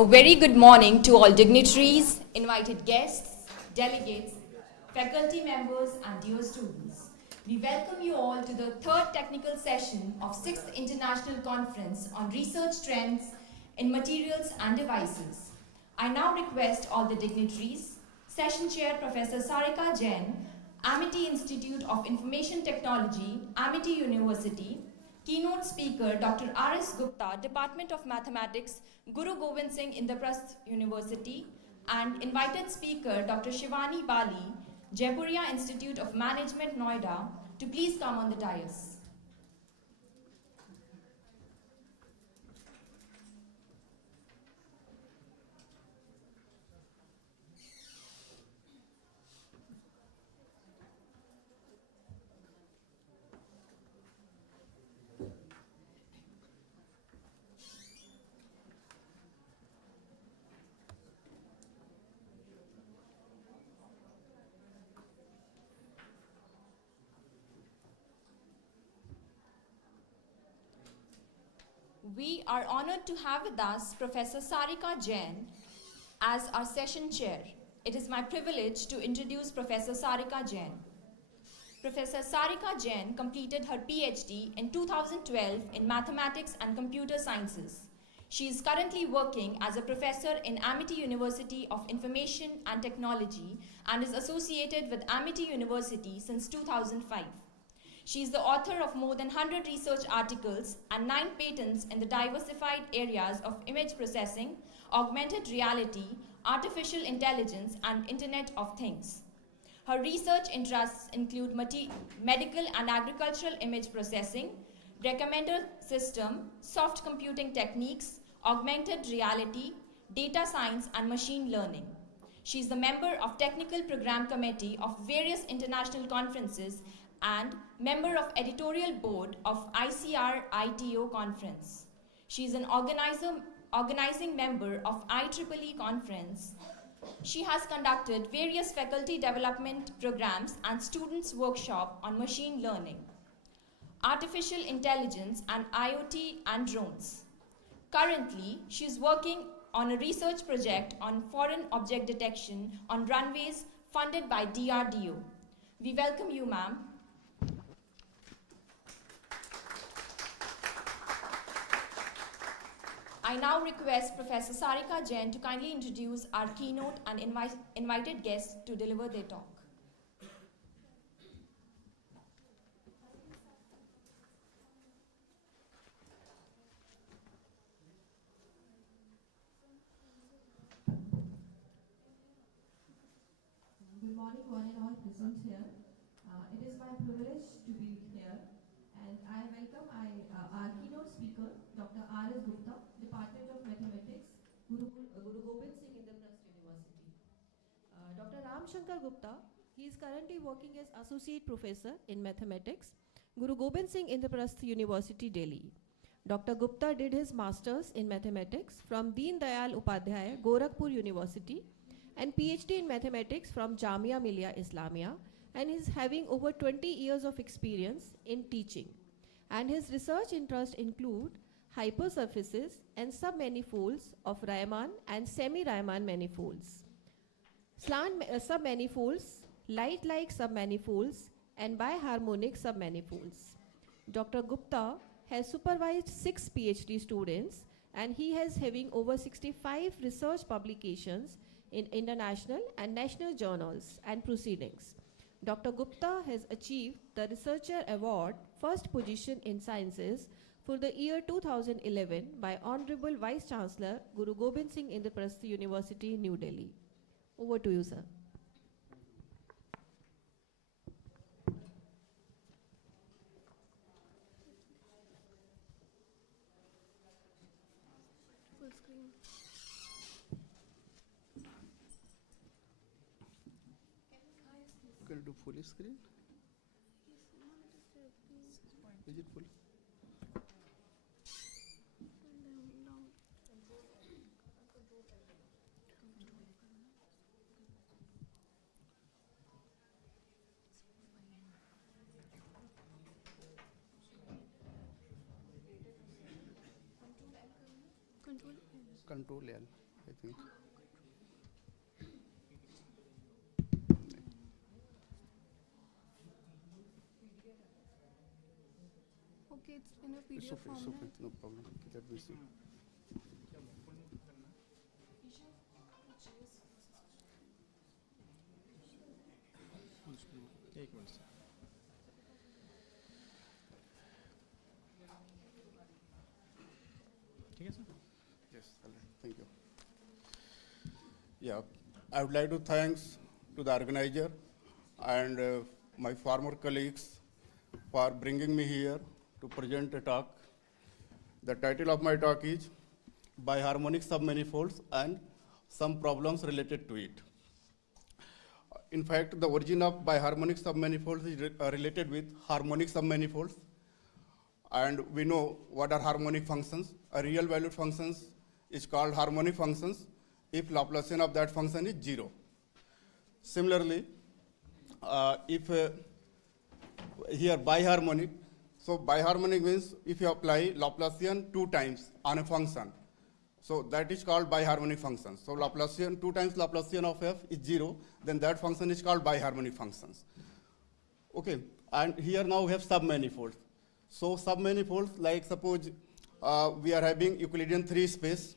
A very good morning to all dignitaries, invited guests, delegates, faculty members, and dear students. We welcome you all to the third technical session of 6th International Conference on Research Trends in Materials and Devices. I now request all the dignitaries, Session Chair Professor Sarika Jain, Amity Institute of Information Technology, Amity University, Keynote speaker Dr. R.S. Gupta, Department of Mathematics, Guru Gobind Singh Indraprasth University, and invited speaker Dr. Shivani Bali, Jaipuria Institute of Management, Noida, to please come on the dais. We are honored to have with us Professor Sarika Jain as our session chair. It is my privilege to introduce Professor Sarika Jain. Professor Sarika Jain completed her PhD in 2012 in Mathematics and Computer Sciences. She is currently working as a professor in Amity University of Information and Technology and is associated with Amity University since 2005. She is the author of more than 100 research articles and 9 patents in the diversified areas of image processing, augmented reality, artificial intelligence, and Internet of Things. Her research interests include medical and agricultural image processing, recommender system, soft computing techniques, augmented reality, data science, and machine learning. She is the member of Technical Program Committee of various international conferences and member of editorial board of ICR ITO conference. She is an organizing member of IEEE conference. She has conducted various faculty development programs and students workshop on machine learning, artificial intelligence, and IoT and drones. Currently, she is working on a research project on foreign object detection on runways funded by DRDO. We welcome you, ma'am. I now request Professor Sarika Jain to kindly introduce our keynote and invited guests to deliver their talk. Good morning, one and all present here. It is my privilege to be here, and I welcome our keynote speaker, Dr. R.S. Gupta, Department of Mathematics, Guru Gobind Singh Indraprasth University. Dr. Ram Shankar Gupta, he is currently working as Associate Professor in Mathematics, Guru Gobind Singh Indraprasth University, Delhi. Dr. Gupta did his Masters in Mathematics from Deen Dayal Upadhyaya, Gorakhpur University, and PhD in Mathematics from Jamia Millia Islamia, and is having over 20 years of experience in teaching. And his research interests include hypersurfaces and submanifolds of Riemann and semi-Riemann manifolds, slant submanifolds, light-like submanifolds, and biharmonic submanifolds. Dr. Gupta has supervised 6 PhD students, and he is having over 65 research publications in international and national journals and proceedings. Dr. Gupta has achieved the Researcher Award First Position in Sciences for the year 2011 by Honorable Vice Chancellor Guru Gobind Singh Indraprasth University, New Delhi. Over to you, sir. Full screen. Can you do full screen? Is it full? Control Control L. I think. Okay, it's in a It's PDF okay, it's format. okay, no problem. Let me see. एक minute sir ठीक है sir Yes, all right. Thank you. Yeah, I would like to thanks to the organizer and my former colleagues for bringing me here to present a talk. The title of my talk is Biharmonic Submanifolds and Some Problems Related to It. In fact, the origin of biharmonic submanifolds is related with harmonic submanifolds. And we know what are harmonic functions. A real valued functions is called harmonic functions if Laplacian of that function is 0. Similarly, if here biharmonic, so biharmonic means if you apply Laplacian 2 times on a function, so that is called biharmonic function. So Laplacian, 2 times Laplacian of f is 0, then that function is called biharmonic functions. Okay, and here now we have submanifolds. So submanifolds, like suppose we are having Euclidean 3 space.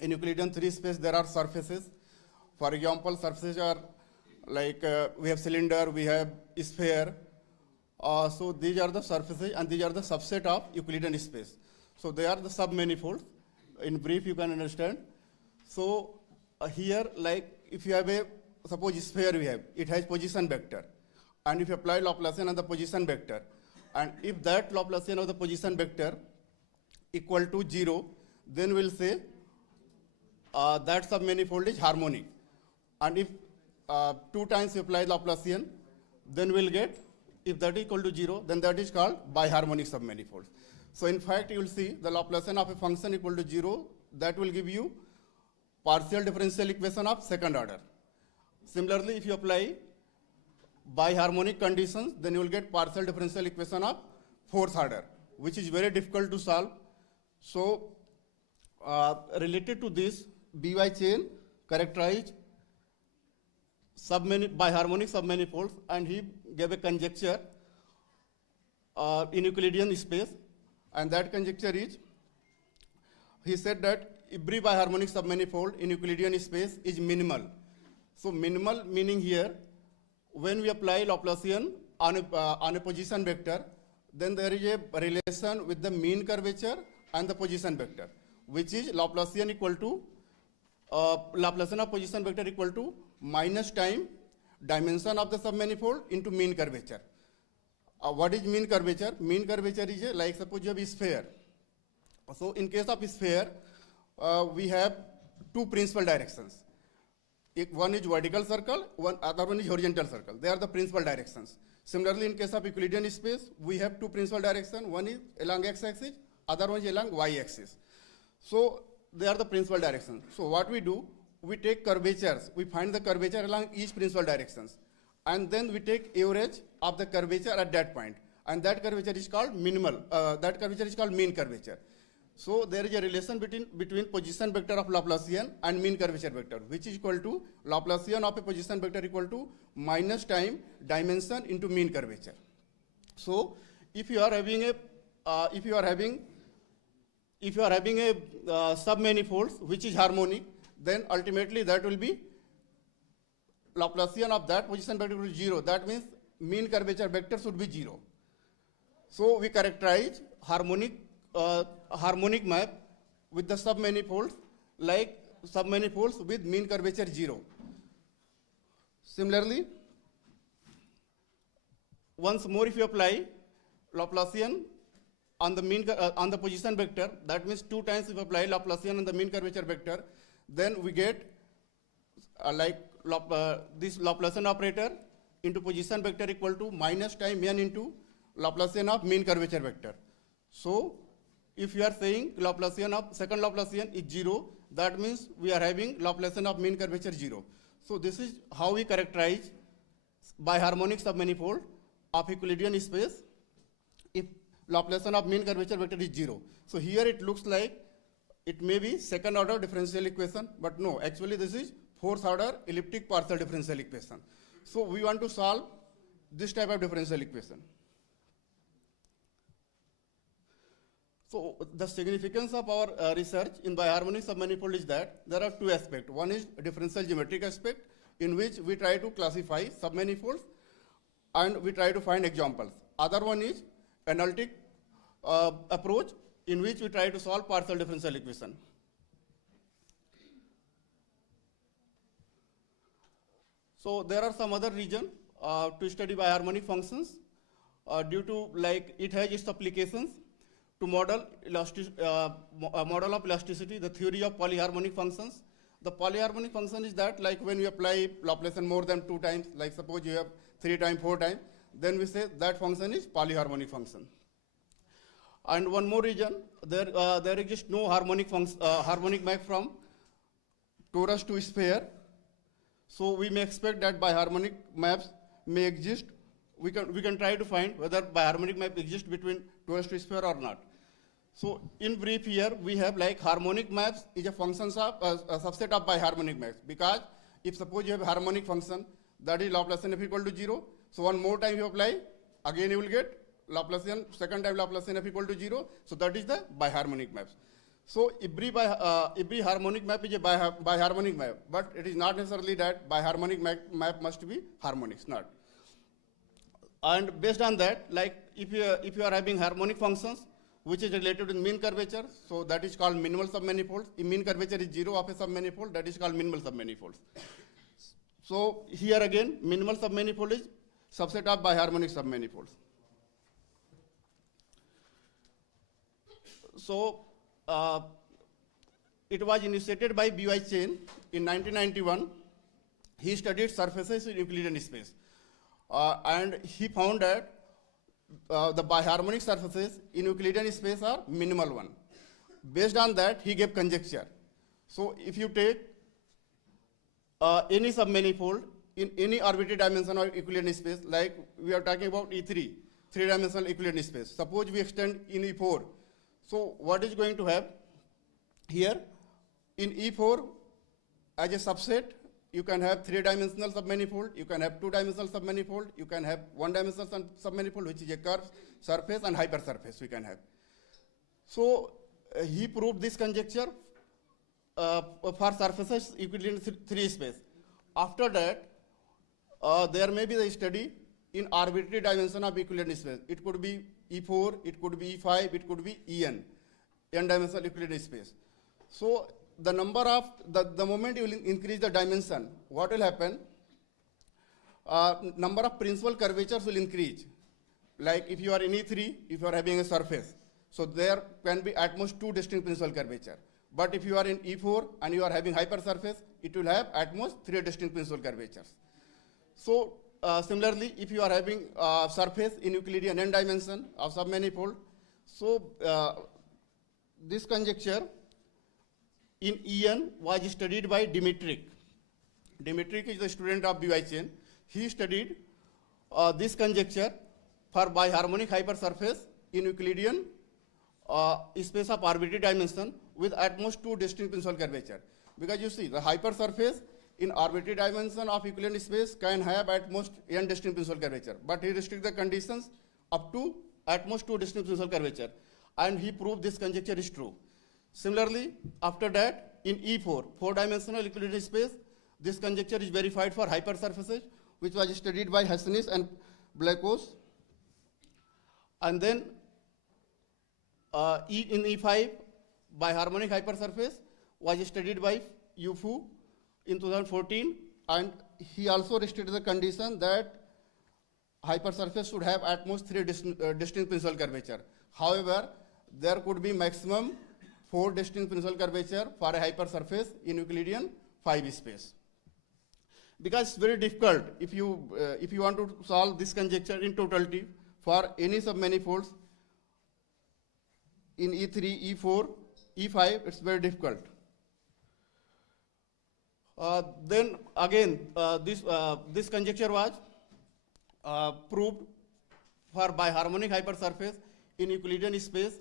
In Euclidean 3 space, there are surfaces. For example, surfaces are like we have cylinder, we have sphere. So these are the surfaces, and these are the subset of Euclidean space. So they are the submanifolds. In brief, you can understand. So here, like if you have a, suppose sphere we have, it has position vector. And if you apply Laplacian on the position vector, and if that Laplacian of the position vector equal to 0, then we'll say that submanifold is harmonic. And if 2 times you apply Laplacian, then we'll get, if that is equal to 0, then that is called biharmonic submanifold. So in fact, you will see the Laplacian of a function equal to 0, that will give you partial differential equation of second order. Similarly, if you apply biharmonic conditions, then you will get partial differential equation of fourth order, which is very difficult to solve. So related to this, BY chain characterized biharmonic submanifolds, and he gave a conjecture in Euclidean space, and that conjecture is, he said that every biharmonic submanifold in Euclidean space is minimal. So minimal meaning here, when we apply Laplacian on a position vector, then there is a relation with the mean curvature and the position vector, which is Laplacian equal to, Laplacian of position vector equal to minus time dimension of the submanifold into mean curvature. What is mean curvature? Mean curvature is like suppose you have a sphere. So in case of a sphere, we have 2 principal directions. One is vertical circle, other one is horizontal circle. They are the principal directions. Similarly, in case of Euclidean space, we have 2 principal directions. One is along x-axis, other one is along y-axis. So they are the principal directions. So what we do, we take curvatures. We find the curvature along each principal directions. And then we take average of the curvature at that point. And that curvature is called minimal. That curvature is called mean curvature. So there is a relation between position vector of Laplacian and mean curvature vector, which is equal to Laplacian of a position vector equal to minus time dimension into mean curvature. So if you are having a submanifolds which is harmonic, then ultimately that will be Laplacian of that position vector equal to 0. That means mean curvature vector should be 0. So we characterize harmonic map with the submanifolds, like submanifolds with mean curvature 0. Similarly, once more if you apply Laplacian on the on the position vector, that means 2 times if you apply Laplacian on the mean curvature vector, then we get this Laplacian operator into position vector equal to minus time n into Laplacian of mean curvature vector. So if you are saying Laplacian of second Laplacian is 0, that means we are having Laplacian of mean curvature 0. So this is how we characterize biharmonic submanifold of Euclidean space if Laplacian of mean curvature vector is 0. So here it looks like it may be second order differential equation, but no, actually this is fourth order elliptic partial differential equation. So we want to solve this type of differential equation. So the significance of our research in biharmonic submanifold is that there are two aspects. One is differential geometric aspect, in which we try to classify submanifolds and we try to find examples. Other one is analytic approach, in which we try to solve partial differential equation. So there are some other reasons to study biharmonic functions due to like it has its applications to model model of elasticity, the theory of polyharmonic functions. The polyharmonic function is that like when you apply Laplacian more than 2 times, like suppose you have 3 times, 4 times, then we say that function is polyharmonic function. And one more reason, there exists no harmonic map from torus to sphere. So we may expect that biharmonic maps may exist. We can try to find whether biharmonic map exists between torus to sphere or not. So in brief here, we have like harmonic maps is a function of a subset of biharmonic maps, because if suppose you have a harmonic function that is Laplacian f equal to 0, so one more time you apply, again you will get Laplacian, second time Laplacian f equal to 0, so that is the biharmonic maps. So every harmonic map is a biharmonic map, but it is not necessarily that biharmonic map must be harmonics, not. And based on that, like if you are having harmonic functions which is related to mean curvature, so that is called minimal submanifolds. If mean curvature is 0 of a submanifold, that is called minimal submanifolds. So here again, minimal submanifold is subset of biharmonic submanifolds. So it was initiated by B.Y. Chen in 1991. He studied surfaces in Euclidean space. And he found that the biharmonic surfaces in Euclidean space are minimal one. Based on that, he gave conjecture. So if you take any submanifold in any arbitrary dimension of Euclidean space, like we are talking about E3, 3-dimensional Euclidean space. Suppose we extend in E4. So what is going to happen here? In E4, as a subset, you can have 3-dimensional submanifold, you can have 2-dimensional submanifold, you can have 1-dimensional submanifold, which is a curved surface, and hypersurface we can have. So he proved this conjecture for surfaces Euclidean 3 space. After that, there may be the study in arbitrary dimension of Euclidean space. It could be E4, it could be E5, it could be En, n-dimensional Euclidean space. So the number of, the moment you will increase the dimension, what will happen? Number of principal curvatures will increase. Like if you are in E3, if you are having a surface, so there can be at most 2 distinct principal curvature. But if you are in E4 and you are having hypersurface, it will have at most 3 distinct principal curvatures. So similarly, if you are having surface in Euclidean n dimension of submanifold, so this conjecture in En was studied by Dimitric. Dimitric is the student of B.Y. Chen. He studied this conjecture for biharmonic hypersurface in Euclidean space of arbitrary dimension with at most 2 distinct principal curvature. Because you see, the hypersurface in arbitrary dimension of Euclidean space can have at most n distinct principal curvature, but he restricts the conditions up to at most 2 distinct principal curvature, and he proved this conjecture is true. Similarly, after that, in E4, 4-dimensional Euclidean space, this conjecture is verified for hypersurfaces, which was studied by Hassanis and Blakos. And then in E5, biharmonic hypersurface was studied by Yufu in 2014, and he also restricted the condition that hypersurface should have at most 3 distinct principal curvature. However, there could be maximum 4 distinct principal curvature for a hypersurface in Euclidean 5 space. Because it's very difficult if you want to solve this conjecture in totality for any submanifolds in E3, E4, E5, it's very difficult. Then again, this conjecture was proved for biharmonic hypersurface in Euclidean space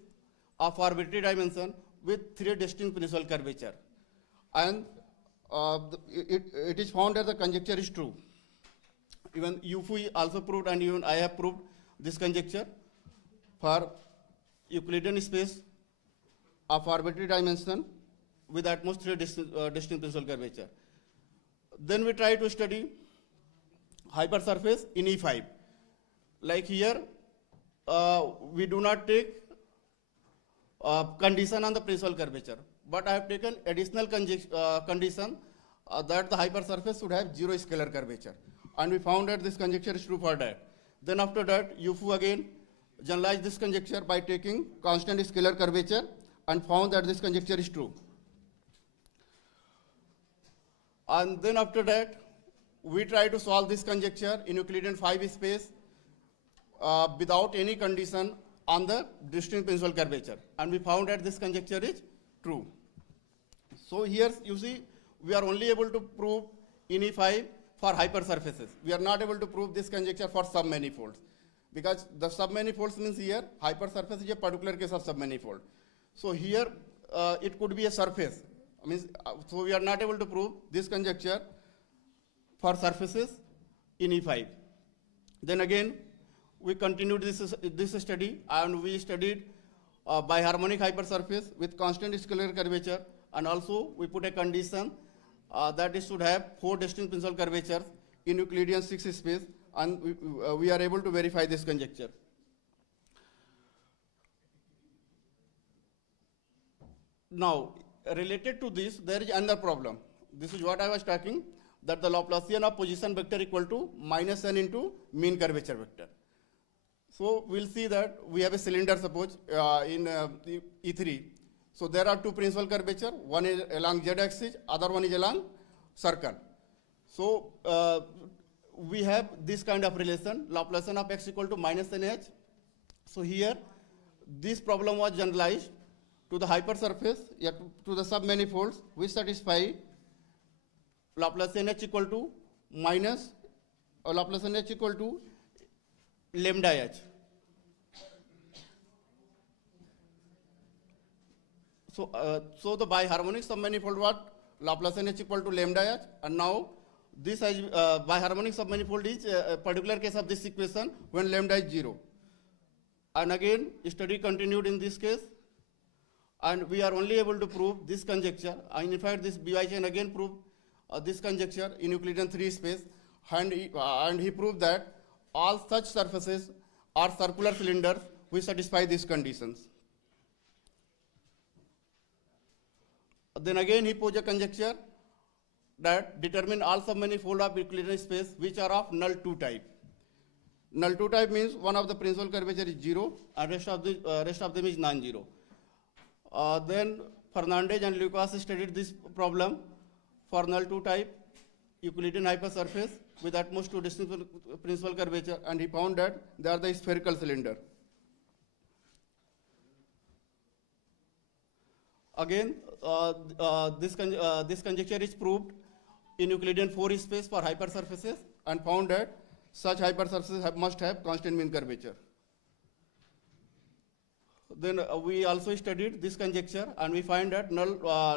of arbitrary dimension with three distinct principal curvature. And it is found that the conjecture is true. Even Yufu also proved, and even I have proved this conjecture for Euclidean space of arbitrary dimension with at most three distinct principal curvature. Then we try to study hypersurface in E5. Like here, we do not take condition on the principal curvature, but I have taken additional condition that the hypersurface should have zero scalar curvature. And we found that this conjecture is true for that. Then after that, Yufu again generalized this conjecture by taking constant scalar curvature and found that this conjecture is true. And then after that, we try to solve this conjecture in Euclidean 5 space without any condition on the distinct principal curvature. And we found that this conjecture is true. So here you see, we are only able to prove in E5 for hypersurfaces. We are not able to prove this conjecture for submanifolds. Because the submanifolds means here, hypersurface is a particular case of submanifold. So here, it could be a surface. So we are not able to prove this conjecture for surfaces in E5. Then again, we continued this study, and we studied biharmonic hypersurface with constant scalar curvature, and also we put a condition that it should have 4 distinct principal curvatures in Euclidean 6 space, and we are able to verify this conjecture. Now, related to this, there is another problem. This is what I was talking, that the Laplacian of position vector equal to minus n into mean curvature vector. So we'll see that we have a cylinder, suppose, in E3. So there are 2 principal curvature, one is along z-axis, other one is along circle. So we have this kind of relation, Laplacian of x equal to minus nh. So here, this problem was generalized to the hypersurface, to the submanifolds, which satisfy Laplacian h equal to minus, or Laplacian h equal to lambda h. So the biharmonic submanifold was Laplacian h equal to lambda h, and now this biharmonic submanifold is a particular case of this equation when lambda is 0. And again, study continued in this case, and we are only able to prove this conjecture. And in fact, this BY chain again proved this conjecture in Euclidean 3 space, and he proved that all such surfaces are circular cylinders which satisfy these conditions. Then again, he posed a conjecture that determine all submanifold of Euclidean space which are of null 2 type. Null 2 type means one of the principal curvature is 0 and rest of them is non-zero. Then Fernandez and Lucas studied this problem for null 2 type Euclidean hypersurface with at most 2 distinct principal curvature, and he found that they are the spherical cylinder. Again, this conjecture is proved in Euclidean 4 space for hypersurfaces, and found that such hypersurfaces must have constant mean curvature. Then we also studied this conjecture, and we find that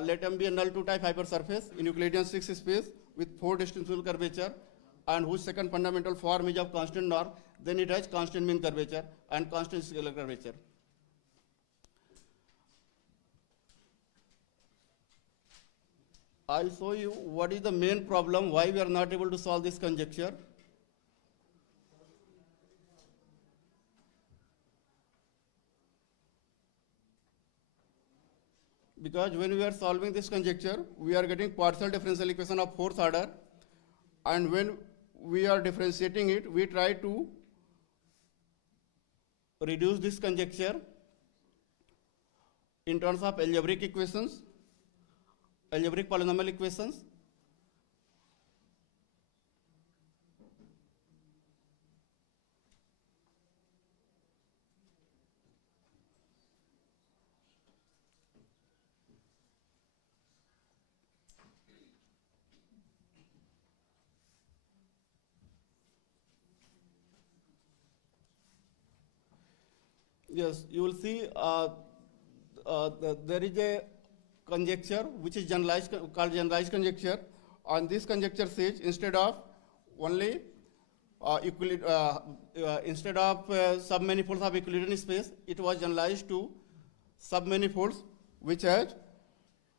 let M be a null 2 type hypersurface in Euclidean 6 space with 4 distinct curvature, and whose second fundamental form is of constant norm. Then it has constant mean curvature and constant scalar curvature. I'll show you what is the main problem, why we are not able to solve this conjecture. Because when we are solving this conjecture, we are getting partial differential equation of 4th order, and when we are differentiating it, we try to reduce this conjecture in terms of algebraic equations, algebraic polynomial equations. Yes, you will see there is a conjecture which is generalized, called generalized conjecture. And this conjecture says instead of only instead of submanifolds of Euclidean space, it was generalized to submanifolds which has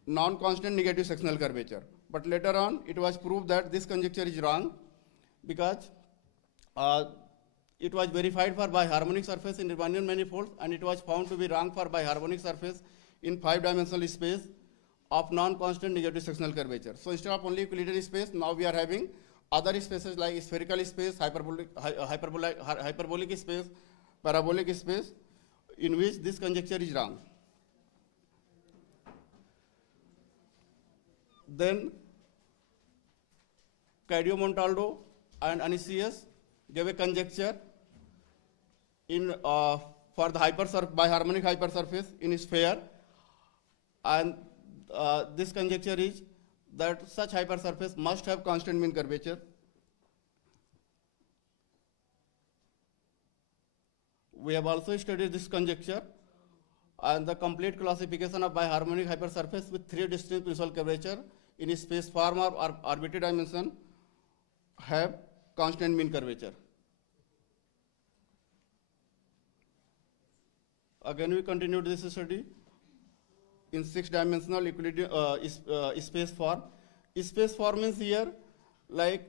non-constant negative sectional curvature. But later on, it was proved that this conjecture is wrong because it was verified for biharmonic surface in Riemannian manifolds, and it was found to be wrong for biharmonic surface in 5-dimensional space of non-constant negative sectional curvature. So instead of only Euclidean space, now we are having other spaces like spherical space, hyperbolic space, parabolic space, in which this conjecture is wrong. Then Cadio Montaldo and Anicius gave a conjecture in for the biharmonic hypersurface in a sphere, and this conjecture is that such hypersurface must have constant mean curvature. We have also studied this conjecture and the complete classification of biharmonic hypersurface with 3 distinct principal curvature in a space form or arbitrary dimension have constant mean curvature. Again, we continued this study in 6-dimensional Euclidean space form. Space form means here, like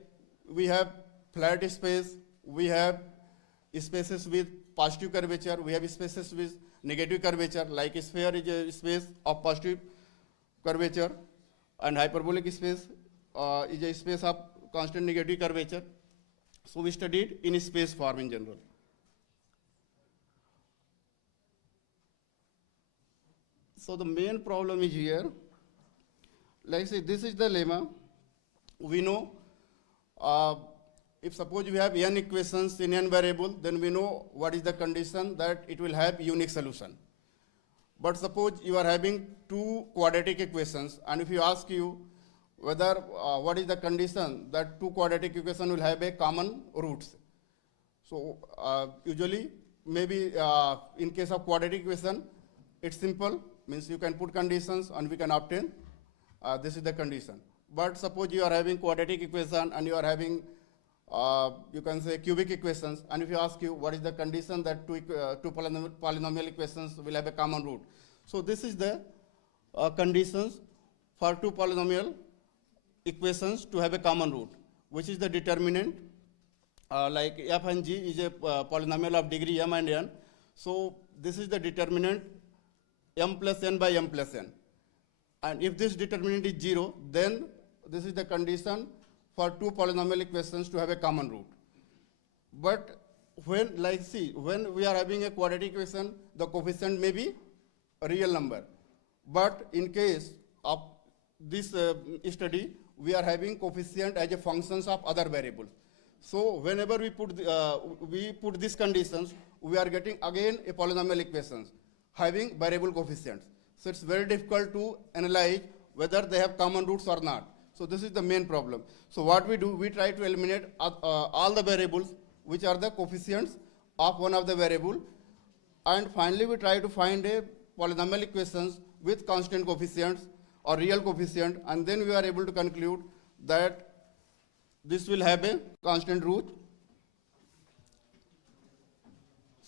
we have flat space, we have spaces with positive curvature, we have spaces with negative curvature, like a sphere is a space of positive curvature, and hyperbolic space is a space of constant negative curvature. So we studied in space form in general. So the main problem is here, like say this is the lemma. We know if suppose we have n equations in n variable, then we know what is the condition that it will have unique solution. But suppose you are having 2 quadratic equations, and if you ask you whether what is the condition that 2 quadratic equations will have a common roots. So usually maybe in case of quadratic equation, it's simple, means you can put conditions and we can obtain this is the condition. But suppose you are having quadratic equation and you are having you can say cubic equations, and if you ask you what is the condition that two polynomial equations will have a common root. So this is the conditions for 2 polynomial equations to have a common root, which is the determinant, like f and g is a polynomial of degree m and n. So this is the determinant m plus n by m plus n. And if this determinant is 0, then this is the condition for 2 polynomial equations to have a common root. But when, like see, when we are having a quadratic equation, the coefficient may be a real number. But in case of this study, we are having coefficient as a functions of other variables. So whenever we put these conditions, we are getting again a polynomial equations having variable coefficients. So it's very difficult to analyze whether they have common roots or not. So this is the main problem. So what we do, we try to eliminate all the variables which are the coefficients of one of the variable, and finally we try to find a polynomial equations with constant coefficients or real coefficient, and then we are able to conclude that this will have a constant root.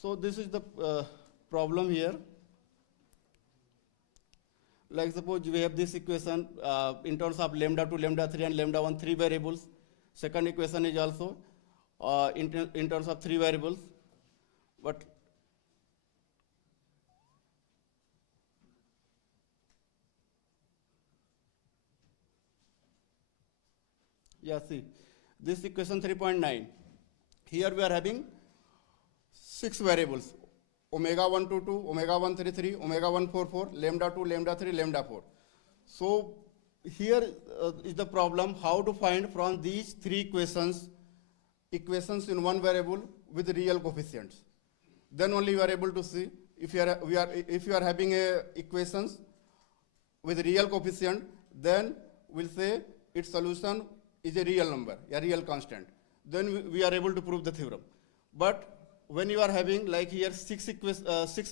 So this is the problem here. Like suppose we have this equation in terms of lambda 2, lambda 3 and lambda 1, 3 variables. Second equation is also in terms of 3 variables. But yeah, see, this equation 3.9. Here we are having 6 variables. Omega 1 2 2, omega 1 3 3, omega 1 4 4, lambda 2, lambda 3, lambda 4. So here is the problem, how to find from these 3 equations in one variable with real coefficients. Then only you are able to see if you are having equations with real coefficient, then we'll say its solution is a real number, a real constant. Then we are able to prove the theorem. But when you are having like here 6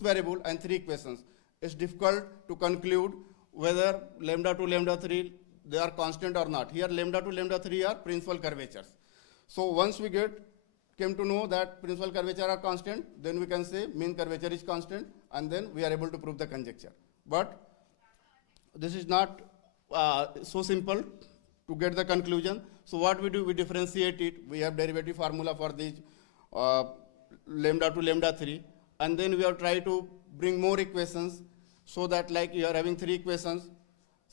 variable and 3 equations, it's difficult to conclude whether lambda 2, lambda 3, they are constant or not. Here lambda 2, lambda 3 are principal curvatures. So once we came to know that principal curvature are constant, then we can say mean curvature is constant, and then we are able to prove the conjecture. But this is not so simple to get the conclusion. So what we do, we differentiate it. We have derivative formula for these lambda 2, lambda 3, and then we have tried to bring more equations so that like you are having 3 equations.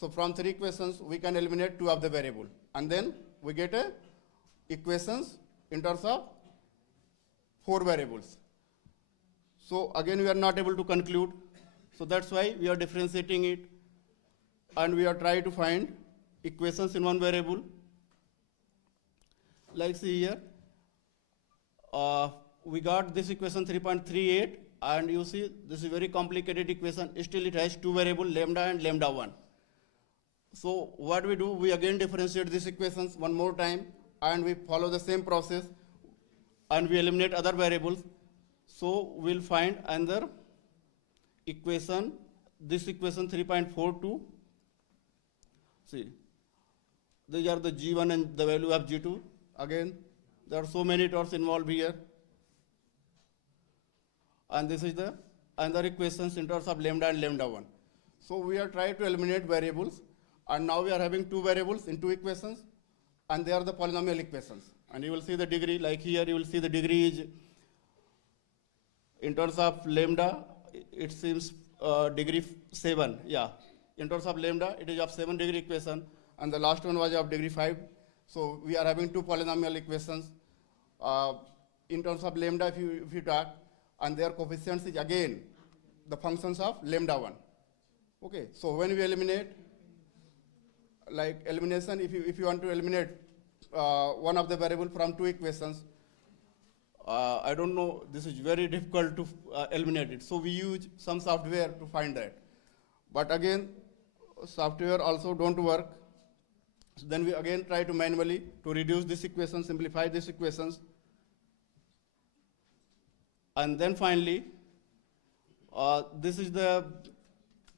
So from 3 equations, we can eliminate 2 of the variable, and then we get a equations in terms of 4 variables. So again, we are not able to conclude. So that's why we are differentiating it, and we are trying to find equations in one variable. Like see here, we got this equation 3.38, and you see this is very complicated equation. Still it has 2 variables, lambda and lambda 1. So what we do, we again differentiate these equations one more time, and we follow the same process, and we eliminate other variables. So we'll find another equation, this equation 3.42. See, these are the G1 and the value of G2. Again, there are so many terms involved here. And this is the another equations in terms of lambda and lambda 1. So we are trying to eliminate variables, and now we are having 2 variables in 2 equations, and they are the polynomial equations. And you will see the degree, like here you will see the degree is, in terms of lambda, it seems degree 7, yeah. In terms of lambda, it is of 7 degree equation, and the last one was of degree 5. So we are having 2 polynomial equations. In terms of lambda, if you talk, and their coefficients is again the functions of lambda 1. Okay, so when we eliminate, like elimination, if you want to eliminate one of the variable from 2 equations, I don't know, this is very difficult to eliminate it. So we use some software to find that. But again, software also don't work. So then we again try to manually to reduce this equation, simplify these equations. And then finally, this is the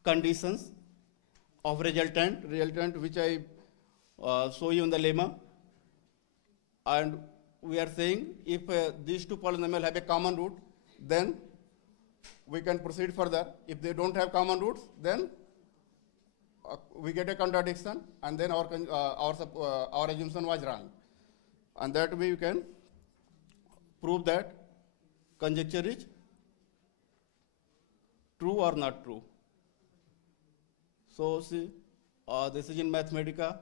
conditions of resultant which I show you in the lemma. And we are saying if these 2 polynomials have a common root, then we can proceed further. If they don't have common roots, then we get a contradiction, and then our assumption was wrong. And that way we can prove that conjecture is true or not true. So see, this is in Mathematica,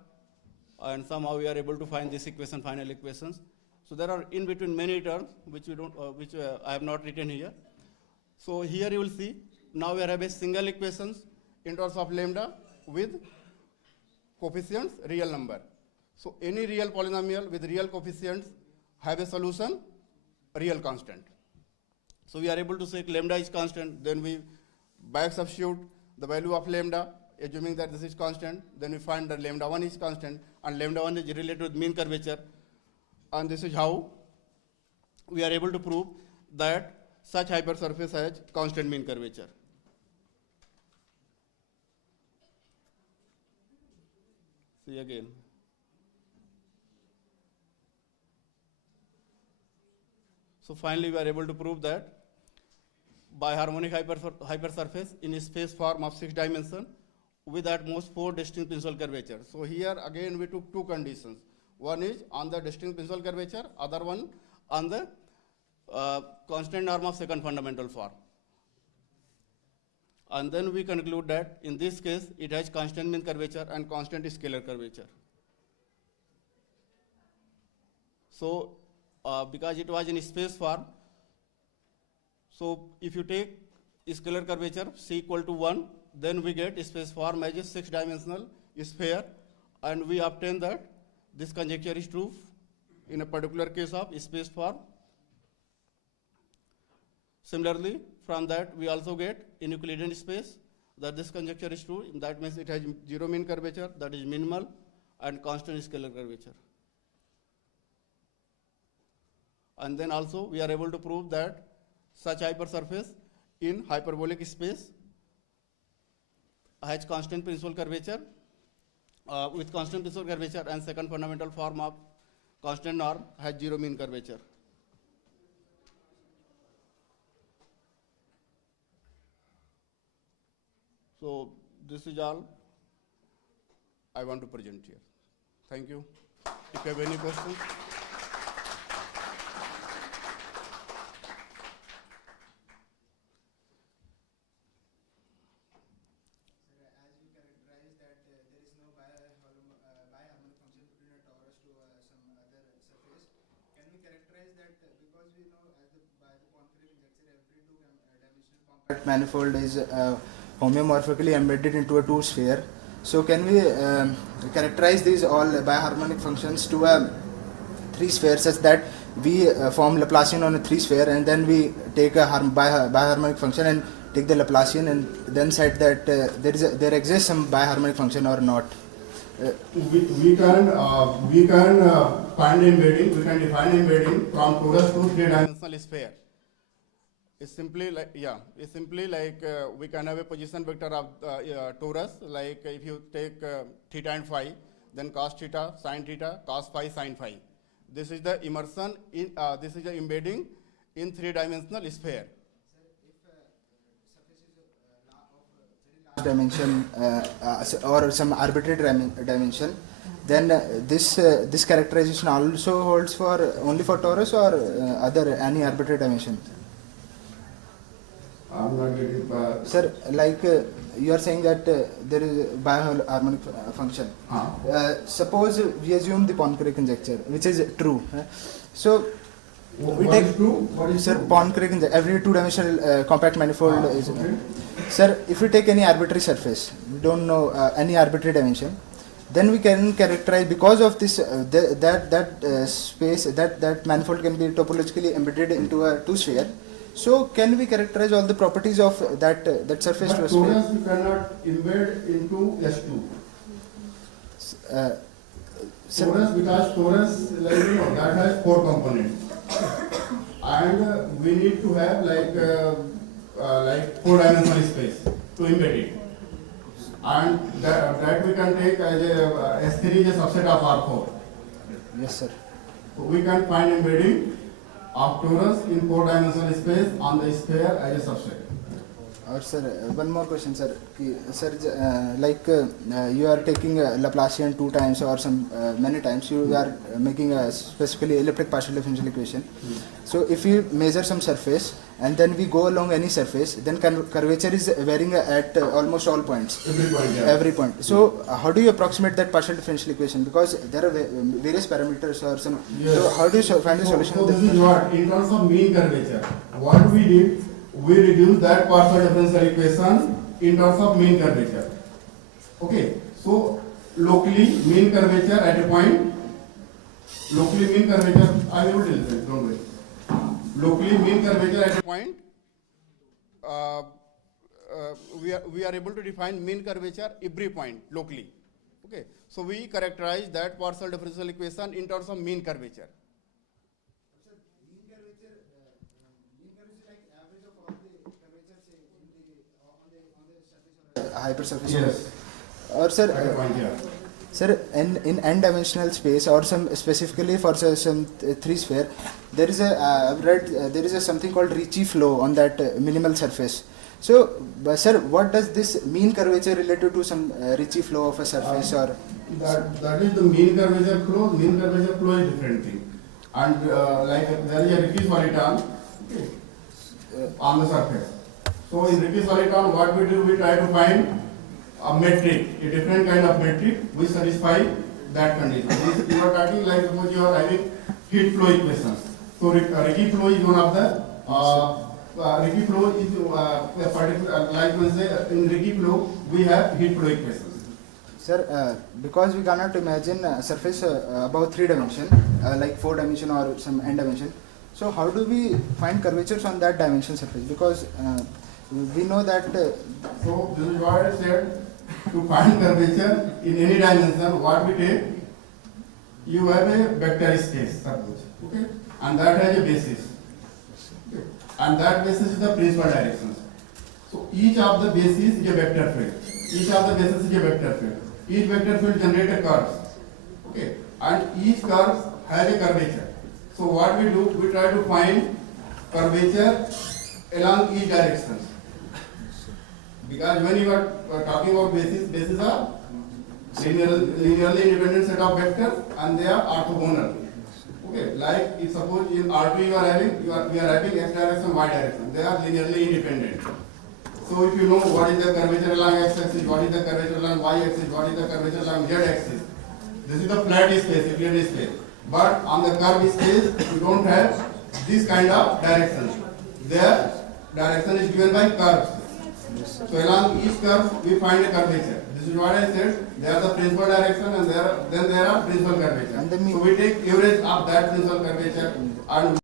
and somehow we are able to find this equation, final equations. So there are in between many terms which I have not written here. So here you will see, now we have a single equations in terms of lambda with coefficients real number. So any real polynomial with real coefficients have a solution real constant. So we are able to say lambda is constant, then we back substitute the value of lambda, assuming that this is constant, then we find that lambda 1 is constant, and lambda 1 is related with mean curvature. And this is how we are able to prove that such hypersurface has constant mean curvature. See again. So finally we are able to prove that by harmonic hypersurface in a space form of 6 dimensions with at most 4 distinct principal curvatures. So here again we took 2 conditions. One is on the distinct principal curvature, other one on the constant norm of second fundamental form. And then we conclude that in this case it has constant mean curvature and constant scalar curvature. So because it was in space form, so if you take scalar curvature c equal to 1, then we get space form as a 6-dimensional sphere, and we obtain that this conjecture is true in a particular case of space form. Similarly, from that we also get in Euclidean space that this conjecture is true. That means it has 0 mean curvature, that is minimal, and constant scalar curvature. And then also we are able to prove that such hypersurface in hyperbolic space has constant principal curvature with constant principal curvature, and second fundamental form of constant norm has zero mean curvature. So this is all I want to present here. Thank you. If you have any questions. As you characterize that there is no biharmonic function between a torus to some other surface, can we characterize that because we know by the Poincare conjecture every two-dimensional compact manifold is homeomorphically embedded into a two-sphere. So can we characterize these all biharmonic functions to a three-sphere such that we form Laplacian on a three-sphere, and then we take a biharmonic function and take the Laplacian, and then said that there exists some biharmonic function or not? We can find embedding. We can define embedding from torus to three-dimensional sphere. It's simply like we can have a position vector of torus. Like if you take theta and phi, then cos theta, sin theta, cos phi, sin phi. This is the immersion in. This is the embedding in three-dimensional sphere. Dimension or some arbitrary dimension, then this characterization also holds for only for torus or other any arbitrary dimension? I'm not getting. Sir, like you are saying that there is a biharmonic function. Suppose we assume the Poincare conjecture, which is true. So we What take is true? What is sir true? Poincare conjecture. Every two-dimensional compact manifold is. Okay. Sir, if we take any arbitrary surface, we don't know any arbitrary dimension, then we can characterize because of this space that manifold can be topologically embedded into a two-sphere. So can we characterize all the properties of that surface But to a sphere? torus you cannot embed into S2. Sir, Torus, because torus, that has four components, and we need to have like four-dimensional space to embed it, and that we can take as a S3 is a subset of R4. yes, sir. So we can find embedding of torus in four-dimensional space on the sphere as a subset. Or sir, one more question, sir. Sir, you are taking Laplacian 2 times or some many times. You are making a specifically elliptic partial differential equation. So if you measure some surface and then we go along any surface, then curvature is varying at almost all points. Every point, yeah. Every point. So how do you approximate that partial differential equation? Because there are various parameters or some. Yes. So how do you find the solution? So of this that? is what, in terms of mean curvature, what we did, we reduce that partial differential equation in terms of mean curvature. Okay, so locally mean curvature at a point, locally mean curvature, I will tell you, don't worry. Locally mean curvature at a point, we are able to define mean curvature every point locally. Okay, so we characterize that partial differential equation in terms of mean curvature. Hypersurface. Yes. Or sir, At a point, yeah. sir, in n-dimensional space or some specifically for some three-sphere, there is a I've read there is a something called Ricci flow on that minimal surface. So, sir, what does this mean curvature related to some Ricci flow of a surface or? That is the mean curvature flow. Mean curvature flow is different thing, and like there is a Ricci soliton, okay, on the surface. So in Ricci soliton, what we do, we try to find a metric, a different kind of metric which satisfy that condition. You are talking like suppose you are having heat flow equations. So Ricci flow is one of the Ricci flow is a particular, like we say in Ricci flow we have heat flow equations. Sir, because we cannot imagine a surface above 3 dimension, like 4 dimension or some n dimension. So how do we find curvatures on that dimension surface? Because we know that. So this is what I said. To find curvature in any dimension, what we take, you have a vector space, suppose, okay, and that has a basis, okay, and that basis is the principal directions. So each of the bases is a vector field. each of the bases is a vector field. Each vector field generates a curve. Okay, and each curve has a curvature. So what we do, we try to find curvature along each direction. Because when you are talking about bases are linearly independent set of vectors and they are orthogonal. Okay, like if suppose in R2 we are having x direction, y direction. They are linearly independent. So if you know what is the curvature along x axis, what is the curvature along y axis, what is the curvature along z axis, this is the flat space, Euclidean space. But on the curved space, you don't have this kind of direction. Their direction is given by curves. So along each curve, we find a curvature. This is what I said. They are the principal direction, and then there are principal curvature. So we take average of that principal curvature, and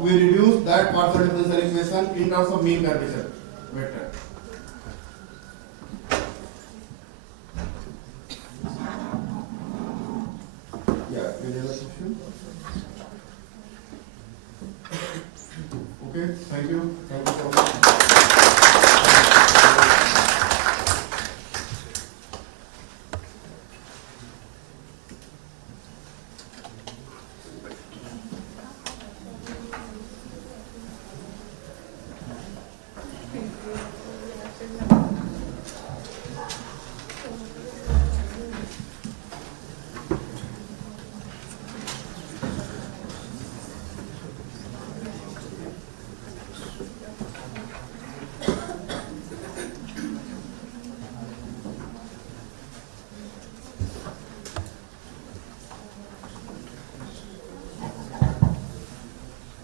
we reduce that partial differential equation in terms of mean curvature vector. Yeah, any other question? Okay, thank you. Thank you so much.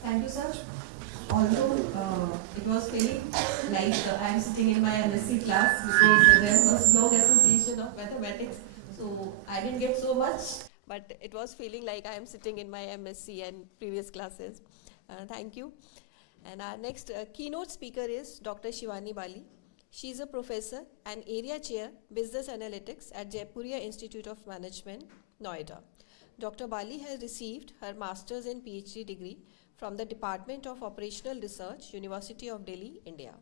Thank you, sir. Although it was feeling like I am sitting in my MSc class because there was no association of mathematics, so I didn't get so much. But it was feeling like I am sitting in my MSc and previous classes. Thank you. And our next keynote speaker is Dr. Shivani Bali. She is a professor and area chair business analytics at Jaipuria Institute of Management, Noida. Dr. Bali has received her master's and PhD degree from the Department of Operational Research, University of Delhi, India.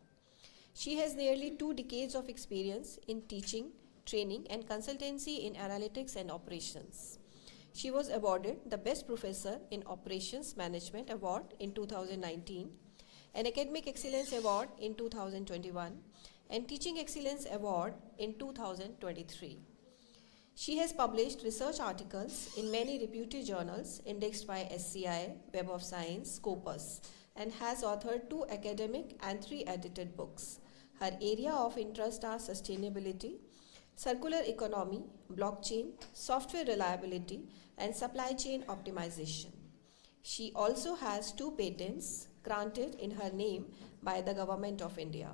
She has nearly 2 decades of experience in teaching, training and consultancy in analytics and operations. She was awarded the Best Professor in Operations Management Award in 2019, an Academic Excellence Award in 2021, and Teaching Excellence Award in 2023. She has published research articles in many reputed journals indexed by SCI, Web of Science, Scopus, and has authored 2 academic and 3 edited books. Her area of interest are sustainability, circular economy, blockchain, software reliability, and supply chain optimization. She also has 2 patents granted in her name by the Government of India.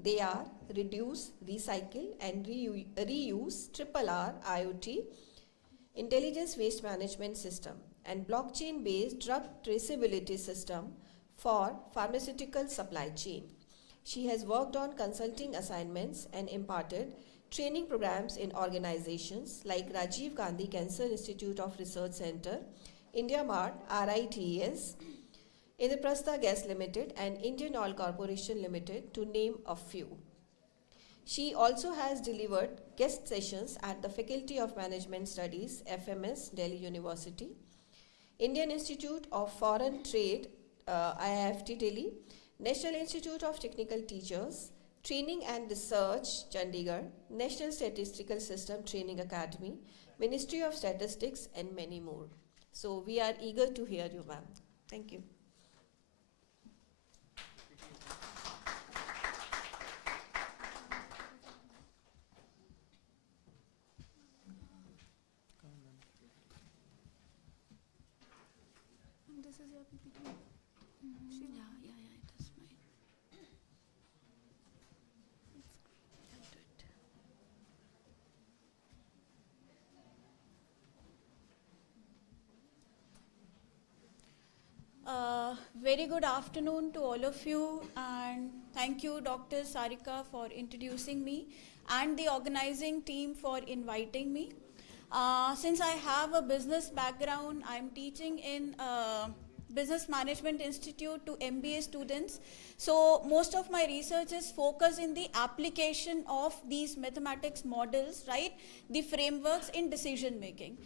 They are Reduce, Recycle and Reuse RRR IoT Intelligence Waste Management System and Blockchain-based Drug Traceability System for Pharmaceutical Supply Chain. She has worked on consulting assignments and imparted training programs in organizations like Rajiv Gandhi Cancer Institute of Research Center, India Mart, RITES, Indraprastha Gas Limited and Indian Oil Corporation Limited, to name a few. She also has delivered guest sessions at the Faculty of Management Studies, FMS, Delhi University, Indian Institute of Foreign Trade, IIFT Delhi, National Institute of Technical Teachers, Training and Research, Chandigarh, National Statistical System Training Academy, Ministry of Statistics, and many more. So we are eager to hear you, ma'am. Thank you. And this is your PPT. Yeah, it is mine. Very good afternoon to all of you, and thank you, Dr. Sarika, for introducing me and the organizing team for inviting me. Since I have a business background, I'm teaching in Business Management Institute to MBA students. So most of my research is focused in the application of these mathematics models, right? The frameworks in decision making.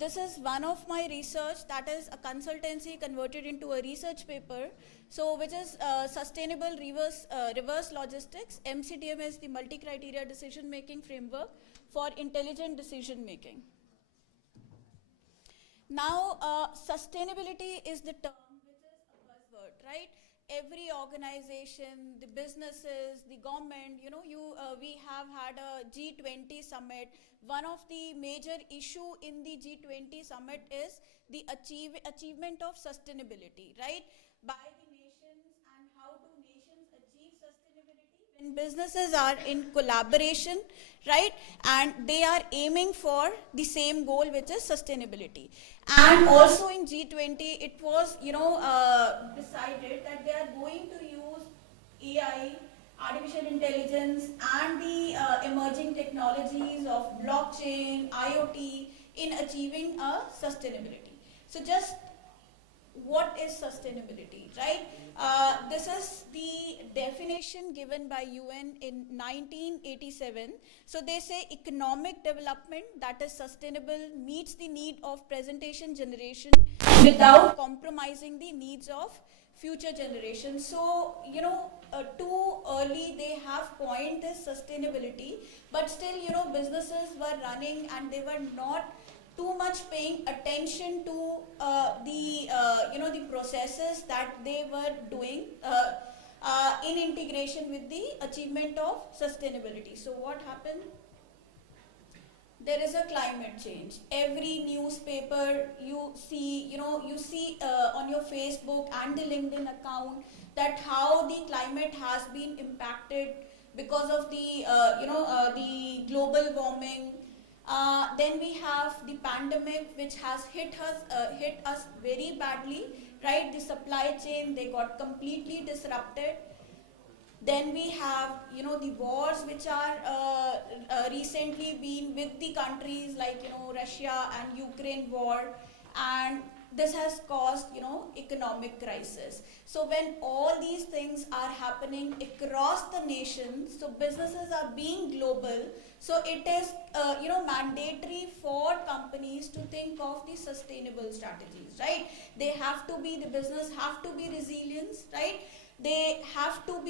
This is one of my research, that is a consultancy converted into a research paper. So which is Sustainable Reverse Logistics. MCDM is the multi-criteria decision making framework for intelligent decision making. Now, sustainability is the term which is a buzzword, right? Every organization, the businesses, the government, we have had a G20 summit. One of the major issue in the G20 summit is the achievement of sustainability, right? By the nations, and how do nations achieve sustainability? When businesses are in collaboration, right, and they are aiming for the same goal, which is sustainability. And also in G20, it was decided that they are going to use AI, artificial intelligence, and the emerging technologies of blockchain, IoT in achieving sustainability. So just what is sustainability, right? This is the definition given by UN in 1987. So they say economic development that is sustainable meets the need of presentation generation without compromising the needs of future generations. So, too early they have coined this sustainability, but still, businesses were running and they were not too much paying attention to the processes that they were doing in integration with the achievement of sustainability. So what happened? There is a climate change. Every newspaper you see, on your Facebook and the LinkedIn account that how the climate has been impacted because of the global warming. Then we have the pandemic, which has hit us very badly, right? The supply chain, they got completely disrupted. Then we have, the wars which are recently been with the countries like, Russia and Ukraine war, and this has caused, economic crisis. So when all these things are happening across the nation, so businesses are being global, so it is, mandatory for companies to think of the sustainable strategies, right? The business have to be resilient, right? They have to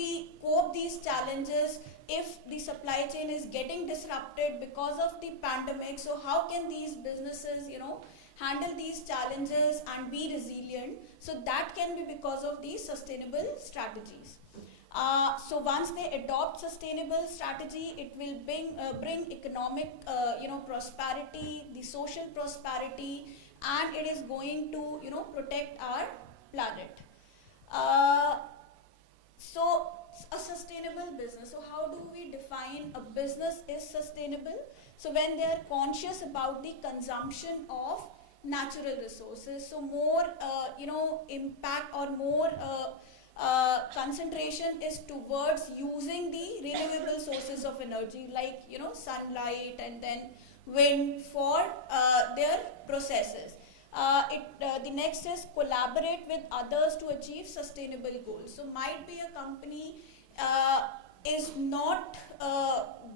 cope these challenges if the supply chain is getting disrupted because of the pandemic. So how can these businesses, handle these challenges and be resilient? So that can be because of these sustainable strategies. So once they adopt sustainable strategy, it will bring economic, prosperity, the social prosperity, and it is going to, protect our planet. So a sustainable business. So how do we define a business is sustainable? So when they are conscious about the consumption of natural resources, so more, impact or more concentration is towards using the renewable sources of energy like, sunlight and then wind for their processes. The next is collaborate with others to achieve sustainable goals. So might be a company is not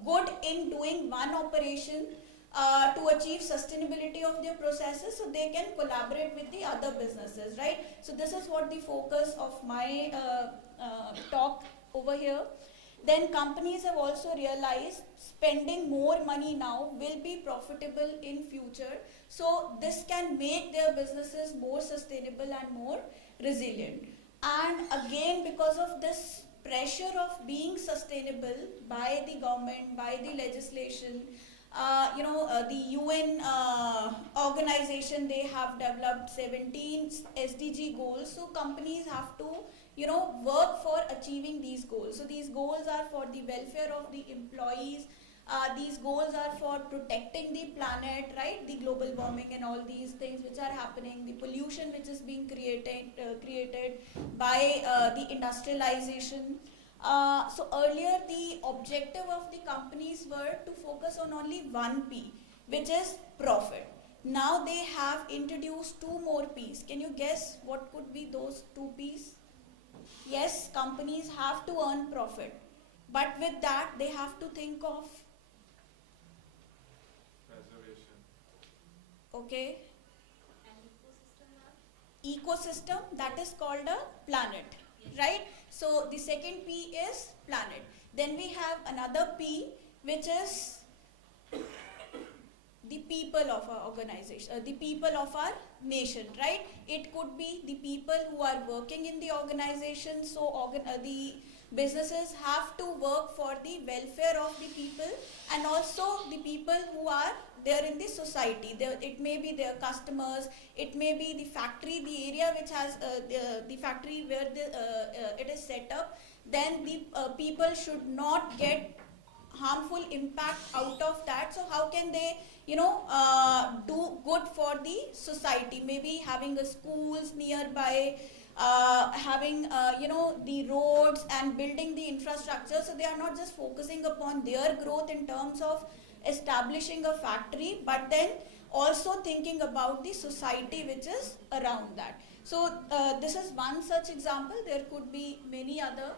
good in doing one operation to achieve sustainability of their processes, so they can collaborate with the other businesses, right? So this is what the focus of my talk over here. Then companies have also realized spending more money now will be profitable in future. So this can make their businesses more sustainable and more resilient. And again, because of this pressure of being sustainable by the government, by the legislation, the UN organization, they have developed 17 SDG goals. So companies have to, work for achieving these goals. So these goals are for the welfare of the employees. These goals are for protecting the planet, right? The global warming and all these things which are happening, the pollution which is being created by the industrialization. So earlier the objective of the companies were to focus on only one P, which is profit. Now they have introduced two more P's. Can you guess what could be those two P's? Yes, companies have to earn profit, but with that they have to think of, Preservation. okay, ecosystem, that is called a planet, right? So the second P is planet. Then we have another P, which is the people of our organization, the people of our nation, right? It could be the people who are working in the organization. So the businesses have to work for the welfare of the people, and also the people who are there in the society. It may be their customers, it may be the factory, the area which has the factory where it is set up. Then the people should not get harmful impact out of that. So how can they do good for the society? Maybe having a schools nearby, having the roads and building the infrastructure. So they are not just focusing upon their growth in terms of establishing a factory, but then also thinking about the society which is around that. So this is one such example. There could be many other.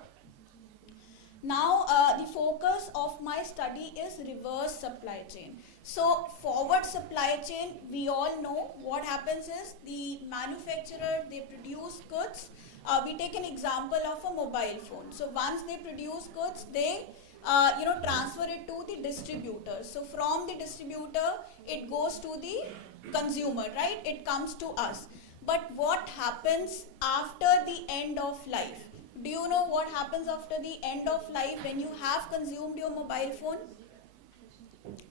Now the focus of my study is reverse supply chain. So forward supply chain, we all know what happens is the manufacturer, they produce goods. We take an example of a mobile phone. So once they produce goods, they transfer it to the distributor. So from the distributor, it goes to the consumer, right? It comes to us. But what happens after the end of life? Do you know what happens after the end of life when you have consumed your mobile phone?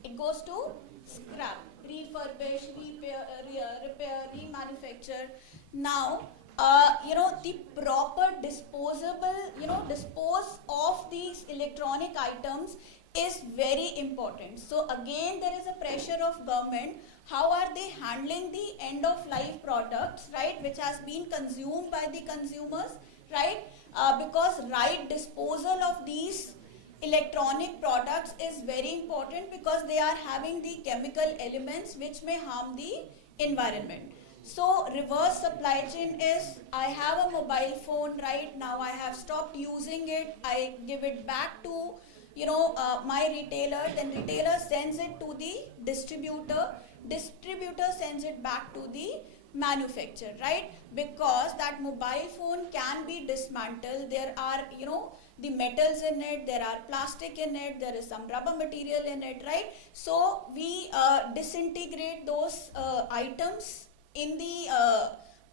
It goes to scrap, refurbish, repair, remanufacture. Now, the proper dispose of these electronic items is very important. So again, there is a pressure of government. How are they handling the end of life products, right, which has been consumed by the consumers, right? Because right disposal of these electronic products is very important, because they are having the chemical elements which may harm the environment. So reverse supply chain is, I have a mobile phone right now, I have stopped using it, I give it back to my retailer, then retailer sends it to the distributor sends it back to the manufacturer, right? Because that mobile phone can be dismantled. There are the metals in it, there are plastic in it, there is some rubber material in it, right? So we disintegrate those items in the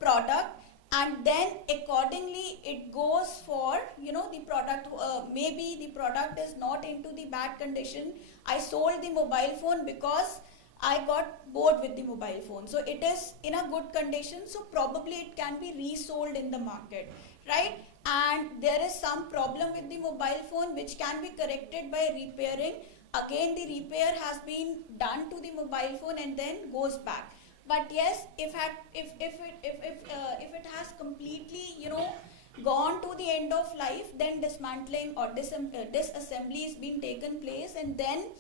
product, and then accordingly it goes for the product. Maybe the product is not into the bad condition. I sold the mobile phone because I got bored with the mobile phone, so it is in a good condition, so probably it can be resold in the market, right? And there is some problem with the mobile phone which can be corrected by repairing. Again, the repair has been done to the mobile phone and then goes back. But yes, if it has completely gone to the end of life, then dismantling or disassembly is being taken place, and then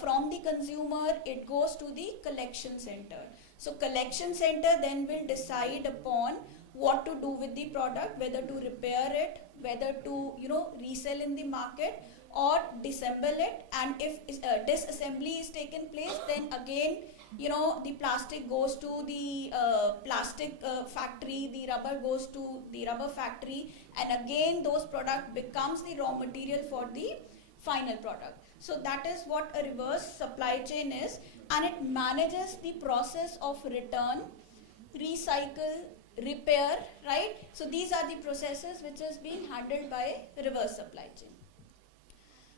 from the consumer it goes to the collection center. So collection center then will decide upon what to do with the product, whether to repair it, whether to resell in the market or disassemble it. And if disassembly is taken place, then again the plastic goes to the plastic factory, the rubber goes to the rubber factory, and again those product becomes the raw material for the final product. So that is what a reverse supply chain is, and it manages the process of return, recycle, repair, right? So these are the processes which is being handled by reverse supply chain.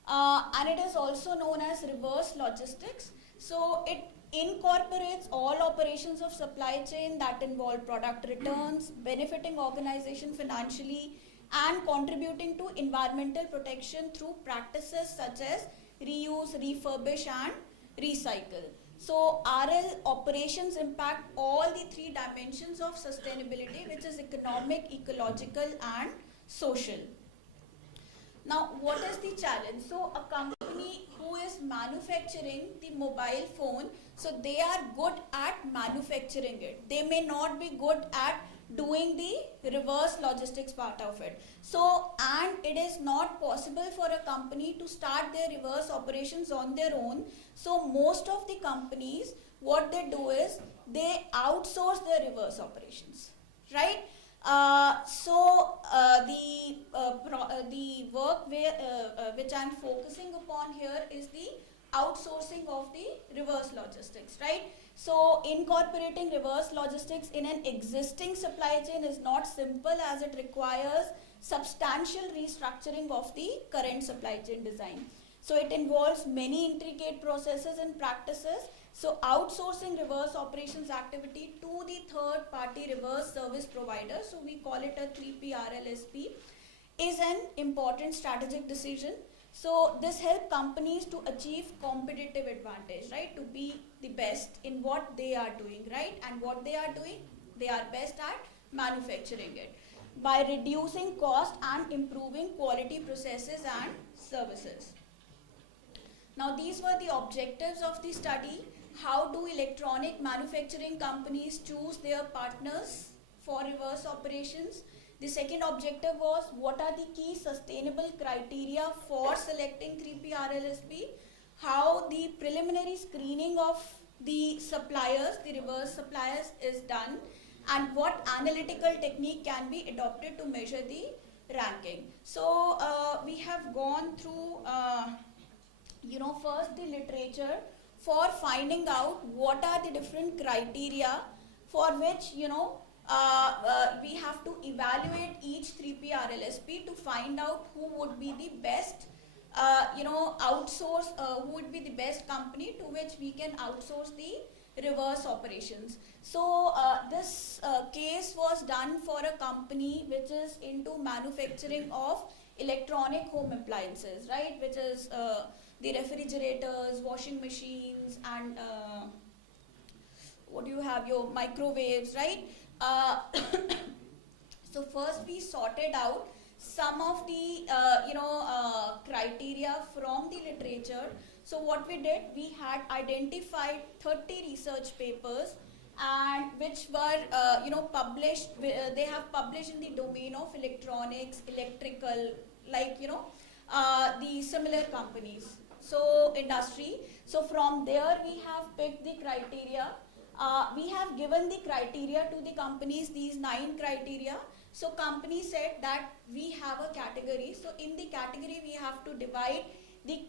And it is also known as reverse logistics. So it incorporates all operations of supply chain that involve product returns, benefiting organization financially, and contributing to environmental protection through practices such as reuse, refurbish, and recycle. So RL operations impact all the three dimensions of sustainability, which is economic, ecological, and social. Now, what is the challenge? So, a company who is manufacturing the mobile phone, so they are good at manufacturing it. They may not be good at doing the reverse logistics part of it. So, and it is not possible for a company to start their reverse operations on their own. So, most of the companies, what they do is they outsource their reverse operations, right? The work which I'm focusing upon here is the outsourcing of the reverse logistics, right? So incorporating reverse logistics in an existing supply chain is not simple, as it requires substantial restructuring of the current supply chain design. So it involves many intricate processes and practices. So outsourcing reverse operations activity to the third party reverse service provider, so we call it a 3P RLSP, is an important strategic decision. So this helps companies to achieve competitive advantage, right? To be the best in what they are doing, right? And what they are doing, they are best at manufacturing it by reducing cost and improving quality processes and services. Now these were the objectives of the study. How do electronic manufacturing companies choose their partners for reverse operations? The second objective was, what are the key sustainable criteria for selecting 3P RLSP? How the preliminary screening of the suppliers, the reverse suppliers, is done, and what analytical technique can be adopted to measure the ranking. So we have gone through first the literature for finding out what are the different criteria for which we have to evaluate each 3P RLSP to find out who would be the best who would be the best company to which we can outsource the reverse operations. So this case was done for a company which is into manufacturing of electronic home appliances, right, which is the refrigerators, washing machines, and what do you have, your microwaves, right? So first we sorted out some of the criteria from the literature. So what we did, we had identified 30 research papers, and which were published. They have published in the domain of electronics, electrical, like the similar companies. So industry. So from there we have picked the criteria. We have given the criteria to the companies, these 9 criteria. So company said that we have a category. So in the category we have to divide the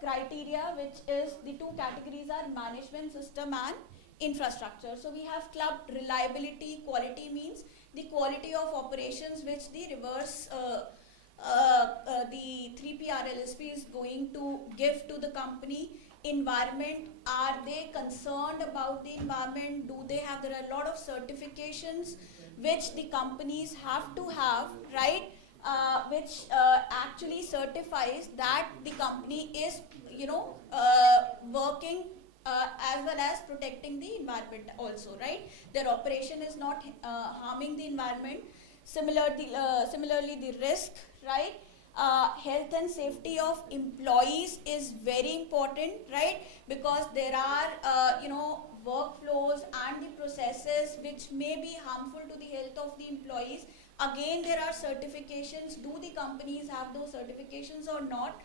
criteria, which is the 2 categories are management system and infrastructure. So we have clubbed reliability. Quality means the quality of operations which the reverse the 3P RLSP is going to give to the company. Environment, are they concerned about the environment? Do they have, there are a lot of certifications which the companies have to have, right, which actually certifies that the company is working as well as protecting the environment also, right? Their operation is not harming the environment. Similarly the risk, right? Health and safety of employees is very important, right? Because there are workflows and the processes which may be harmful to the health of the employees. Again, there are certifications. Do the companies have those certifications or not?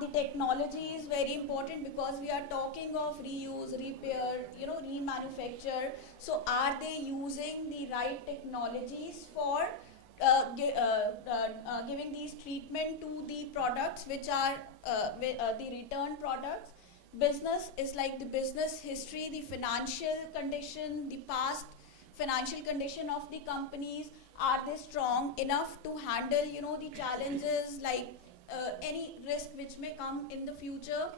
The technology is very important because we are talking of reuse, repair, remanufacture. So are they using the right technologies for giving these treatment to the products which are the return products? Business is like the business history, the financial condition, the past financial condition of the companies. Are they strong enough to handle the challenges, like any risk which may come in the future?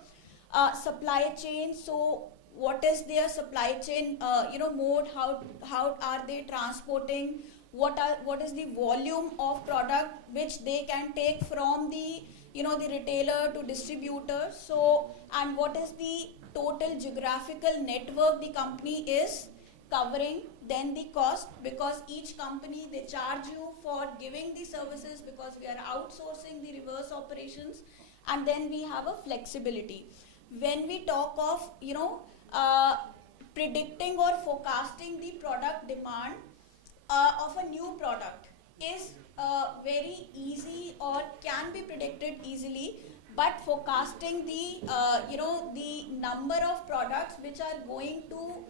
Supply chain, so what is their supply chain mode? How are they transporting? What is the volume of product which they can take from the the retailer to distributor? So, and what is the total geographical network the company is covering, then the cost, because each company, they charge you for giving the services because we are outsourcing the reverse operations, and then we have a flexibility. When we talk of, predicting or forecasting the product demand of a new product is very easy or can be predicted easily, but forecasting the number of products which are going to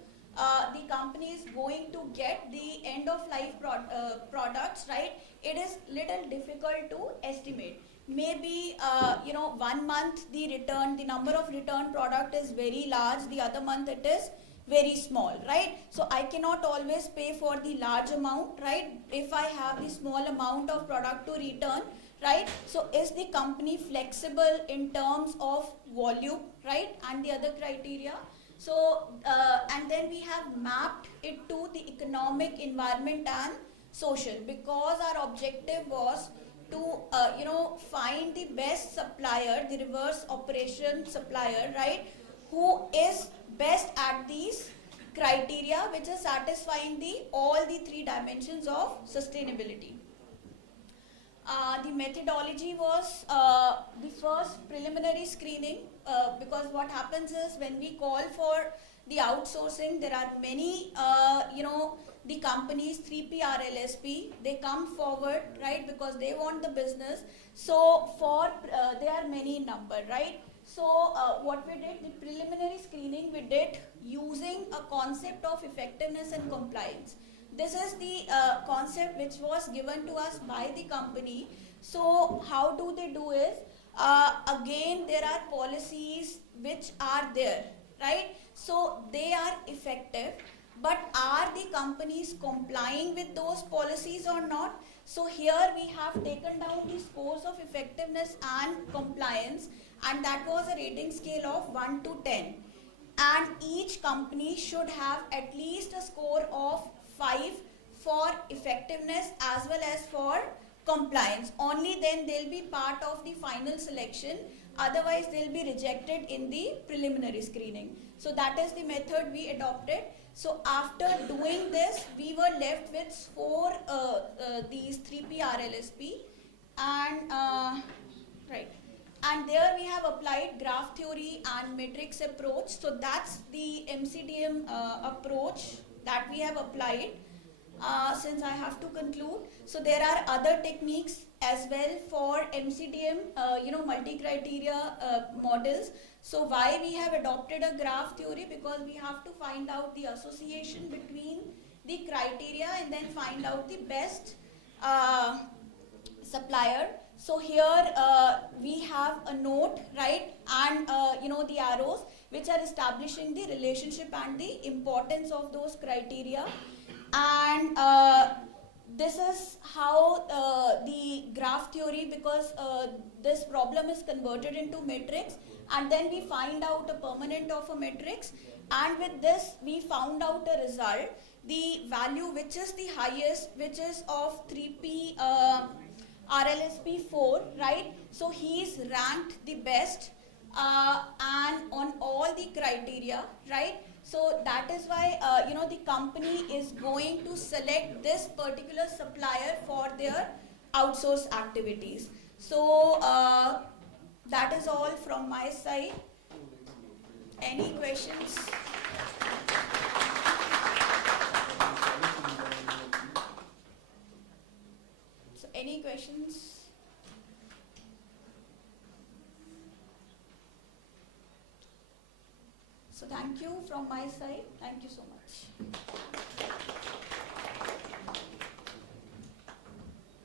the company is going to get, the end of life products, right, it is little difficult to estimate. Maybe 1 month the number of return product is very large, the other month it is very small, right? So I cannot always pay for the large amount, right, if I have the small amount of product to return, right? So is the company flexible in terms of volume, right, and the other criteria? So and then we have mapped it to the economic, environment and social, because our objective was to find the best supplier, the reverse operation supplier, right, who is best at these criteria, which is satisfying all the 3 dimensions of sustainability. The methodology was the first preliminary screening, because what happens is when we call for the outsourcing, there are many, the companies, 3P, RLSP, they come forward, right, because they want the business. So there are many in number, right? So what we did, the preliminary screening we did using a concept of effectiveness and compliance. This is the concept which was given to us by the company. So how do they do is, again there are policies which are there, right? So they are effective, but are the companies complying with those policies or not? So here we have taken down the scores of effectiveness and compliance, and that was a rating scale of 1 to 10. And each company should have at least a score of 5 for effectiveness as well as for compliance. Only then they'll be part of the final selection. Otherwise, they'll be rejected in the preliminary screening. So that is the method we adopted. So after doing this, we were left with 4 these 3P RLSP, and right. And there we have applied graph theory and matrix approach. So that's the MCDM approach that we have applied. Since I have to conclude, so there are other techniques as well for MCDM, multi-criteria models. So why we have adopted a graph theory? Because we have to find out the association between the criteria and then find out the best supplier. So here we have a note, right, and the arrows which are establishing the relationship and the importance of those criteria. And this is how the graph theory, because this problem is converted into matrix, and then we find out a permanent of a matrix, and with this we found out a result, the value which is the highest, which is of 3P RLSP 4, right? So he is ranked the best and on all the criteria, right? So that is why the company is going to select this particular supplier for their outsource activities. So that is all from my side. Any questions? So any questions? So thank you from my side. Thank you so much.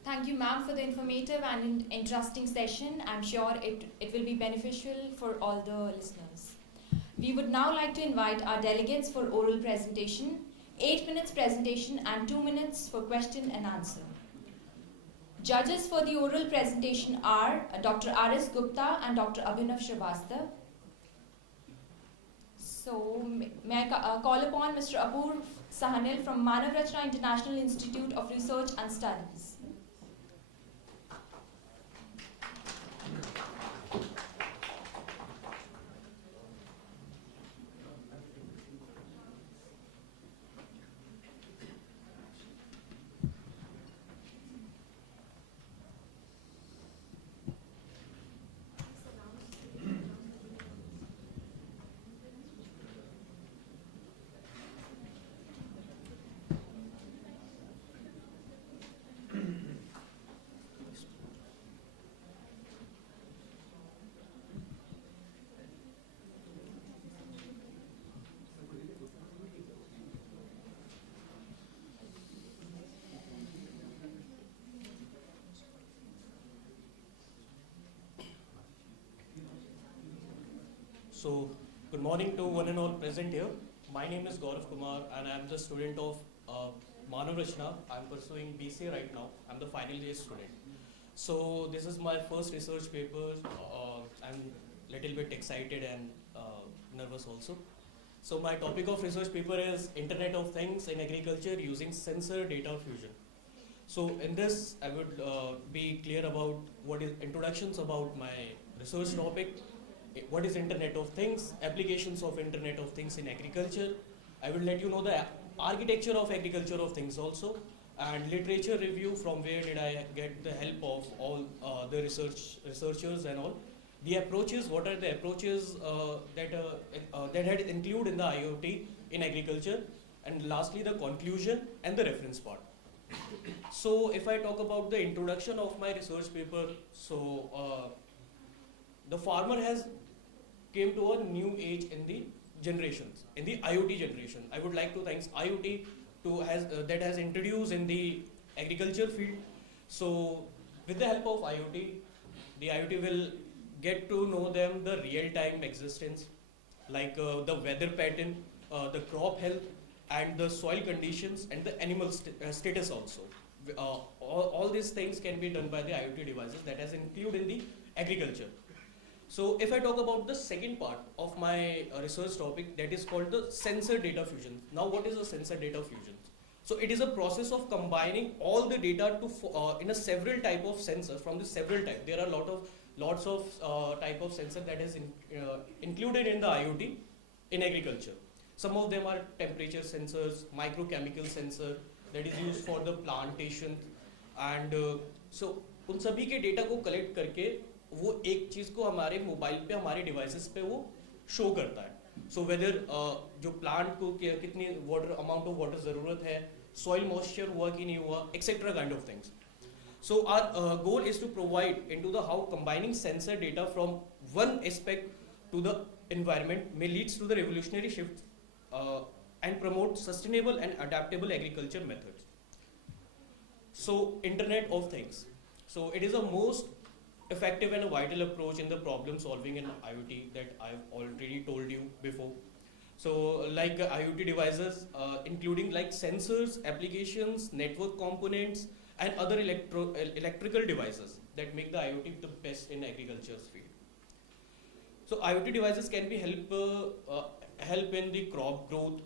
Thank you, ma'am, for the informative and interesting session. I'm sure it will be beneficial for all the listeners. We would now like to invite our delegates for oral presentation, 8 minutes presentation and 2 minutes for question and answer. Judges for the oral presentation are Dr. R.S. Gupta and Dr. Abhinav Shrivastava. So, may I call upon Mr. Apurv Sahanil from Manav Rachna International Institute of Research and Studies. So, good morning to one and all present here. My name is Gaurav Kumar and I am the student of Manav Rachna. I am pursuing BCA right now. I am the final year student. So, this is my first research paper. I am little bit excited and nervous also. So, my topic of research paper is Internet of Things in Agriculture using Sensor Data Fusion. So, in this, I would be clear about what is introductions about my research topic, what is Internet of Things, applications of Internet of Things in agriculture. I will let you know the architecture of agriculture of things also, and literature review from where did I get the help of all the researchers and all. The approaches, what are the approaches that had included in the IoT in agriculture, and lastly the conclusion and the reference part. So if I talk about the introduction of my research paper, so the farmer has came to a new age in the generations, in the IoT generation. I would like to thank IoT that has introduced in the agriculture field. So with the help of IoT, the IoT will get to know them the real-time existence, like the weather pattern, the crop health, and the soil conditions, and the animal status also. All these things can be done by the IoT devices that has included in the agriculture. So if I talk about the second part of my research topic, that is called the sensor data fusion. Now what is a sensor data fusion? So it is a process of combining all the data to in a several type of sensors from the several type. There are lots of type of sensor that is included in the IoT in agriculture. Some of them are temperature sensors, microchemical sensor that is used for the plantation, and so उन सभी के data को collect करके वो एक चीज को हमारे मोबाइल पे हमारे डिवाइसेस पे वो शो करता है. सो वेदर जो प्लांट को कितनी वाटर अमाउंट ऑफ वाटर जरूरत है, सॉइल मॉइस्चर हुआ कि नहीं हुआ, etcetera kind of things. So our goal is to provide into the how combining sensor data from one aspect to the environment may leads to the revolutionary shift and promote sustainable and adaptable agriculture methods. So Internet of Things. So it is a most effective and a vital approach in the problem solving in IoT that I've already told you before. So like IoT devices including like sensors, applications, network components, and other electrical devices that make the IoT the best in agriculture field. So IoT devices can be help in the crop growth,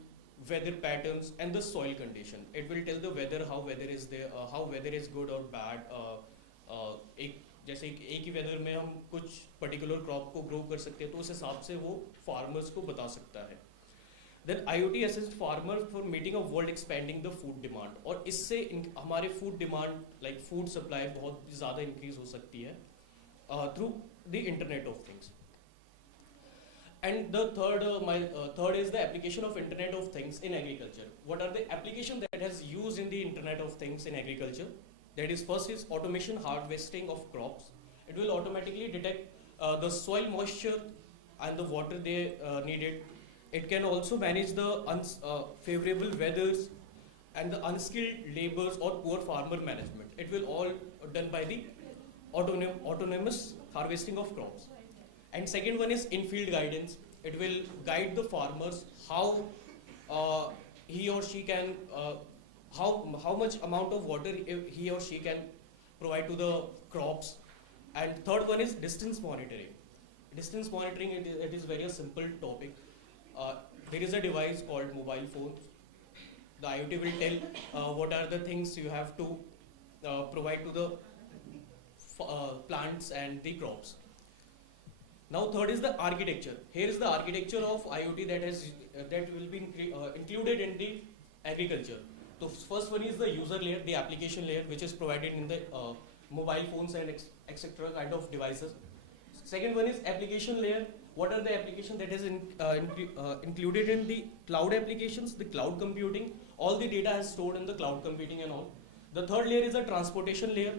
weather patterns, and the soil condition. It will tell the weather, how weather is there, how weather is good or bad. जैसे एक ही weather में हम कुछ particular crop को grow कर सकते हैं तो उस हिसाब से वो फार्मर्स को बता सकता है. Then IoT assists farmer for meeting a world expanding the food demand, और इससे हमारे food demand like food supply बहुत ज़्यादा increase हो सकती है through the Internet of Things. And the third is the application of Internet of Things in agriculture. What are the applications that has used in the Internet of Things in agriculture? That is, first is automation harvesting of crops. It will automatically detect the soil moisture and the water they needed. It can also manage the unfavorable weathers and the unskilled laborers or poor farmer management. It will all done by the autonomous harvesting of crops. And second one is in-field guidance. It will guide the farmers how he or she can how much amount of water he or she can provide to the crops. And third one is distance monitoring. Distance monitoring, it is very simple topic. There is a device called mobile phone. The IoT will tell what are the things you have to provide to the plants and the crops. Now third is the architecture. Here is the architecture of IoT that will be included in the agriculture. So first one is the user layer, the application layer, which is provided in the mobile phones and etc. kind of devices. Second one is application layer. What are the applications that is included in the cloud applications, the cloud computing? All the data is stored in the cloud computing and all. The third layer is a transportation layer,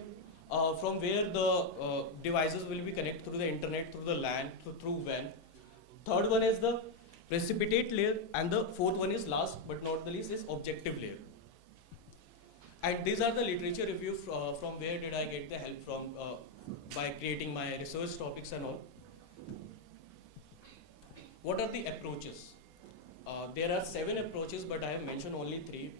from where the devices will be connected through the internet, through the LAN, through WAN. Third one is the precipitate layer, and the fourth one is last but not the least is objective layer. And these are the literature review from where did I get the help from by creating my research topics and all. What are the approaches? There are 7 approaches, but I have mentioned only 3.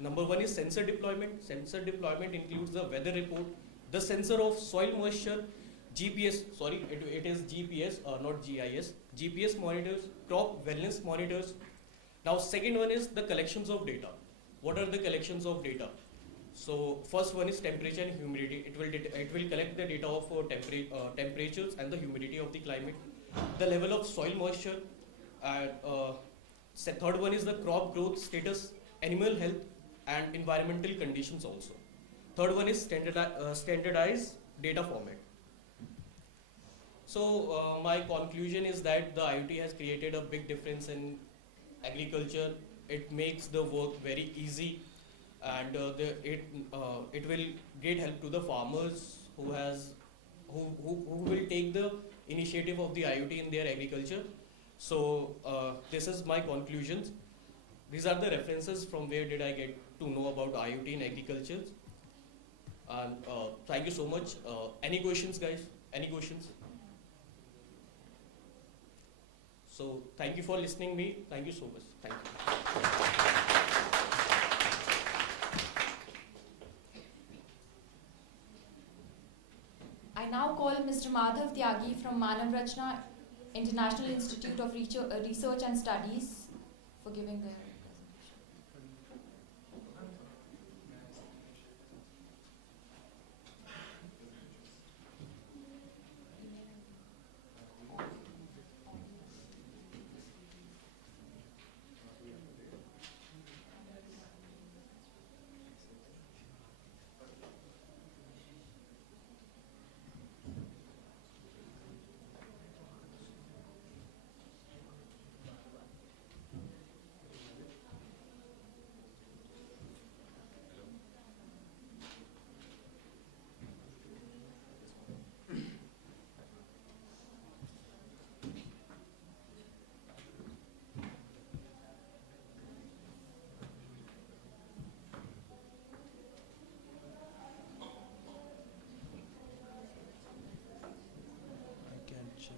Number 1 is sensor deployment. Sensor deployment includes the weather report, the sensor of soil moisture, GPS, sorry, it is GPS, not GIS, GPS monitors, crop wellness monitors. Now, second one is the collections of data. What are the collections of data? So, first one is temperature and humidity. It will collect the data of temperatures and the humidity of the climate, the level of soil moisture, and third one is the crop growth status, animal health, and environmental conditions also. Third one is standardized data format. So my conclusion is that the IoT has created a big difference in agriculture. It makes the work very easy, and it will great help to the farmers who will take the initiative of the IoT in their agriculture. So this is my conclusions. These are the references from where did I get to know about IoT in agriculture. And thank you so much. Any questions, guys? Any questions? So thank you for listening me. Thank you so much. Thank you. I now call Mr. Madhav Tyagi from Manav Rachna International Institute of Research and Studies for giving their presentation.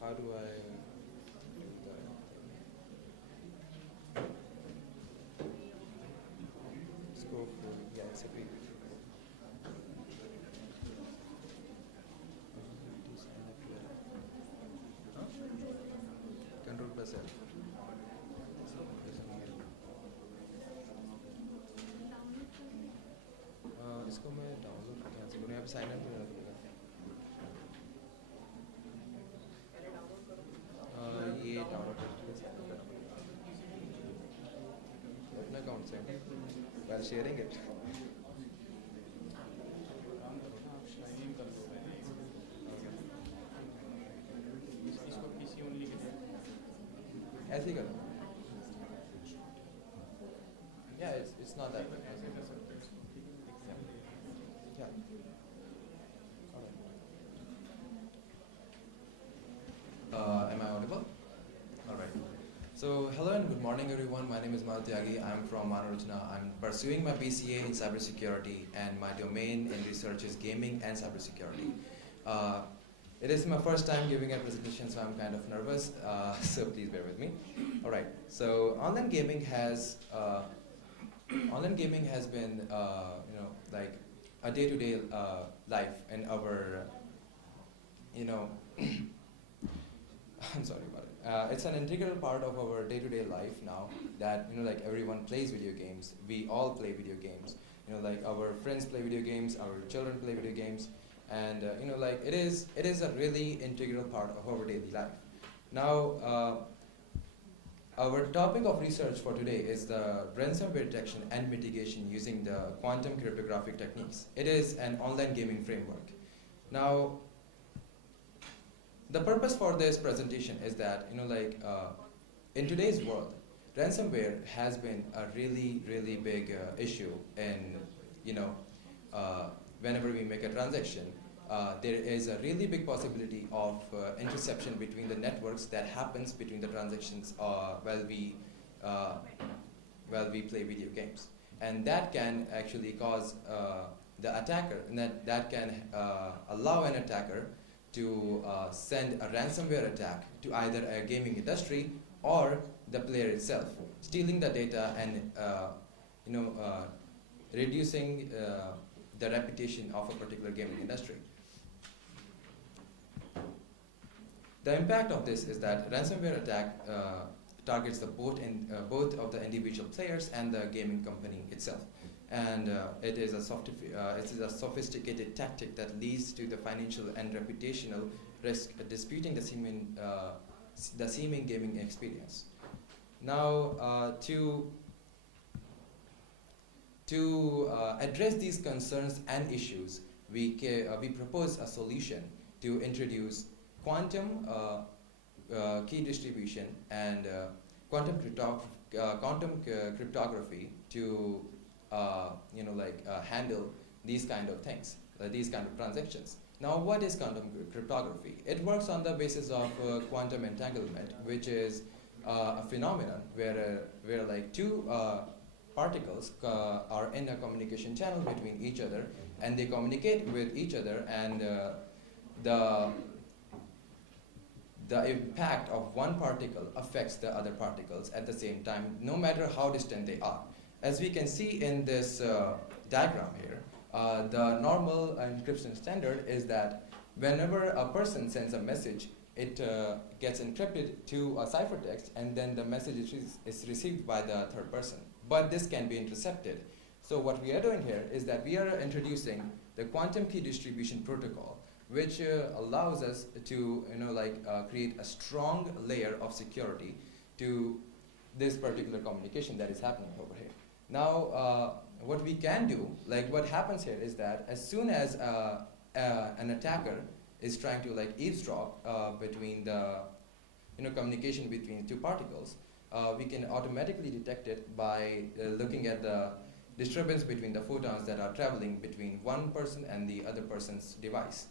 How do I do sign up ये download अपना account से while sharing it. ऐसे ही करो. Yeah, it's not that bad. Yeah. All right. Am I audible? All right. So, hello and good morning, everyone. My name is Mahatyagi. I'm from Manarachna. I'm pursuing my BCA in cybersecurity, and my domain in research is gaming and cybersecurity. It is my first time giving a presentation, so I'm kind of nervous. So please bear with me. All right. So, online gaming has been, like a day-to-day life in our, I'm sorry about it. It's an integral part of our day-to-day life now that, like everyone plays video games. We all play video games. Like our friends play video games, our children play video games. And, like it is a really integral part of our daily life. Now, our topic of research for today is the ransomware detection and mitigation using the quantum cryptographic techniques. It is an online gaming framework. Now, the purpose for this presentation is that, in today's world, ransomware has been a really, really big issue in, whenever we make a transaction, there is a really big possibility of interception between the networks that happens between the transactions while we play video games. And that can actually cause the attacker, and that can allow an attacker to send a ransomware attack to either a gaming industry or the player itself, stealing the data and reducing the reputation of a particular gaming industry. The impact of this is that ransomware attack targets both of the individual players and the gaming company itself. And it is a sophisticated tactic that leads to the financial and reputational risk disputing the seeming gaming experience. Now, to address these concerns and issues, we propose a solution to introduce quantum key distribution and quantum cryptography to handle these kind of things, these kind of transactions. Now, what is quantum cryptography? It works on the basis of quantum entanglement, which is a phenomenon where like two particles are in a communication channel between each other, and they communicate with each other, and the impact of one particle affects the other particles at the same time, no matter how distant they are. As we can see in this diagram here, the normal encryption standard is that whenever a person sends a message, it gets encrypted to a ciphertext, and then the message is received by the third person. But this can be intercepted. So what we are doing here is that we are introducing the quantum key distribution protocol, which allows us to create a strong layer of security to this particular communication that is happening over here. Now, what we can do, what happens here is that as soon as an attacker is trying to eavesdrop between the communication between two particles, we can automatically detect it by looking at the disturbance between the photons that are traveling between one person and the other person's device.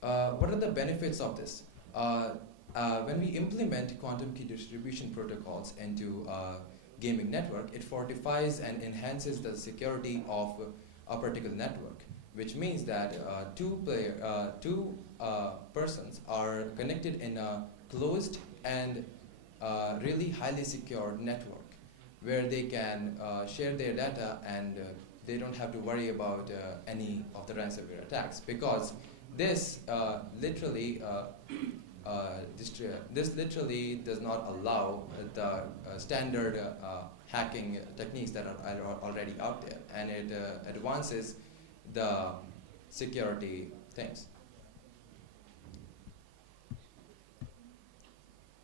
What are the benefits of this? When we implement quantum key distribution protocols into a gaming network, it fortifies and enhances the security of a particular network, which means that two persons are connected in a closed and really highly secured network where they can share their data, and they don't have to worry about any of the ransomware attacks, because this literally does not allow the standard hacking techniques that are already out there, and it advances the security things.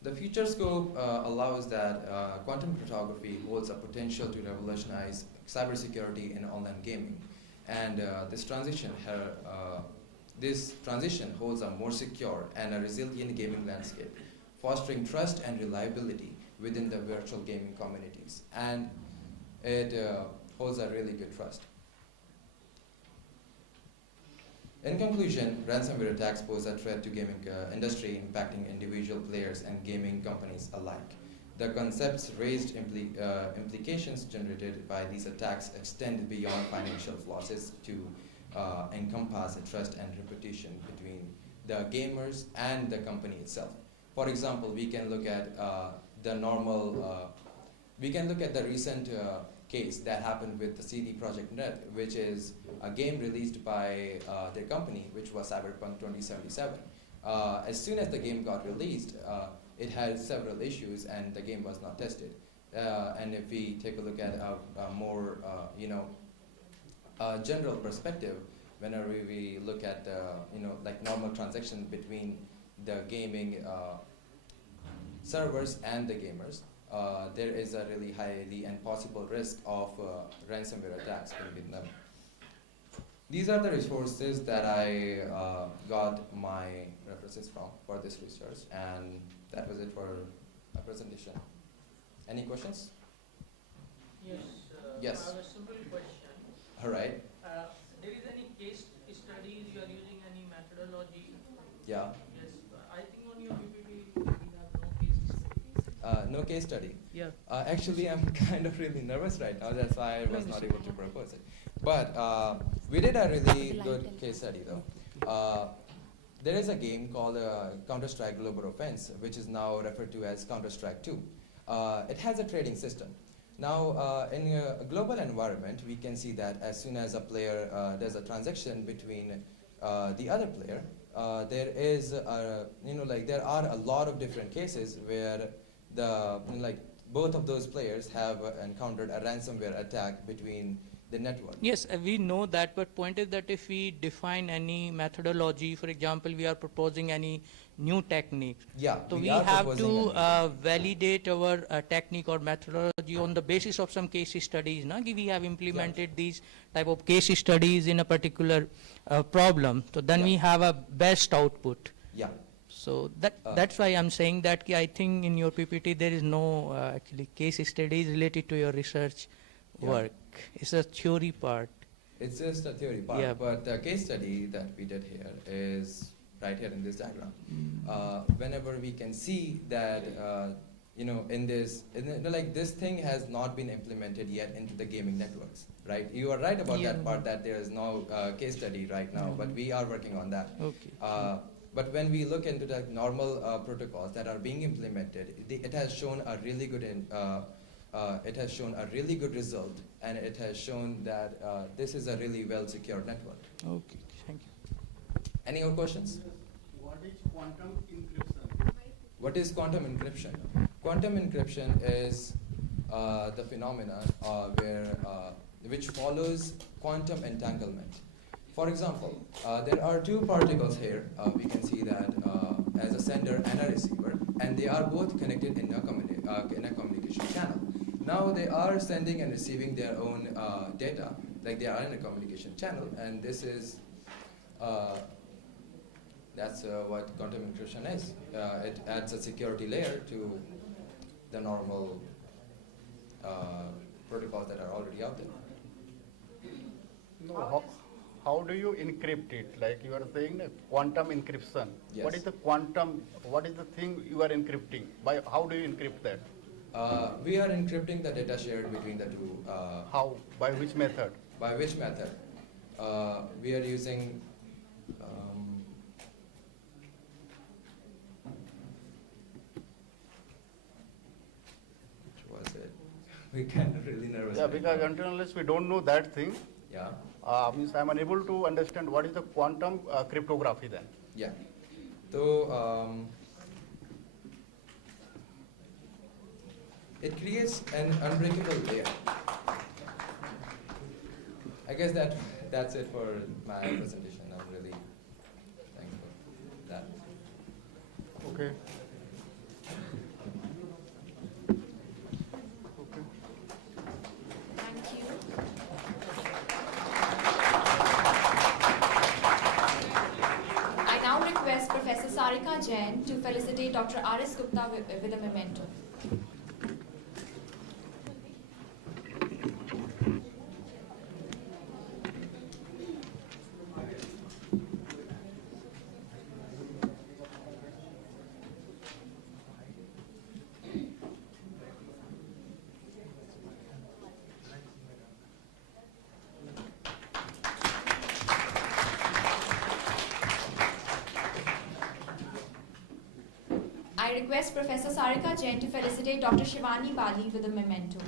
The future scope allows that quantum cryptography holds a potential to revolutionize cybersecurity in online gaming, and this transition holds a more secure and a resilient gaming landscape, fostering trust and reliability within the virtual gaming communities, and it holds a really good trust. In conclusion, ransomware attacks pose a threat to gaming industry, impacting individual players and gaming companies alike. The concepts raised implications generated by these attacks extend beyond financial losses to encompass trust and reputation between the gamers and the company itself. For example, we can look at the recent case that happened with the CD Projekt Red, which is a game released by their company, which was Cyberpunk 2077. As soon as the game got released, it had several issues and the game was not tested. And if we take a look at a more general perspective, whenever we look at like normal transaction between the gaming servers and the gamers, there is a really highly and possible risk of ransomware attacks within them. These are the resources that I got my references from for this research, and that was it for my presentation. Any questions? Yes. Yes. I have a simple question. All right. There is any case studies you are using any methodology? Yeah. Yes. I think on your PPT we have no case study. No case study. Yeah. Actually, I'm kind of really nervous right now. That's why I was not able to propose it. But we did a really good case study, though. There is a game called Counter-Strike Global Offense, which is now referred to as Counter-Strike 2. It has a trading system. Now, in a global environment, we can see that as soon as a player does a transaction between the other player, there is, there are a lot of different cases where both of those players have encountered a ransomware attack between the network. Yes, we know that, but point is that if we define any methodology, for example, we are proposing any new technique. Yeah, So we are have proposing to validate our technique or methodology on the basis of some case studies. Na? We have implemented these type of case studies in a particular problem. So then we have a best output. Yeah. So that's why I'm saying that I think in your PPT there is no actually case studies related to your research work. It's a theory part. It's just a theory part, Yeah. but the case study that we did here is right here in this diagram. Whenever we can see that, this thing has not been implemented yet into the gaming networks, right? You are right about that part, that there is no case study right now, but we are working on that. Okay. But when we look into the normal protocols that are being implemented, it has shown a really good result, and it has shown that this is a really well-secured network. Okay, thank you. Any other questions? What is quantum encryption? What is quantum encryption? Quantum encryption is the phenomena which follows quantum entanglement. For example, there are two particles here. We can see that as a sender and a receiver, and they are both connected in a communication channel. Now they are sending and receiving their own data, like they are in a communication channel, and this is that's what quantum encryption is. It adds a security layer to the normal protocols that are already out there. No, how do you encrypt it? Like you are saying, quantum encryption. Yes. What is the quantum? What is the thing you are encrypting? By how do you encrypt that? We are encrypting the data shared between the two. How? By which method? By which method? We are using which was it? We kind of really nervous. Yeah, right because now. until unless we don't know that thing, Yeah. means I'm unable to understand what is the quantum cryptography then. Yeah. So it creates an unbreakable layer. I guess that that's it for my presentation. I'm really thankful for that. Okay. Thank you. I now request Professor Sarika Jain to felicitate Dr. R.S. Gupta with a memento. I request Professor Sarika Jain to felicitate Dr. Shivani Bali with a memento.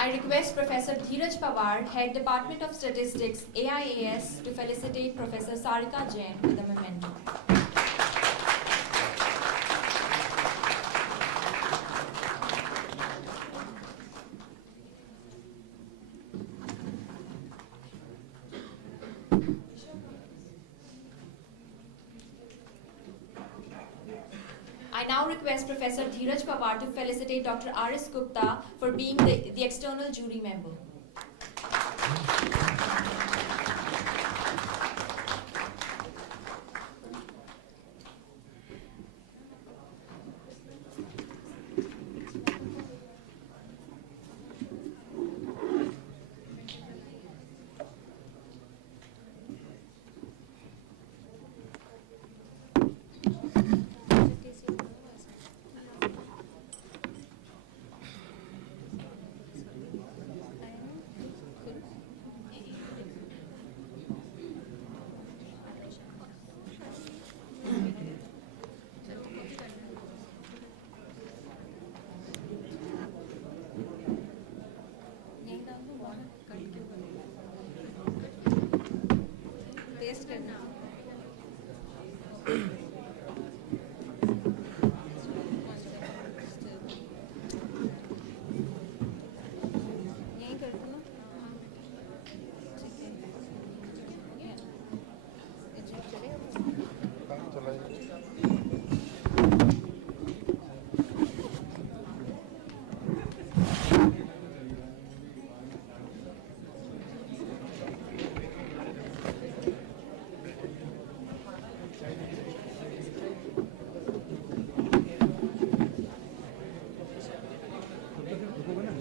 I request Professor Dheeraj Pawar, Head Department of Statistics, AIAS, to felicitate Professor Sarika Jain with a memento. I now request Professor Dheeraj Pawar to felicitate Dr. R.S. Gupta for being the external jury member.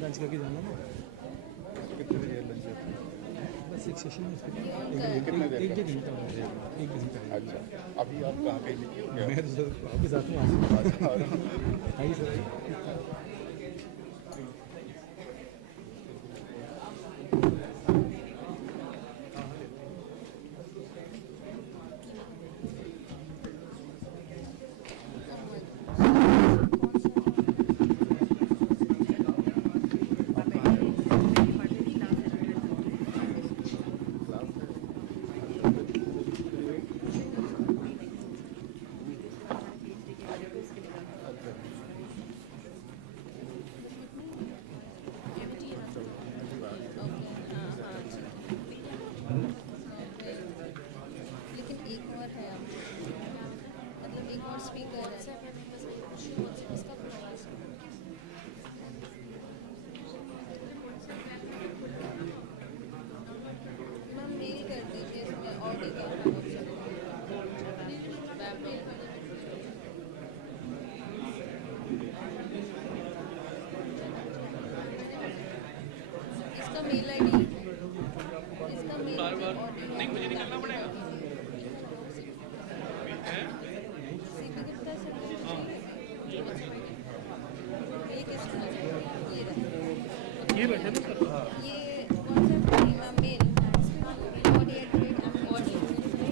Lunch करके जाना ना कितनी देर लग जाती बस एक session में कितनी देर एक का? घंटा हो जाएगा एक घंटा अच्छा, अभी आप कहाँ पे निकले हो क्या? मैं तो सर आपके साथ में आइए सर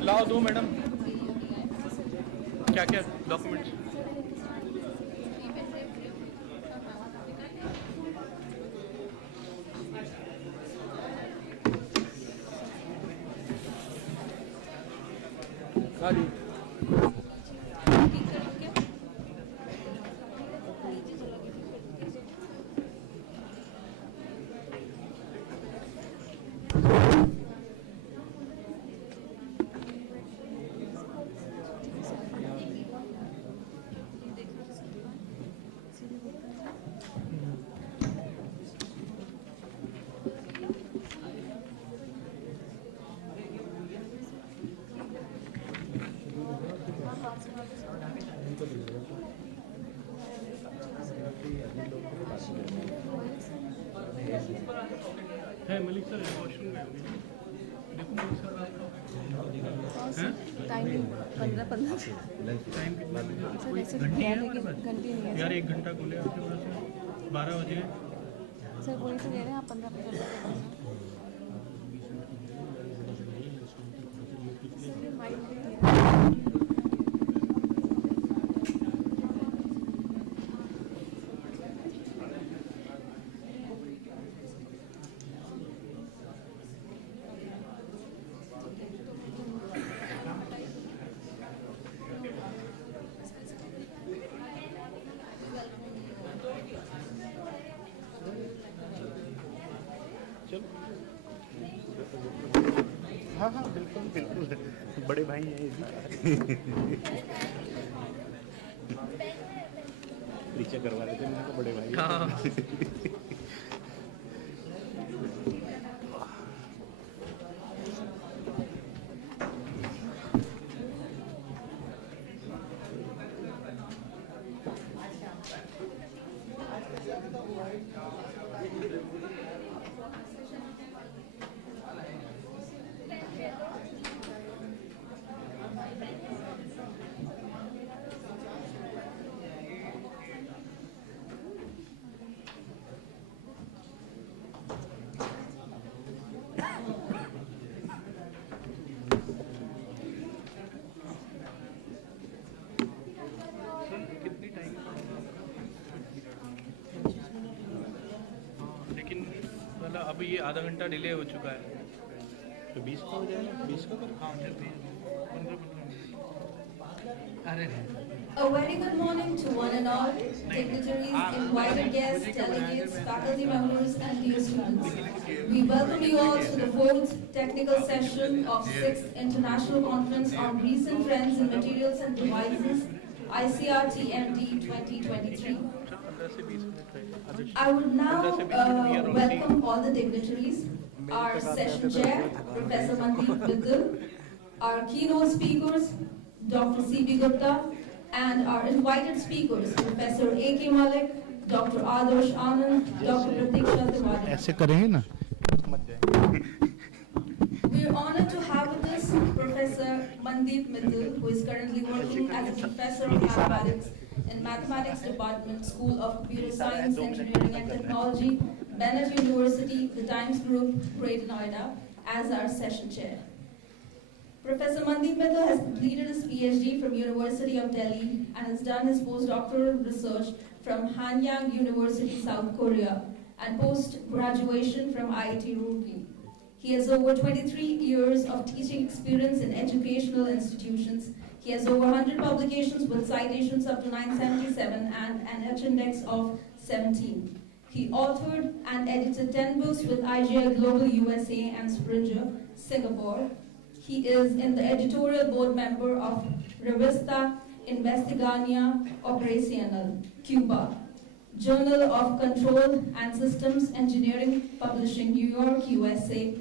लाओ दो मैडम क्या क्या डॉक्यूमेंट्स है मलिक सर वॉशरूम गए होंगे देखो मलिक सर आपका टाइम 15 टाइम कितना सर वैसे घंटी है हमारे घंटी पास नहीं है यार 1 घंटा खुले आपके वहाँ से 12 बजे सर वही तो कह रहे हैं आप 15 हाँ हाँ बिल्कुल बिल्कुल बड़े भाई हैं इसी परिचय करवा रहे थे मेरे को बड़े भाई अब ये आधा घंटा डिले हो चुका है तो 20 का हो जाएगा 20 का हाँ 15 अरे A very good morning to one and all, dignitaries, invited guests, delegates, faculty members, and dear students. We welcome you all to the 4th technical session of 6th International Conference on Recent Trends in Materials and Devices, ICRT MD 2023. I would now welcome all the dignitaries, our session chair, Professor Mandeep Biddle, our keynote speakers, Dr. C.B. Gupta, and our invited speakers, Professor A.K. Malik, Dr. Adarsh Anand, Dr. Pratiksha Tiwari. ऐसे करेंगे ना We are honored to have with us Professor Mandeep Mittal, who is currently working as a professor of mathematics in Mathematics Department, School of Computer Science, Engineering and Technology, Bennett University, the Times Group, Greater Noida, as our session chair. Professor Mandeep Mittal has completed his PhD from University of Delhi and has done his postdoctoral research from Hanyang University, South Korea, and post-graduation from IIT Roorkee. He has over 23 years of teaching experience in educational institutions. He has over 100 publications with citations up to 977 and an H-index of 17. He authored and edited 10 books with IGI Global USA and Springer, Singapore. He is in the editorial board member of Revista Investigania Operacional, Cuba, Journal of Control and Systems Engineering, Publishing, New York, USA,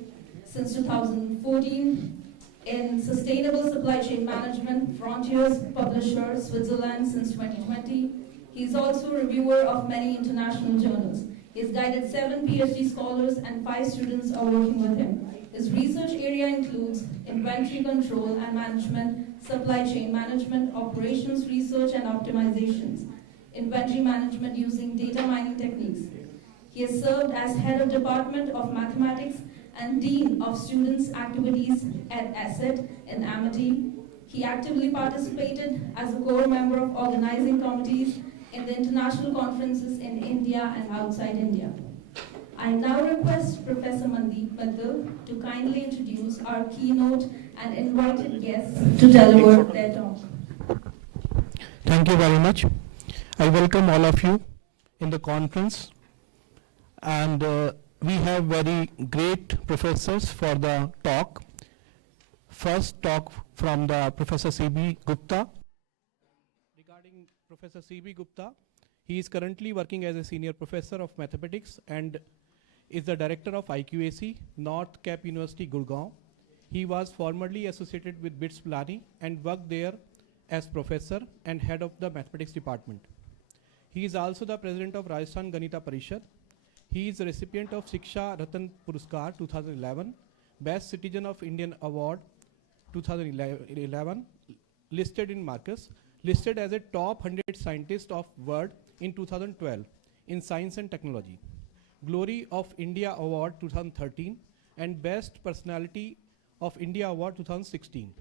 since 2014, in Sustainable Supply Chain Management, Frontiers Publisher, Switzerland, since 2020. He is also a reviewer of many international journals. He has guided 7 PhD scholars and 5 students are working with him. His research area includes inventory control and management, supply chain management, operations research and optimizations, inventory management using data mining techniques. He has served as head of Department of Mathematics and Dean of Students' Activities at ASSET in Amity. He actively participated as a core member of organizing committees in the international conferences in India and outside India. I now request Professor Mandeep Bandal to kindly introduce our keynote and invited guests to deliver their talk. Thank you very much. I welcome all of you in the conference, and we have very great professors for the talk. First talk from the Professor C.B. Gupta. Regarding Professor C.B. Gupta, he is currently working as a senior professor of mathematics and is the director of IQAC, North Cap University, Gurgaon. He was formerly associated with BITS Pilani and worked there as professor and head of the mathematics department. He is also the president of Rajasthan Ganita Parishad. He is a recipient of Shiksha Ratan Puraskar 2011, Best Citizen of Indian Award 2011, listed in Marcus, listed as a top 100 scientist of world in 2012 in science and technology, Glory of India Award 2013, and Best Personality of India Award 2016.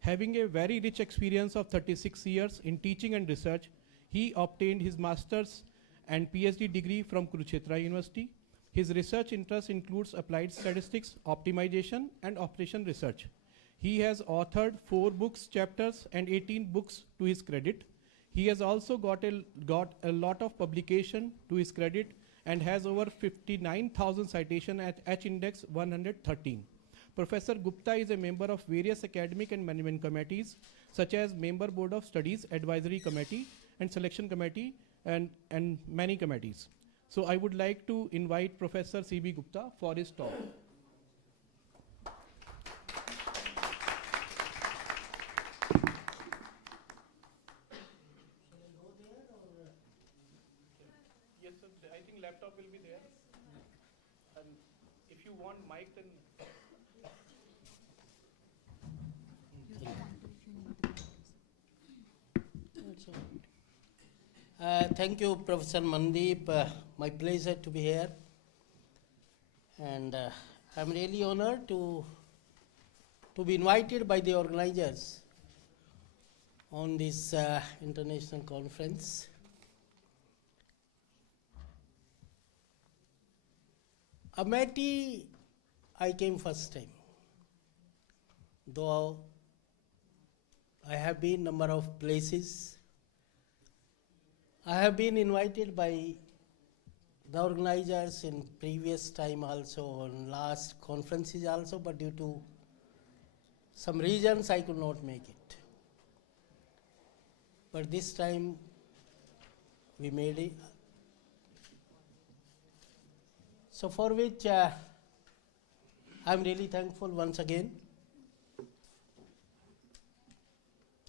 Having a very rich experience of 36 years in teaching and research, he obtained his master's and PhD degree from Kurukshetra University. His research interest includes applied statistics, optimization, and operation research. He has authored 4 books, chapters, and 18 books to his credit. He has also got a lot of publication to his credit and has over 59,000 citations at H-Index 113. Professor Gupta is a member of various academic and management committees, such as Member Board of Studies Advisory Committee and Selection Committee and many committees. So I would like to invite Professor C.B. Gupta for his talk. Yes, sir. I think laptop will be there. And if you want mic, then thank you, Professor Mandeep. My pleasure to be here. And I'm really honored to be invited by the organizers on this international conference. Amethi, I came first time, though I have been number of places. I have been invited by the organizers in previous time also, on last conferences also, but due to some reasons I could not make it. But this time we made it. So for which I'm really thankful once again.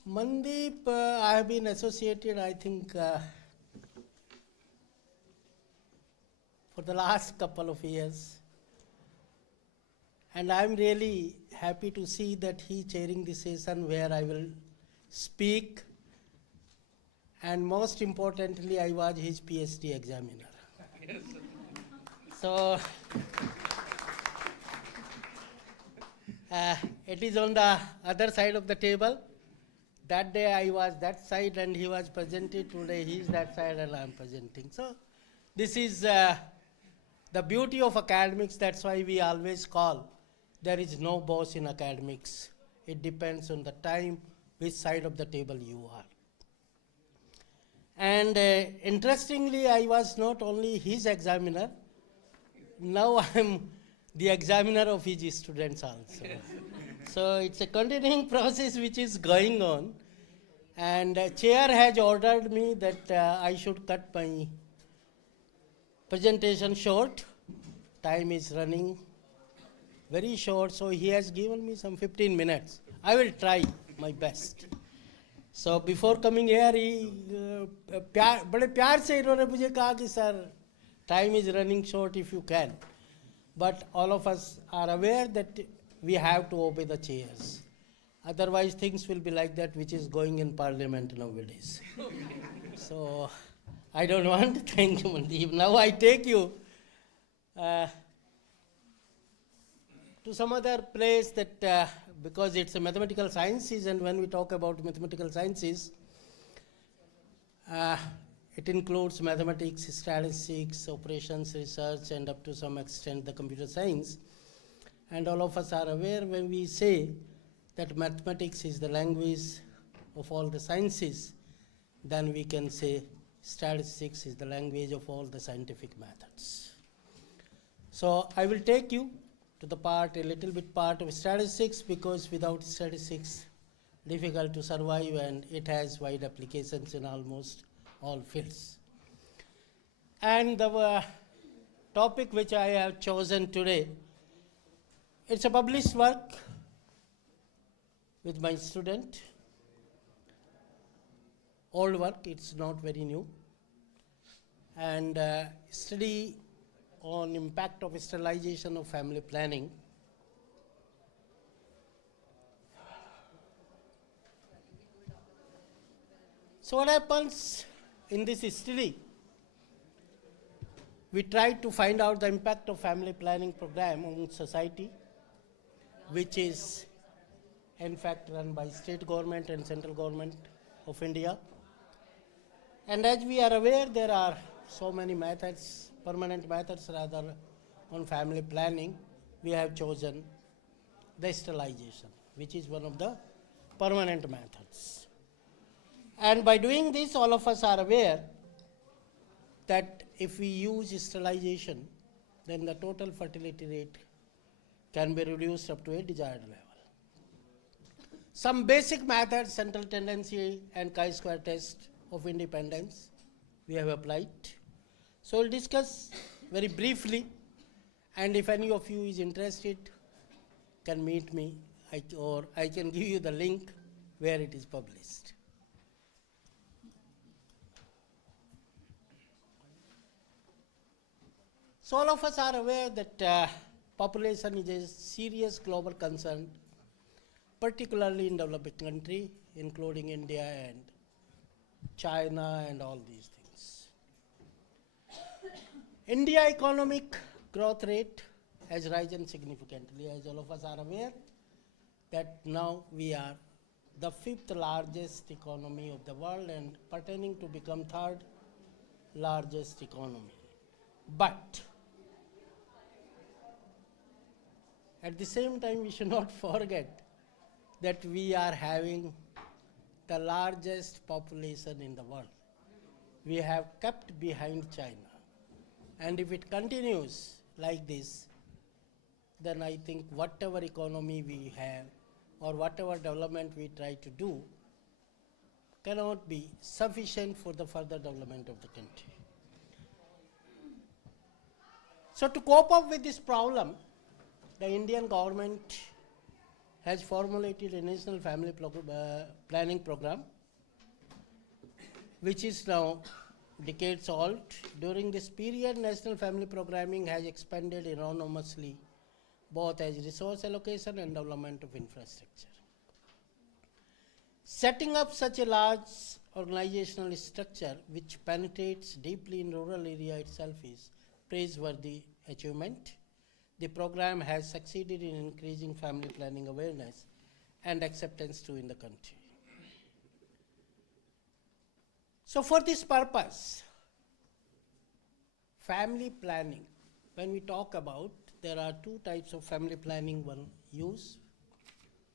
Mandeep, I have been associated, I think, for the last couple of years. And I'm really happy to see that he chairing the session where I will speak. And most importantly, I was his PhD examiner. Yes. So it is on the other side of the table. That day I was that side and he was presented. Today he is that side and I am presenting. So this is the beauty of academics. That's why we always call there is no boss in academics. It depends on the time, which side of the table you are. And interestingly, I was not only his examiner, now I am the examiner of his students also. So it's a continuing process which is going on. And chair has ordered me that I should cut my presentation short. Time is running very short, so he has given me some 15 minutes. I will try my best. So before coming here, he बड़े प्यार से इन्होंने मुझे कहा कि sir, time is running short if you can. But all of us are aware that we have to obey the chairs. Otherwise, things will be like that which is going in parliament nowadays. So I don't want to thank you, Mandeep. Now I take you to some other place that because it's a mathematical sciences, and when we talk about mathematical sciences, It includes mathematics, statistics, operations, research, and up to some extent the computer science. And all of us are aware when we say that mathematics is the language of all the sciences, then we can say statistics is the language of all the scientific methods. So I will take you to the a little bit part of statistics, because without statistics, difficult to survive, and it has wide applications in almost all fields. And the topic which I have chosen today, it's a published work with my student. Old work, it's not very new. And study on impact of sterilization of family planning. So what happens in this study? We try to find out the impact of family planning program on society, which is in fact run by state government and central government of India. And as we are aware, there are so many methods, permanent methods rather, on family planning. We have chosen the sterilization, which is one of the permanent methods. And by doing this, all of us are aware that if we use sterilization, then the total fertility rate can be reduced up to a desired level. Some basic methods, central tendency and chi-square test of independence, we have applied. So we'll discuss very briefly, and if any of you is interested, can meet me, or I can give you the link where it is published. So all of us are aware that population is a serious global concern, particularly in developing countries, including India and China and all these things. India economic growth rate has risen significantly, as all of us are aware that now we are the 5th largest economy of the world and pertaining to become 3rd largest economy. But at the same time, we should not forget that we are having the largest population in the world. We have kept behind China. And if it continues like this, then I think whatever economy we have or whatever development we try to do cannot be sufficient for the further development of the country. So to cope up with this problem, the Indian government has formulated a national family planning program, which is now decades old. During this period, national family programming has expanded enormously, both as resource allocation and development of infrastructure. Setting up such a large organizational structure which penetrates deeply in rural area itself is praiseworthy achievement. The program has succeeded in increasing family planning awareness and acceptance too in the country. So for this purpose, family planning, when we talk about, there are two types of family planning one use.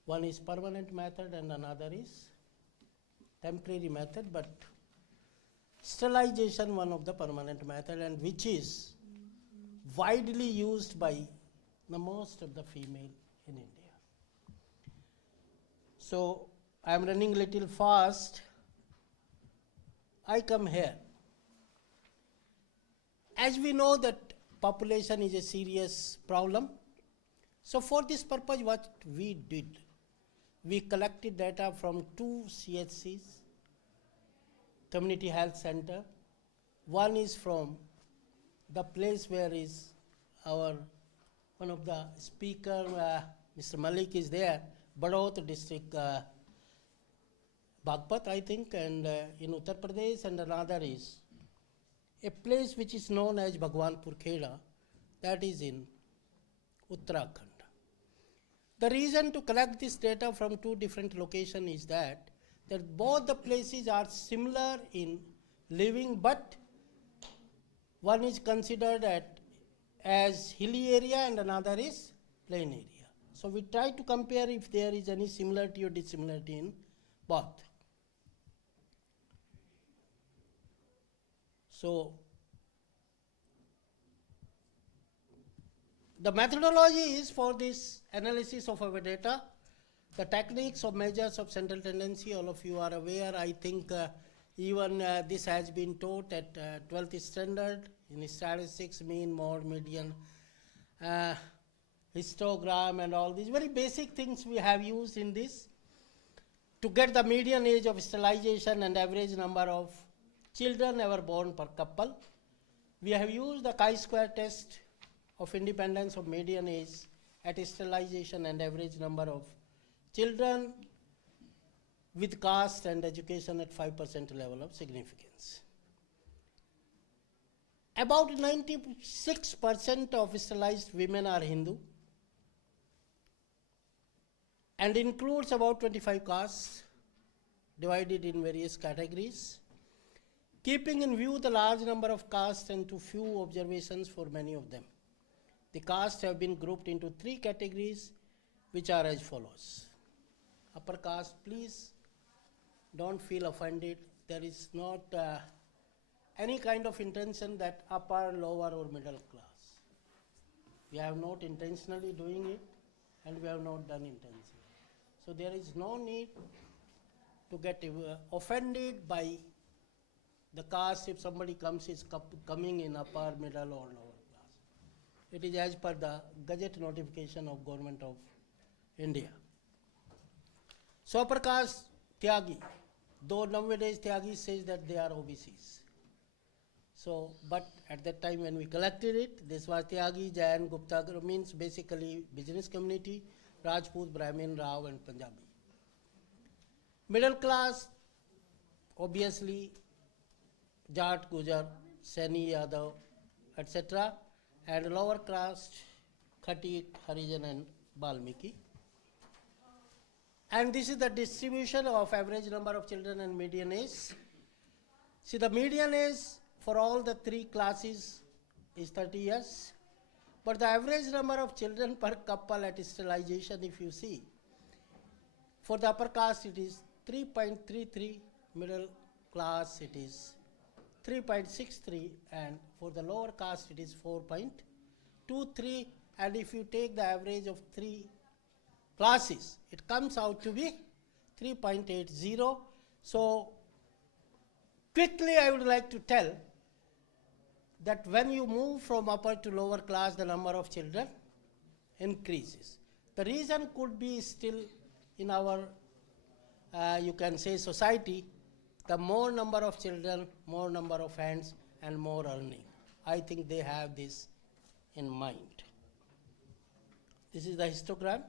One is permanent method and another is temporary method, but sterilization one of the permanent method, and which is widely used by the most of the female in India. So I am running a little fast. I come here. As we know that population is a serious problem, so for this purpose what we did, we collected data from 2 CHCs, community health center. One is from the place where is our one of the speaker, Mr. Malik is there, Badot district, Bagpat I think, and in Uttar Pradesh, and another is a place which is known as Bhagwanpur Kheda, that is in Uttarakhand. The reason to collect this data from 2 different locations is that both the places are similar in living, but one is considered as hilly area and another is plain area. So we try to compare if there is any similarity or dissimilarity in both. So the methodology is for this analysis of our data. The techniques of measures of central tendency, all of you are aware. I think even this has been taught at 12th standard in statistics, mean, mode, median, histogram and all these very basic things we have used in this to get the median age of sterilization and average number of children ever born per couple. We have used the chi-square test of independence of median age at sterilization and average number of children with caste and education at 5% level of significance. About 96% of sterilized women are Hindu and includes about 25 castes divided in various categories. Keeping in view the large number of castes and too few observations for many of them, the castes have been grouped into 3 categories which are as follows. Upper caste, please don't feel offended. There is not any kind of intention that upper, lower or middle class. We have not intentionally doing it and we have not done intentionally. So there is no need to get offended by the caste if somebody is coming in upper, middle or lower class. It is as per the Gazette notification of Government of India. So upper caste, Tyagi, though nowadays Tyagi says that they are OBCs. So, but at that time when we collected it, this was Tyagi, Jain, Gupta, means basically business community, Rajput, Brahmin, Rao and Punjabi. Middle class, obviously, Jat, Gujar, Saini, Yadav, etc. And lower caste, Khatik, Harijan and Balmiki. And this is the distribution of average number of children and median age. See, the median age for all the 3 classes is 30 years. But the average number of children per couple at sterilization, if you see, for the upper caste it is 3.33, middle class it is 3.63, and for the lower caste it is 4.23, and if you take the average of 3 classes, it comes out to be 3.80. So quickly I would like to tell that when you move from upper to lower class, the number of children increases. The reason could be still in our, you can say, society, the more number of children, more number of hands and more earning. I think they have this in mind. This is the histogram.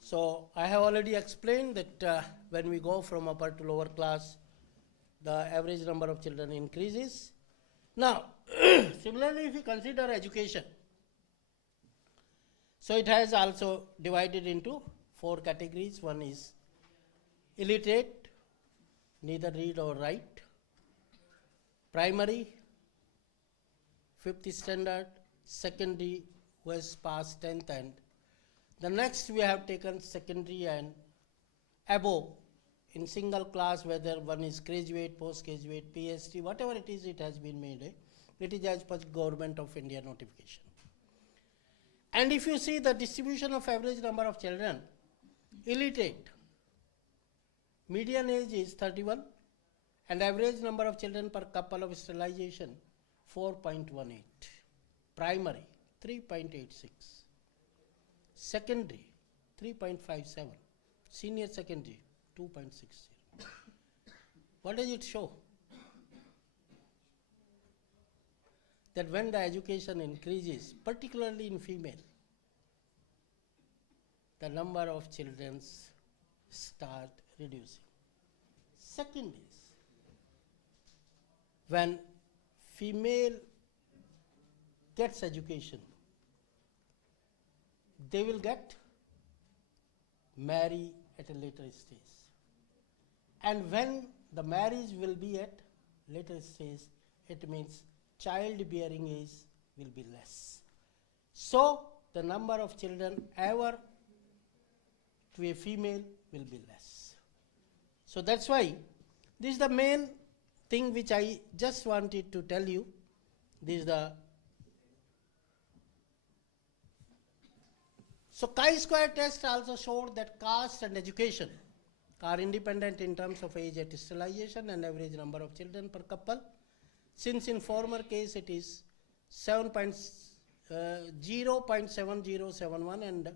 So I have already explained that when we go from upper to lower class, the average number of children increases. Now, similarly, if you consider education, so it has also divided into 4 categories. One is illiterate, neither read or write. Primary, 5th standard, secondary, who has passed 10th, and the next we have taken secondary and above in single class, whether one is graduate, postgraduate, PhD, whatever it is, it has been made. It is as per Government of India notification. And if you see the distribution of average number of children, illiterate, median age is 31 and average number of children per couple of sterilization 4.18, primary 3.86, secondary 3.57, senior secondary 2.60. What does it show? That when the education increases, particularly in female, the number of children start reducing. Second is, when female gets education, they will get marry at a later stage. And when the marriage will be at later stage, it means childbearing age will be less. So the number of children ever to a female will be less. So that's why this is the main thing which I just wanted to tell you. This is the so chi-square test also showed that caste and education are independent in terms of age at sterilization and average number of children per couple. Since in former case it is 0.7071 and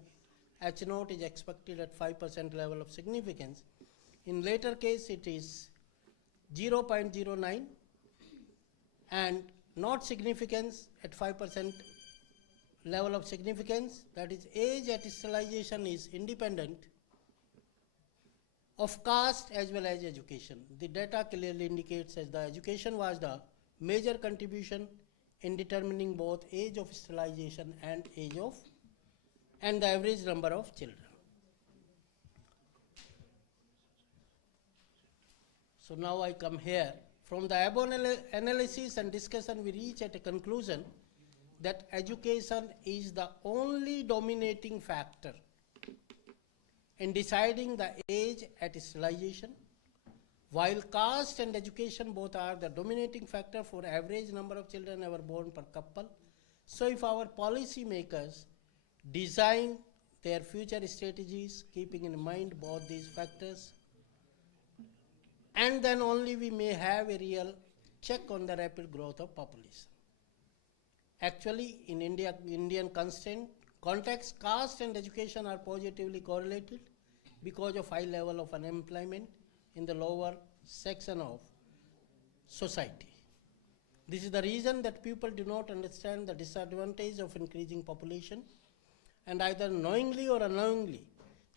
H naught is expected at 5% level of significance. In later case it is 0.09 and not significance at 5% level of significance, that is age at sterilization is independent of caste as well as education. The data clearly indicates that the education was the major contribution in determining both age of sterilization and and the average number of children. So now I come here. From the above analysis and discussion, we reach at a conclusion that education is the only dominating factor in deciding the age at sterilization, while caste and education both are the dominating factor for average number of children ever born per couple. So if our policy makers design their future strategies keeping in mind both these factors, and then only we may have a real check on the rapid growth of population. Actually, in Indian context, caste and education are positively correlated because of high level of unemployment in the lower section of society. This is the reason that people do not understand the disadvantage of increasing population, and either knowingly or unknowingly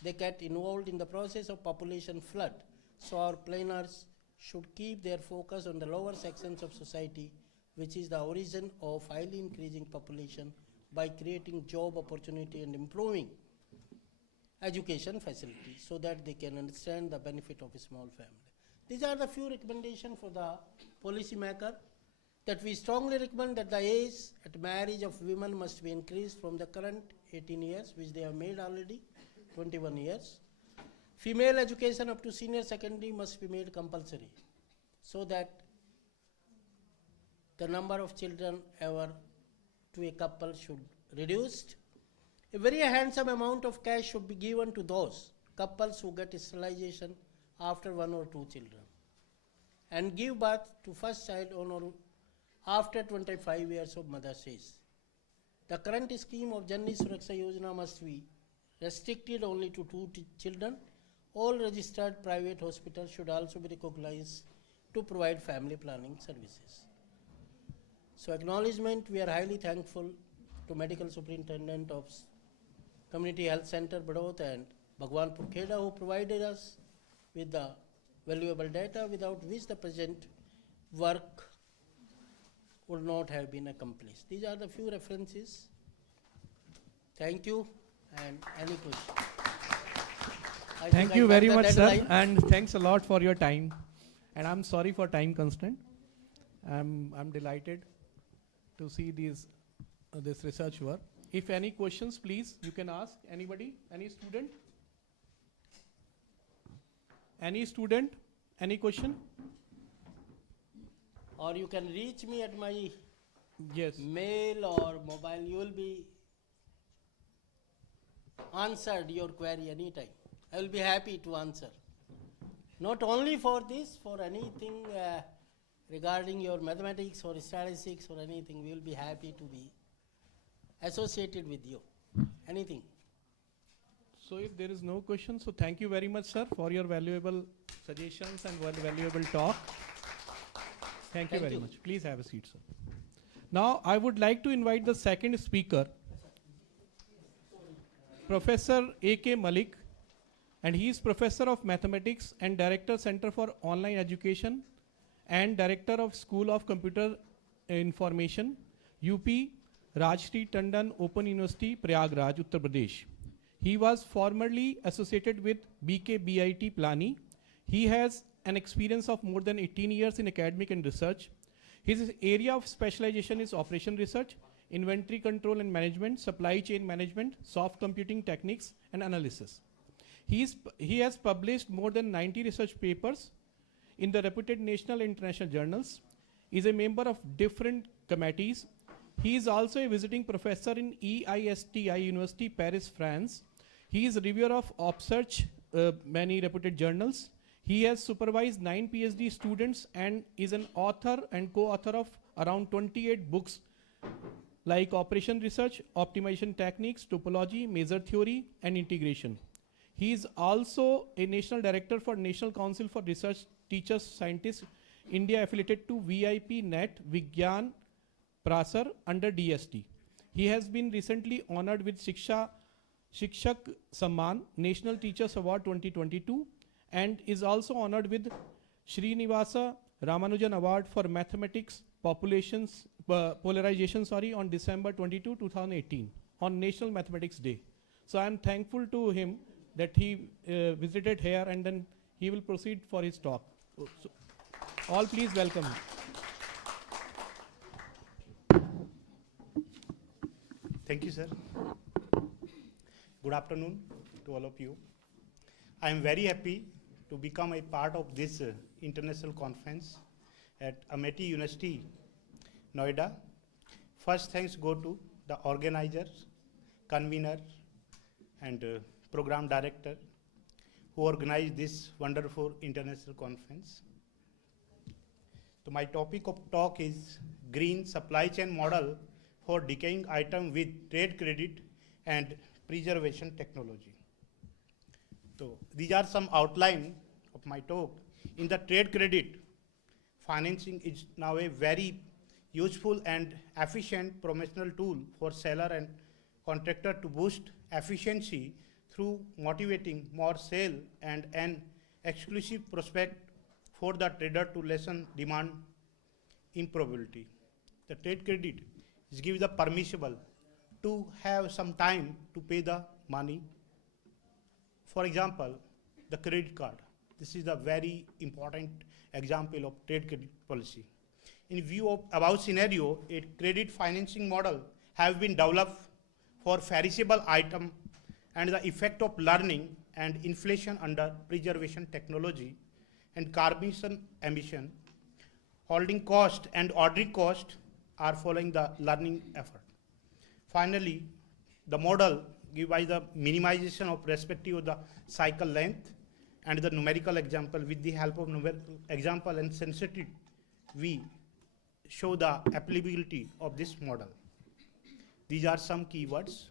they get involved in the process of population flood. So our planners should keep their focus on the lower sections of society, which is the origin of highly increasing population, by creating job opportunity and improving education facilities so that they can understand the benefit of a small family. These are the few recommendations for the policy maker, that we strongly recommend that the age at marriage of women must be increased from the current 18 years, which they have made already, 21 years. Female education up to senior secondary must be made compulsory so that the number of children ever to a couple should reduced. A very handsome amount of cash should be given to those couples who get sterilization after 1 or 2 children and give birth to first child on or after 25 years of mother's age. The current scheme of Janani Suraksha Yojana must be restricted only to 2 children. All registered private hospitals should also be recognized to provide family planning services. So acknowledgement, we are highly thankful to Medical Superintendent of Community Health Center Badot and Bhagwanpur Kheda, who provided us with the valuable data without which the present work would not have been accomplished. These are the few references. Thank you, and any question? Thank you very much, sir, and thanks a lot for your time. And I'm sorry for time constraint. I'm delighted to see this research work. If any questions, please, you can ask anybody, any student? Any student? Any question? Or you can reach me at my yes. mail or mobile. You will be answered your query anytime. I will be happy to answer. Not only for this, for anything regarding your mathematics or statistics or anything, we will be happy to be associated with you. Anything. So if there is no question, so thank you very much, sir, for your valuable suggestions and valuable talk. Thank you very much. Please have a seat, sir. Now I would like to invite the second speaker, Professor A.K. Malik, and he is Professor of Mathematics and Director Center for Online Education and Director of School of Computer Information, UP Rajshri Tandon Open University, Prayagraj, Uttar Pradesh. He was formerly associated with BKBIT Plani. He has an experience of more than 18 years in academic and research. His area of specialization is operation research, inventory control and management, supply chain management, soft computing techniques, and analysis. He has published more than 90 research papers in the reputed national and international journals. He is a member of different committees. He is also a visiting professor in EISTI University, Paris, France. He is a reviewer of OpSearch, many reputed journals. He has supervised 9 PhD students and is an author and co-author of around 28 books like Operation Research, Optimization Techniques, Topology, Measure Theory, and Integration. He is also a National Director for National Council for Research Teachers Scientists, India affiliated to VIP Net Vigyan Prasar under DST. He has been recently honored with Shikshak Samman, National Teachers Award 2022, and is also honored with Srinivasa Ramanujan Award for Mathematics Polarization on December 22, 2018, on National Mathematics Day. So I am thankful to him that he visited here, and then he will proceed for his talk. So all please welcome him. Thank you, sir. Good afternoon to all of you. I am very happy to become a part of this international conference at Amity University, Noida. First thanks go to the organizers, convener, and program director who organized this wonderful international conference. So my topic of talk is green supply chain model for decaying item with trade credit and preservation technology. So these are some outline of my talk. In the trade credit, financing is now a very useful and efficient promotional tool for seller and contractor to boost efficiency through motivating more sale and an exclusive prospect for the trader to lessen demand improbability. The trade credit is give the permissible to have some time to pay the money. For example, the credit card. This is a very important example of trade credit policy. In view of above scenario, a credit financing model have been developed for perishable item and the effect of learning and inflation under preservation technology and carbon emission, holding cost and ordering cost are following the learning effort. Finally, the model given by the minimization of respective of the cycle length and the numerical example. With the help of numerical example and sensitivity, we show the applicability of this model. These are some keywords.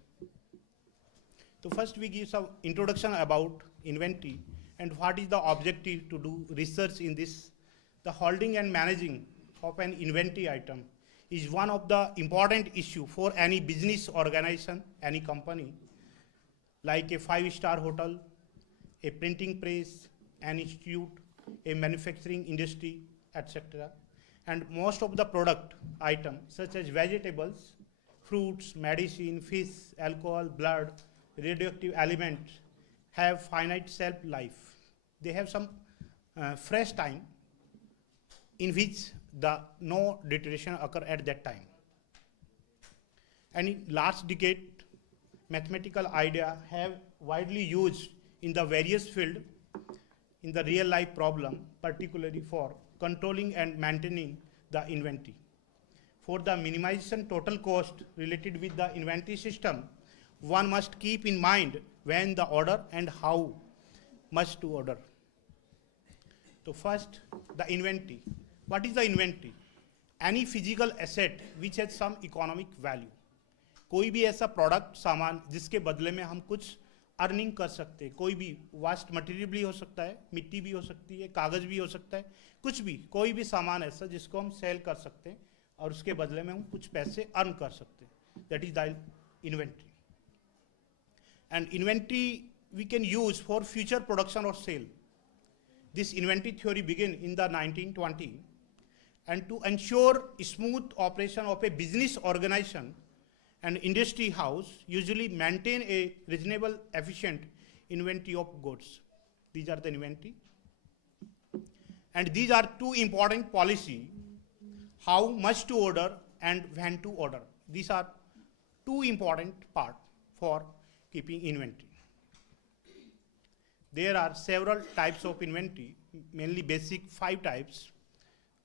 So first we give some introduction about inventory and what is the objective to do research in this. The holding and managing of an inventory item is one of the important issue for any business organization, any company, like a 5-star hotel, a printing press, an institute, a manufacturing industry, etc. And most of the product items such as vegetables, fruits, medicine, fish, alcohol, blood, radioactive elements have finite shelf life. They have some fresh time in which the no deterioration occur at that time. And in last decade, mathematical idea have widely used in the various field in the real life problem, particularly for controlling and maintaining the inventory. For the minimization total cost related with the inventory system, one must keep in mind when the order and how much to order. So first, the inventory. What is the inventory? Any physical asset which has some economic value. कोई भी ऐसा product सामान जिसके बदले में हम कुछ earning कर सकते हैं, कोई भी वास्ट मटेरियल भी हो सकता है, मिट्टी भी हो सकती है, कागज भी हो सकता है, कुछ भी, कोई भी सामान ऐसा जिसको हम सेल कर सकते हैं और उसके बदले में हम कुछ पैसे अर्न कर सकते हैं. That is the inventory. And inventory we can use for future production or sale. This inventory theory began in the 1920, and to ensure smooth operation of a business organization, and industry house usually maintain a reasonable efficient inventory of goods. These are the inventory. And these are two important policy, how much to order and when to order. These are two important part for keeping inventory. There are several types of inventory, mainly basic 5 types.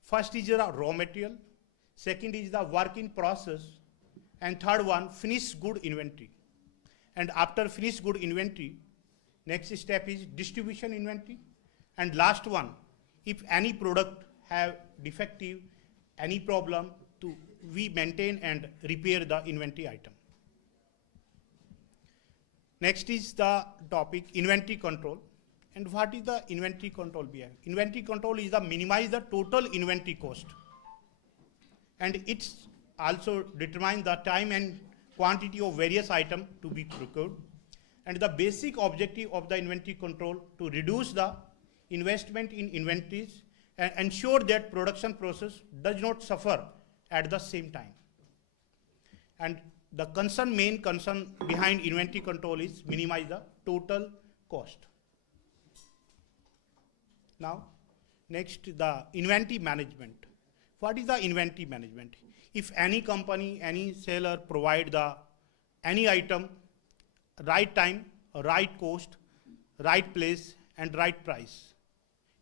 First is the raw material, second is the work in process, and third one, finished good inventory. And after finished good inventory, next step is distribution inventory, and last one, if any product have defective, any problem, we maintain and repair the inventory item. Next is the topic inventory control. And what is the inventory control we have? Inventory control is the minimize the total inventory cost. And it's also determine the time and quantity of various items to be procured. And the basic objective of the inventory control to reduce the investment in inventories and ensure that production process does not suffer at the same time. And the main concern behind inventory control is minimize the total cost. Now, next, the inventory management. What is the inventory management? If any company, any seller provide any item, right time, right cost, right place, and right price,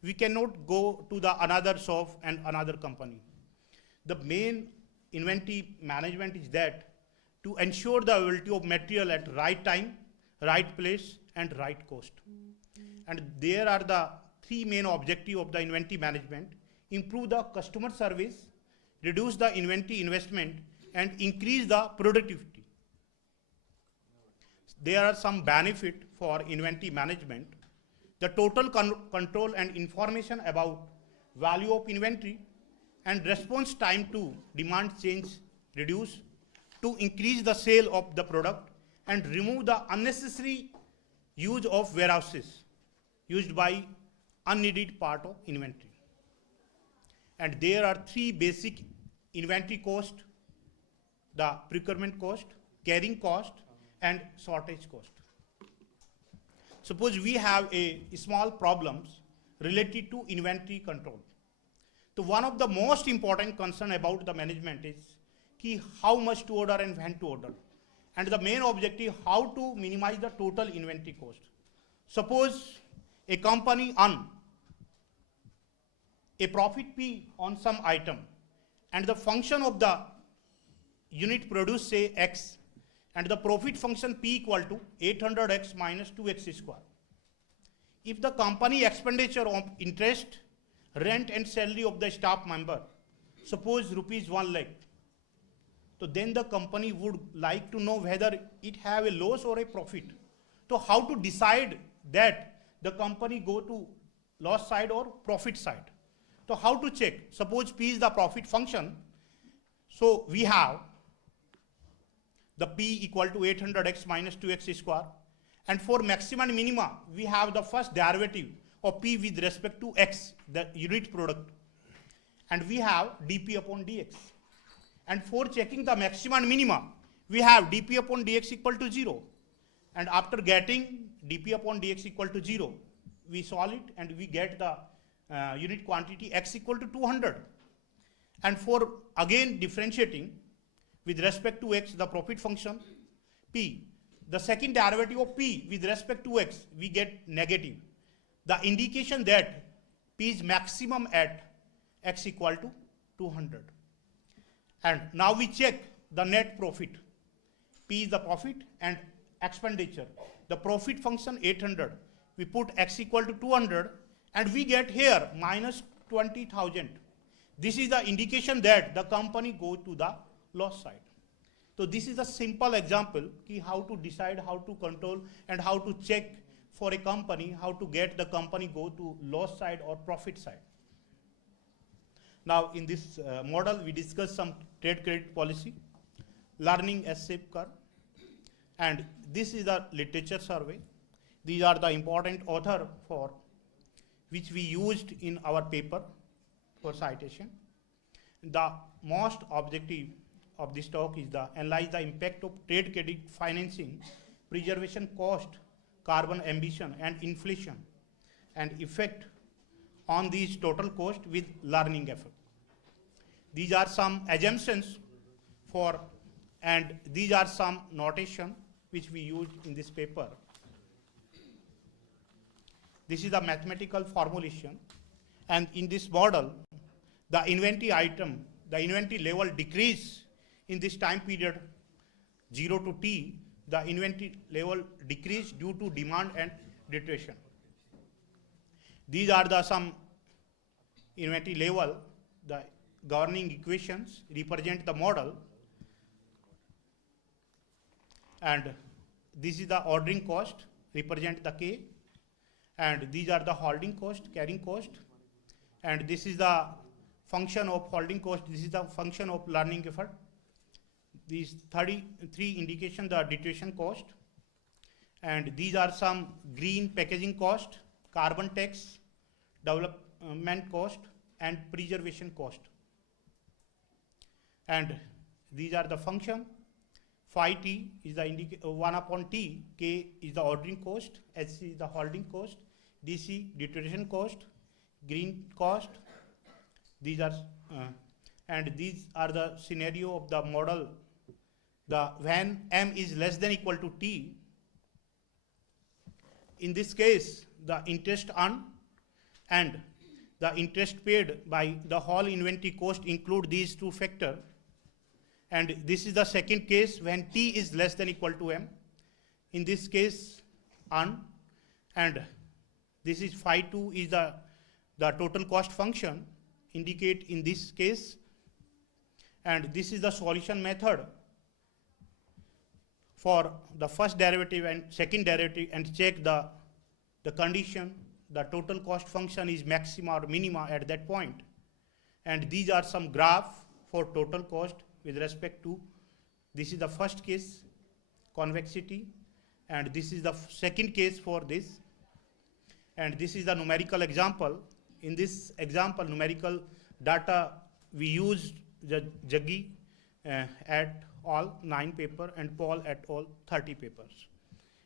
we cannot go to the another shop and another company. The main inventory management is that to ensure the availability of material at right time, right place, and right cost. And there are the 3 main objectives of the inventory management: improve the customer service, reduce the inventory investment, and increase the productivity. There are some benefits for inventory management. The total control and information about value of inventory and response time to demand change reduce, to increase the sale of the product and remove the unnecessary use of warehouses used by unneeded part of inventory. And there are 3 basic inventory cost: the procurement cost, carrying cost, and shortage cost. Suppose we have a small problems related to inventory control. So one of the most important concern about the management is how much to order and when to order. And the main objective, how to minimize the total inventory cost. Suppose a company earn a profit P on some item, and the function of the unit produced say X, and the profit function P equal to 800x minus 2x square. If the company expenditure of interest, rent and salary of the staff member, suppose rupees 1 lakh, so then the company would like to know whether it have a loss or a profit. So how to decide that the company go to loss side or profit side? So how to check? Suppose P is the profit function. So we have the P equal to 800x minus 2x square. And for maximum and minima, we have the first derivative of P with respect to X, the unit product. And we have dP upon dx. And for checking the maximum and minima, we have dP upon dx equal to 0. And after getting dP upon dx equal to 0, we solve it and we get the unit quantity X equal to 200. And for again differentiating with respect to X, the profit function P, the second derivative of P with respect to X, we get negative. The indication that P is maximum at X equal to 200. And now we check the net profit. P is the profit and expenditure. The profit function 800. We put X equal to 200 and we get here minus 20,000. This is the indication that the company go to the loss side. So this is a simple example how to decide, how to control, and how to check for a company, how to get the company go to loss side or profit side. Now in this model, we discuss some trade credit policy, learning S-shaped curve, and this is the literature survey. These are the important author for which we used in our paper for citation. The most objective of this talk is the analyze the impact of trade credit financing, preservation cost, carbon emission and inflation, and effect on these total cost with learning effect. These are some assumptions for, and these are some notation which we used in this paper. This is the mathematical formulation, and in this model, the inventory item, the inventory level decrease in this time period 0 to T, the inventory level decrease due to demand and deterioration. These are the some inventory level, the governing equations represent the model, and this is the ordering cost, represent the K, and these are the holding cost, carrying cost, and this is the function of holding cost, this is the function of learning effort. These 33 indication the deterioration cost, and these are some green packaging cost, carbon tax, development cost, and preservation cost. And these are the function. Phi t is the 1 upon t, k is the ordering cost, h is the holding cost, dc deterioration cost, green cost. These are and these are the scenario of the model. The when m is less than equal to t, in this case the interest earned and the interest paid by the whole inventory cost include these two factors. And this is the second case when t is less than equal to m. In this case, earned, and this is phi 2 is the total cost function indicate in this case, and this is the solution method for the first derivative and second derivative, and check the condition, the total cost function is maxima or minima at that point. And these are some graph for total cost with respect to, this is the first case, convexity, and this is the second case for this, and this is the numerical example. In this example, numerical data, we used the Jaggi at all 9 paper and Paul at all 30 papers.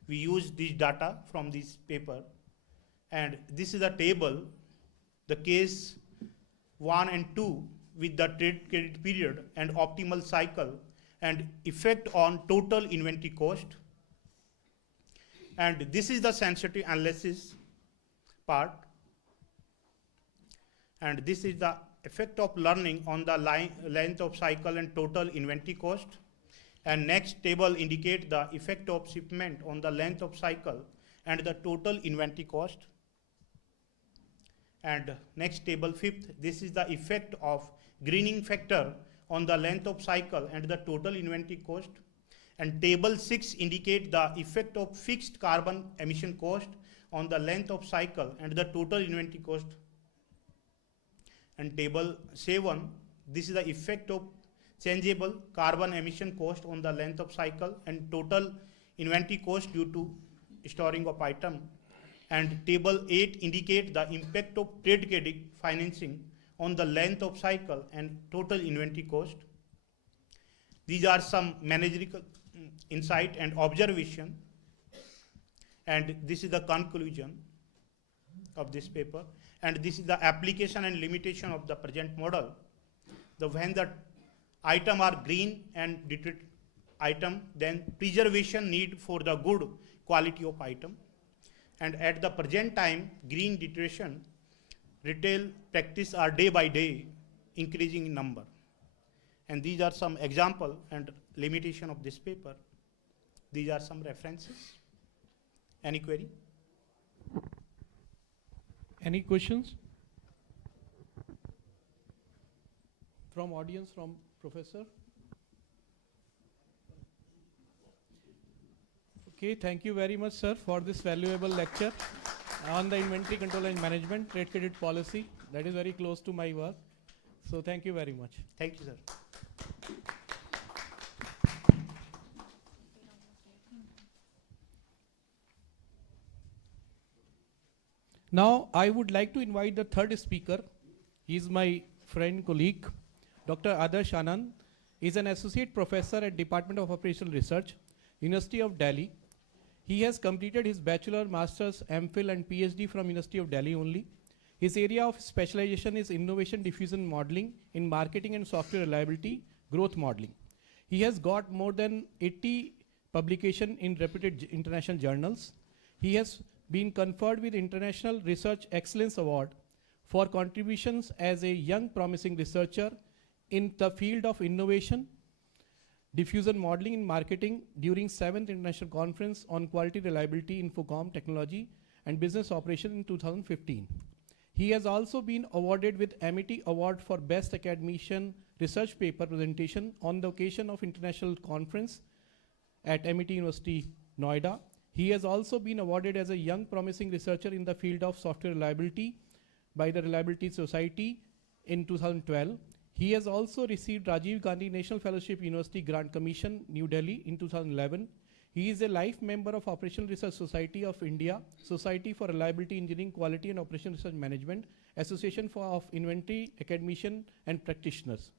We used this data from this paper, and this is the table, the case 1 and 2 with the trade credit period and optimal cycle and effect on total inventory cost. And this is the sensitive analysis part, and this is the effect of learning on the length of cycle and total inventory cost. And next table indicate the effect of shipment on the length of cycle and the total inventory cost. And next table, fifth, this is the effect of greening factor on the length of cycle and the total inventory cost. And table 6 indicate the effect of fixed carbon emission cost on the length of cycle and the total inventory cost. And table 7, this is the effect of changeable carbon emission cost on the length of cycle and total inventory cost due to storing of item. And table 8 indicate the impact of trade credit financing on the length of cycle and total inventory cost. These are some managerial insight and observation, and this is the conclusion of this paper, and this is the application and limitation of the present model. When the item are green and deteriorated item, then preservation need for the good quality of item. And at the present time, green deterioration retail practice are day by day increasing in number. And these are some example and limitation of this paper. These are some references. Any query? Any questions? From audience, from professor? Okay, thank you very much, sir, for this valuable lecture on the inventory control and management, trade credit policy. That is very close to my work. So thank you very much. Thank you, sir. Now, I would like to invite the third speaker. He is my friend, colleague, Dr. Adarsh Anand. He is an associate professor at Department of Operational Research, University of Delhi. He has completed his bachelor, master's, MPhil and PhD from University of Delhi only. His area of specialization is innovation diffusion modeling in marketing and software reliability growth modeling. He has got more than 80 publications in reputed international journals. He has been conferred with International Research Excellence Award for contributions as a young promising researcher in the field of innovation, diffusion modeling in marketing during 7th International Conference on Quality Reliability Infocom Technology and Business Operation in 2015. He has also been awarded with MIT Award for Best Academician Research Paper Presentation on the occasion of International Conference at MIT University, Noida. He has also been awarded as a young promising researcher in the field of software reliability by the Reliability Society in 2012. He has also received Rajiv Gandhi National Fellowship University Grant Commission, New Delhi in 2011. He is a life member of Operational Research Society of India, Society for Reliability Engineering, Quality and Operational Research Management, Association of Inventory Academicians and Practitioners.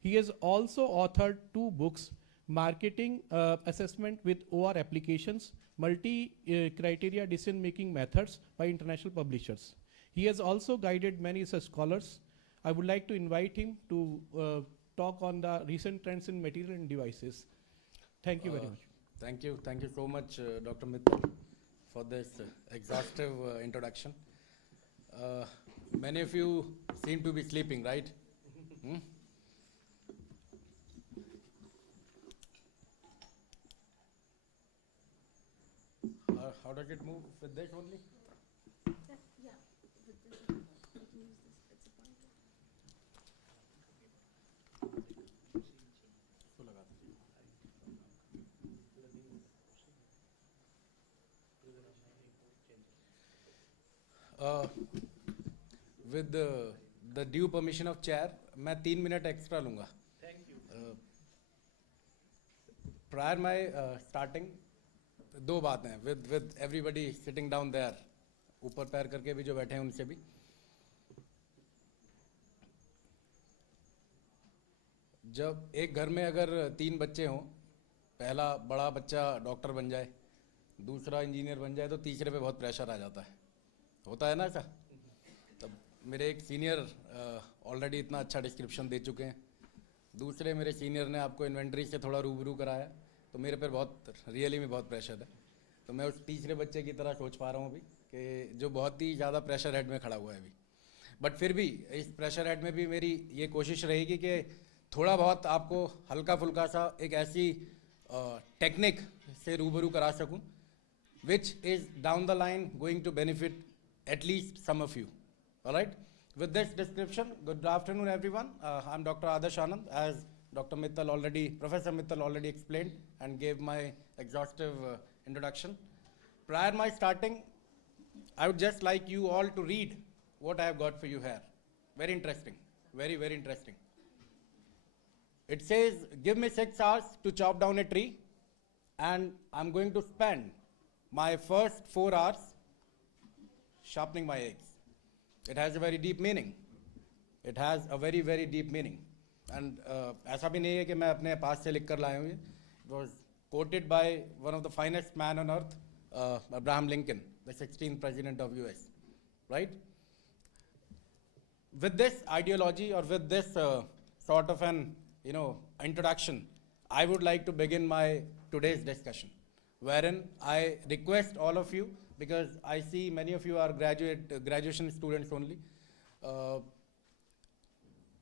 He has also authored 2 books, Marketing Assessment with OR Applications, Multi-Criteria Decision-Making Methods by international publishers. He has also guided many such scholars. I would like to invite him to talk on the recent trends in material and devices. Thank you very much. Thank you so much, Dr. Mittal, for this exhaustive introduction. Many of you seem to be sleeping, right? How does it move with this only? Yeah, with this, we can use this. It's a pointer. With the due permission of chair, मैं 3 minute extra लूँगा. Thank you. Prior my starting, 2 बातें हैं with everybody sitting down there, ऊपर पैर करके भी जो बैठे हैं उनसे भी. जब एक घर में अगर 3 बच्चे हों, पहला बड़ा बच्चा डॉक्टर बन जाए, दूसरा इंजीनियर बन जाए, तो तीसरे पे बहुत प्रेशर आ जाता है. होता है ना ऐसा? तब मेरे एक सीनियर ऑलरेडी इतना अच्छा डिस्क्रिप्शन दे चुके हैं, दूसरे मेरे सीनियर ने आपको इन्वेंट्री से थोड़ा रूबरू कराया, तो मेरे पर बहुत रियली में बहुत प्रेशर है. तो मैं उस तीसरे बच्चे की तरह सोच पा रहा हूँ अभी कि जो बहुत ही ज़्यादा प्रेशर हेड में खड़ा हुआ है अभी. बट फिर भी इस प्रेशर हेड में भी मेरी ये कोशिश रहेगी कि थोड़ा बहुत आपको हल्का फुल्का सा एक ऐसी टेक्निक से रूबरू करा सकूं which is down the line going to benefit at least some of you. All right? With this description, good afternoon everyone. I'm Dr. Adarsh Anand, as Professor Mittal already explained and gave my exhaustive introduction. Prior my starting, I would just like you all to read what I have got for you here. Very interesting, very, very interesting. It says, give me 6 hours to chop down a tree, and I'm going to spend my first 4 hours sharpening my eggs. It has a very deep meaning. It has a very, very deep meaning. And ऐसा भी नहीं है कि मैं अपने पास से लिख कर लाया हूँ. It was quoted by one of the finest man on earth, Abraham Lincoln, the 16th president of US, right? With this ideology or with this sort of an introduction, I would like to begin my today's discussion, wherein I request all of you, because I see many of you are graduation students only.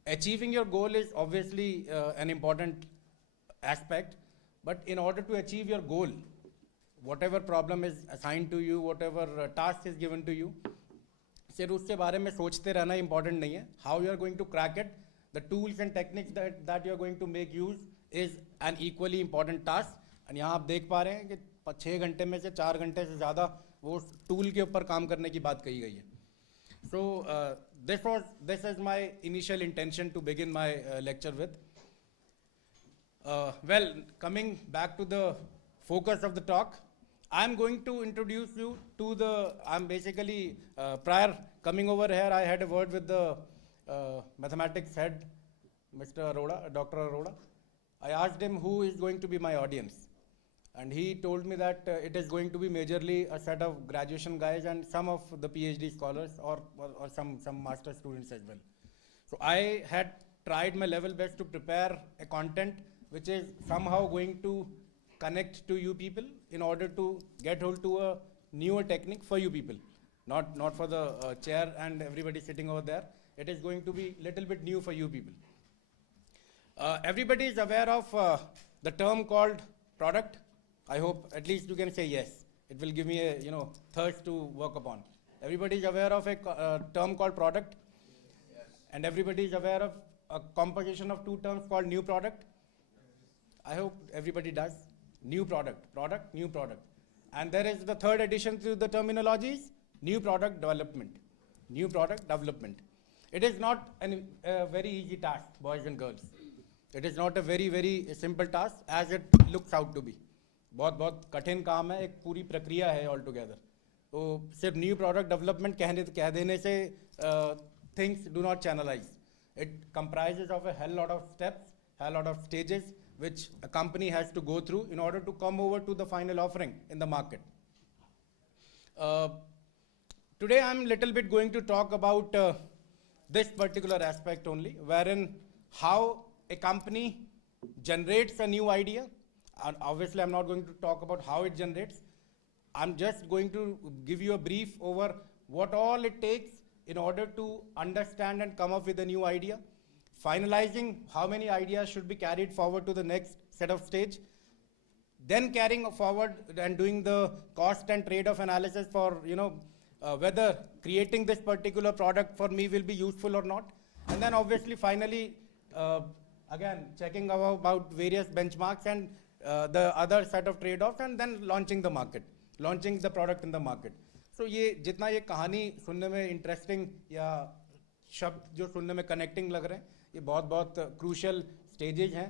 Achieving your goal is obviously an important aspect, but in order to achieve your goal, whatever problem is assigned to you, whatever task is given to you, सिर्फ उसके बारे में सोचते रहना important नहीं है. How you are going to crack it, the tools and techniques that you are going to make use is an equally important task. And यहाँ आप देख पा रहे हैं कि 6 घंटे में से 4 घंटे से ज़्यादा वो टूल के ऊपर काम करने की बात कही गई है. So this is my initial intention to begin my lecture with. Well, coming back to the focus of the talk, I'm going to introduce you to I'm basically, prior coming over here, I had a word with the mathematics head, Mr. Arora, Dr. Arora. I asked him who is going to be my audience. And he told me that it is going to be majorly a set of graduation guys and some of the PhD scholars or some master students as well. So I had tried my level best to prepare a content which is somehow going to connect to you people in order to get hold to a newer technique for you people. Not for the chair and everybody sitting over there. It is going to be little bit new for you people. Everybody is aware of the term called product. I hope at least you can say yes. It will give me a thirst to work upon. Everybody is aware of a term called product. Yes. And everybody is aware of a composition of two terms called new product. I hope everybody does. New product, new product. And there is the third addition to the terminologies, new product development. New product development. It is not a very easy task, boys and girls. It is not a very, very simple task as it looks out to be. बहुत कठिन काम है, एक पूरी प्रक्रिया है all together. तो सिर्फ न्यू प्रोडक्ट डेवलपमेंट कह देने से things do not channelise. It comprises of a hell lot of steps, hell lot of stages which a company has to go through in order to come over to the final offering in the market. Today I'm little bit going to talk about this particular aspect only, wherein how a company generates a new idea. And obviously I'm not going to talk about how it generates. I'm just going to give you a brief over what all it takes in order to understand and come up with a new idea, finalizing how many ideas should be carried forward to the next set of stage, then carrying forward and doing the cost and trade-off analysis for whether creating this particular product for me will be useful or not, and then obviously finally again checking about various benchmarks and the other set of trade-offs, and then launching the product in the market. So ये जितना ये कहानी सुनने में interesting या शब्द जो सुनने में कनेक्टिंग लग रहे हैं, ये बहुत क्रूशियल स्टेजेज हैं.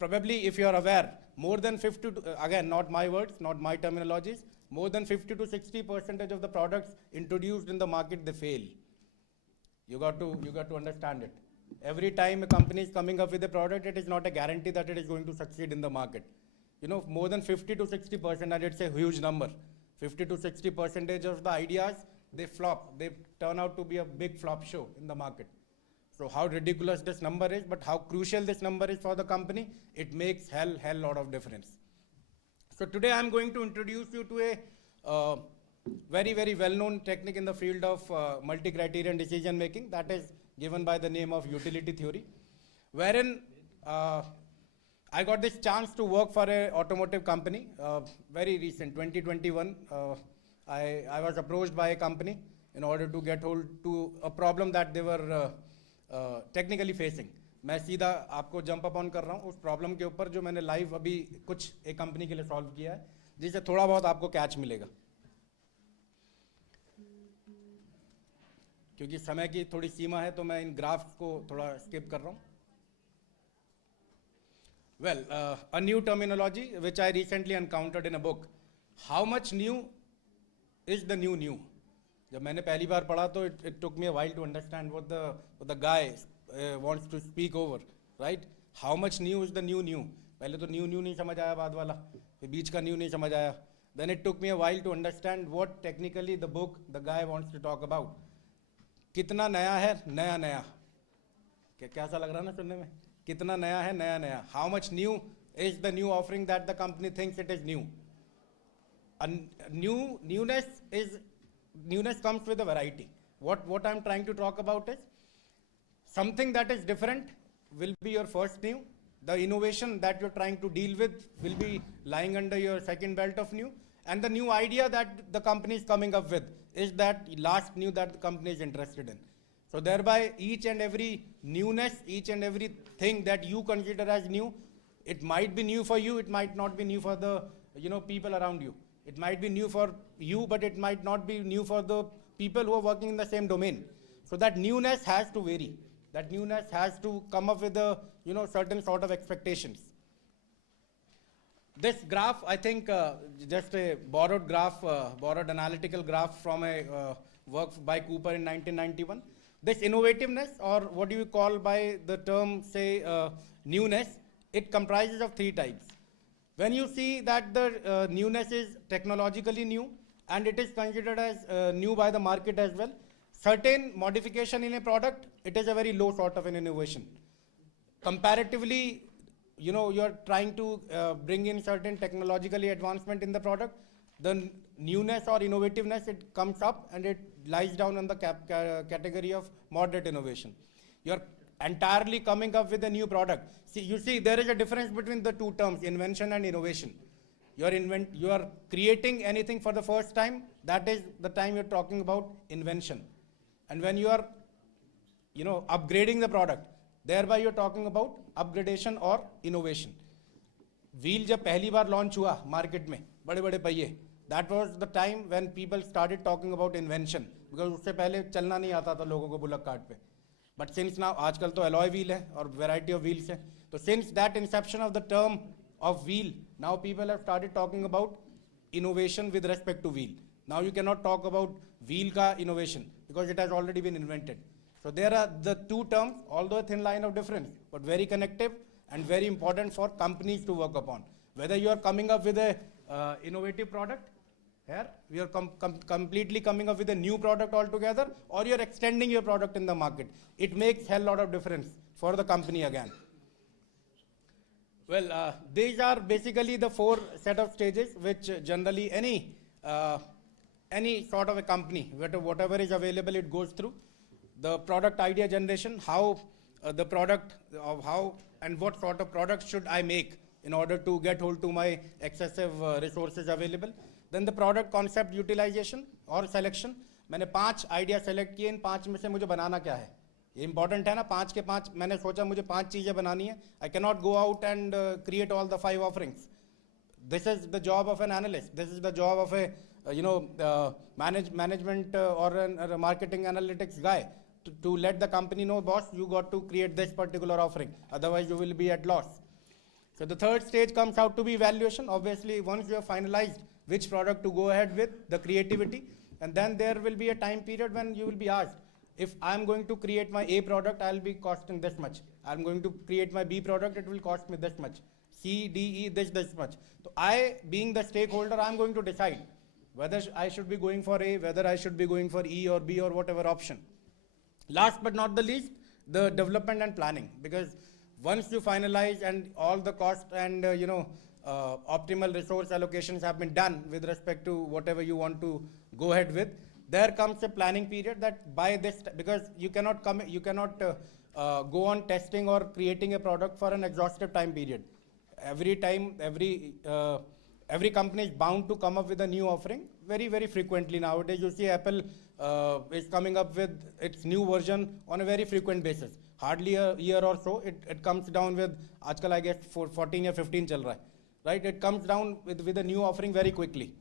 Probably if you are aware, more than 50 to, again not my words, not my terminologies, more than 50 to 60% of the products introduced in the market, they fail. You got to understand it. Every time a company is coming up with a product, it is not a guarantee that it is going to succeed in the market. More than 50 to 60%, and it's a huge number. 50 to 60% of the ideas, they flop. They turn out to be a big flop show in the market. So how ridiculous this number is, but how crucial this number is for the company, it makes hell lot of difference. So today I'm going to introduce you to a very, very well-known technique in the field of multi-criterion decision making, that is given by the name of utility theory, wherein I got this chance to work for an automotive company, very recent, 2021. I was approached by a company in order to get hold to a problem that they were technically facing. मैं सीधा आपको jump upon कर रहा हूँ उस problem के ऊपर जो मैंने लाइव अभी कुछ एक कंपनी के लिए सॉल्व किया है, जिससे थोड़ा बहुत आपको कैच मिलेगा. क्योंकि समय की थोड़ी सीमा है तो मैं इन ग्राफ्स को थोड़ा स्किप कर रहा हूँ. Well, a new terminology which I recently encountered in a book. How much new is the new? जब मैंने पहली बार पढ़ा तो it took me a while to understand what the guy wants to speak over, right? How much new is the new? पहले तो new नहीं समझ आया बाद वाला, फिर बीच का new नहीं समझ आया. Then it took me a while to understand what technically the guy wants to talk about. कितना नया है नया क्या सा लग रहा है ना सुनने में, कितना नया है नया. How much new is the new offering that the company thinks it is new? Newness comes with a variety. What I'm trying to talk about is something that is different will be your first new. The innovation that you're trying to deal with will be lying under your second belt of new, and the new idea that the company is coming up with is that last new that the company is interested in. So thereby each and every newness, each and every thing that you consider as new, it might be new for you, it might not be new for the people around you. It might be new for you, but it might not be new for the people who are working in the same domain. So that newness has to vary. That newness has to come up with a certain sort of expectations. This graph, I think, just a borrowed graph, borrowed analytical graph from a work by Cooper in 1991. This innovativeness, or what do you call by the term, say, newness, it comprises of three types. When you see that the newness is technologically new and it is considered as new by the market as well, certain modification in a product, it is a very low sort of an innovation. Comparatively, you know, you're trying to bring in certain technologically advancement in the product, the newness or innovativeness, it comes up and it lies down in the category of moderate innovation. You're entirely coming up with a new product. See, you see, there is a difference between the two terms, invention and innovation. You are creating anything for the first time, that is the time you're talking about invention. And when you are, you know, upgrading the product, thereby you're talking about upgradation or innovation. Wheel जब पहली बार launch हुआ market में, बड़े बड़े पहिए, that was the time when people started talking about invention, because उससे पहले चलना नहीं आता था लोगों को बुलक कार्ट पे. But since now, आजकल तो alloy wheel है और variety of wheels है. So since that inception of the term of wheel, now people have started talking about innovation with respect to wheel. Now you cannot talk about wheel ka innovation because it has already been invented. So there are the two terms, although a thin line of difference, but very connective and very important for companies to work upon. Whether you are coming up with a innovative product, here we are completely coming up with a new product altogether, or you are extending your product in the market. It makes hell lot of difference for the company again. Well, these are basically the four set of stages which generally any sort of a company, whatever is available, it goes through. The product idea generation, how the product, of how and what sort of product should I make in order to get hold to my excessive resources available. Then the product concept utilization or selection. मैंने 5 idea select किए, इन 5 में से मुझे बनाना क्या है, ये important है ना. 5 के 5 मैंने सोचा मुझे 5 चीज़ें बनानी है. I cannot go out and create all the 5 offerings. This is the job of an analyst. This is the job of a management or a marketing analytics guy to let the company know, boss, you got to create this particular offering, otherwise you will be at loss. So the third stage comes out to be evaluation. Obviously, once you have finalized which product to go ahead with, the creativity, and then there will be a time period when you will be asked, if I'm going to create my A product, I'll be costing this much. I'm going to create my B product, it will cost me this much. C, D, E, this much. So I, being the stakeholder, I'm going to decide whether I should be going for A, whether I should be going for E or B or whatever option. Last but not the least, the development and planning, because once you finalize and all the cost and optimal resource allocations have been done with respect to whatever you want to go ahead with, there comes a planning period that by this, because you cannot go on testing or creating a product for an exhaustive time period. Every time, every company is bound to come up with a new offering very, very frequently. Nowadays, you see Apple is coming up with its new version on a very frequent basis. Hardly a year or so, it comes down with, aajkal I guess 14 or 15 chal raha hai, right? It comes down with a new offering very quickly.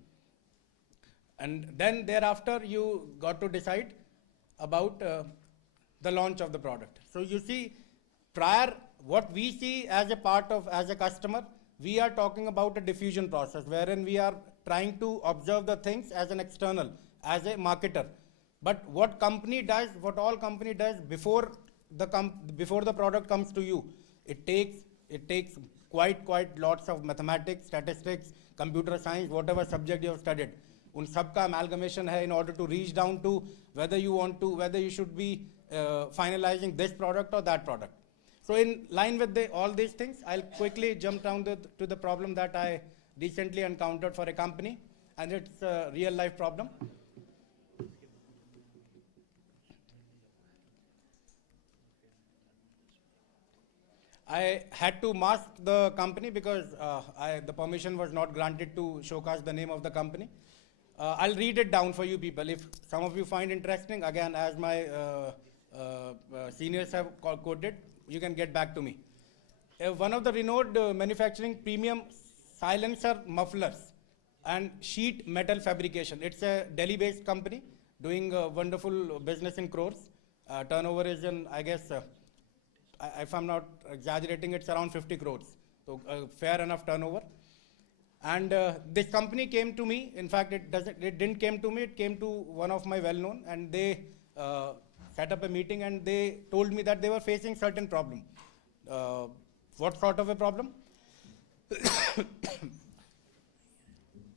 And then thereafter, you got to decide about the launch of the product. So you see, prior, what we see as a customer, we are talking about a diffusion process wherein we are trying to observe the things as an external, as a marketer. But what company does, what all company does before the product comes to you, it takes quite lots of mathematics, statistics, computer science, whatever subject you have studied. उन सब का amalgamation है in order to reach down to whether you should be finalizing this product or that product. So in line with all these things, I'll quickly jump down to the problem that I recently encountered for a company, and it's a real life problem. I had to mask the company because the permission was not granted to showcase the name of the company. I'll read it down for you people. If some of you find interesting, again, as my seniors have quoted, you can get back to me. One of the renowned manufacturing premium silencer mufflers and sheet metal fabrication. It's a Delhi-based company doing wonderful business in crores. Turnover is in, I guess, if I'm not exaggerating, it's around 50 crores. So fair enough turnover. And this company came to me. In fact, it didn't came to me. It came to one of my well-known, and they set up a meeting and they told me that they were facing certain problem. What sort of a problem?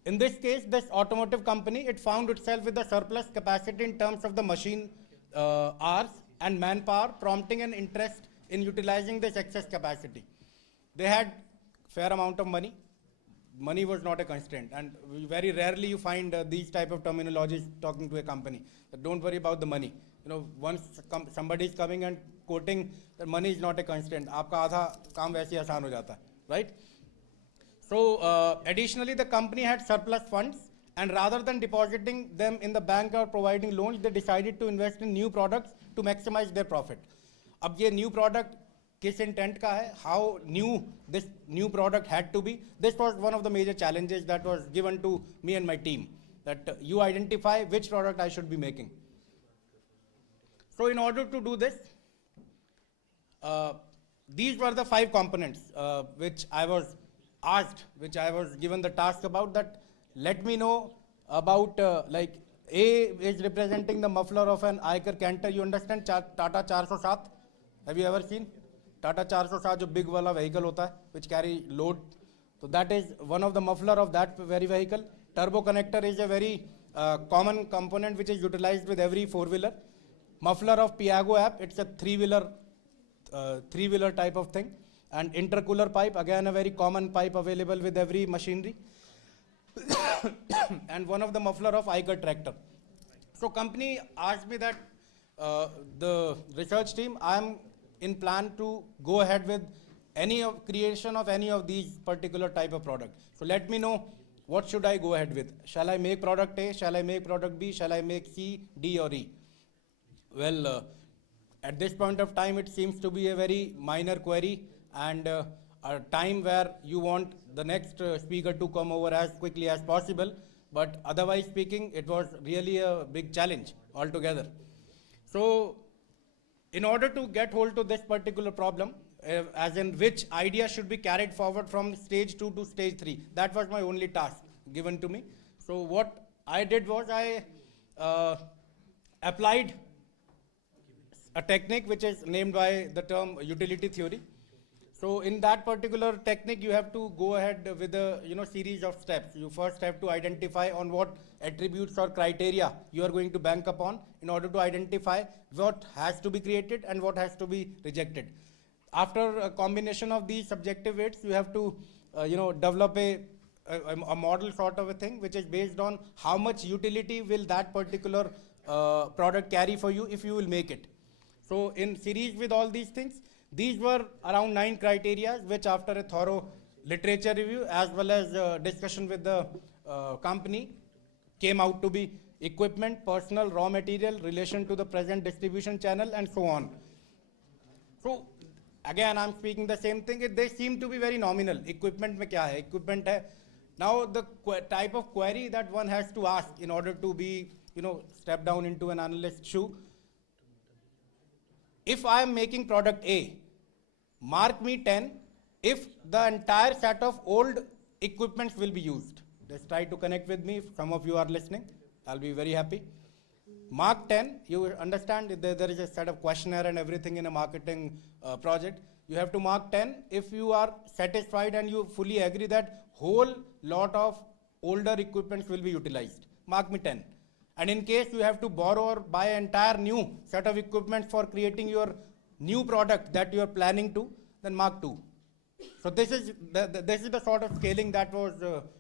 In this case, this automotive company, it found itself with a surplus capacity in terms of the machine hours and manpower, prompting an interest in utilizing this excess capacity. They had fair amount of money. Money was not a constraint, and very rarely you find these type of terminologies talking to a company. But don't worry about the money. You know, once somebody is coming and quoting that money is not a constraint, आपका आधा काम वैसे ही आसान हो जाता है, right? So additionally, the company had surplus funds, and rather than depositing them in the bank or providing loans, they decided to invest in new products to maximize their profit. अब ये new product किस intent का है? How new this new product had to be? This was one of the major challenges that was given to me and my team, that you identify which product I should be making. So in order to do this, these were the 5 components which I was asked, which I was given the task about, that let me know about like A is representing the muffler of an Eicher Canter. You understand Tata 407? Have you ever seen? Tata 407 जो big वाला vehicle होता है, which carry load. So that is one of the muffler of that very vehicle. Turbo connector is a very common component which is utilized with every 4-wheeler. Muffler of Piaggio app, it's a 3-wheeler type of thing. And intercooler pipe, again a very common pipe available with every machinery. And one of the muffler of Eicher tractor. So company asked me that the research team, I am in plan to go ahead with creation of any of these particular type of product. So let me know what should I go ahead with. Shall I make product A? Shall I make product B? Shall I make C, D or E? Well, at this point of time, it seems to be a very minor query, and a time where you want the next speaker to come over as quickly as possible. But otherwise speaking, it was really a big challenge altogether. So in order to get hold to this particular problem, as in which idea should be carried forward from stage 2 to stage 3, that was my only task given to me. So what I did was I applied a technique which is named by the term utility theory. So in that particular technique, you have to go ahead with a series of steps. You first have to identify on what attributes or criteria you are going to bank upon in order to identify what has to be created and what has to be rejected. After a combination of these subjective weights, you have to develop a model sort of a thing which is based on how much utility will that particular product carry for you if you will make it. So in series with all these things, these were around 9 criteria, which after a thorough literature review as well as discussion with the company came out to be equipment, personal, raw material, relation to the present distribution channel, and so on. So again, I'm speaking the same thing. They seem to be very nominal. Equipment mein kya hai? Equipment hai. Now the type of query that one has to ask in order to be, step down into an analyst's shoe. If I am making product A, mark me 10 if the entire set of old equipments will be used. Just try to connect with me if some of you are listening. I'll be very happy. Mark 10, you understand there is a set of questionnaire and everything in a marketing project. You have to mark 10 if you are satisfied and you fully agree that whole lot of older equipments will be utilized. Mark me 10. And in case you have to borrow or buy an entire new set of equipment for creating your new product that you are planning to, then mark 2. So this is the sort of scaling that was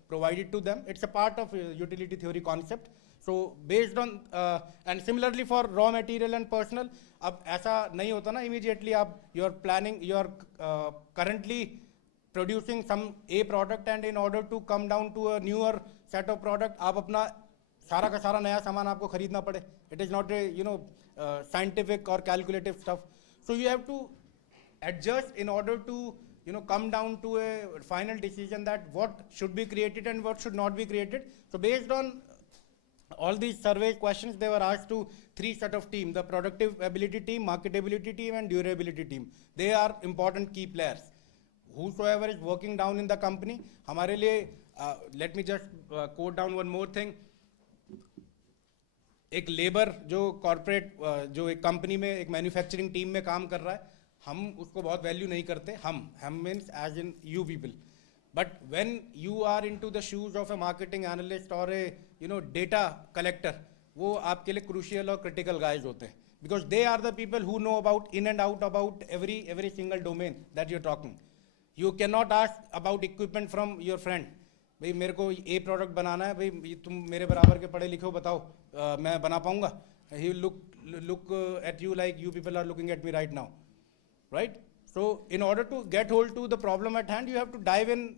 provided to them. It's a part of utility theory concept. So based on, and similarly for raw material and personal, अब ऐसा नहीं होता ना immediately you are planning, you are currently producing some A product, and in order to come down to a newer set of product, आप अपना सारा का सारा नया सामान आपको खरीदना पड़े. It is not a scientific or calculative stuff. So you have to adjust in order to come down to a final decision that what should be created and what should not be created. So based on all these survey questions, they were asked to 3 set of team: the productive ability team, marketability team, and durability team. They are important key players. Whosoever is working down in the company, हमारे लिए, let me just quote down one more thing. एक labour जो corporate जो एक company में एक manufacturing team में काम कर रहा है, हम उसको बहुत वैल्यू नहीं करते. हम means as in you people. But when you are into the shoes of a marketing analyst or a data collector, वो आपके लिए crucial और critical guys होते हैं, because they are the people who know about in and out about every single domain that you're talking. You cannot ask about equipment from your friend. भाई मेरे को A product बनाना है, भाई तुम मेरे बराबर के पढ़े लिखे हो, बताओ मैं बना पाऊंगा? He will look at you like you people are looking at me right now, right? So in order to get hold to the problem at hand, you have to dive in,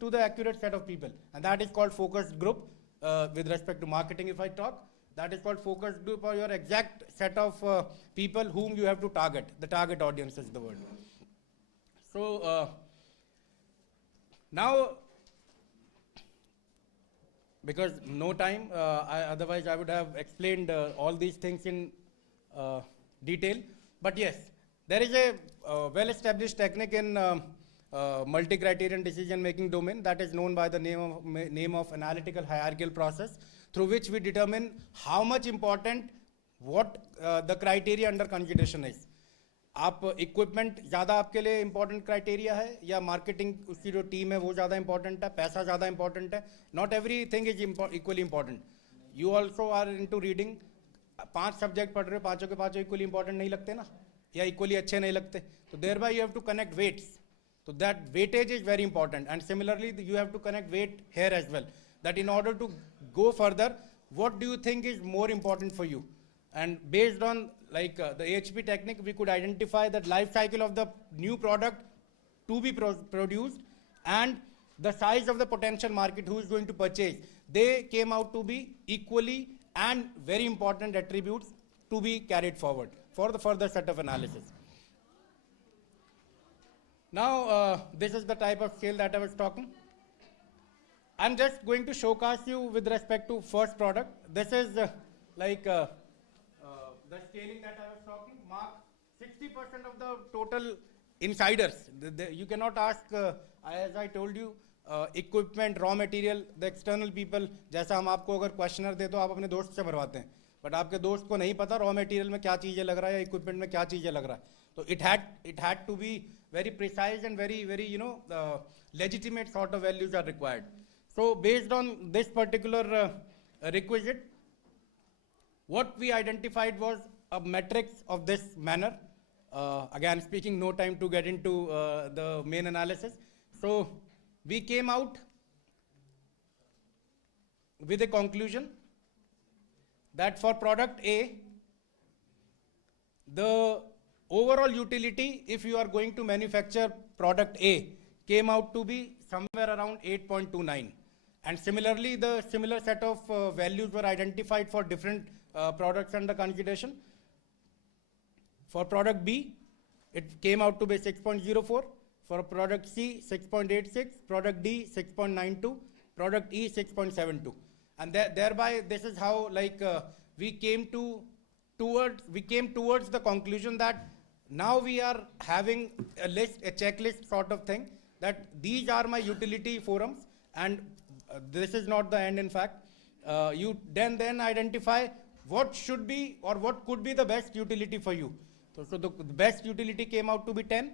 to the accurate set of people, and that is called focus group. With respect to marketing, if I talk, that is called focus group, or your exact set of people whom you have to target. The target audience is the word. So now, because no time, otherwise I would have explained all these things in detail. But yes, there is a well-established technique in multi-criterion decision-making domain that is known by the name of analytical hierarchical process, through which we determine how much important what the criteria under consideration is. आप equipment ज़्यादा आपके लिए important criteria है, या marketing उसकी जो team है वो ज़्यादा इंपॉर्टेंट है, पैसा ज़्यादा इंपॉर्टेंट है? Not every thing is equally important. You also are into reading, 5 subject पढ़ रहे हो, 5 के 5 इक्वली इंपॉर्टेंट नहीं लगते ना, या इक्वली अच्छे नहीं लगते. तो thereby you have to connect weights. So that weightage is very important, and similarly you have to connect weight here as well, that in order to go further, what do you think is more important for you? And based on the HP technique, we could identify that life cycle of the new product to be produced and the size of the potential market who is going to purchase. They came out to be equally and very important attributes to be carried forward for the further set of analysis. Now, this is the type of scale that I was talking. I'm just going to showcase you with respect to first product. This is the scaling that I was talking. Mark 60% of the total insiders. You cannot ask, as I told you, equipment, raw material, the external people. जैसा हम आपको अगर questionnaire दे तो आप अपने दोस्त से भरवाते हैं, बट आपके दोस्त को नहीं पता रॉ मटेरियल में क्या चीज़ें लग रहा है या इक्विपमेंट में क्या चीज़ें लग रहा है. तो it had to be very precise and very legitimate sort of values are required. So based on this particular requisite, what we identified was a matrix of this manner. Again speaking, no time to get into the main analysis. So we came out with a conclusion that for product A, the overall utility, if you are going to manufacture product A, came out to be somewhere around 8.29. And similarly, the similar set of values were identified for different products under consideration. For product B, it came out to be 6.04. For product C, 6.86. Product D, 6.92. Product E, 6.72. And thereby, this is how we came towards the conclusion that now we are having a checklist sort of thing, that these are my utility forums, and this is not the end. In fact, you then identify what should be or what could be the best utility for you. So the best utility came out to be 10.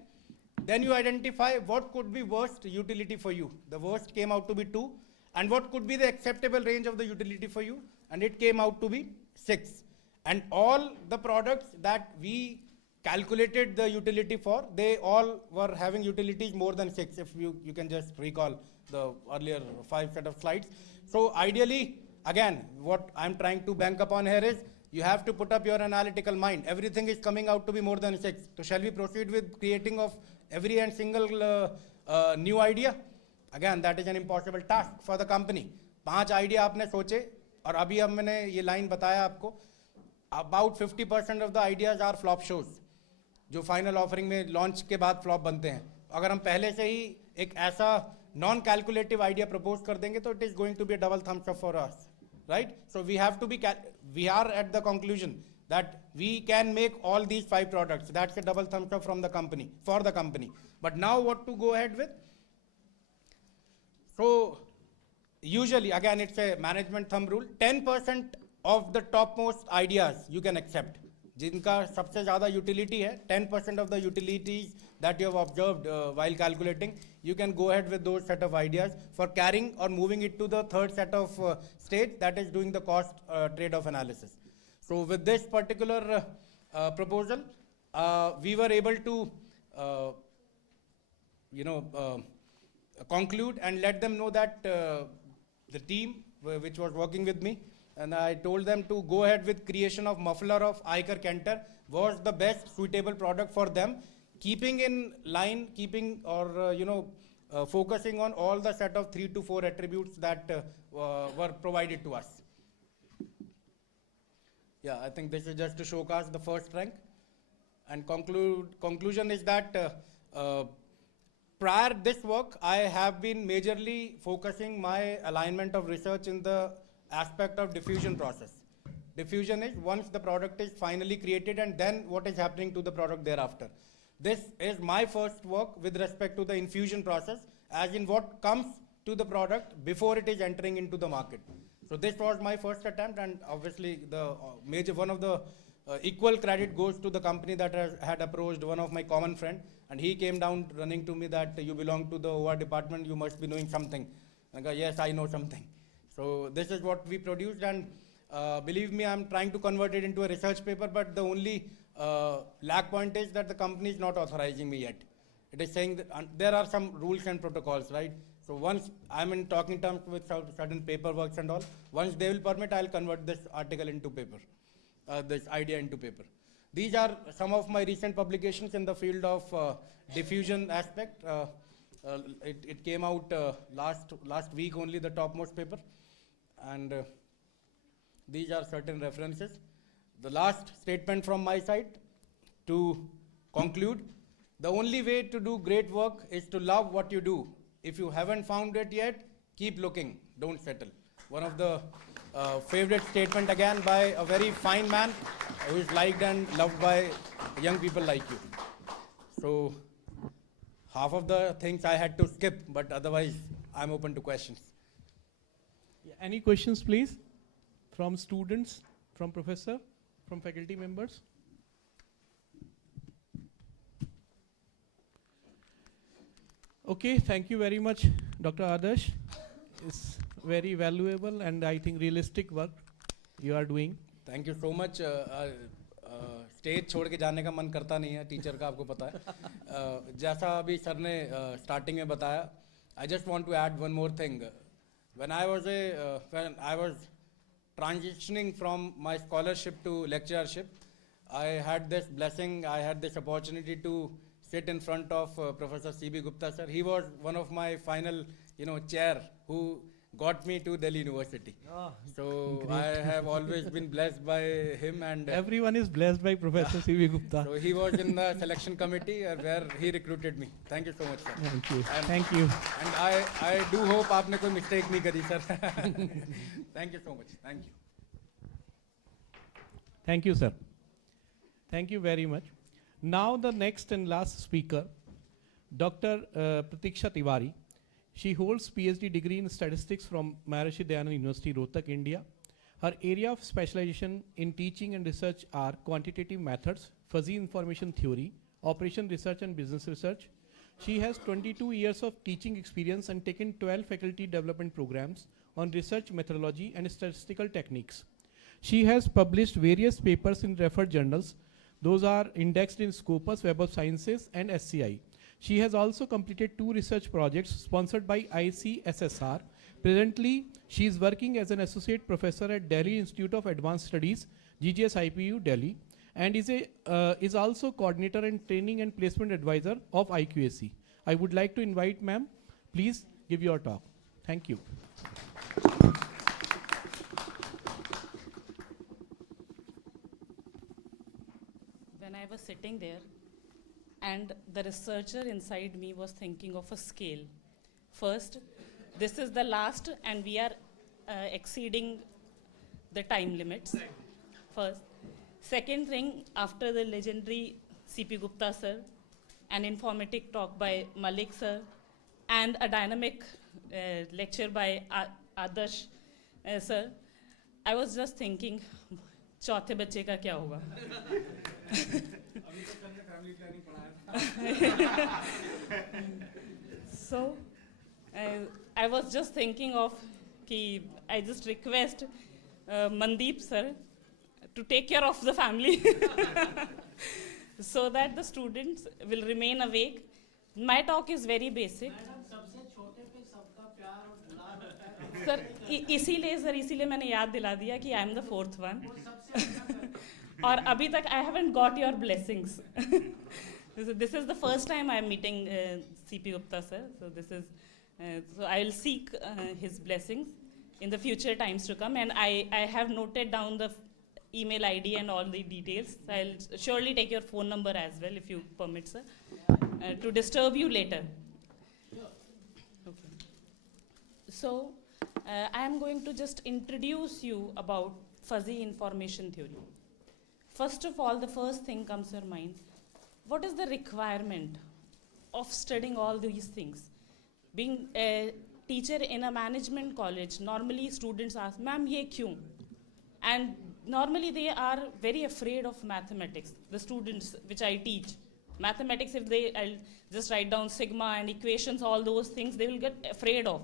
Then you identify what could be worst utility for you. The worst came out to be 2. And what could be the acceptable range of the utility for you, and it came out to be 6. And all the products that we calculated the utility for, they all were having utilities more than 6, if you can just recall the earlier 5 set of slides. So ideally, again, what I'm trying to bank upon here is, you have to put up your analytical mind. Everything is coming out to be more than 6. So shall we proceed with creating of every and single new idea? Again, that is an impossible task for the company. 5 idea आपने सोचे, और अभी अब मैंने ये line बताया आपको, about 50% of the ideas are flop shows, जो final offering में launch के बाद flop बनते हैं. अगर हम पहले से ही एक ऐसा non-calculative idea propose कर देंगे, तो it is going to be a double thumbs up for us, right? So we have to we are at the conclusion that we can make all these 5 products. That's a double thumbs up from the company, for the company. But now what to go ahead with? So usually, again, it's a management thumb rule, 10% of the topmost ideas you can accept. जिनका सबसे ज़्यादा utility है, 10% of the utilities that you have observed while calculating, you can go ahead with those set of ideas for carrying or moving it to the third set of stage, that is doing the cost trade-off analysis. So with this particular proposal, we were able to conclude and let them know that the team which was working with me, and I told them to go ahead with creation of muffler of Iker Cantor was the best suitable product for them, keeping in line, focusing on all the set of 3 to 4 attributes that were provided to us. Yeah, I think this is just to showcase the first rank. And conclusion is that prior this work, I have been majorly focusing my alignment of research in the aspect of diffusion process. Diffusion is once the product is finally created and then what is happening to the product thereafter. This is my first work with respect to the infusion process, as in what comes to the product before it is entering into the market. So this was my first attempt, and obviously the one of the equal credit goes to the company that had approached one of my common friend, and he came down running to me that you belong to the OR department, you must be knowing something. I go, yes, I know something. So this is what we produced, and believe me, I'm trying to convert it into a research paper, but the only lag point is that the company is not authorizing me yet. It is saying that there are some rules and protocols, right? So once I'm in talking terms with certain paperwork and all, once they will permit, I'll convert this article into paper, this idea into paper. These are some of my recent publications in the field of diffusion aspect. It came out last week only, the topmost paper. And these are certain references. The last statement from my side to conclude, the only way to do great work is to love what you do. If you haven't found it yet, keep looking, don't settle. One of the favorite statement again by a very fine man who is liked and loved by young people like you. So half of the things I had to skip, but otherwise I'm open to questions. Yeah, any questions, please? From students, from professor, from faculty members? Okay, thank you very much, Dr. Adarsh. It's very valuable and I think realistic work you are doing. Thank you so much. Stage छोड़ के जाने का मन करता नहीं है teacher का, आपको पता है. जैसा अभी सर ने स्टार्टिंग में बताया, I just want to add one more thing. When I was transitioning from my scholarship to lecturership, I had this blessing, I had this opportunity to sit in front of Professor C.B. Gupta sir. He was one of my final, chair who got me to Delhi University. Oh, so great. I have always been blessed by him, and everyone is blessed by Professor C.B. Gupta. So he was in the selection committee where he recruited me. Thank you so much, sir. Thank you. And thank you. And I do hope आपने कोई mistake नहीं करी, sir. Thank you so much. Thank you. Thank you, sir. Thank you very much. Now the next and last speaker, Dr. Pratiksha Tiwari. She holds PhD degree in statistics from Maharishi Dayanand University, Rohtak, India. Her area of specialization in teaching and research are quantitative methods, fuzzy information theory, operation research and business research. She has 22 years of teaching experience and taken 12 faculty development programs on research methodology and statistical techniques. She has published various papers in referred journals. Those are indexed in Scopus, Web of Sciences and SCI. She has also completed 2 research projects sponsored by ICSSR. Presently, she is working as an associate professor at Delhi Institute of Advanced Studies, GGS IPU, Delhi, and is also coordinator and training and placement advisor of IQAC. I would like to invite ma'am, please give your talk. Thank you. When I was sitting there, and the researcher inside me was thinking of a scale. First, this is the last, and we are exceeding the time limits. First. Second thing, after the legendary C.P. Gupta sir, an informative talk by Malik sir, and a dynamic lecture by Adarsh sir, I was just thinking, चौथे बच्चे का क्या होगा. So I was just thinking of कि I just request Mandeep sir to take care of the family so that the students will remain awake. My talk is very basic. Sir इसीलिए मैंने याद दिला दिया कि I am the fourth one और अभी तक I haven't got your blessings. This is the first time I am meeting CP Gupta sir. So I will seek his blessings in the future times to come, and I have noted down the email ID and all the details. I'll surely take your phone number as well if you permit, sir, to disturb you later. Okay. So I am going to just introduce you about fuzzy information theory. First of all, the first thing comes to your mind. What is the requirement of studying all these things? Being a teacher in a management college, normally students ask, ma'am, ye kyun? And normally they are very afraid of mathematics, the students which I teach. Mathematics, I'll just write down sigma and equations, all those things, they will get afraid of.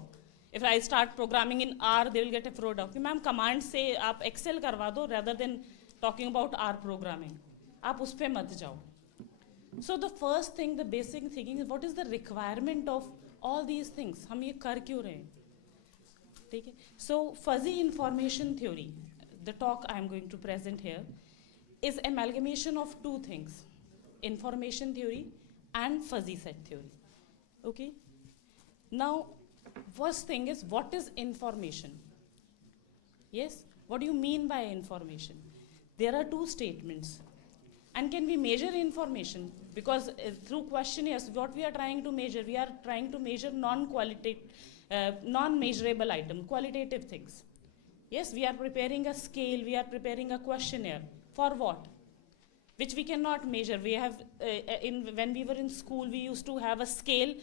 If I start programming in R, they will get afraid of. Ma'am, command se aap Excel karwa do rather than talking about R programming. Aap us pe mat jao. So the first thing, the basic thinking is what is the requirement of all these things? हम ये कर क्यों रहे हैं? ठीक है? So fuzzy information theory, the talk I am going to present here, is amalgamation of two things: information theory and fuzzy set theory. Okay? Now, first thing is, what is information? Yes? What do you mean by information? There are two statements. And can we measure information? Because through questionnaires, what we are trying to measure, we are trying to measure non-measurable item, qualitative things. Yes, we are preparing a scale, we are preparing a questionnaire. For what? Which we cannot measure. We have, when we were in school, we used to have a scale.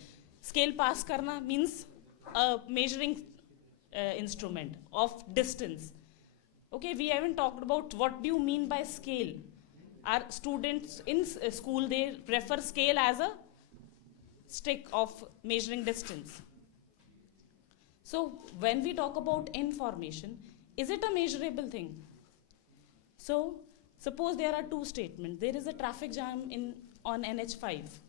Scale pass karna means a measuring instrument of distance. Okay, we haven't talked about what do you mean by scale. Our students in school, they prefer scale as a stick of measuring distance. So when we talk about information, is it a measurable thing? So suppose there are two statements. There is a traffic jam on NH5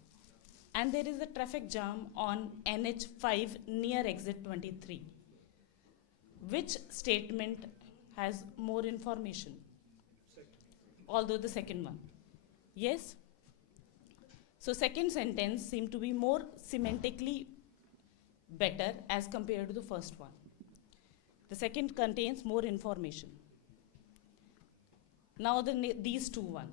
and there is a traffic jam on NH5 near exit 23. Which statement has more information? Although the second one. Yes? So second sentence seemed to be more semantically better as compared to the first one. The second contains more information. Now these two one.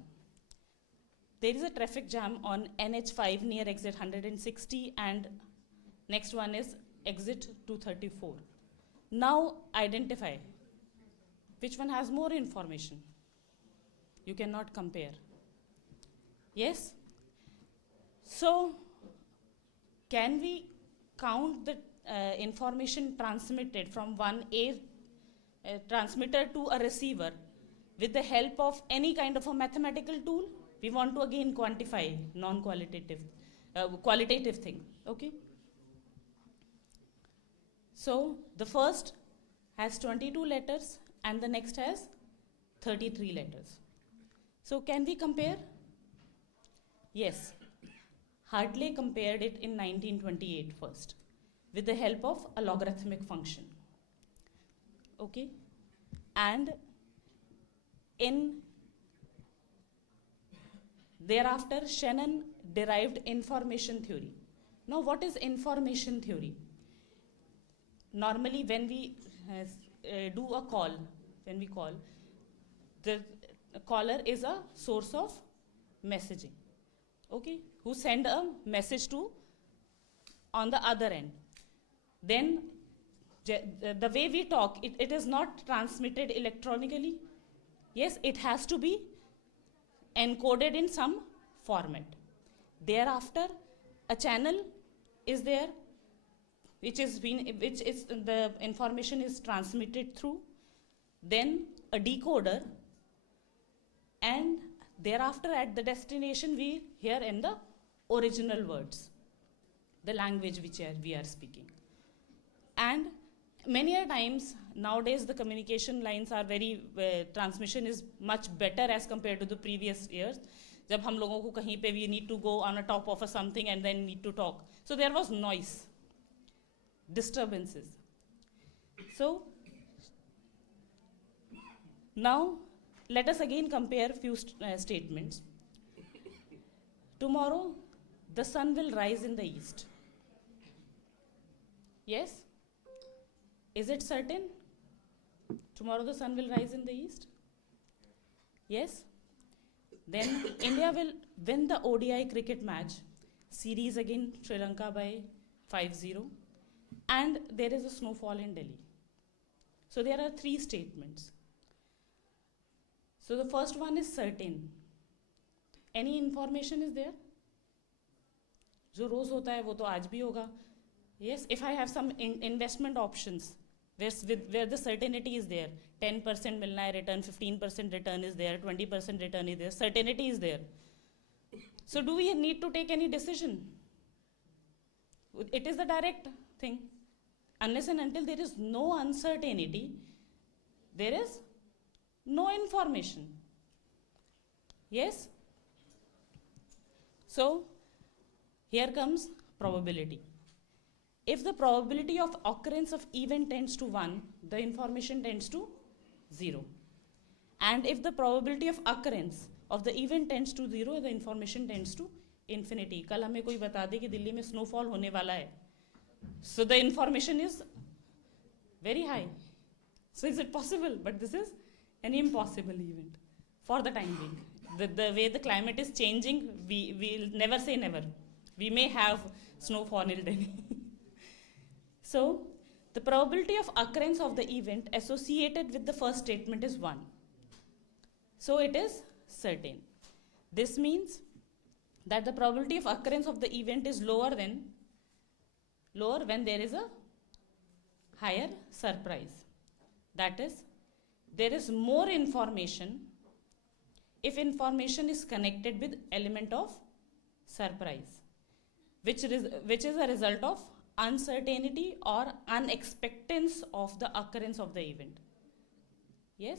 There is a traffic jam on NH5 near exit 160 and next one is exit 234. Now identify which one has more information. You cannot compare. Yes? So, can we count the information transmitted from one transmitter to a receiver with the help of any kind of a mathematical tool? We want to again quantify non-qualitative, qualitative thing. Okay? So, the first has 22 letters and the next has 33 letters. So can we compare? Yes. Hartley compared it in 1928 first with the help of a logarithmic function. Okay? And thereafter, Shannon derived information theory. Now what is information theory? Normally when we do a call, when we call, the caller is a source of messaging, okay, who send a message to on the other end. Then the way we talk, it is not transmitted electronically. Yes, it has to be encoded in some format. Thereafter, a channel is there, which is the information is transmitted through. Then a decoder and thereafter at the destination we hear in the original words, the language which we are speaking. And many a times nowadays the communication lines are very, transmission is much better as compared to the previous years. जब हम लोगों को कहीं पे we need to go on a top of a something and then need to talk. So there was noise, disturbances. So now let us again compare few statements. Tomorrow the sun will rise in the east. Yes? Is it certain? Tomorrow the sun will rise in the east? Yes? Then India will win the ODI cricket match, series against Sri Lanka by 5-0, and there is a snowfall in Delhi. So there are three statements. So the first one is certain. Any information is there? जो रोज होता है वो तो आज भी होगा. Yes, if I have some investment options where the certainty is there, 10% मिलना है return, 15% return is there, 20% return is there, certainty is there. So do we need to take any decision? It is the direct thing. Unless and until there is no uncertainty, there is no information. Yes? So here comes probability. If the probability of occurrence of event tends to 1, the information tends to 0. And if the probability of occurrence of the event tends to 0, the information tends to infinity. कल हमें कोई बता दे कि दिल्ली में snowfall होने वाला है. So the information is very high. So is it possible? But this is an impossible event for the time being. The way the climate is changing, we will never say never. We may have snowfall in Delhi. So, the probability of occurrence of the event associated with the first statement is 1. So, it is certain. This means that the probability of occurrence of the event is lower when there is a higher surprise. That is, there is more information if information is connected with element of surprise, which is a result of uncertainty or unexpectance of the occurrence of the event. Yes?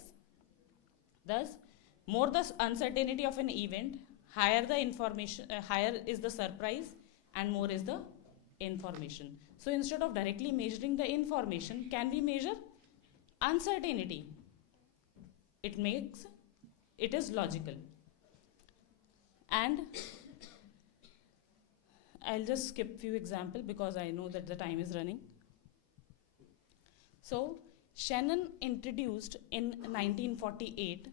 Thus, more the uncertainty of an event, higher the information, higher is the surprise, and more is the information. So instead of directly measuring the information, can we measure uncertainty? It is logical. And I'll just skip few examples because I know that the time is running. So Shannon introduced in 1948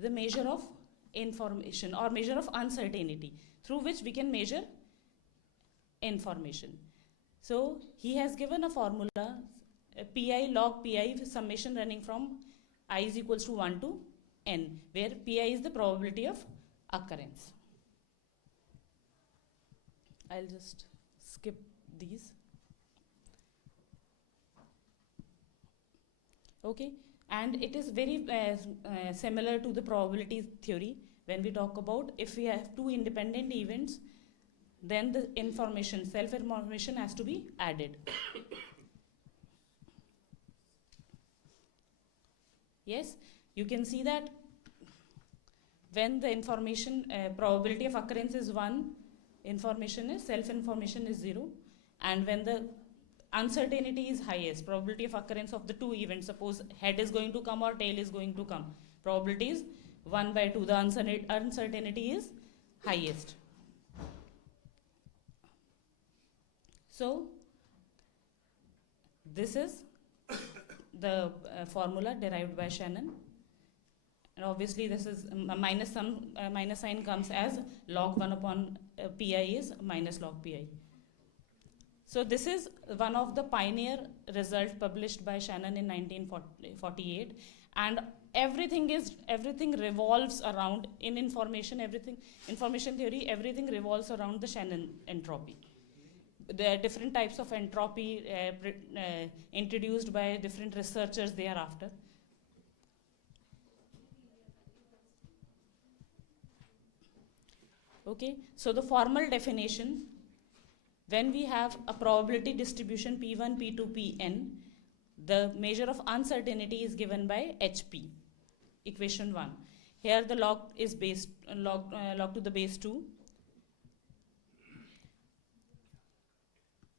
the measure of information or measure of uncertainty through which we can measure information. So he has given a formula, pi log pi summation running from I is equals to 1 to n, where pi is the probability of occurrence. I'll just skip these. Okay, and it is very similar to the probability theory when we talk about if we have two independent events, then the information, self-information has to be added. Yes, you can see that when the information probability of occurrence is 1, self-information is 0, and when the uncertainty is highest, probability of occurrence of the two events, suppose head is going to come or tail is going to come, probability is 1/2, the uncertainty is highest. So this is the formula derived by Shannon. And obviously this is minus sign comes as log 1 upon pi is minus log pi. So this is one of the pioneer results published by Shannon in 1948, and everything revolves around information theory, everything revolves around the Shannon entropy. There are different types of entropy introduced by different researchers thereafter. Okay, so the formal definition, when we have a probability distribution P1, P2, Pn, the measure of uncertainty is given by HP, equation 1. Here the log is based log to the base 2.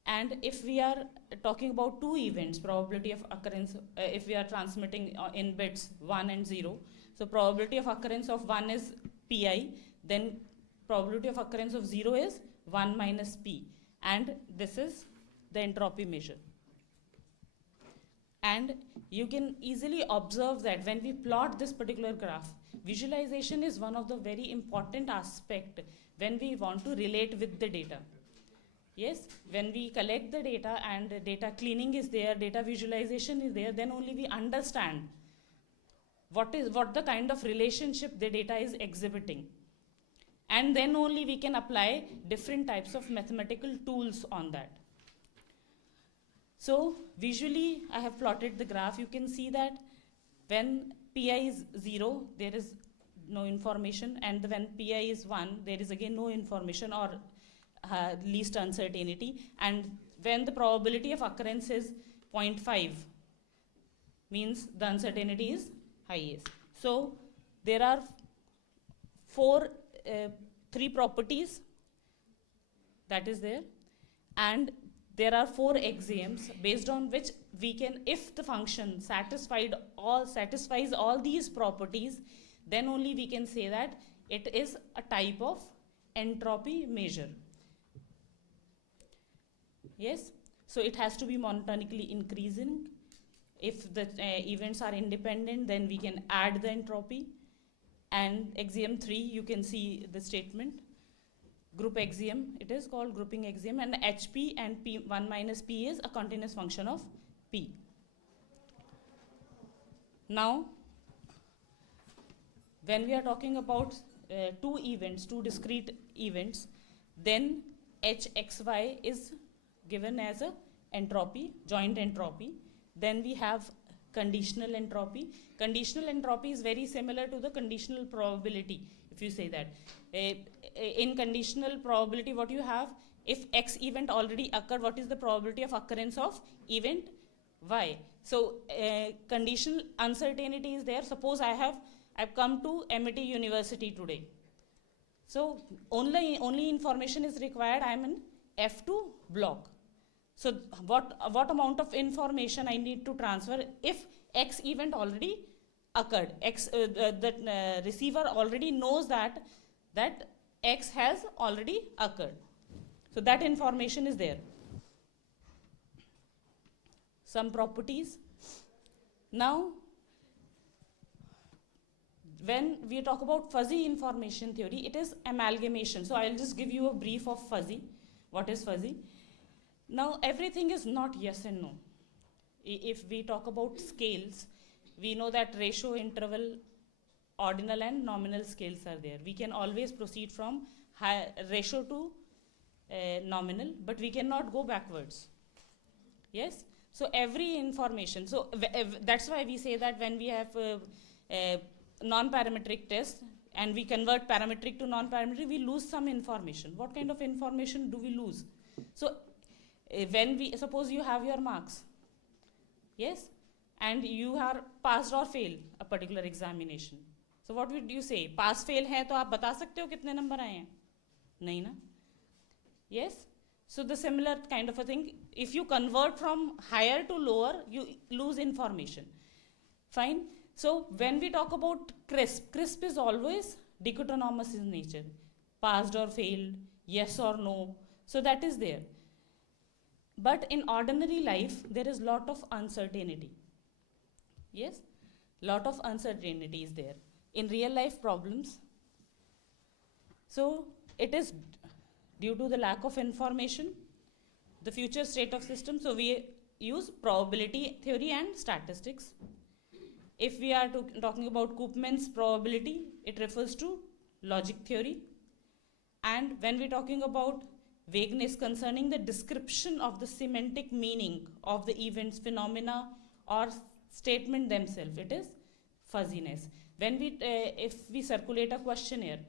And if we are talking about two events, probability of occurrence, if we are transmitting in bits 1 and 0, so probability of occurrence of 1 is Pi, then probability of occurrence of 0 is 1 minus P. And this is the entropy measure. And you can easily observe that when we plot this particular graph, visualization is one of the very important aspect when we want to relate with the data. Yes, when we collect the data and data cleaning is there, data visualization is there, then only we understand what the kind of relationship the data is exhibiting. And then only we can apply different types of mathematical tools on that. So visually, I have plotted the graph. You can see that when Pi is 0, there is no information, and when Pi is 1, there is again no information or least uncertainty. And when the probability of occurrence is 0.5, means the uncertainty is highest. So there are three properties that is there, and there are 4 axioms based on which we can, if the function satisfies all these properties, then only we can say that it is a type of entropy measure. Yes, so it has to be monotonically increasing. If the events are independent, then we can add the entropy. And axiom 3, you can see the statement. Group axiom, it is called grouping axiom, and HP and P1 minus P is a continuous function of P. Now, when we are talking about two discrete events, then HXY is given as a entropy, joint entropy. Then we have conditional entropy. Conditional entropy is very similar to the conditional probability, if you say that. In conditional probability, what you have, if X event already occurred, what is the probability of occurrence of event Y? So conditional uncertainty is there. Suppose I've come to MIT University today. So only information is required. I'm in F2 block. So what amount of information I need to transfer if X event already occurred? The receiver already knows that X has already occurred. So that information is there. Some properties. Now, when we talk about fuzzy information theory, it is amalgamation. So I'll just give you a brief of fuzzy. What is fuzzy? Now, everything is not yes and no. If we talk about scales, we know that ratio, interval, ordinal and nominal scales are there. We can always proceed from ratio to nominal, but we cannot go backwards. Yes? So every information, so that's why we say that when we have non-parametric tests and we convert parametric to non-parametric, we lose some information. What kind of information do we lose? So when we, suppose you have your marks, yes, and you are passed or failed a particular examination. So what would you say? Pass fail है तो आप बता सकते हो कितने number आए हैं? नहीं ना? Yes. So the similar kind of a thing. If you convert from higher to lower, you lose information. Fine. So when we talk about CRISP is always dichotomous in nature. Passed or failed, yes or no. So that is there. But in ordinary life, there is lot of uncertainty. Yes, lot of uncertainty is there in real life problems. So it is due to the lack of information, the future state of system. So we use probability theory and statistics. If we are talking about Koopman's probability, it refers to logic theory. And when we're talking about vagueness concerning the description of the semantic meaning of the events, phenomena, or statement themselves, it is fuzziness. When we, if we circulate a questionnaire,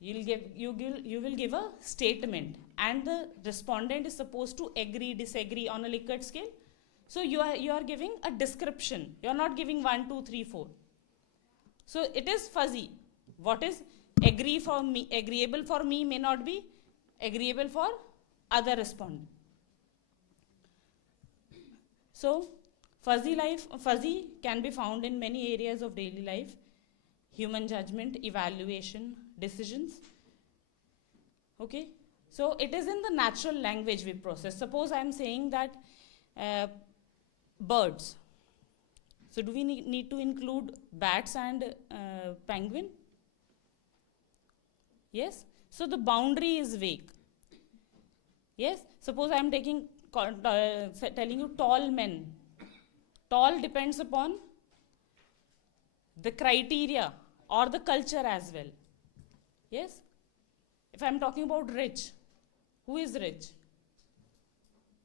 You will give a statement, and the respondent is supposed to agree, disagree on a Likert scale. So you are giving a description. You are not giving 1, 2, 3, 4. So it is fuzzy. What is agreeable for me may not be agreeable for other respondent. So fuzzy can be found in many areas of daily life: human judgment, evaluation, decisions. Okay, so it is in the natural language we process. Suppose I am saying that birds. So do we need to include bats and penguin? Yes. So the boundary is vague. Yes. Suppose I am telling you tall men. Tall depends upon the criteria or the culture as well. Yes. If I am talking about rich, who is rich?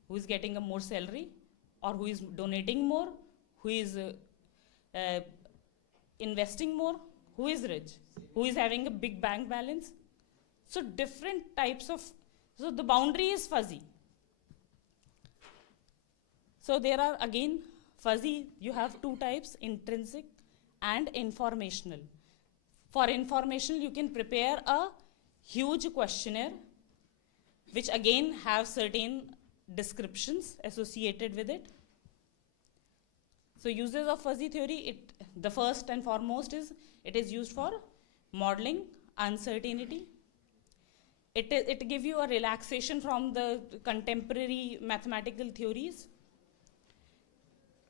Who is getting a more salary, or who is donating more? Who is investing more? Who is rich? Who is having a big bank balance? So different types of, so the boundary is fuzzy. So there are again fuzzy, you have two types, intrinsic and informational. For informational, you can prepare a huge questionnaire which again have certain descriptions associated with it. So uses of fuzzy theory, the first and foremost is it is used for modeling uncertainty. It gives you a relaxation from the contemporary mathematical theories.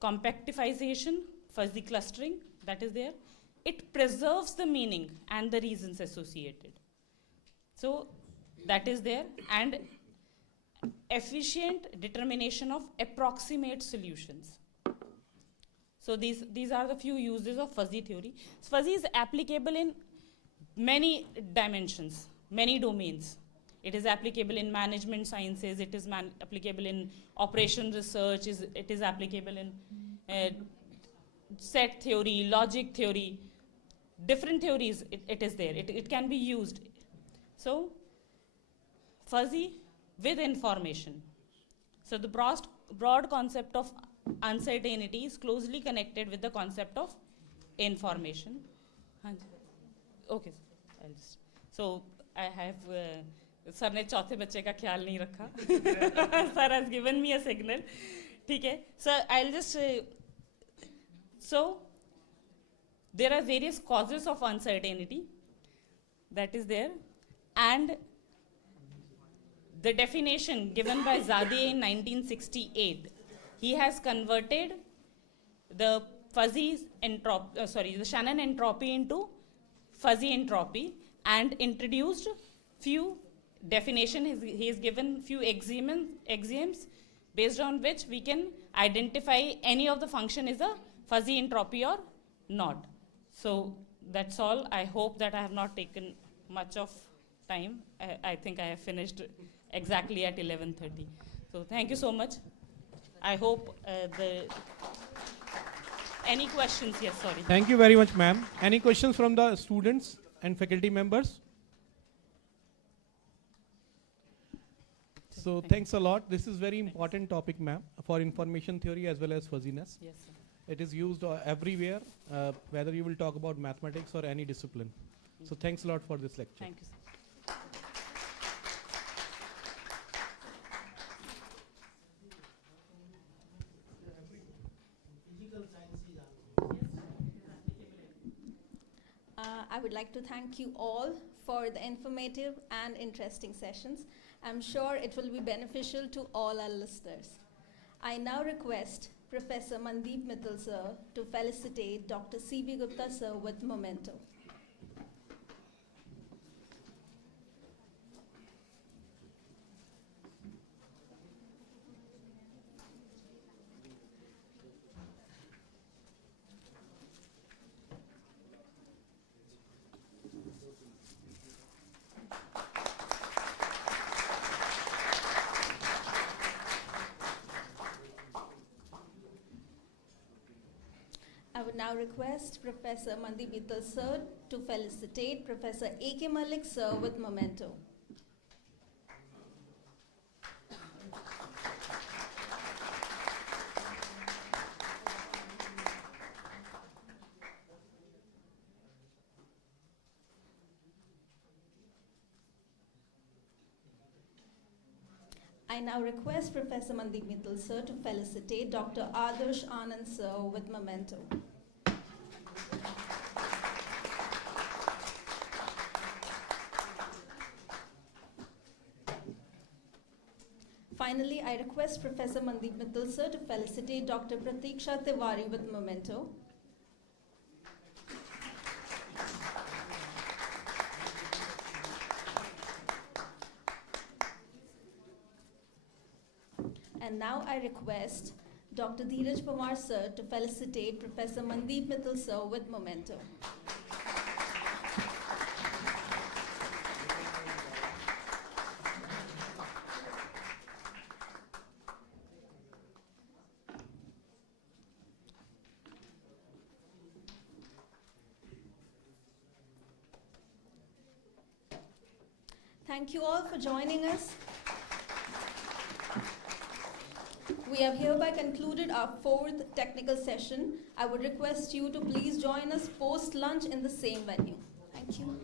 Compactification, fuzzy clustering, that is there. It preserves the meaning and the reasons associated. So that is there. And efficient determination of approximate solutions. So these are the few uses of fuzzy theory. Fuzzy is applicable in many dimensions, many domains. It is applicable in management sciences, it is applicable in operation research, it is applicable in set theory, logic theory, different theories, it is there. It can be used. So fuzzy with information. So the broad concept of uncertainty is closely connected with the concept of information. Okay, so I have sir ने चौथे बच्चे का ख्याल नहीं रखा. Sir has given me a signal. ठीक है. So I'll just so there are various causes of uncertainty that is there, and the definition given by Zadeh in 1968. He has converted the the Shannon entropy into fuzzy entropy and introduced few definitions. He has given few axioms based on which we can identify any of the function is a fuzzy entropy or not. So that's all. I hope that I have not taken much of time. I think I have finished exactly at 11:30. So thank you so much. I hope any questions? Yes, sorry. Thank you very much, ma'am. Any questions from the students and faculty members? So thanks a lot. This is very important topic, ma'am, for information theory as well as fuzziness. Yes, sir. It is used everywhere, whether you will talk about mathematics or any discipline. So thanks a lot for this lecture. Thank you, sir. I would like to thank you all for the informative and interesting sessions. I'm sure it will be beneficial to all our listeners. I now request Professor Mandeep Mittal sir to felicitate Dr. C.V. Gupta sir with memento. I would now request Professor Mandeep Mittal sir to felicitate Professor A.K. Malik, sir, with memento. I now request Professor Mandeep Mittal, sir, to felicitate Dr. Adarsh Anand, sir, with memento. Finally, I request Professor Mandeep Mittal, sir, to felicitate Dr. Pratiksha Tiwari with memento. And now I request Dr. Dheeraj Pawar, sir, to felicitate Professor Mandeep Mittal, sir, with memento. Thank you all for joining us. We have hereby concluded our 4th technical session. I would request you to please join us post-lunch in the same venue. Thank you.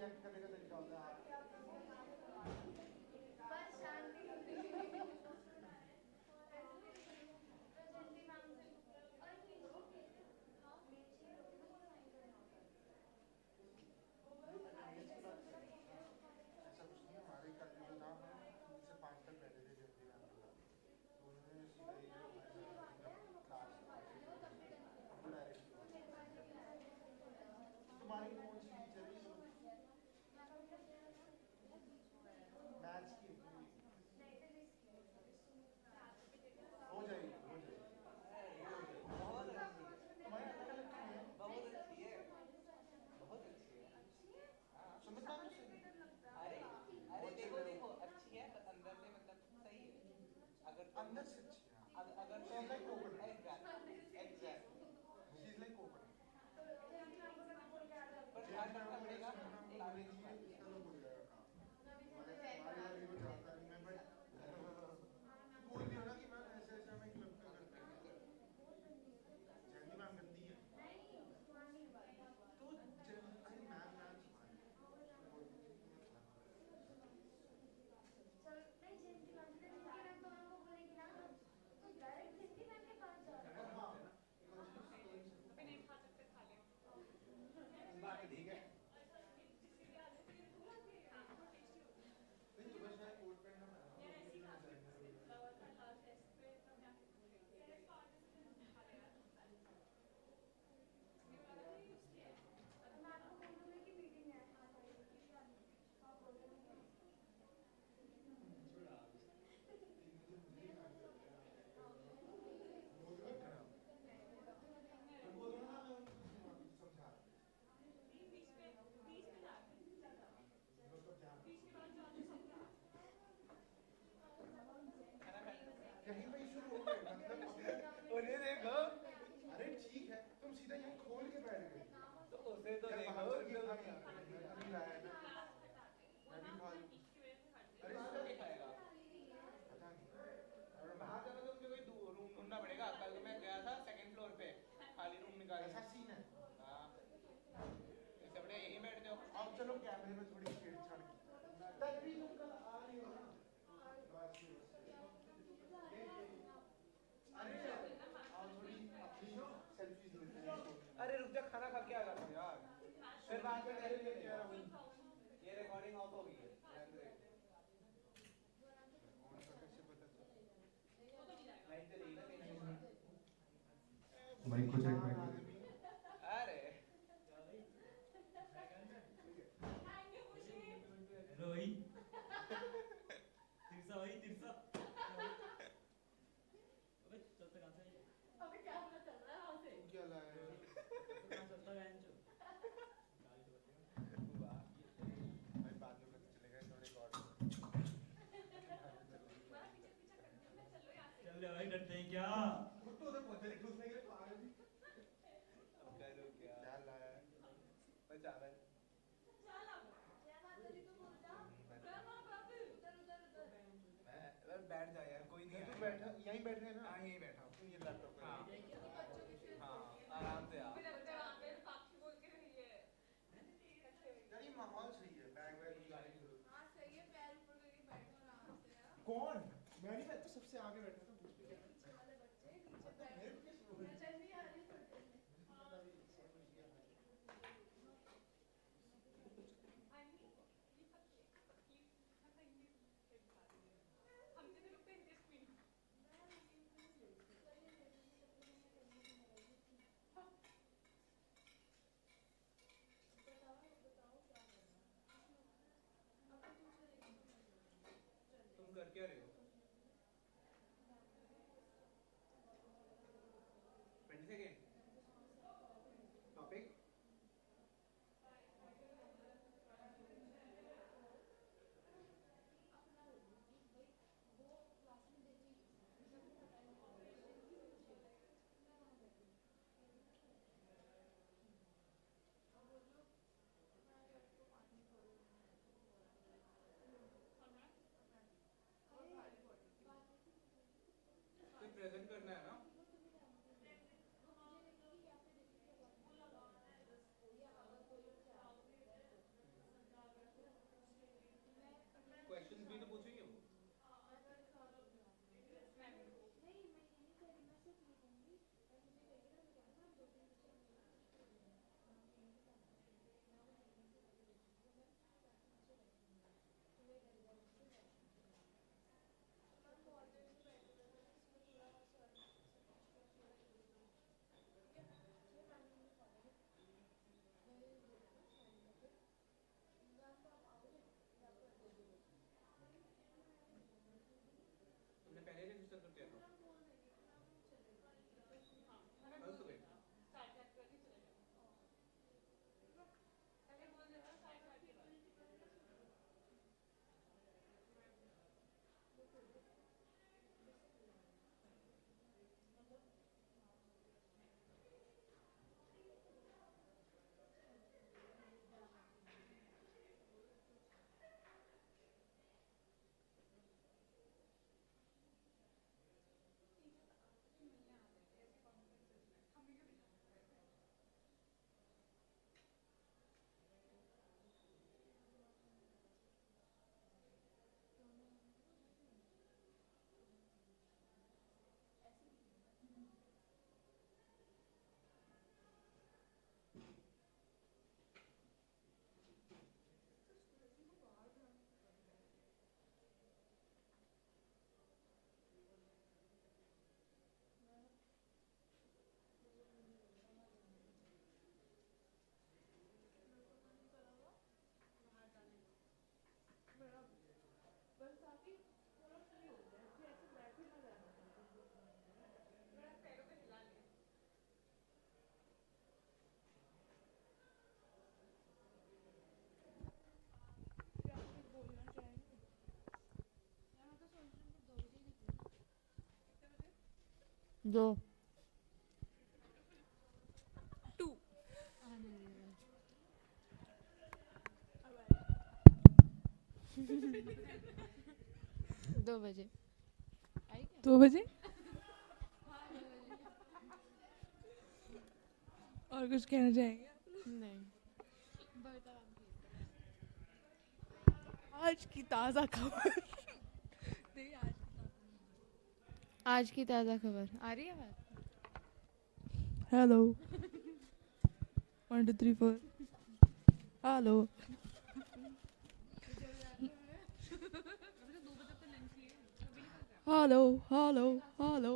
React करने का तरीका होता है ऐसा कुछ नहीं, हमारे कल जो था हम 3 से 5 तक बैठे थे जयंती मैम के साथ, तो उन्होंने सीधा ही क्लास हमको डायरेक्ट तुम्हारी कौन सी टीचर है मैथ्स की? हो जाएगी तुम्हारी अलग अलग क्यों है? बहुत अच्छी है, बहुत अच्छी है। सुमित मैम से अरे देखो देखो अच्छी है, पर अंदर से मतलब सही है। अगर अंदर से अच्छी है, अगर she is like open, exactly she is like open, पर ध्यान रखना पड़ेगा लैंग्वेज में इसका तो भूल जाएगा काम हमारे वाली वो जानता नहीं मैं, बट बोल दिया ना कि मैम ऐसे ऐसे हमें क्लब का करना है। जयंती मैम गंदी है तो अरे मैम ठीक है यहीं पे शुरू हो गए मतलब उन्हें देखो अरे ठीक है तुम सीधा यहीं खोल के बैठ गए तो उसे तो देखो अभी लाया है मैं भी खा लूं अरे इसका नहीं खाएगा पता नहीं और बाहर जाना तो मुझे कोई रूम ढूंढना पड़ेगा कल मैं गया था सेकंड फ्लोर पे खाली रूम निकाल ऐसा सीन है हां ऐसे बड़े यहीं बैठ जाओ अब चलो कैमरे में थोड़ी छेड़छाड़ की तभी तुम कल आ रही हो ना अरे आओ थोड़ी अपनी सेल्फीज लेते हैं अरे रुक जा खाना खा के आ जाता हूं यार फिर बाद में डायरेक्ट लेके आ रहा हूं ये रिकॉर्डिंग ऑफ हो गई है कौन सा कैसे पता चला माइक तो नहीं ना माइक को चेक माइक अरे हेलो भाई तिरसा भाई तिरसा अबे चलता कहां से अबे क्या पता चल रहा है वहां से क्या लाया है कहां चलता है जो गाड़ी तो बतेगा वाह भाई बाद में पता चलेगा तो रिकॉर्ड चल ले भाई डरते हैं क्या तो उधर पहुंचे घुसने के लिए पागल भी अब करो क्या लाया है बचाना बैठ जा यार कोई नहीं तू बैठा यहीं बैठ गए ना हां यहीं बैठा हूं ये लैपटॉप पे हां आराम से यार बोल के रही है यार ये माहौल सही है बैग वैग गाड़ी शुरू हां सही है पैर ऊपर करके बैठो आराम से यार कौन मैं नहीं बैठा सबसे आगे बैठा था पीछे वाले बच्चे नीचे बैठ नजर नहीं आ रही तुम कर क्या रहे हो 20 सेकेंड टॉपिक दो 2 2 बजे 2 बजे और कुछ कहना चाहेंगे नहीं आज की ताज़ा खबर नहीं, आज की ताज़ा खबर आ रही है बात hello 1 2 3 4 hello hello hello hello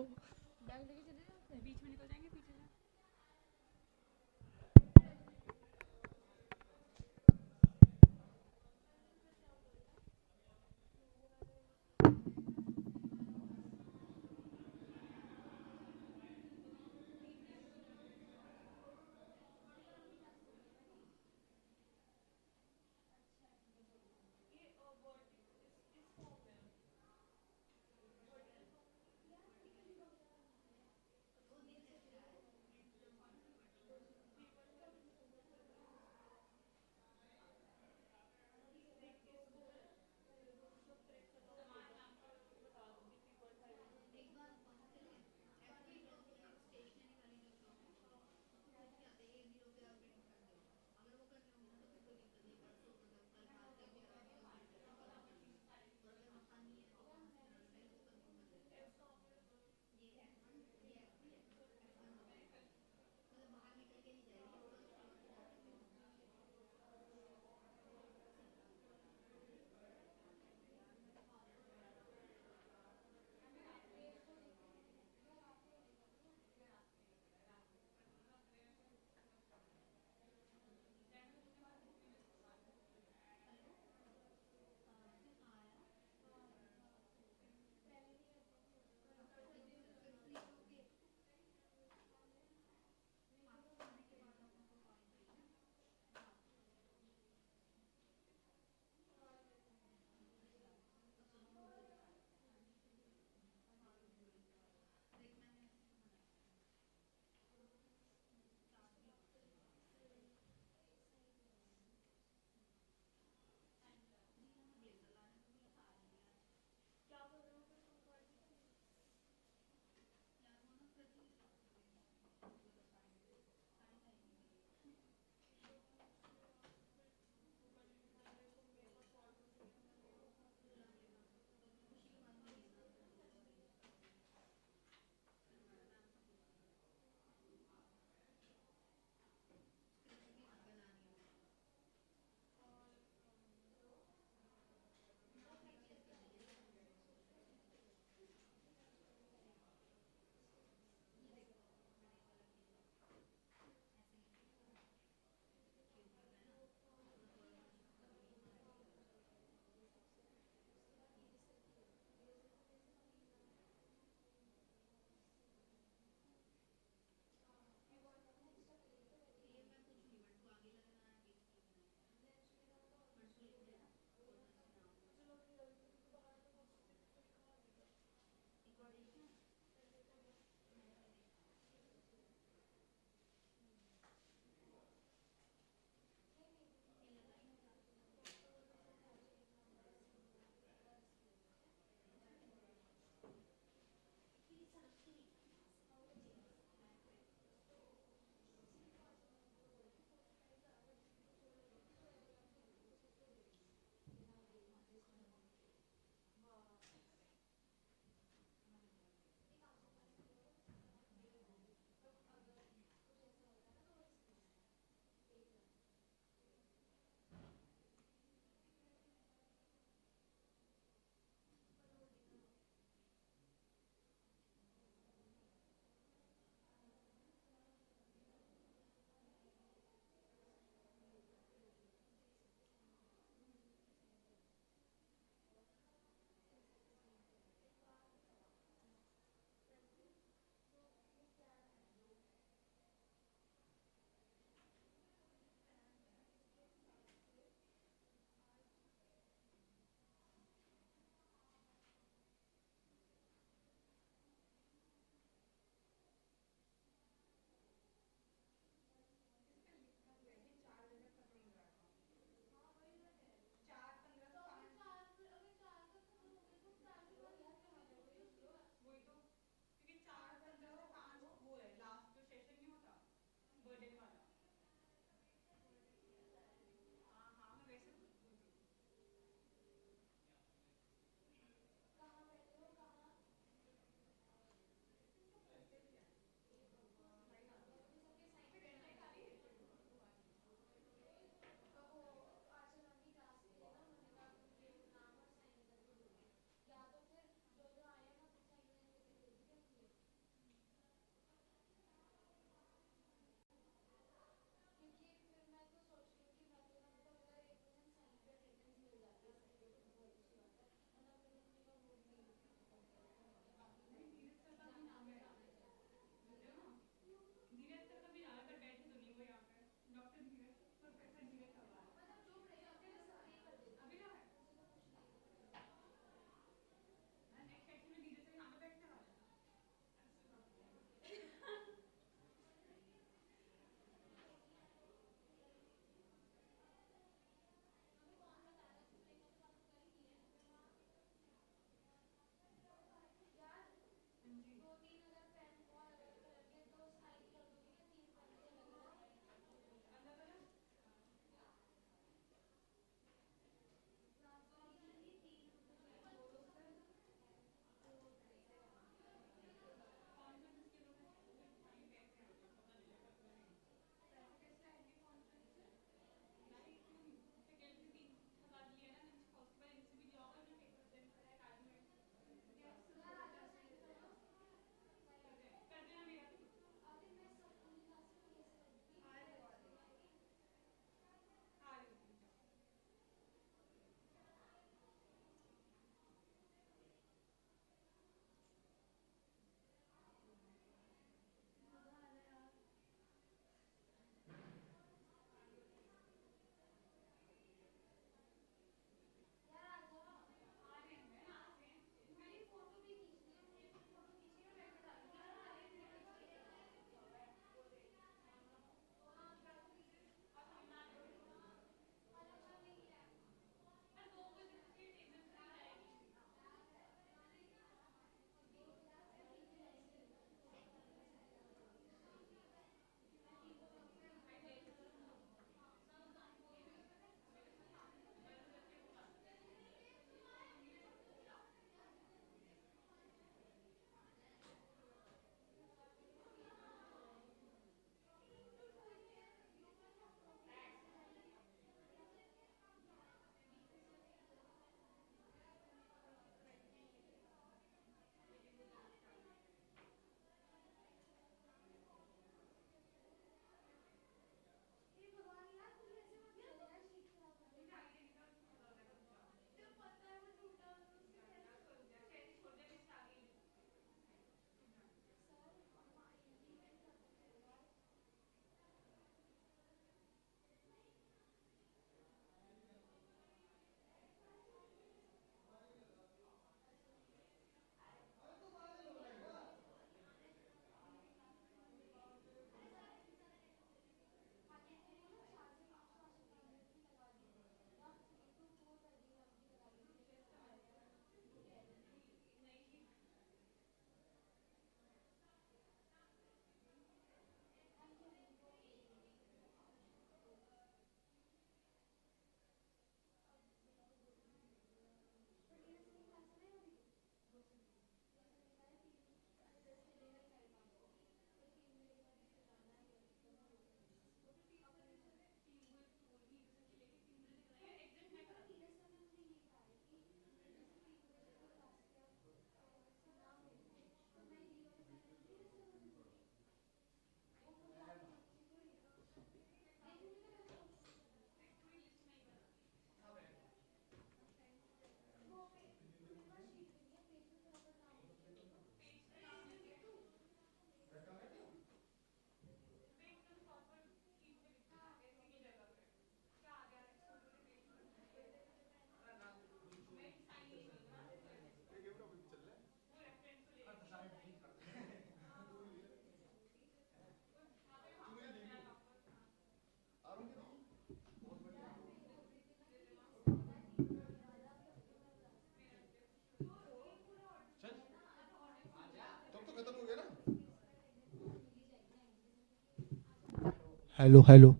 Hello, hello.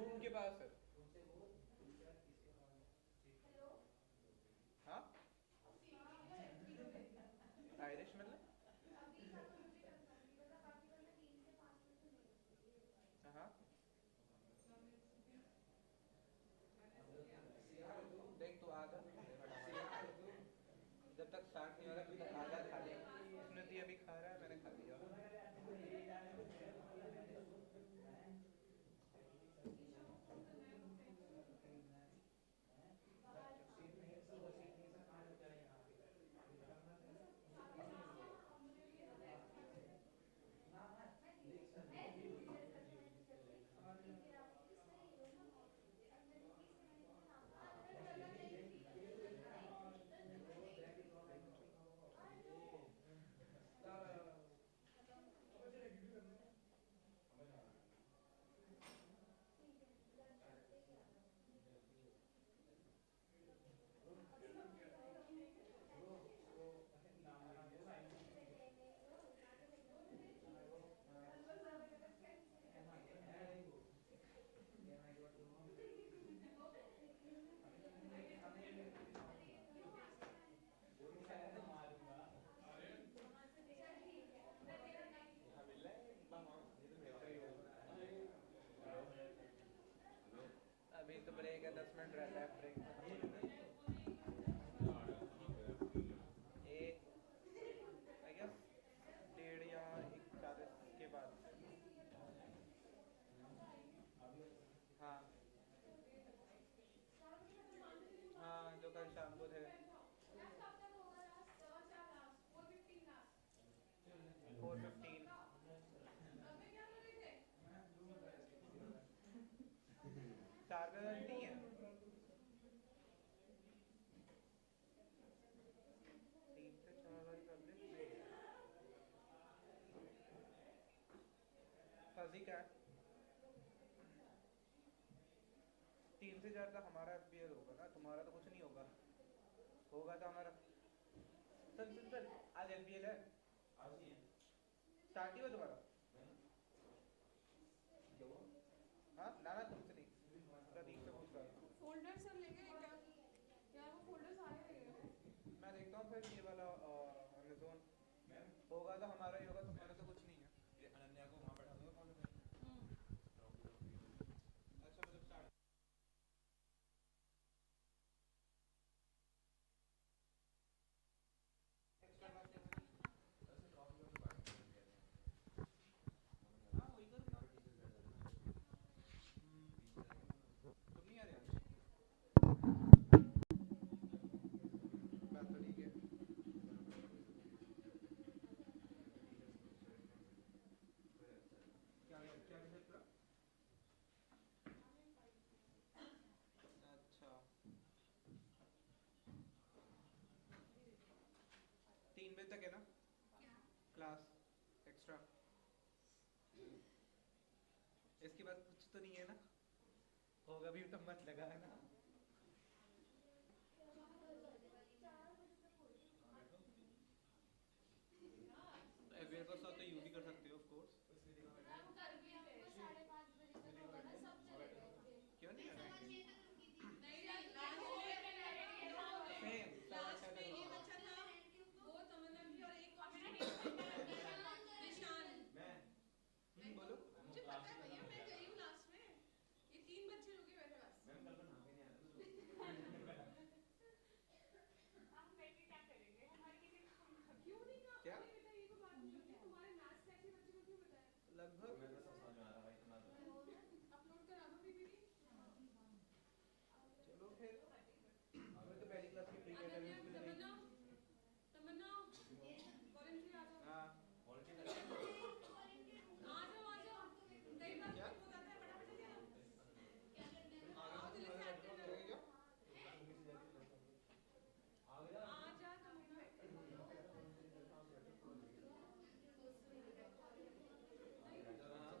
Room के पास है। हाँ आयरिश मतलब हाँ देख तू आधा जब तक स्टार्ट नहीं हो रहा तब तक आधा खा ले। उसने तो अभी खा रहा है मैंने खा लिया। अभी तो ब्रेक है 10 मिनट रहता है ब्रेक खत्म होने में। एक आई गेस 1:30 या 1:40 के बाद से। हाँ हाँ जो कल शाम को थे 4:15 4 का नहीं है 3 से 4 वाली पब्लिक नहीं है। फर्जी क्या है 3 से 4 का हमारा FBL होगा ना तुम्हारा तो कुछ नहीं होगा। होगा तो हमारा चल चल चल आज FBL है स्टार्ट ही हुआ तुम्हारा। हाँ ना ना तुमसे नहीं प्रदीप से पूछ रहा था। फोल्डर सब लेके क्या यार वो फोल्डर सारे ले गए। मैं देखता हूँ फिर ये वाला अमेज़न होगा तो हमारा ही होगा तुम्हारा तो कुछ नहीं है। ये अनन्या को वहाँ बैठा दूंगा कॉल पे। अच्छा मतलब स्टार्ट हाँ वही करो ना तुम नहीं आ रहे आज बात तो ठीक है। क्या क्या डिसाइड करा? अच्छा 3 बजे तक है ना क्लास एक्स्ट्रा। इसके बाद कुछ तो नहीं है ना होगा भी तो मत लगा है ना। FBL का साथ तो यूज ही कर सकते हो ऑफ कोर्स। क्यों नहीं आएंगे सेम सवा छः तक ये बच्चा था वो तमन्ना थी और एक और निशान। बोलो मुझे पता है भैया मैं गई हूँ लास्ट में ये 3 बच्चे रुके हुए थे बस। हम बैठे क्या करेंगे हमारे किसी को क्यों नहीं कहा क्या अरे बेटा ये तो बात नहीं होती तुम्हारे मैथ्स टेस्ट के बच्चे को क्यों बताया लगभग अपलोड करा दो PPT। चलो फिर मैं तो पहली क्लास की प्री अनन्या अटेंडेंस के लिए तमन्ना तमन्ना वॉलंटरी आ जाओ। हाँ आ जाओ कई बार क्या हो जाता है फटाफट से आओ आगे जल्दी से तुम्हारा add कर लो। चलेगा आ जा तमन्ना।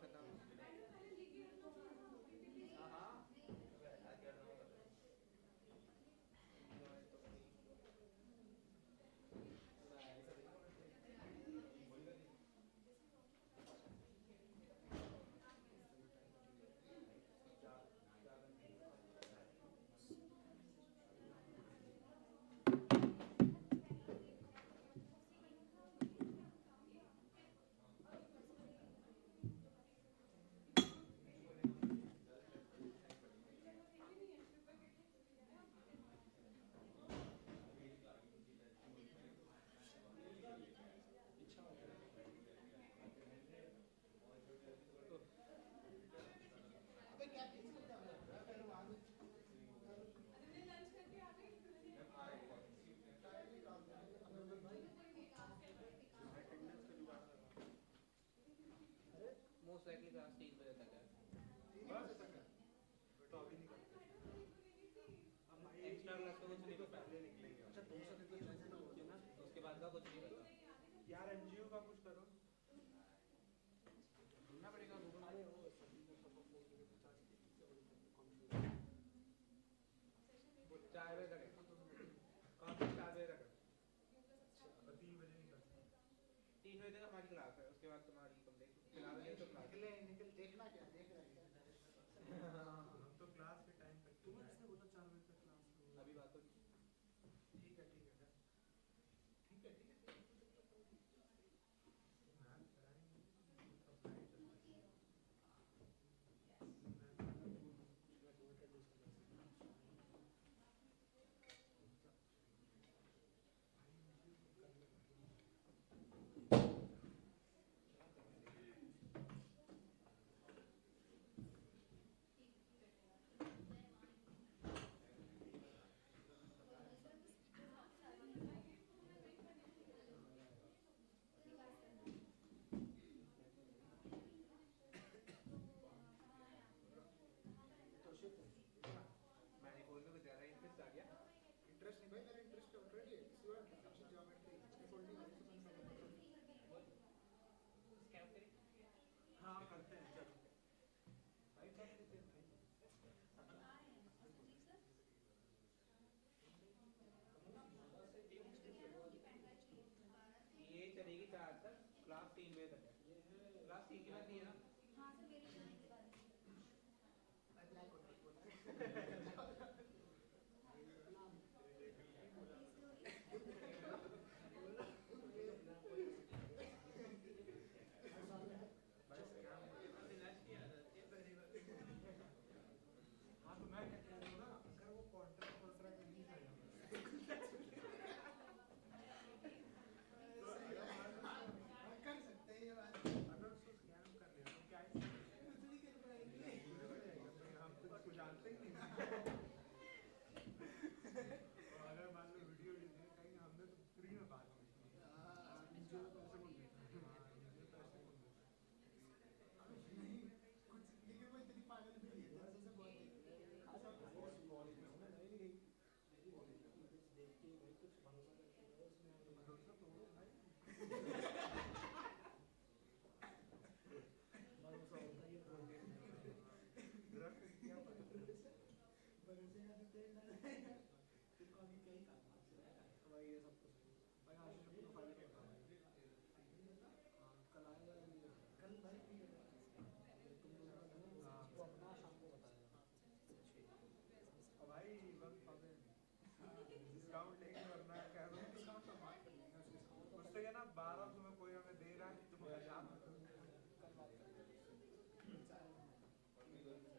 एग्जैक्टली क्लास 3 बजे तक है। 3 बजे तक है तो अभी नहीं करते, हम एक्स्ट्रा क्लास का कुछ नहीं पता। अच्छा दूसरा दिन तो जैसे ना होती है ना, उसके बाद का कुछ नहीं पता यार। एमजीयू का कुछ करो, ढूंढना पड़ेगा गूगल में। चार बजे तक है, कौन सी 4 बजे तक है? 3 बजे नहीं कर सकते, 3 बजे तक हमारी क्लास है, उसके बाद तुम्हारी तुम देख फिलहाल ये तो क्लास निकल देखना क्या देख रहे हैं हम तो क्लास के टाइम तक तुम्हें किसने बोला 4 बजे तक क्लास अभी बात हो। ठीक है ठीक है ठीक है ठीक है। मैंने खोल में कुछ ज़्यादा इंटरेस्ट आ गया। इंटरेस्ट नहीं भाई, मेरा इंटरेस्ट ऑलरेडी है इसी बार डिफरेंशियल ज्योमेट्री अनफोल्डिंग वाले से मैंने स्कैम करें? हाँ करते हैं चलो भाई, कर लेते हैं भाई। ये चलेगी 4 तक, क्लास 3 बजे तक है। क्लास 3 के बाद नहीं है ना? हाँ सर मेरी ब्लैक होता है हाँ तो मैं क्या कह रहा हूँ ना, अगर वो कॉन्ट्रैक्ट नहीं खाया कर सकते हैं ये बात। अगर उसको स्कैम कर लिया तो क्या है? हम तो इसको जानते ही नहीं। और अगर मान लो वीडियो कहीं हमने तो फ्री में बात की, पैसे कौन देता? नहीं कुछ लेकिन वो इतनी पागल भी नहीं है, तेरे जैसे बहुत भरोसा तो हो भाई। भरोसे का तो तेल डाल देगा तेरे को अभी कहीं काम भाई ये सब कुछ भाई आशीष अपनी प्रोफाइल पे उठा कल आएगा कल भाई तुम लोग वो अपना शाम को बताएगा। भाई वक्त पावे डिस्काउंट लेके वरना क्या है, डिस्काउंट तो बात कर लेंगे उससे क्या ना 1200 में कोई हमें दे रहा है, तुम 1000 में कल बात कर लेंगे। कल ही कराऊंगे सारी जो भी है।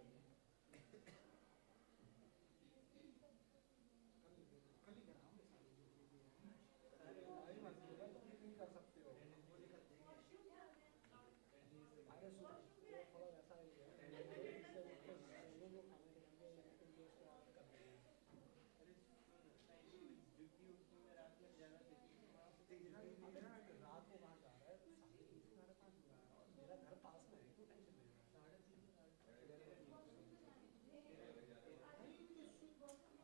अरे भाई मत बोला, तुम नहीं कर सकते हो। अरे सुनो ये थोड़ा वैसा ही है, इससे वो जो खाने देंगे उनके उसको ऐड कर देंगे। अरे ड्यूटी उसको में रात में ज़्यादा देती है, रात को वहाँ जा रहा है 3:30 हमारे पास हुआ है और मेरा घर पास में है, तो टेंशन नहीं है।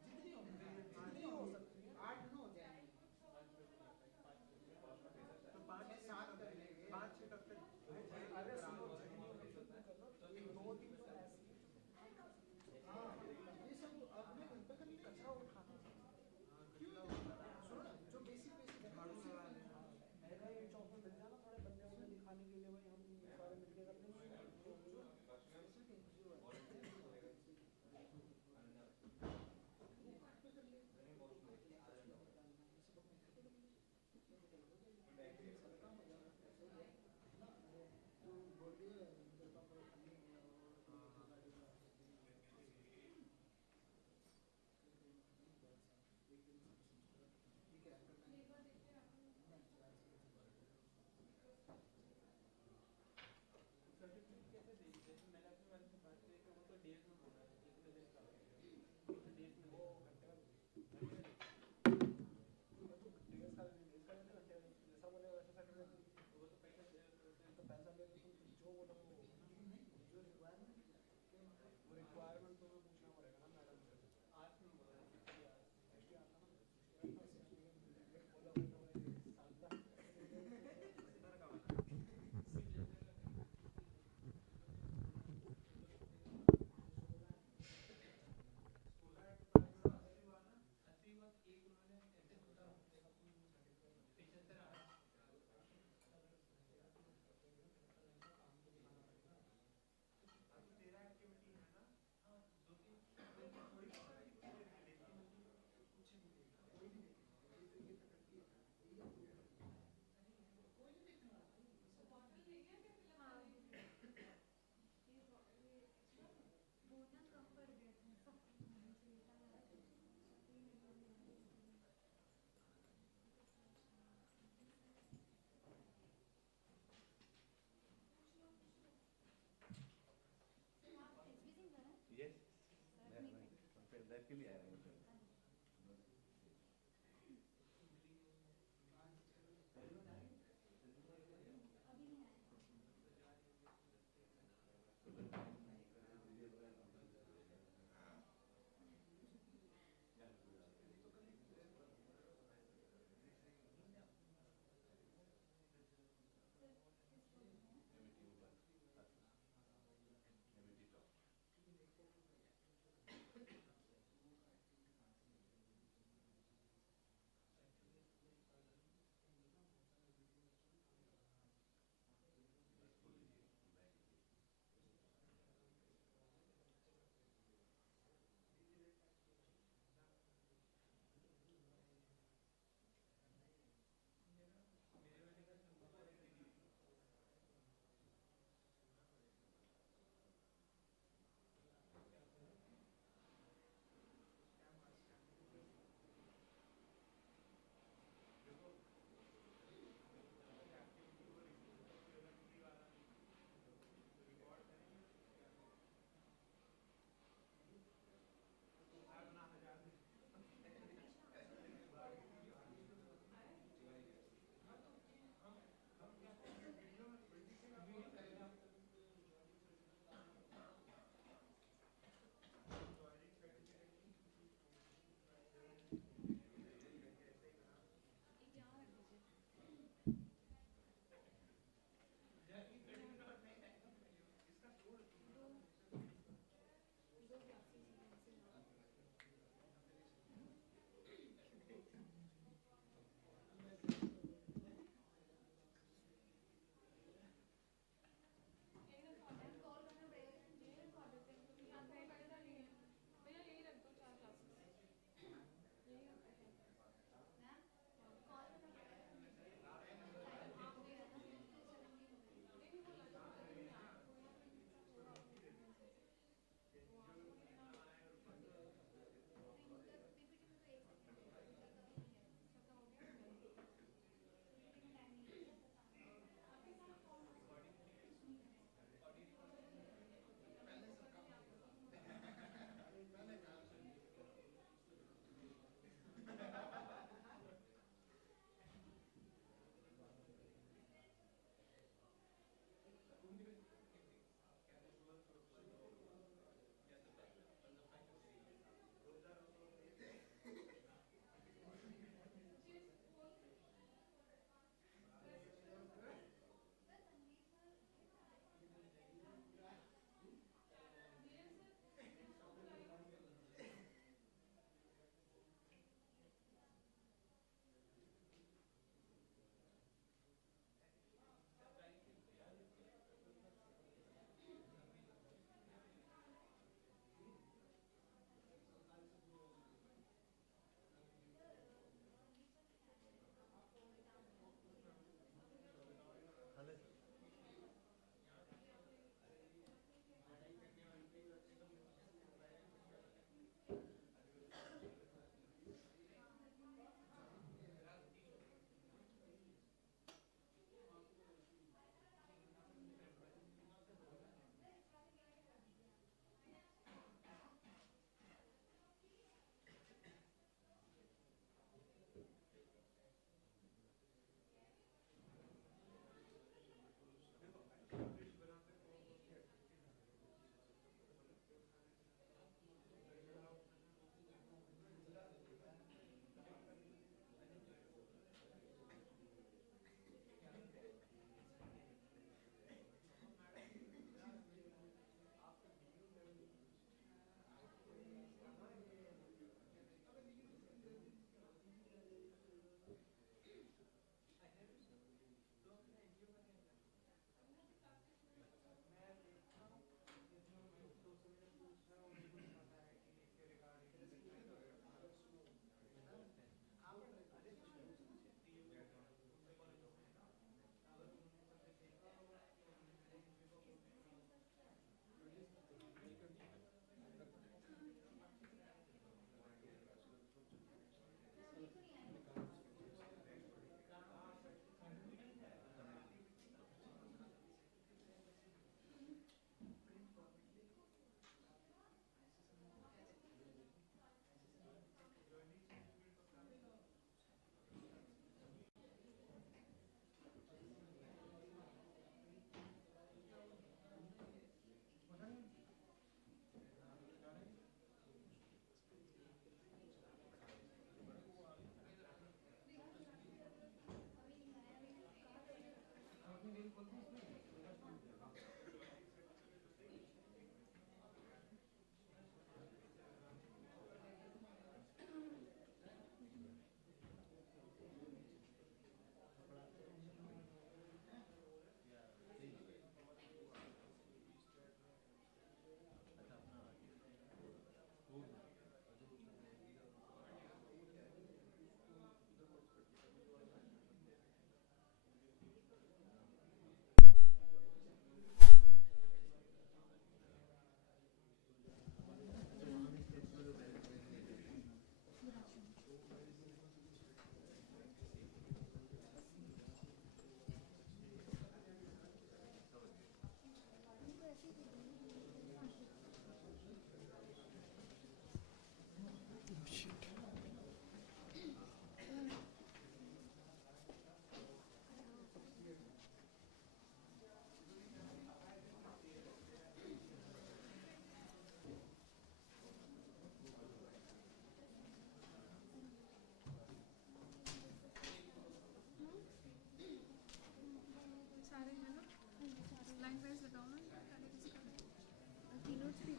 3:30 जितनी हो सकती है 8 9 हो जाएंगे तो 5-7 कर लेंगे, 5-6 करते हैं। अरे सुनो एक 2-3 तो ऐसे हाँ ये सब अपने घर पे कर लेंगे। कचरा उठाना क्यों सुनो ना, जो बेसिक झाड़ू लगा लेना। मेरा ये चौक में मिल जाना थोड़े बंदे उन्हें दिखाने के लिए, भाई हम सारे मिलके कर देंगे। सर्टिफिकेट कैसे दे दी? जैसे मैंने अपने वाले से बात की कि वो तो डेज में बोला है, कितने दिन का डेज में वो घंटे का तो डेज का जैसा बोले वैसा सर्टिफिकेट वो तो पैसा ले, तो पैसा ले तो तुम जो बोलो वो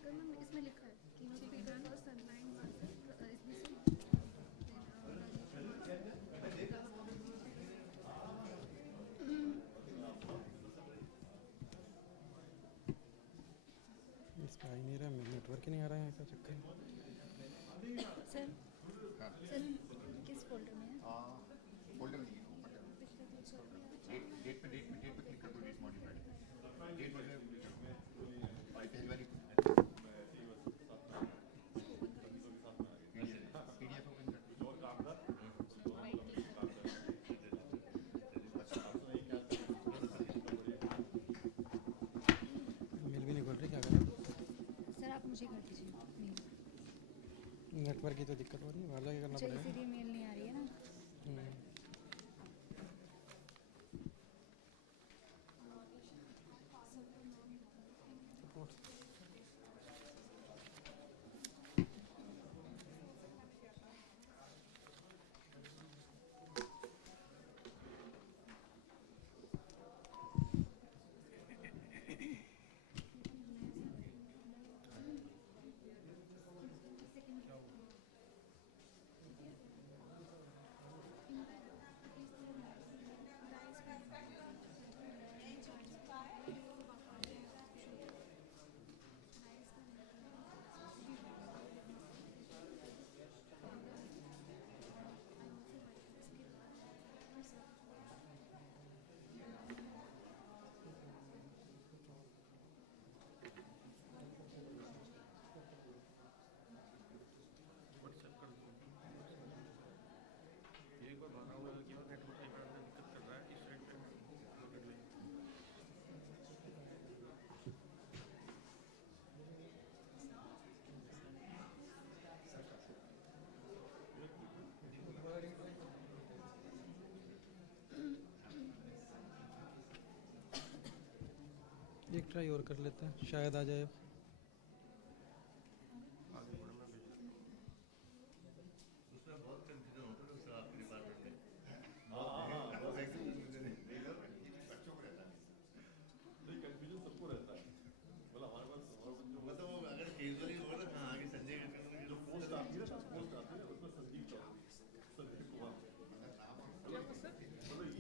तो मैम इसमें लिखा है कि स्पीकर फॉर सनलाइन इसका ही नहीं रहा, नेटवर्क ही नहीं आ रहा है, ऐसा चक्कर है। सर सर किस फोल्डर में है? फोल्डर नहीं है, डेट पे क्लिक कर दो, डेट मॉडिफाइड डेट वगैरह पहली वाली पीडीएफ ओपन कर मेल भी नहीं खोल रही, क्या करें? सर आप मुझे कर दीजिए मेल। नेटवर्क की तो दिक्कत हो रही है, बाहर जाके करना मुझे पड़ेगा। इसीलिए मेल नहीं आ रही है ना। एक ट्राई और कर लेते हैं, शायद आ जाए।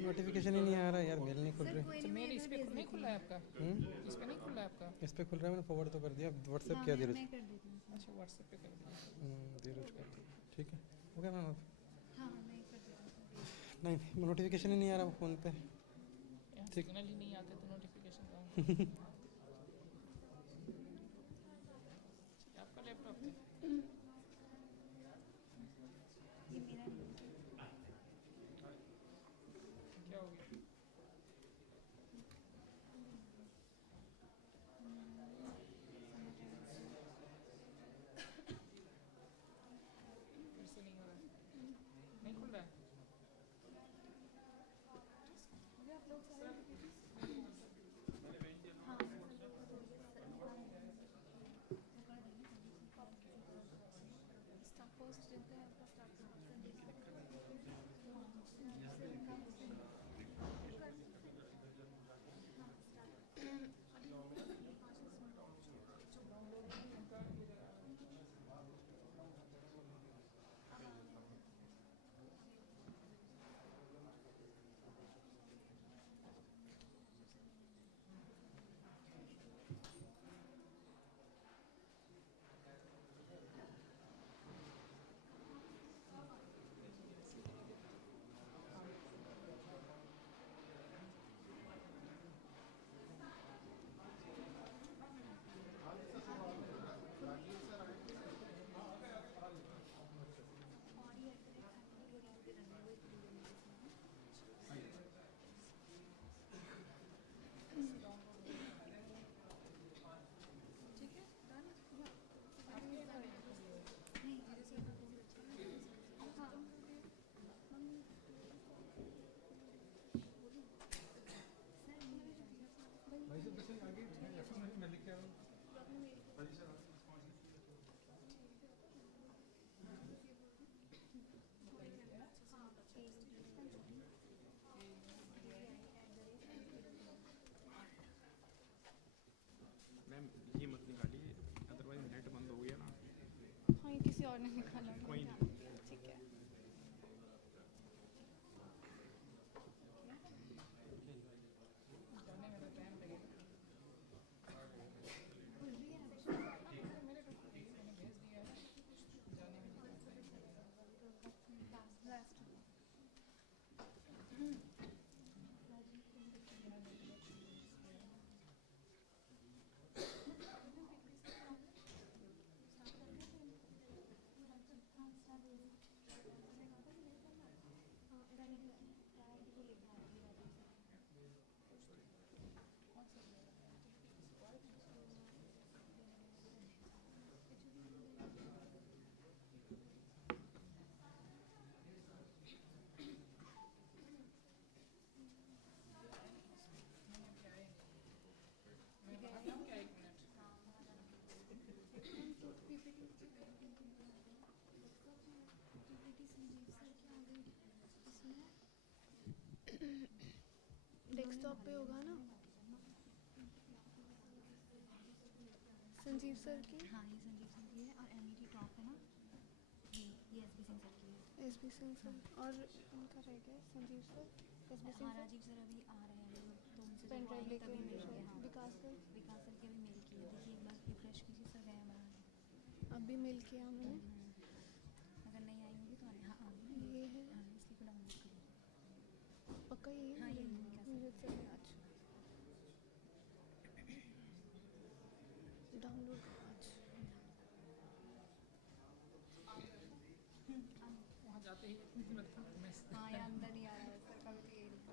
नोटिफिकेशन ही नहीं आ रहा यार, मेल नहीं खुल रही। मेल इस पे नहीं खुला है आपका? इस पे नहीं खुला है आपका? इस पे खुल रहा है, मैंने फॉरवर्ड तो कर दिया, व्हाट्सएप किया धीरज। अच्छा व्हाट्सएप पे कर दिया। धीरज कर दिया, ठीक है हो गया मैम। हाँ मैं कर देती हूँ। नहीं नोटिफिकेशन ही नहीं आ रहा फ़ोन पे। सिग्नल ही नहीं आते तो नोटिफिकेशन कहाँ? आपका लैपटॉप है? ये मेरा नहीं है। क्या हो गया? फिर से नहीं हो रहा है? नहीं खुल रहा है? आप लोग सर मैंने भेज दिया। हाँ ने निकाला कोई नहीं। ठीक है डेस्कटॉप पे होगा ना संजीव सर की हाँ ये संजीव सर की है और एमईटी टॉप है ना ये एसबी सिंह सर की है एसबी सिंह सर और उनका रह गया संजीव सर एसबी सिंह हाँ सर राजीव सर अभी आ रहे हैं तो उनसे पेन जब ड्राइव आएंगे लेके तभी आएंगे मिलेंगे शायद। हाँ विकास सर विकास सर की अभी मेल की है देखिए एक बार रिफ्रेश कीजिए सर गए हमारा अब भी मेल किया उन्होंने अगर नहीं आई होगी तो आए हाँ आ गई ये है हाँ इसलिए को डाउनलोड करो पक्का यही है हाँ यही है विकास मुझे सर ने आज डाउनलोड करो आज वहाँ जाते ही हाँ ये अंदर ही आ रहा है सर कभी तो ये नहीं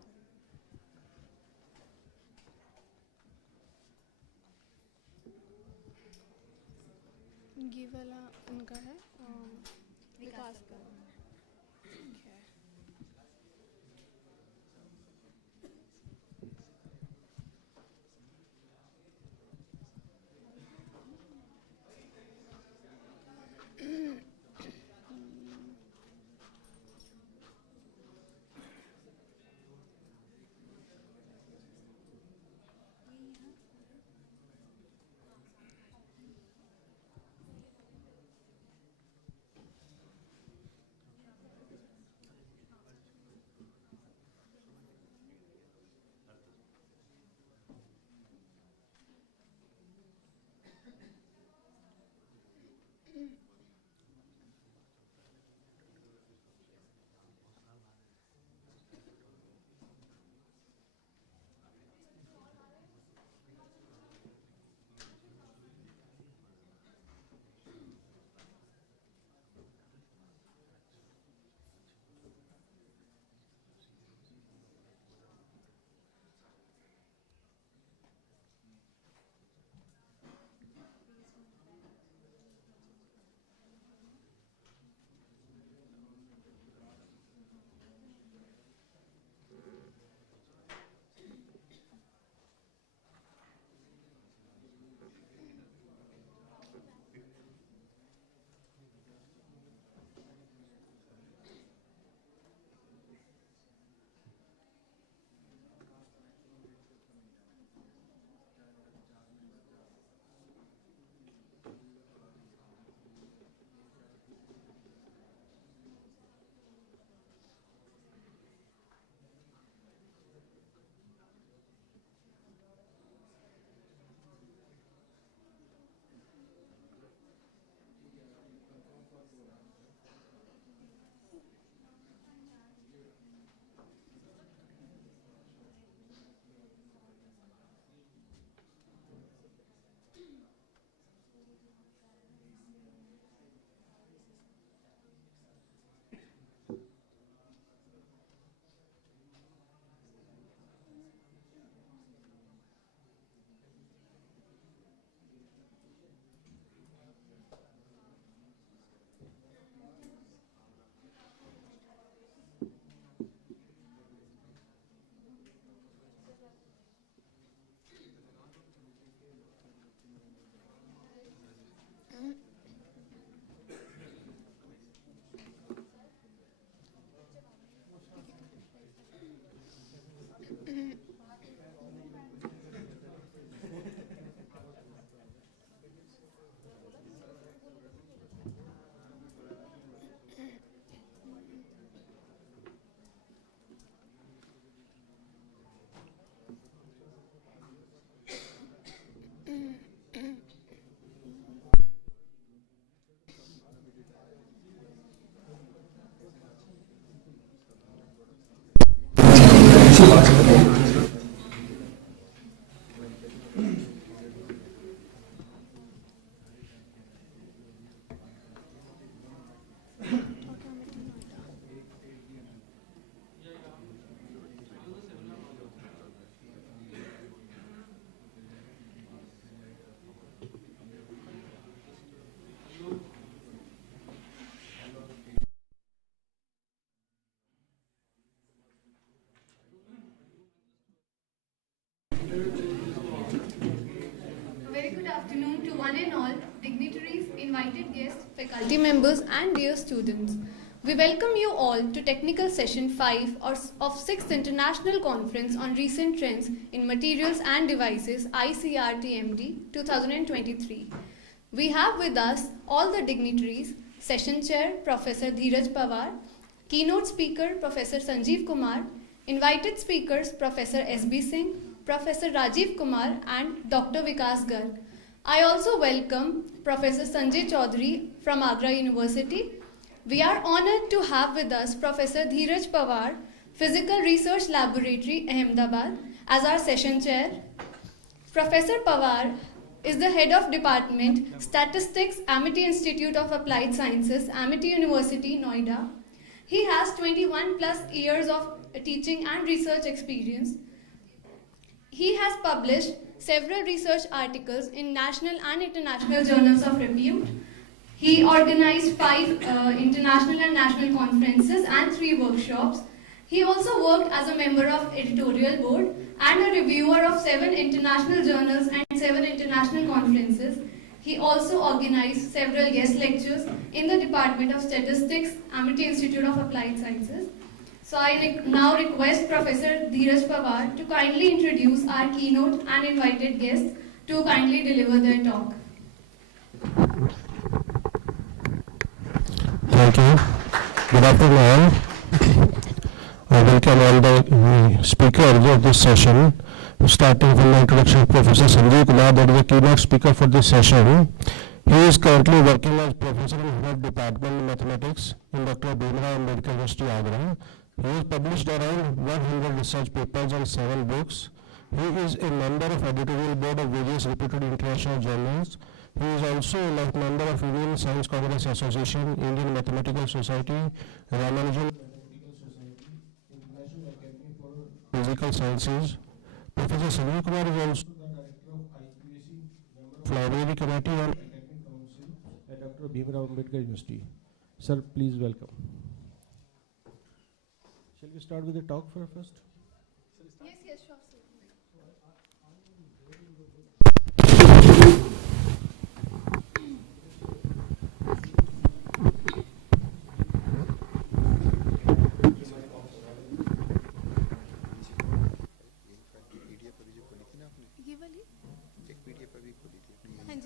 ये वाला उनका है विकास का ठीक है faculty members and dear students. We welcome you all to Technical Session 5 of 6th International Conference on Recent Trends in Materials and Devices ICRT-MD 2023. We have with us all the dignitaries, Session Chair Professor Dheeraj Pawar, Keynote Speaker Professor Sanjeev Kumar, invited speakers Professor S.B. Singh, Professor Rajiv Kumar and Dr. Vikas Garg. I also welcome Professor Sanjay Chaudhary from Agra University. We are honored to have with us Professor Dheeraj Pawar, Physical Research Laboratory, Ahmedabad, as our session chair. Professor Pawar is the head of Department Statistics, Amity Institute of Applied Sciences, Amity University, Noida. He has 21 plus years of teaching and research experience. He has published several research articles in national and international journals of repute. He organized 5 international and national conferences and 3 workshops. He also worked as a member of editorial board and a reviewer of 7 international journals and 7 international conferences. He also organized several guest lectures in the Department of Statistics, Amity Institute of Applied Sciences. So I now request Professor Dheeraj Pawar to kindly introduce our keynote and invited guests to kindly deliver their talk. Thank you. Good afternoon all. I welcome all the speakers of this session, starting from the introduction of Professor Sanjeev Kumar, that is the keynote speaker for this session. He is currently working as Professor in Head Department of Mathematics in Dr. Bhimrao Ambedkar University, Agra. He has published around 100 research papers and 7 books. He is a member of editorial board of various reputed international journals. He is also a member of Indian Science Congress Association, Indian Mathematical Society, Ramanujan Mathematical Society, International Academy for Physical Sciences. Professor Sanjeev Kumar is also the director of IQAC, member of Library Committee and Academic Council at Dr. Bhimrao Ambedkar University. Sir, please welcome. Shall we start with the talk first? Yes, sure.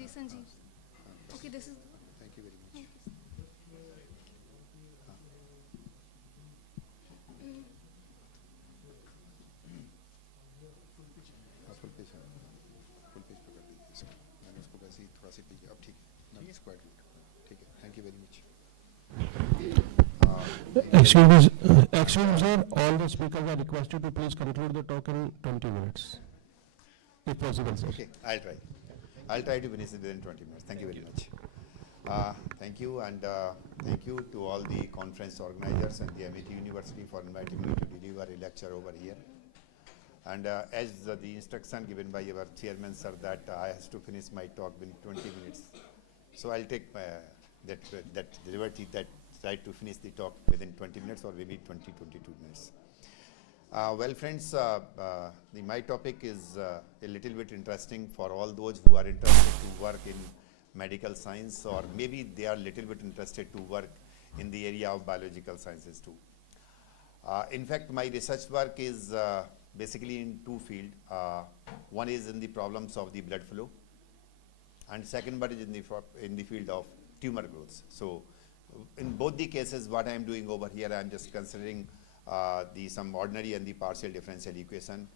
Sanjeev. Okay, this is. Thank you very much. Full page पकड़ दीजिए इसको, मैंने उसको वैसे ही थोड़ा सा पीछे, अब ठीक है, इट्स क्वाइट गुड, ठीक है, thank you very much. Excuse me, sir, all the speakers are requested to please conclude the talk in 20 minutes, if possible, sir. Okay, I'll try to finish it within 20 minutes. Thank you very much. Thank you, and thank you to all the conference organizers and the MIT University for inviting me to deliver a lecture over here. And as the instruction given by our chairman, sir, that I have to finish my talk within 20 minutes. So I'll take that liberty, that try to finish the talk within 20 minutes or maybe 22 minutes. Well, friends, my topic is a little bit interesting for all those who are interested to work in medical science, or maybe they are a little bit interested to work in the area of biological sciences too. In fact, my research work is basically in 2 fields. One is in the problems of the blood flow, and second one is in the field of tumor growth. So in both the cases, what I am doing over here, I am just considering some ordinary and the partial differential equation,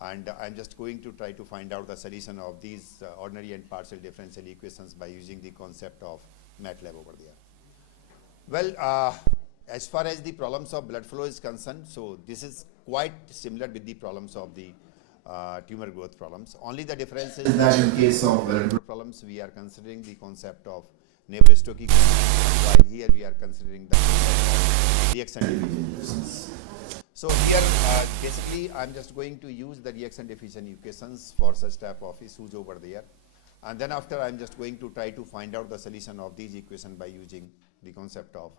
and I'm just going to try to find out the solution of these ordinary and partial differential equations by using the concept of MATLAB over there. Well, as far as the problems of blood flow is concerned, so this is quite similar with the problems of the tumor growth problems. Only the difference is that in case of blood flow problems, we are considering the concept of Navier-Stokes equation, while here we are considering the reaction diffusion equations. So here, basically, I'm just going to use the reaction diffusion equations for such type of issues over there. And then after, I'm just going to try to find out the solution of these equations by using the concept of,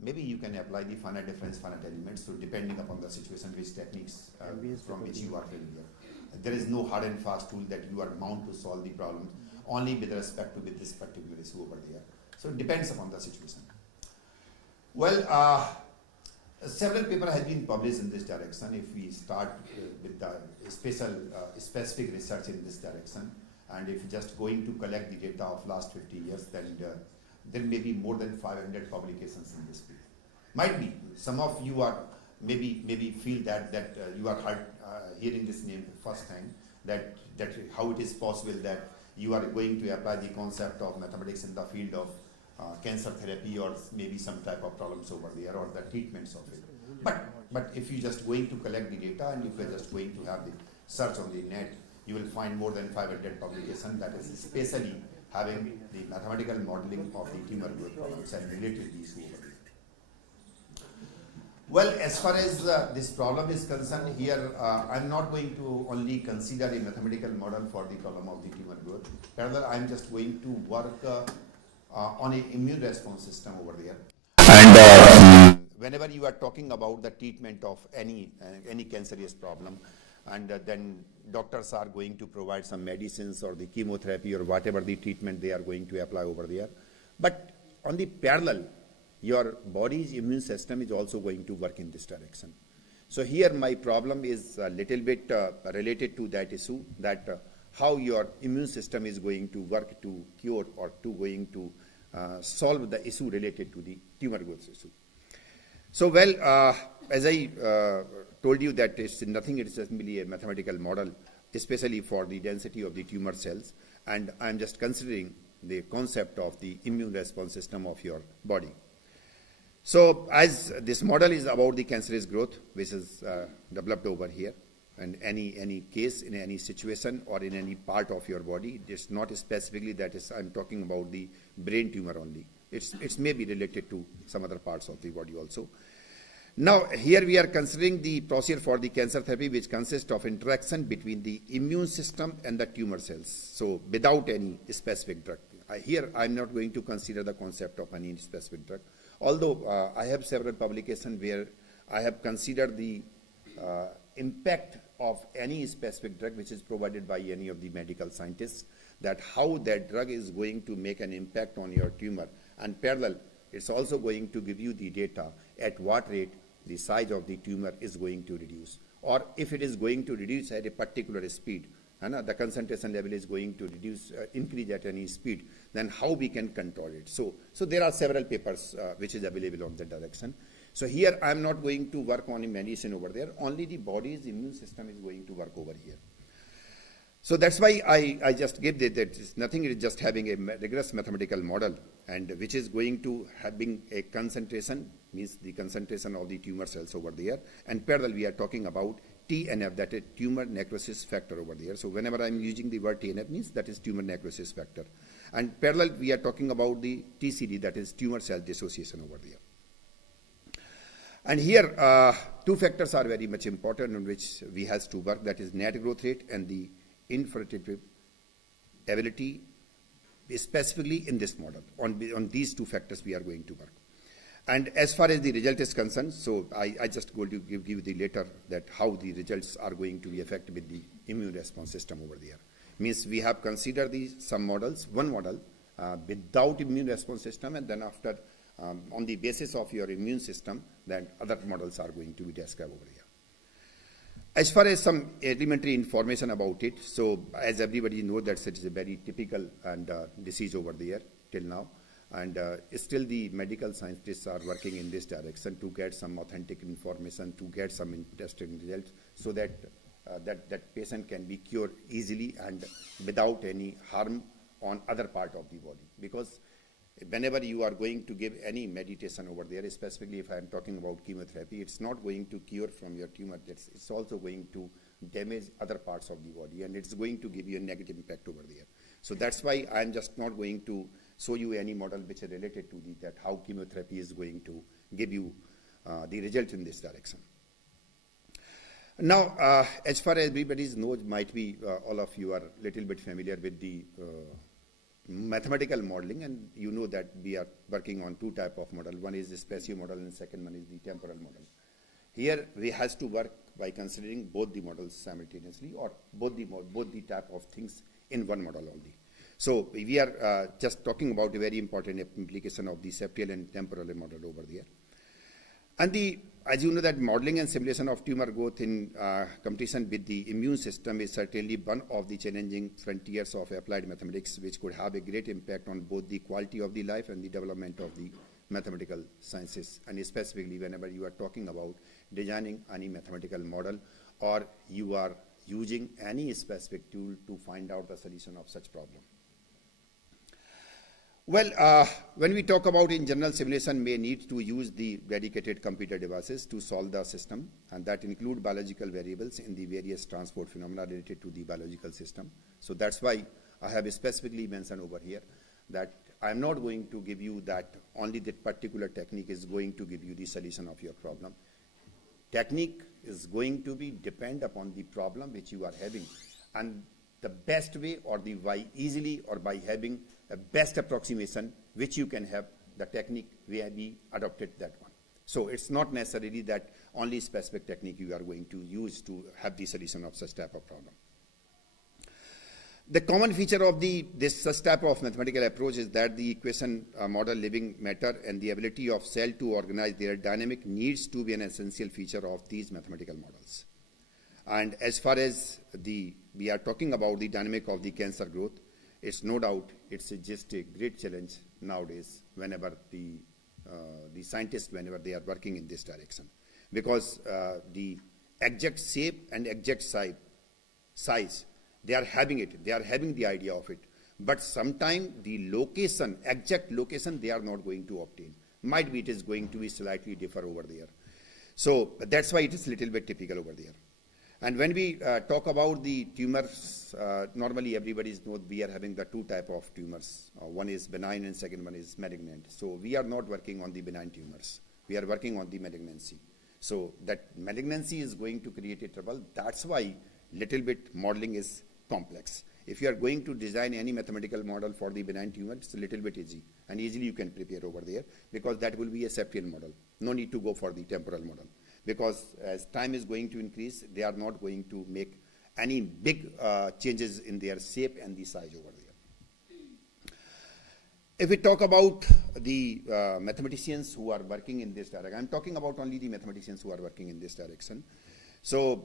maybe you can apply the finite difference, finite elements, so depending upon the situation, which techniques from which you are familiar. There is no hard and fast tool that you are bound to solve the problem only with respect to this particular issue over there. So it depends upon the situation. Well, several papers have been published in this direction. If we start with the specific research in this direction, and if just going to collect the data of last 50 years, then there may be more than 500 publications in this field. Might be some of you are maybe feel that you are hearing this name first time, that how it is possible that you are going to apply the concept of mathematics in the field of cancer therapy or maybe some type of problems over there or the treatments of it. But if you just going to collect the data and if you are just going to have the search on the net, you will find more than 500 publications that is especially having the mathematical modeling of the tumor growth problems and related issues over there. Well, as far as this problem is concerned, here I'm not going to only consider a mathematical model for the problem of the tumor growth. Rather, I'm just going to work on an immune response system over there. And whenever you are talking about the treatment of any cancerous problem, and then doctors are going to provide some medicines or the chemotherapy or whatever the treatment they are going to apply over there. But on the parallel, your body's immune system is also going to work in this direction. So here my problem is a little bit related to that issue, that how your immune system is going to work to cure or to going to solve the issue related to the tumor growth issue. So well, as I told you that it's nothing, it's just merely a mathematical model, especially for the density of the tumor cells, and I'm just considering the concept of the immune response system of your body. So as this model is about the cancerous growth, which is developed over here, and any case in any situation or in any part of your body, it's not specifically that is I'm talking about the brain tumor only. It's maybe related to some other parts of the body also. Now here we are considering the procedure for the cancer therapy, which consists of interaction between the immune system and the tumor cells. So without any specific drug. Here I'm not going to consider the concept of any specific drug. Although I have several publications where I have considered the impact of any specific drug which is provided by any of the medical scientists, that how that drug is going to make an impact on your tumor, and parallel it's also going to give you the data at what rate the size of the tumor is going to reduce, or if it is going to reduce at a particular speed, and the concentration level is going to reduce, increase at any speed, then how we can control it. So there are several papers which is available on that direction. So here I am not going to work on a medicine over there, only the body's immune system is going to work over here. So that's why I just give that it's nothing, it's just having a rigorous mathematical model, and which is going to having a concentration, means the concentration of the tumor cells over there, and parallel we are talking about TNF, that is tumor necrosis factor over there. So whenever I'm using the word TNF, means that is tumor necrosis factor. And parallel we are talking about the TCD, that is tumor cell dissociation over there. And here two factors are very much important on which we have to work, that is net growth rate and the infertility ability, specifically in this model. On these two factors we are going to work. And as far as the result is concerned, so I just going to give you the later that how the results are going to be affected with the immune response system over there. Means we have considered some models, one model without immune response system, and then after on the basis of your immune system, then other models are going to be described over here. As far as some elementary information about it, so as everybody knows that it is a very typical and disease over there till now. And still the medical scientists are working in this direction to get some authentic information, to get some interesting results, so that that patient can be cured easily and without any harm on other part of the body. Because whenever you are going to give any medication over there, specifically if I am talking about chemotherapy, it's not going to cure from your tumor, it's also going to damage other parts of the body, and it's going to give you a negative impact over there. So that's why I'm just not going to show you any model which is related to that how chemotherapy is going to give you the result in this direction. Now, as far as everybody knows, might be all of you are a little bit familiar with the mathematical modeling, and you know that we are working on two type of model. One is the spatio model and second one is the temporal model. Here we has to work by considering both the models simultaneously, or both the type of things in one model only. So we are just talking about a very important implication of the septal and temporal model over there. And as you know, that modeling and simulation of tumor growth in competition with the immune system is certainly one of the challenging frontiers of applied mathematics, which could have a great impact on both the quality of the life and the development of the mathematical sciences, and specifically whenever you are talking about designing any mathematical model or you are using any specific tool to find out the solution of such problem. Well, when we talk about in general, simulation may need to use the dedicated computer devices to solve the system, and that include biological variables in the various transport phenomena related to the biological system. So that's why I have specifically mentioned over here that I'm not going to give you that only that particular technique is going to give you the solution of your problem. Technique is going to be depend upon the problem which you are having, and the best way or the by easily or by having a best approximation which you can have, the technique will be adopted that one. So it's not necessarily that only specific technique you are going to use to have the solution of such type of problem. The common feature of such type of mathematical approach is that the equation model living matter and the ability of cell to organize their dynamic needs to be an essential feature of these mathematical models. And as far as we are talking about the dynamic of the cancer growth, it's no doubt it's just a great challenge nowadays whenever the scientists, whenever they are working in this direction, because the exact shape and exact size, they are having it, they are having the idea of it, but sometimes the location, exact location, they are not going to obtain. Might be it is going to be slightly differ over there. So that's why it is a little bit typical over there. And when we talk about the tumors, normally everybody knows we are having the two type of tumors. One is benign and second one is malignant. So we are not working on the benign tumors. We are working on the malignancy. So that malignancy is going to create a trouble. That's why little bit modeling is complex. If you are going to design any mathematical model for the benign tumor, it's a little bit easy. And easily you can prepare over there because that will be a septal model. No need to go for the temporal model. Because as time is going to increase, they are not going to make any big changes in their shape and the size over there. If we talk about the mathematicians who are working in this direction, I'm talking about only the mathematicians who are working in this direction. So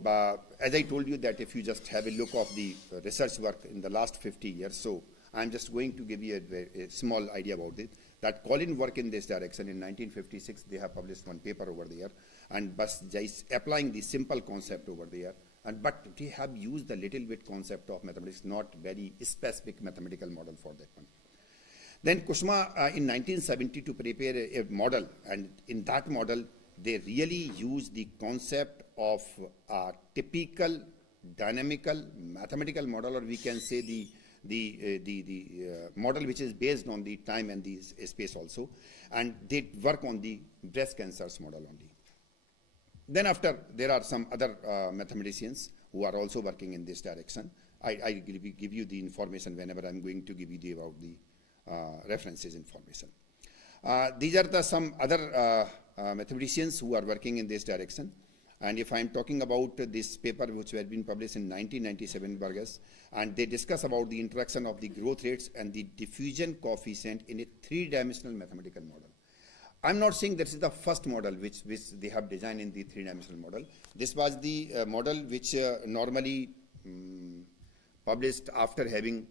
as I told you that if you just have a look of the research work in the last 50 years, so I'm just going to give you a small idea about it. That Colin worked in this direction in 1956. They have published one paper over there, and just applying the simple concept over there. But they have used a little bit concept of mathematics, not very specific mathematical model for that one. Then Kushma in 1970 to prepare a model, and in that model they really use the concept of a typical dynamical mathematical model, or we can say the model which is based on the time and the space also, and they work on the breast cancers model only. Then after, there are some other mathematicians who are also working in this direction. I give you the information whenever I'm going to give you about the references information. These are some other mathematicians who are working in this direction. And if I'm talking about this paper which had been published in 1997 Burgess, and they discuss about the interaction of the growth rates and the diffusion coefficient in a three-dimensional mathematical model. I'm not saying this is the first model which they have designed in the three-dimensional model. This was the model which normally published after having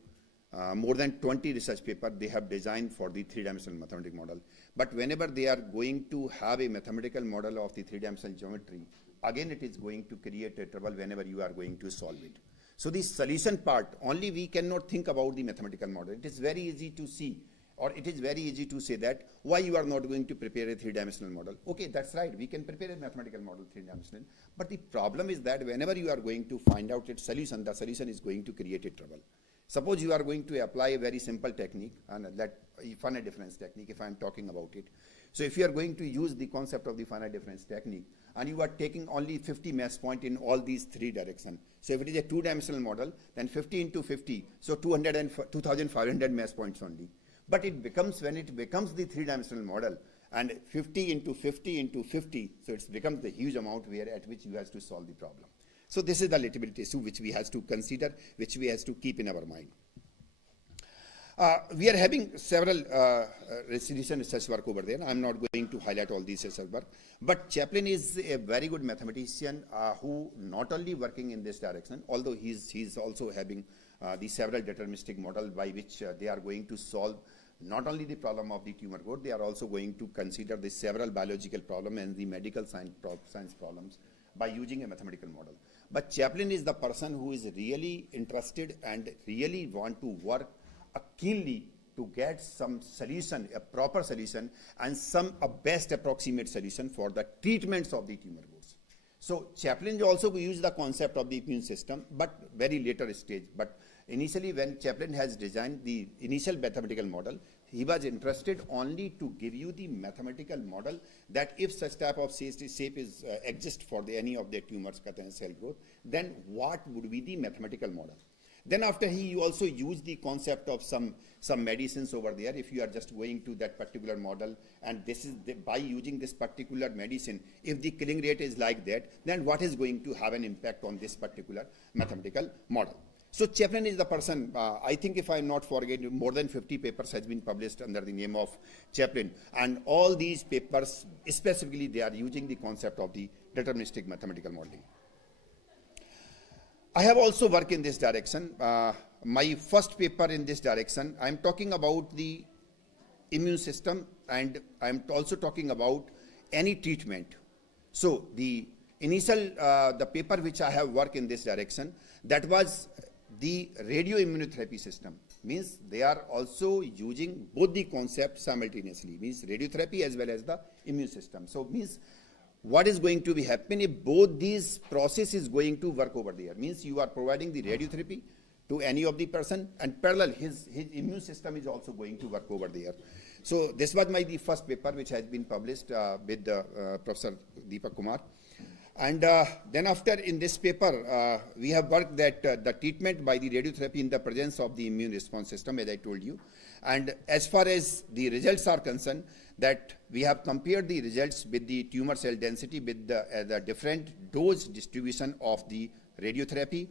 more than 20 research papers they have designed for the three-dimensional mathematical model. But whenever they are going to have a mathematical model of the three-dimensional geometry, again it is going to create a trouble whenever you are going to solve it. So the solution part, only we cannot think about the mathematical model. It is very easy to see, or it is very easy to say that why you are not going to prepare a three-dimensional model. Okay, that's right, we can prepare a mathematical model three-dimensional, but the problem is that whenever you are going to find out its solution, the solution is going to create a trouble. Suppose you are going to apply a very simple technique, and that finite difference technique, if I am talking about it. So if you are going to use the concept of the finite difference technique, and you are taking only 50 mass point in all these three directions. So if it is a two-dimensional model, then 50 into 50, so 2,500 mass points only. But it becomes, when it becomes the three-dimensional model, and 50 into 50 into 50, so it becomes the huge amount where at which you have to solve the problem. So this is the little bit issue which we have to consider, which we have to keep in our mind. We are having several recent research work over there. I'm not going to highlight all these research work, but Chaplin is a very good mathematician who not only working in this direction, although he's also having the several deterministic model by which they are going to solve not only the problem of the tumor growth, they are also going to consider the several biological problem and the medical science problems by using a mathematical model. But Chaplin is the person who is really interested and really want to work keenly to get some solution, a proper solution, and a best approximate solution for the treatments of the tumor growth. So Chaplin also used the concept of the immune system, but very later stage. But initially, when Chaplin has designed the initial mathematical model, he was interested only to give you the mathematical model that if such type of shape is exist for any of the tumors, cell growth, then what would be the mathematical model? Then after he also used the concept of some medicines over there. If you are just going to that particular model, and this is by using this particular medicine, if the killing rate is like that, then what is going to have an impact on this particular mathematical model? So Chaplin is the person, I think if I'm not forgetting, more than 50 papers has been published under the name of Chaplin. And all these papers, specifically, they are using the concept of the deterministic mathematical modeling. I have also worked in this direction. My first paper in this direction, I'm talking about the immune system, and I'm also talking about any treatment. So the initial, the paper which I have worked in this direction, that was the radioimmunotherapy system. Means they are also using both the concepts simultaneously, means radiotherapy as well as the immune system. So means what is going to be happening if both these process is going to work over there? Means you are providing the radiotherapy to any of the person, and parallel his immune system is also going to work over there. So this was the first paper which has been published with Professor Deepak Kumar. And then after in this paper, we have worked that the treatment by the radiotherapy in the presence of the immune response system, as I told you. And as far as the results are concerned, that we have compared the results with the tumor cell density with the different dose distribution of the radiotherapy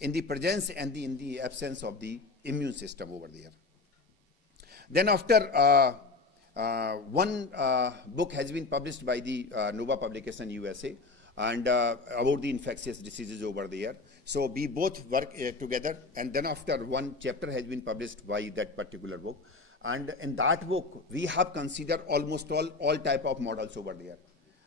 in the presence and in the absence of the immune system over there. Then after one book has been published by the Nova Publication USA, and about the infectious diseases over there. So we both work together, and then after one chapter has been published by that particular book. And in that book, we have considered almost all type of models over there.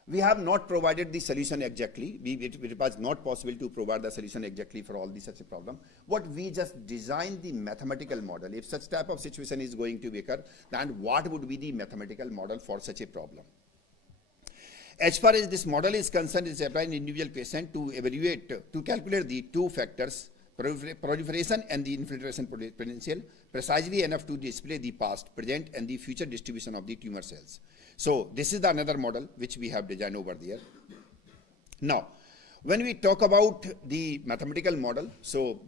We have not provided the solution exactly. It was not possible to provide the solution exactly for all the such a problem. What we just designed the mathematical model. If such type of situation is going to occur, then what would be the mathematical model for such a problem? As far as this model is concerned, it is applied in individual patient to evaluate, to calculate the two factors, proliferation and the infiltration potential, precisely enough to display the past, present, and the future distribution of the tumor cells. So this is the another model which we have designed over there. Now, when we talk about the mathematical model, so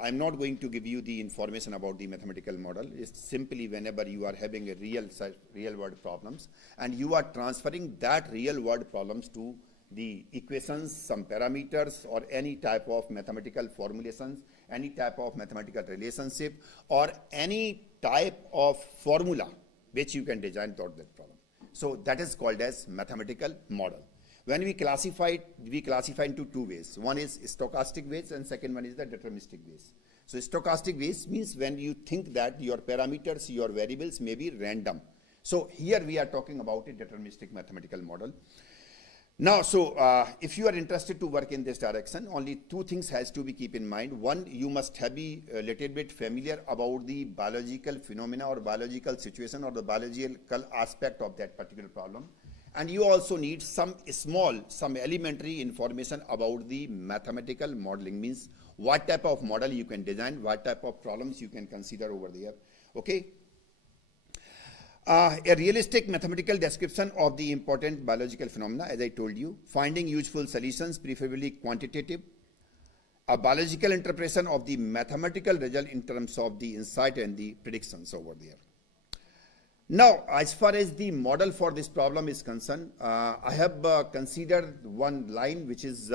I'm not going to give you the information about the mathematical model. It's simply whenever you are having a real world problems and you are transferring that real world problems to the equations, some parameters, or any type of mathematical formulations, any type of mathematical relationship, or any type of formula which you can design toward that problem. So that is called as mathematical model. When we classify into two ways. One is stochastic ways and second one is the deterministic ways. So stochastic ways means when you think that your parameters, your variables may be random. So here we are talking about a deterministic mathematical model. Now, so if you are interested to work in this direction, only two things has to be keep in mind. One, you must be a little bit familiar about the biological phenomena or biological situation or the biological aspect of that particular problem. And you also need some elementary information about the mathematical modeling, means what type of model you can design, what type of problems you can consider over there, okay? A realistic mathematical description of the important biological phenomena, as I told you, finding useful solutions, preferably quantitative, a biological interpretation of the mathematical result in terms of the insight and the predictions over there. Now, as far as the model for this problem is concerned, I have considered one line which is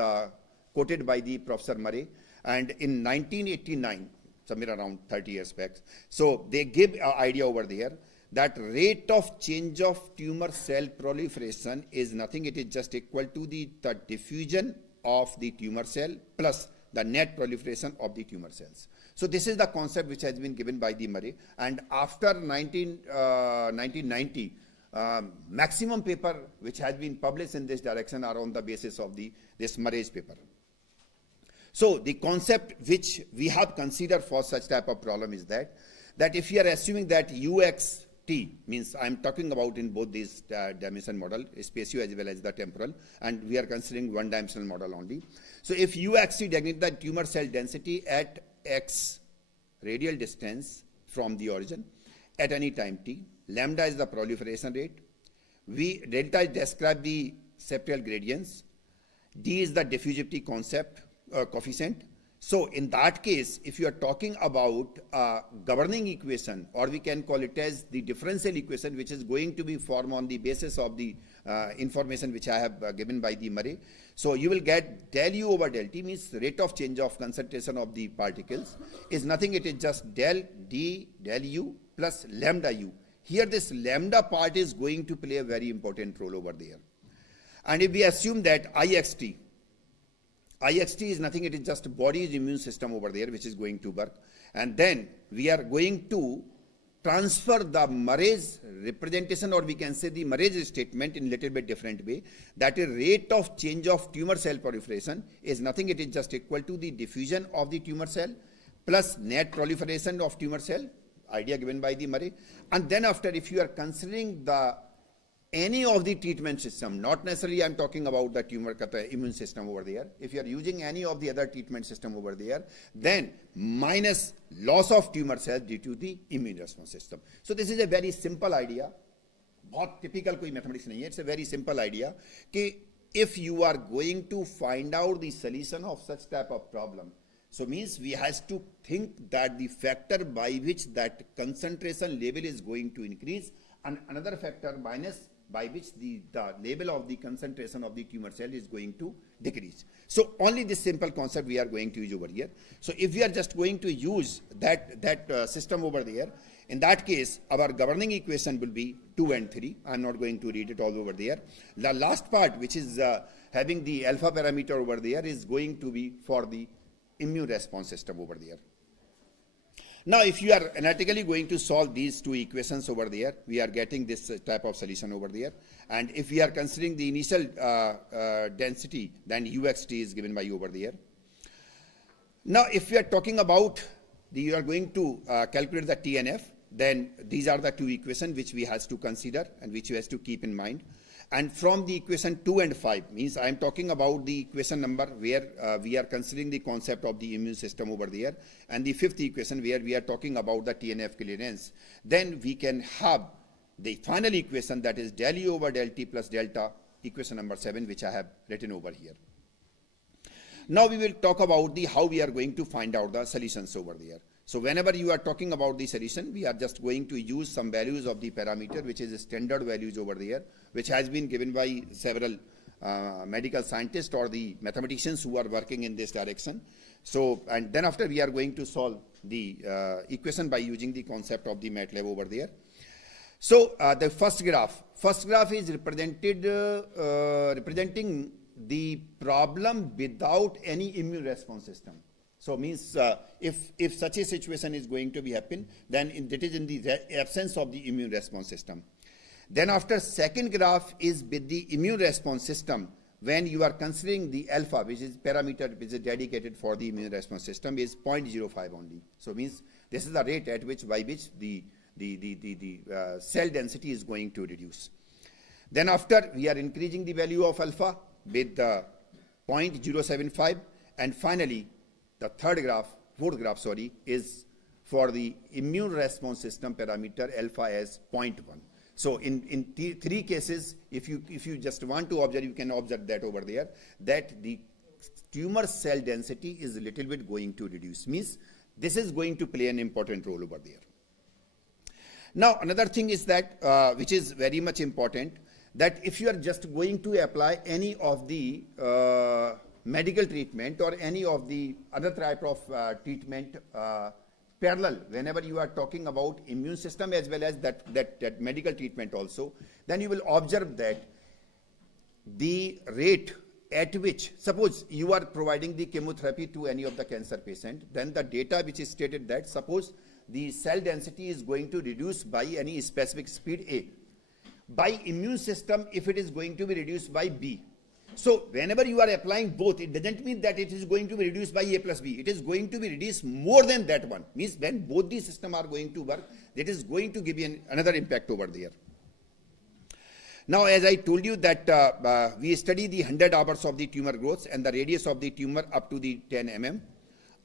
quoted by the Professor Murray, and in 1989, somewhere around 30 years back. So they give an idea over there that rate of change of tumor cell proliferation is nothing, it is just equal to the diffusion of the tumor cell plus the net proliferation of the tumor cells. So this is the concept which has been given by the Murray, and after 1990, maximum paper which has been published in this direction are on the basis of this Murray's paper. So the concept which we have considered for such type of problem is that if you are assuming that UXT, means I am talking about in both these dimension model, spatio as well as the temporal, and we are considering one dimensional model only. So if UXT designate the tumor cell density at X radial distance from the origin at any time t, lambda is the proliferation rate, delta describe the septal gradients, D is the diffusivity coefficient. So in that case, if you are talking about governing equation, or we can call it as the differential equation, which is going to be formed on the basis of the information which I have given by the Murray. So you will get del U over del T, means rate of change of concentration of the particles is nothing, it is just del D del U plus lambda U. Here this lambda part is going to play a very important role over there. And if we assume that IXT is nothing, it is just body's immune system over there which is going to work. And then we are going to transfer the Murray's representation, or we can say the Murray's statement in a little bit different way, that a rate of change of tumor cell proliferation is nothing, it is just equal to the diffusion of the tumor cell plus net proliferation of tumor cell, idea given by the Murray. And then after, if you are considering any of the treatment system, not necessarily I am talking about the tumor immune system over there. If you are using any of the other treatment system over there, then minus loss of tumor cells due to the immune response system. So this is a very simple idea. बहुत typical कोई mathematics नहीं है. It's a very simple idea कि if you are going to find out the solution of such type of problem, so means we has to think that the factor by which that concentration level is going to increase, and another factor minus by which the level of the concentration of the tumor cell is going to decrease. So only this simple concept we are going to use over here. So if we are just going to use that system over there, in that case our governing equation will be 2 and 3. I am not going to read it all over there. The last part, which is having the alpha parameter over there, is going to be for the immune response system over there. Now, if you are analytically going to solve these two equations over there, we are getting this type of solution over there. And if we are considering the initial density, then UXT is given by over there. Now, if we are talking about you are going to calculate the TNF, then these are the two equations which we has to consider and which you has to keep in mind. And from the equation 2 and 5, means I am talking about the equation number where we are considering the concept of the immune system over there, and the 5th equation where we are talking about the TNF clearance. Then we can have the final equation, that is del U over del T plus delta, equation number 7, which I have written over here. Now we will talk about how we are going to find out the solutions over there. So whenever you are talking about the solution, we are just going to use some values of the parameter, which is standard values over there, which has been given by several medical scientists or the mathematicians who are working in this direction. So, and then after we are going to solve the equation by using the concept of the MATLAB over there. So the first graph is representing the problem without any immune response system. So means if such a situation is going to be happen, then that is in the absence of the immune response system. Then after, second graph is with the immune response system, when you are considering the alpha, which is parameter which is dedicated for the immune response system, is 0.05 only. So means this is the rate at which by which the cell density is going to reduce. Then after, we are increasing the value of alpha with 0.075, and finally the fourth graph, is for the immune response system parameter alpha as 0.1. So in three cases, if you just want to observe, you can observe that over there, that the tumor cell density is a little bit going to reduce. Means this is going to play an important role over there. Now another thing is that, which is very much important, that if you are just going to apply any of the medical treatment or any of the other type of treatment parallel, whenever you are talking about immune system as well as that medical treatment also, then you will observe that the rate at which, suppose you are providing the chemotherapy to any of the cancer patient, then the data which is stated that suppose the cell density is going to reduce by any specific speed A. By immune system, if it is going to be reduced by B. So whenever you are applying both, it doesn't mean that it is going to be reduced by A plus B. It is going to be reduced more than that one. Means when both these systems are going to work, that is going to give you another impact over there. Now, as I told you that we study the 100 hours of the tumor growth and the radius of the tumor up to the 10 mm.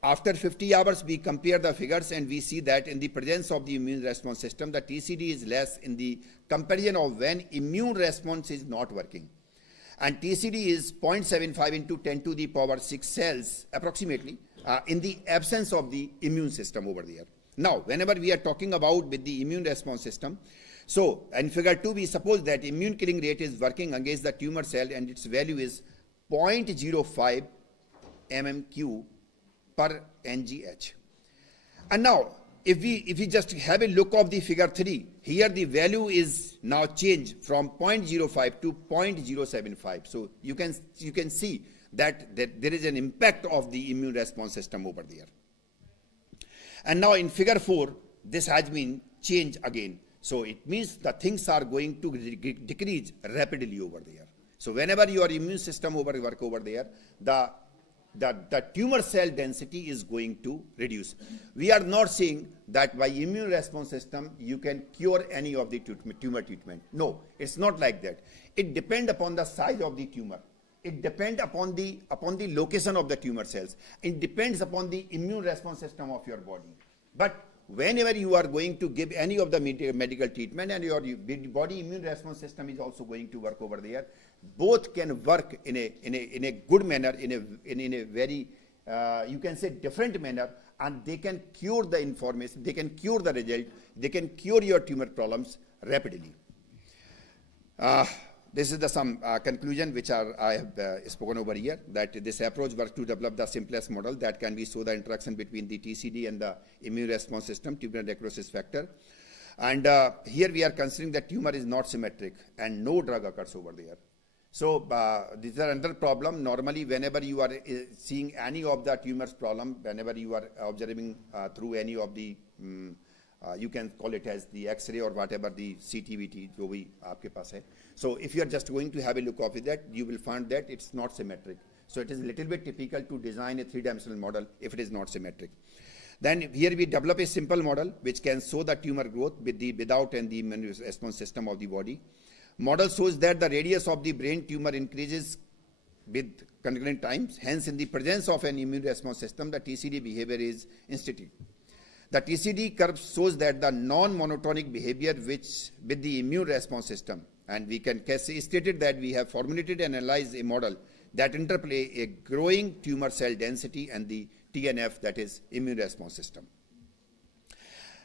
After 50 hours, we compare the figures and we see that in the presence of the immune response system, the TCD is less in the comparison of when immune response is not working. And TCD is 0.75 into 10 to the power 6 cells approximately in the absence of the immune system over there. Now, whenever we are talking about with the immune response system, so in figure 2, we suppose that immune killing rate is working against the tumor cell and its value is 0.05 mmQ per NGH. And now, if we just have a look of the figure 3, here the value is now changed from 0.05 to 0.075. So you can see that there is an impact of the immune response system over there. And now in figure 4, this has been changed again. So it means the things are going to decrease rapidly over there. So whenever your immune system work over there, the tumor cell density is going to reduce. We are not saying that by immune response system you can cure any of the tumor treatment. No, it's not like that. It depends upon the size of the tumor. It depends upon the location of the tumor cells. It depends upon the immune response system of your body. But whenever you are going to give any of the medical treatment and your body immune response system is also going to work over there, both can work in a good manner, in a very you can say different manner, and they can cure the information, they can cure the result, they can cure your tumor problems rapidly. This is some conclusion which I have spoken over here, that this approach works to develop the simplest model that can be show the interaction between the TCD and the immune response system, tumor necrosis factor. And here we are considering that tumor is not symmetric and no drug occurs over there. So this is another problem. Normally, whenever you are seeing any of the tumors problem, whenever you are observing through any of the you can call it as the X-ray or whatever the CTVT जो भी आपके पास है. So if you are just going to have a look of that, you will find that it's not symmetric. So it is a little bit typical to design a three-dimensional model if it is not symmetric. Then here we develop a simple model which can show the tumor growth without and the immune response system of the body. Model shows that the radius of the brain tumor increases with concurrent times. Hence, in the presence of an immune response system, the TCD behavior is instinctive. The TCD curve shows that the non-monotonic behavior with the immune response system, and we can stated that we have formulated and analyzed a model that interplay a growing tumor cell density and the TNF, that is immune response system.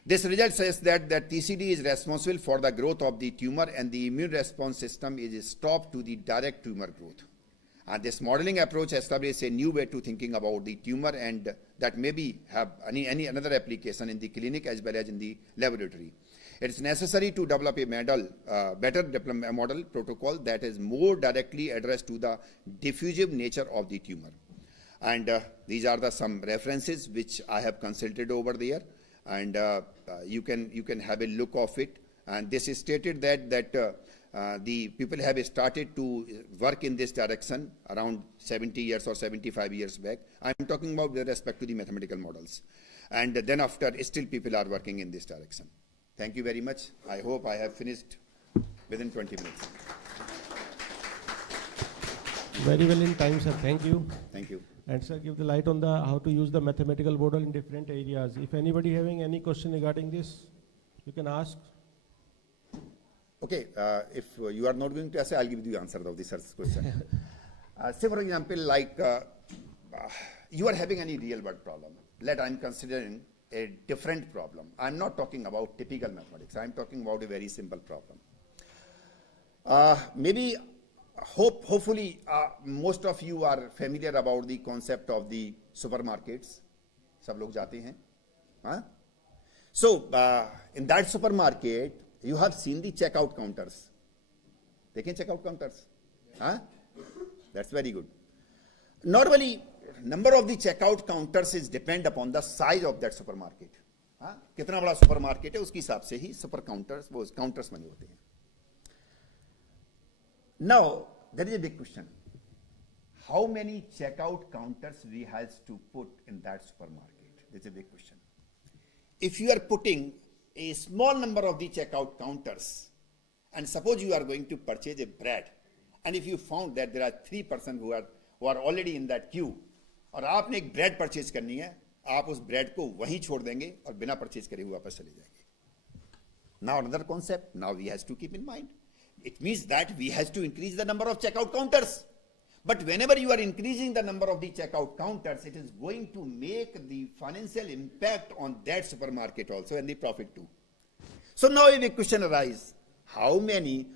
This result says that the TCD is responsible for the growth of the tumor and the immune response system is stopped to the direct tumor growth. And this modeling approach establishes a new way to thinking about the tumor, and that maybe have any another application in the clinic as well as in the laboratory. It is necessary to develop a better model protocol that is more directly addressed to the diffusive nature of the tumor. And these are some references which I have consulted over there, and you can have a look of it. And this is stated that the people have started to work in this direction around 70 years or 75 years back. I'm talking about with respect to the mathematical models. And then after, still people are working in this direction. Thank you very much. I hope I have finished within 20 minutes. Very well in time, sir. Thank you. Thank you. And sir, give the light on how to use the mathematical model in different areas. If anybody having any question regarding this, you can ask. Okay, if you are not going to ask, I'll give you the answer of this question. Say for example, like you are having any real world problem. I'm considering a different problem. I'm not talking about typical mathematics. I'm talking about a very simple problem. Maybe, hopefully, most of you are familiar about the concept of the supermarkets. सब लोग जाते हैं, हाँ? So in that supermarket, you have seen the checkout counters. Dekheen checkout counters? Huh? That's very good. Normally, number of the checkout counters is depend upon the size of that supermarket. हाँ? कितना बड़ा supermarket है उसके हिसाब से ही super counters वो counters बने होते हैं. Now there is a big question. How many checkout counters we has to put in that supermarket? That's a big question. If you are putting a small number of the checkout counters, and suppose you are going to purchase a bread, and if you found that there are 3 persons who are already in that queue, और आपने एक bread purchase करनी है, आप उस bread को वहीं छोड़ देंगे और बिना परचेज करे हुए वापस चले जाएंगे. Now another concept, now we has to keep in mind. It means that we has to increase the number of checkout counters. But whenever you are increasing the number of the checkout counters, it is going to make the financial impact on that supermarket also and the profit too. So now a big question arises, how many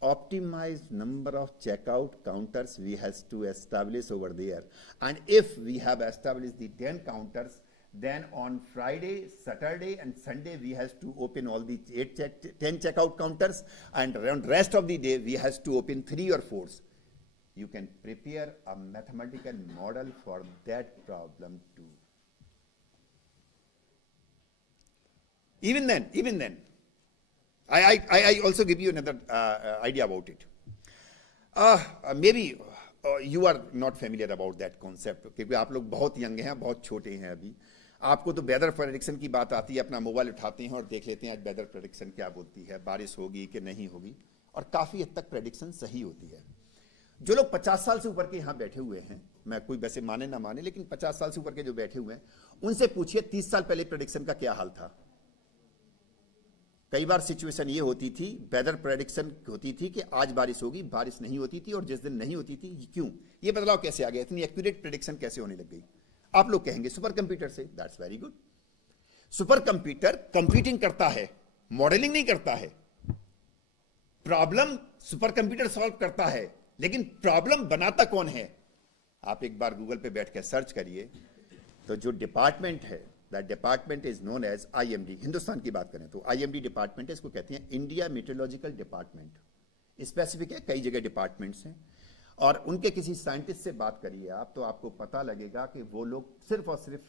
optimized number of checkout counters we has to establish over there? And if we have established the 10 counters, then on Friday, Saturday and Sunday we has to open all the 10 checkout counters, and around rest of the day we has to open 3 or 4. You can prepare a mathematical model for that problem too. Even then, I also give you another idea about it. Maybe you are not familiar about that concept, क्योंकि आप लोग बहुत young हैं, बहुत छोटे हैं अभी. आपको तो वेदर प्रेडिक्शन की बात आती है, अपना मोबाइल उठाते हैं और देख लेते हैं आज वेदर प्रेडिक्शन क्या बोलती है, बारिश होगी कि नहीं होगी, और काफ़ी हद तक प्रेडिक्शन सही होती है. जो लोग 50 साल से ऊपर के यहाँ बैठे हुए हैं, मैं कोई वैसे माने ना माने, लेकिन 50 साल से ऊपर के जो बैठे हुए हैं, उनसे पूछिए 30 साल पहले प्रेडिक्शन का क्या हाल था. कई बार सिचुएशन ये होती थी, वेदर प्रेडिक्शन होती थी कि आज बारिश होगी, बारिश नहीं होती थी, और जिस दिन नहीं होती थी, क्यों, ये बदलाव कैसे आ गया, इतनी एक्यूरेट प्रेडिक्शन कैसे होने लग गई. आप लोग कहेंगे सुपर कंप्यूटर से. That's very good. Super computer computing करता है, मॉडलिंग नहीं करता है. प्रॉब्लम सुपर कंप्यूटर सॉल्व करता है, लेकिन प्रॉब्लम बनाता कौन है. आप एक बार गूगल पे बैठ के सर्च करिए, तो जो डिपार्टमेंट है, that department is known as IMD. Hindustan की बात करें तो IMD डिपार्टमेंट है, इसको कहते हैं इंडिया मीटरोलॉजिकल डिपार्टमेंट. स्पेसिफिक है, कई जगह डिपार्टमेंट्स हैं, और उनके किसी साइंटिस्ट से बात करिए आप, तो आपको पता लगेगा कि वो लोग सिर्फ और सिर्फ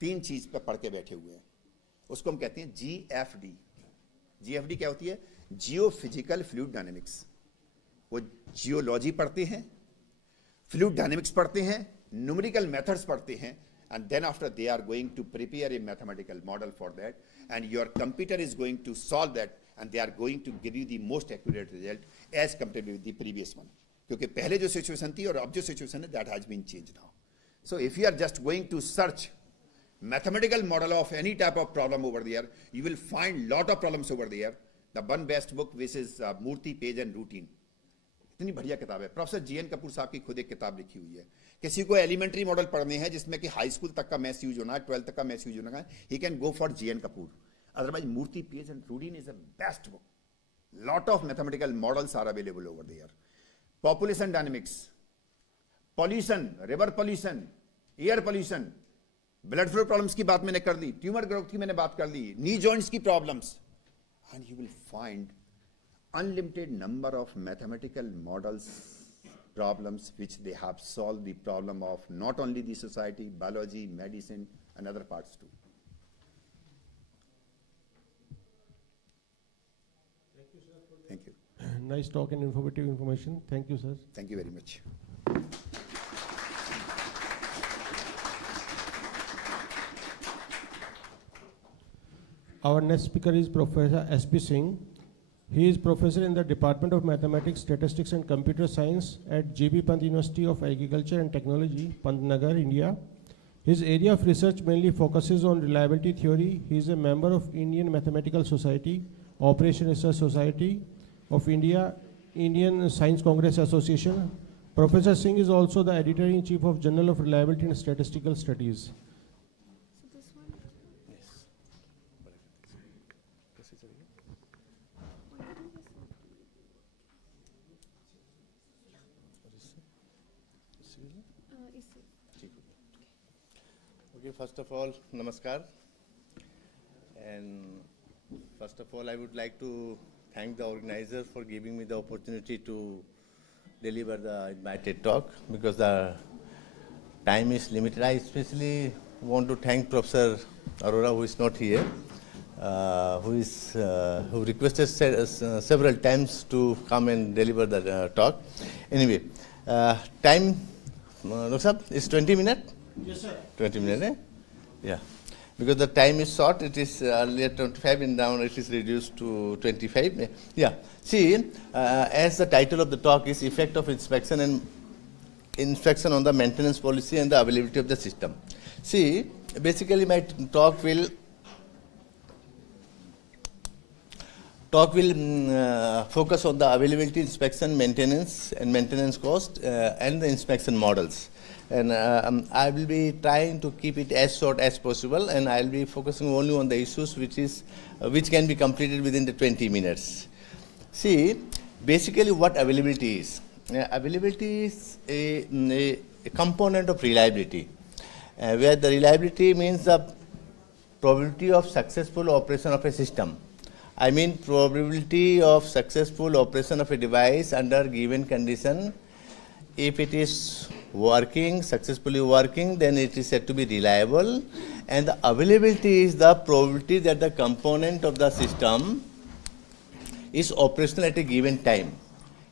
3 चीज पर पढ़ के बैठे हुए हैं. उसको हम कहते हैं GFD. GFD क्या होती है? जियो फिजिकल फ्लूइड डायनेमिक्स. वो जियोलॉजी पढ़ते हैं, फ्लूइड डायनेमिक्स पढ़ते हैं, न्यूमेरिकल मेथड्स पढ़ते हैं, and then after they are going to prepare a mathematical model for that, and your computer is going to solve that, and they are going to give you the most accurate result as compared with the previous one. क्योंकि पहले जो situation थी और अब जो situation है, that has been changed now. So if you are just going to search mathematical model of any type of problem over there, you will find lot of problems over there. The one best book which is Murthy, Page and Routine. इतनी बढ़िया किताब है. Professor GN Kapoor साहब की खुद एक किताब लिखी हुई है. किसी को एलिमेंट्री मॉडल पढ़ने हैं जिसमें कि हाई स्कूल तक का मैथ्स यूज होना है, 12th तक का मैथ्स यूज होना है, he can go for GN Kapur. Otherwise Murthy, Page and Rodin is a best book. Lot of mathematical models are available over there. Population dynamics, pollution, river pollution, air pollution, blood flow problems की बात मैंने कर दी, tumour growth की मैंने बात कर दी, नी joints की problems, and you will find unlimited number of mathematical models, problems which they have solved the problem of not only the society, biology, medicine and other parts too. Thank you, sir. Thank you. Nice talk and informative information. Thank you, sir. Thank you very much. Our next speaker is Professor S.P. Singh. He is professor in the Department of Mathematics, Statistics and Computer Science at J.B. Pant University of Agriculture and Technology, Pantnagar, India. His area of research mainly focuses on reliability theory. He is a member of Indian Mathematical Society, Operation Research Society of India, Indian Science Congress Association. Professor Singh is also the editor-in-chief of Journal of Reliability and Statistical Studies. Okay, first of all, namaskar. And first of all, I would like to thank the organizers for giving me the opportunity to deliver the invited talk, because the time is limited. I especially want to thank Professor Arora, who is not here, who requested several times to come and deliver the talk. Anyway, time, Dr. Sahab, is 20 minutes? Yes, sir. 20 minutes, eh? Yeah. Because the time is short, it is earlier 25 and now it is reduced to 25. Yeah. See, as the title of the talk is Effect of Inspection on the Maintenance Policy and the Availability of the System. See, basically my talk will focus on the availability, inspection, maintenance, and maintenance cost, and the inspection models. And I will be trying to keep it as short as possible, and I will be focusing only on the issues which can be completed within the 20 minutes. See, basically what availability is. Availability is a component of reliability, where the reliability means the probability of successful operation of a system. I mean probability of successful operation of a device under given condition. If it is working, successfully working, then it is said to be reliable. And the availability is the probability that the component of the system is operational at a given time.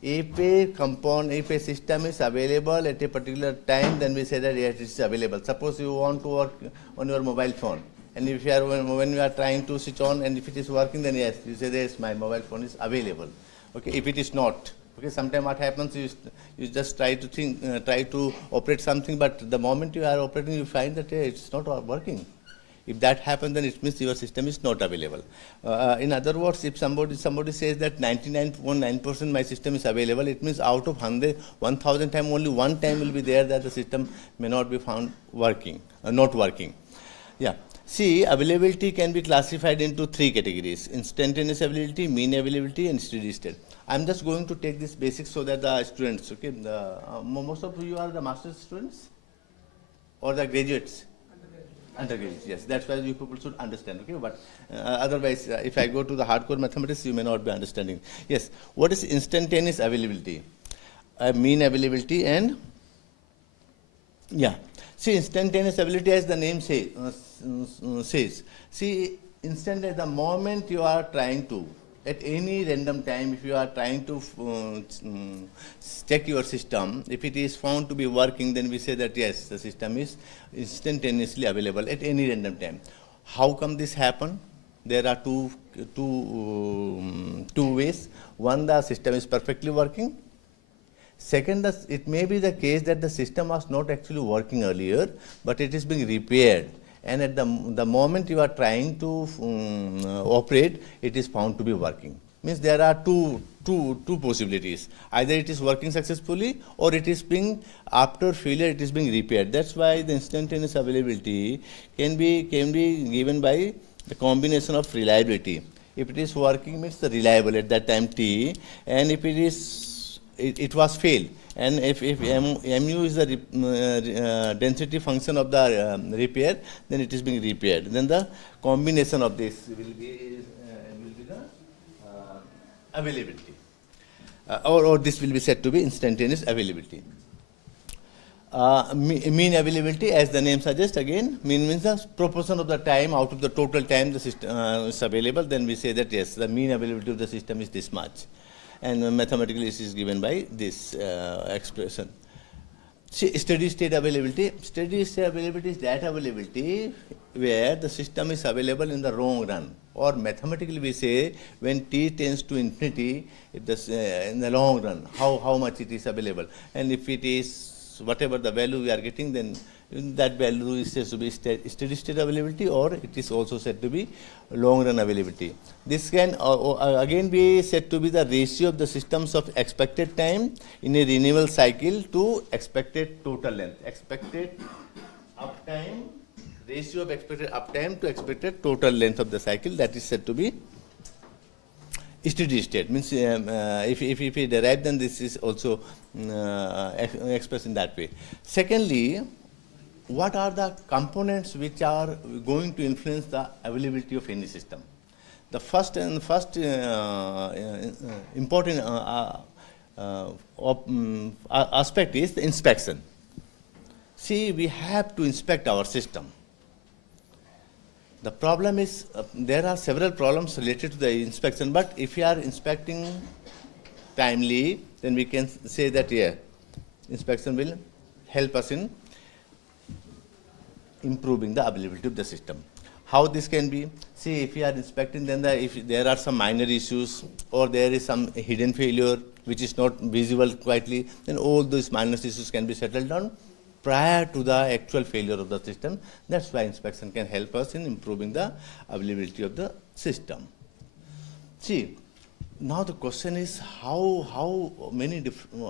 If a system is available at a particular time, then we say that yes, it is available. Suppose you want to work on your mobile phone, and if you are, when you are trying to switch on, and if it is working, then yes, you say yes, my mobile phone is available. Okay, if it is not, okay, sometimes what happens is you just try to operate something, but the moment you are operating, you find that it's not working. If that happens, then it means your system is not available. In other words, if somebody says that 99.9% my system is available, it means out of 1,000 times, only one time will be there that the system may not be found working, not working. Yeah. See, availability can be classified into three categories: instantaneous availability, mean availability, and steady state. I'm just going to take this basics so that the students, okay, most of you are the master's students or the graduates? Undergraduates, yes. That's why you people should understand, okay? But otherwise, if I go to the hardcore mathematics, you may not be understanding. Yes. What is instantaneous availability? Mean availability and, yeah. See, instantaneous availability, as the name says. See, instant, the moment you are trying to, at any random time, if you are trying to check your system, if it is found to be working, then we say that yes, the system is instantaneously available at any random time. How come this happen? There are two ways. One, the system is perfectly working. Second, it may be the case that the system was not actually working earlier, but it is being repaired. And at the moment you are trying to operate, it is found to be working. Means there are two possibilities. Either it is working successfully, or it is being, after failure, it is being repaired. That's why the instantaneous availability can be given by the combination of reliability. If it is working, means the reliable at that time T, and if it is, it was failed. And if mu is the density function of the repair, then it is being repaired. Then the combination of this will be the availability, or this will be said to be instantaneous availability. Mean availability, as the name suggests, again, mean means the proportion of the time out of the total time the system is available. Then we say that yes, the mean availability of the system is this much. And mathematically this is given by this expression. See, steady state availability. Steady state availability is that availability where the system is available in the long run, or mathematically we say when t tends to infinity, in the long run, how much it is available. And if it is whatever the value we are getting, then that value is said to be steady state availability, or it is also said to be long run availability. This can again be said to be the ratio of the systems of expected time in a renewal cycle to expected total length. Expected uptime, ratio of expected uptime to expected total length of the cycle, that is said to be steady state. Means if we derive, then this is also expressed in that way. Secondly, what are the components which are going to influence the availability of any system? The first important aspect is the inspection. See, we have to inspect our system. The problem is, there are several problems related to the inspection, but if you are inspecting timely, then we can say that, yeah, inspection will help us in improving the availability of the system. How this can be? See, if you are inspecting, then if there are some minor issues or there is some hidden failure which is not visible quietly, then all those minor issues can be settled down prior to the actual failure of the system. That's why inspection can help us in improving the availability of the system. See, now the question is how many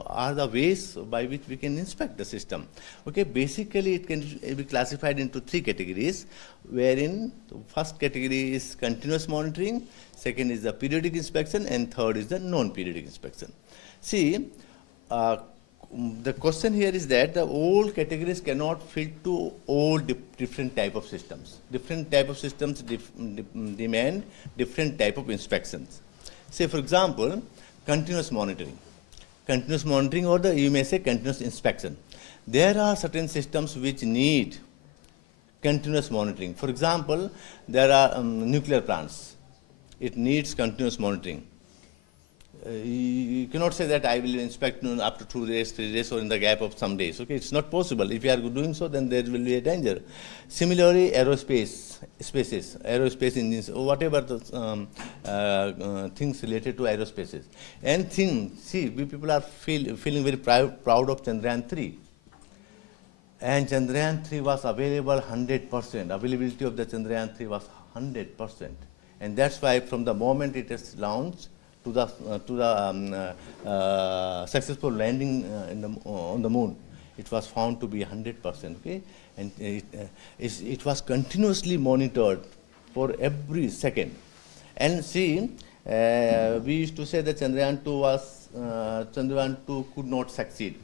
are the ways by which we can inspect the system. Okay, basically it can be classified into 3 categories, wherein the first category is continuous monitoring, second is the periodic inspection, and third is the non-periodic inspection. See, the question here is that the all categories cannot fit to all different type of systems. Different type of systems demand different type of inspections. Say, for example, continuous monitoring. Continuous monitoring, or you may say continuous inspection. There are certain systems which need continuous monitoring. For example, there are nuclear plants. It needs continuous monitoring. You cannot say that I will inspect up to 2 days, 3 days, or in the gap of some days. Okay, it's not possible. If you are doing so, then there will be a danger. Similarly, aerospace engines, or whatever the things related to aerospaces. And see, we people are feeling very proud of Chandrayaan 3. And Chandrayaan 3 was available 100%. Availability of the Chandrayaan 3 was 100%. And that's why from the moment it is launched, to the successful landing on the moon, it was found to be 100%. Okay, and it was continuously monitored for every second. And see, we used to say that Chandrayaan 2 could not succeed.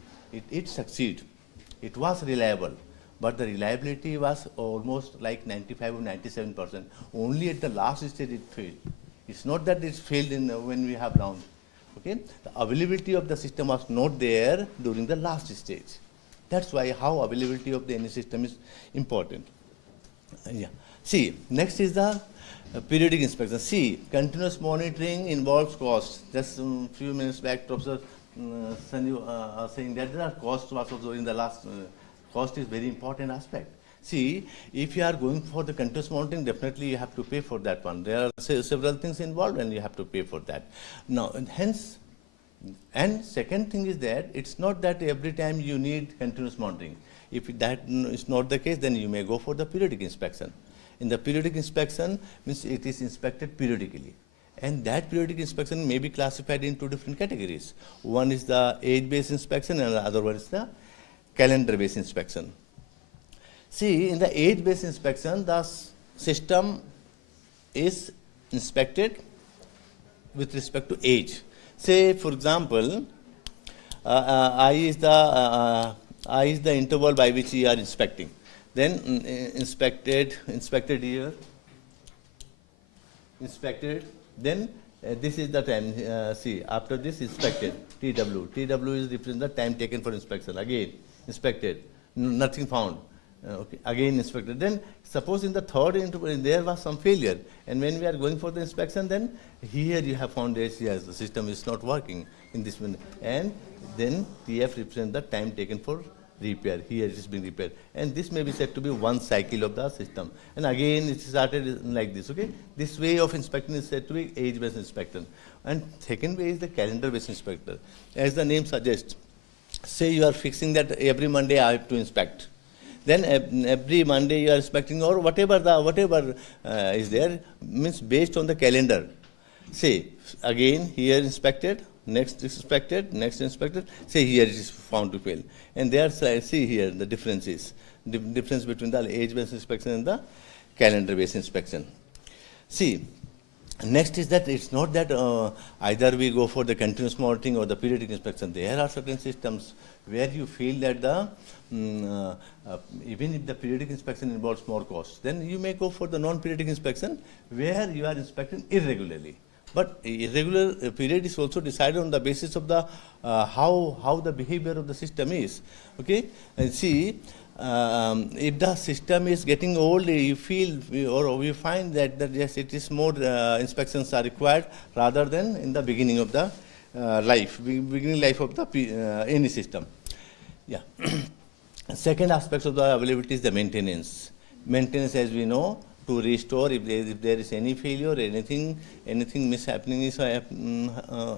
It succeeded. It was reliable, but the reliability was almost like 95 or 97%. Only at the last stage it failed. It's not that it failed when we have launched. Okay, the availability of the system was not there during the last stage. That's why how availability of any system is important. Yeah. See, next is the periodic inspection. See, continuous monitoring involves cost. Just a few minutes back, Professor Sanjeev saying that there are costs also in the last. Cost is very important aspect. See, if you are going for the continuous monitoring, definitely you have to pay for that one. There are several things involved and you have to pay for that. Now, and second thing is that it's not that every time you need continuous monitoring. If that is not the case, then you may go for the periodic inspection. In the periodic inspection, means it is inspected periodically. And that periodic inspection may be classified into different categories. One is the age-based inspection and the other one is the calendar-based inspection. See, in the age-based inspection, the system is inspected with respect to age. Say, for example, I is the interval by which you are inspecting. Then inspected here, inspected. Then this is the time. See, after this inspected, TW. TW is represent the time taken for inspection. Again, inspected, nothing found. Okay, again inspected. Then suppose in the third interval there was some failure, and when we are going for the inspection, then here you have found that yes, the system is not working in this manner, and then TF represents the time taken for repair. Here it is being repaired, and this may be said to be one cycle of the system. And again it started like this. Okay, this way of inspection is said to be age-based inspection. And second way is the calendar-based inspector. As the name suggests, say you are fixing that every Monday I have to inspect. Then every Monday you are inspecting, or whatever is there, means based on the calendar. Say, again here inspected, next inspected, next inspected, say here it is found to fail. And there, see here the differences, the difference between the age-based inspection and the calendar-based inspection. See, Next is that it's not that either we go for the continuous monitoring or the periodic inspection. There are certain systems where you feel that the even if the periodic inspection involves more costs, then you may go for the non-periodic inspection where you are inspecting irregularly. But irregular period is also decided on the basis of the how the behavior of the system is. Okay, and see. If the system is getting old, you feel or you find that yes, it is more inspections are required rather than in the beginning of the beginning life of the any system. Yeah. Second aspect of the availability is the maintenance. Maintenance, as we know, to restore if there is any failure, anything mishappening is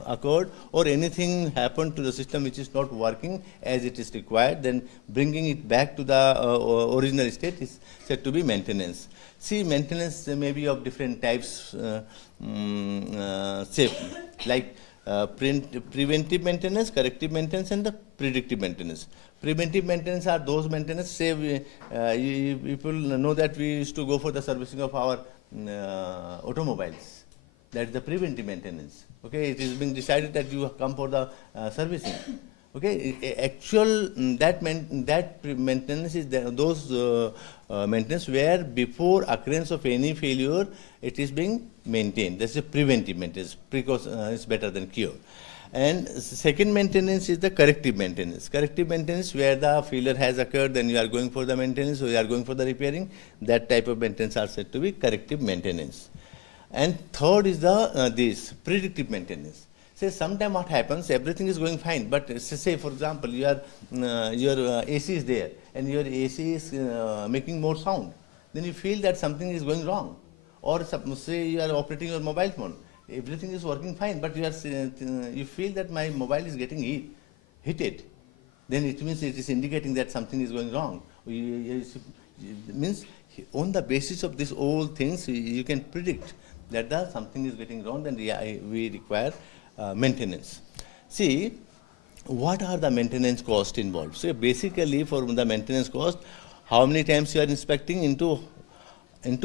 occurred, or anything happened to the system which is not working as it is required, then bringing it back to the original state is said to be maintenance. See, maintenance may be of different types, say, like preventive maintenance, corrective maintenance, and the predictive maintenance. Preventive maintenance are those maintenance, say people know that we used to go for the servicing of our automobiles. That is the preventive maintenance. Okay, it is being decided that you come for the servicing. Okay, actual that maintenance is those maintenance where before occurrence of any failure it is being maintained. That's a preventive maintenance. Precaution is better than cure. And second maintenance is the corrective maintenance. Corrective maintenance where the failure has occurred, then you are going for the maintenance, or you are going for the repairing. That type of maintenance are said to be corrective maintenance. And third is the this predictive maintenance. Say sometime what happens, everything is going fine, but say for example, your AC is there and your AC is making more sound. Then you feel that something is going wrong. Or say you are operating your mobile phone. Everything is working fine, but you feel that my mobile is getting heated. Then it means it is indicating that something is going wrong. It means on the basis of these all things, you can predict that something is getting wrong, then we require maintenance. See, what are the maintenance costs involved? So basically for the maintenance cost, how many times you are inspecting into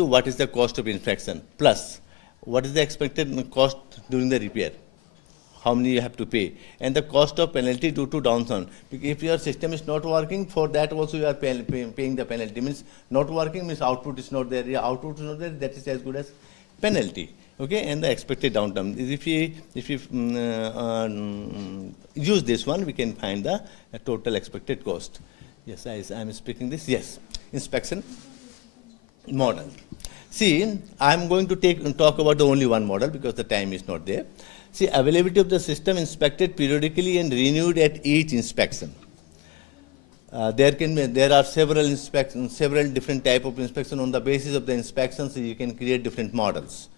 what is the cost of inspection, plus what is the expected cost during the repair, how many you have to pay, and the cost of penalty due to downtime. If your system is not working, for that also you are paying the penalty. Means not working means output is not there. Yeah, output is not there, that is as good as penalty. Okay, and the expected downtime. If you use this one, we can find the total expected cost. Yes, I am speaking this. Yes, inspection model. See, I am going to talk about the only one model because the time is not there. See, availability of the system inspected periodically and renewed at each inspection. There are several inspections, several different type of inspection. On the basis of the inspections, you can create different models.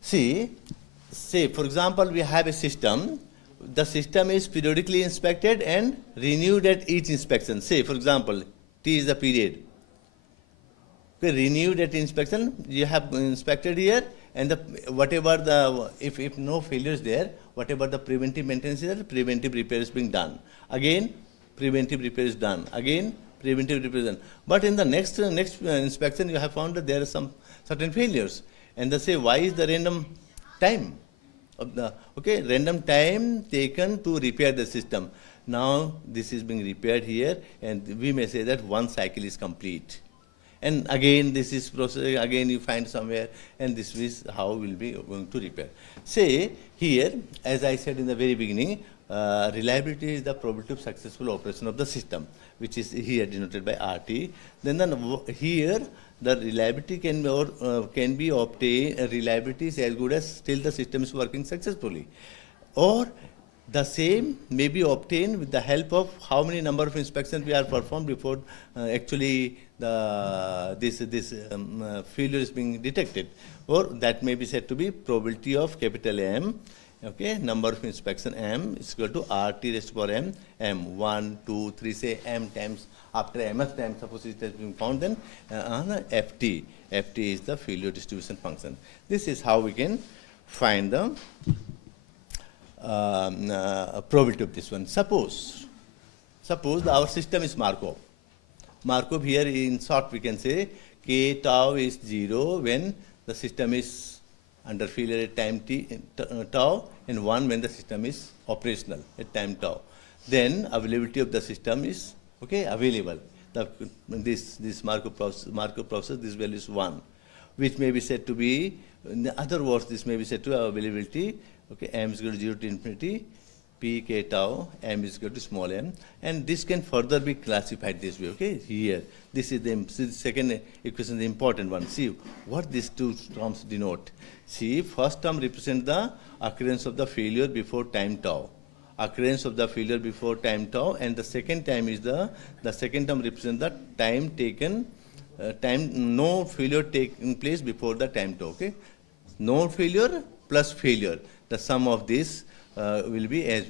See, say for example, we have a system. The system is periodically inspected and renewed at each inspection. Say for example, T is the period. Okay, renewed at inspection, you have inspected here, and if no failure is there, whatever the preventive maintenance is there, preventive repair is being done. Again, preventive repair is done. Again, preventive repair is done. But in the next inspection, you have found that there are some certain failures, and they say why is the random time of the random time taken to repair the system. Now this is being repaired here, and we may say that one cycle is complete. And again, this is process, again you find somewhere, and this is how we'll be going to repair. Say here, as I said in the very beginning, reliability is the probability of successful operation of the system, which is here denoted by RT. Then here, the reliability can be obtained, reliability is as good as still the system is working successfully. Or the same may be obtained with the help of how many number of inspections we are performed before actually this failure is being detected. Or that may be said to be probability of capital M. Okay, number of inspection M is equal to RT raised to power M. M 1, 2, 3, say M times after mth time. Suppose it has been found, then FT. FT is the failure distribution function. This is how we can find the probability of this one. Suppose our system is Markov. Markov here in short we can say K tau is 0 when the system is under failure at time tau, and 1 when the system is operational at time tau. Then availability of the system is available. This Markov process, this value is 1, which may be said to be, in other words, this may be said to availability, m is equal to 0 to infinity, p k tau, m is equal to small m, and this can further be classified this way, here. This is the second equation, the important one. See what these two terms denote. See, first term represents the occurrence of the failure before time tau. Occurrence of the failure before time tau, and the second time is the second term represents the time taken, no failure taking place before the time tau, No failure plus failure. The sum of this will be as,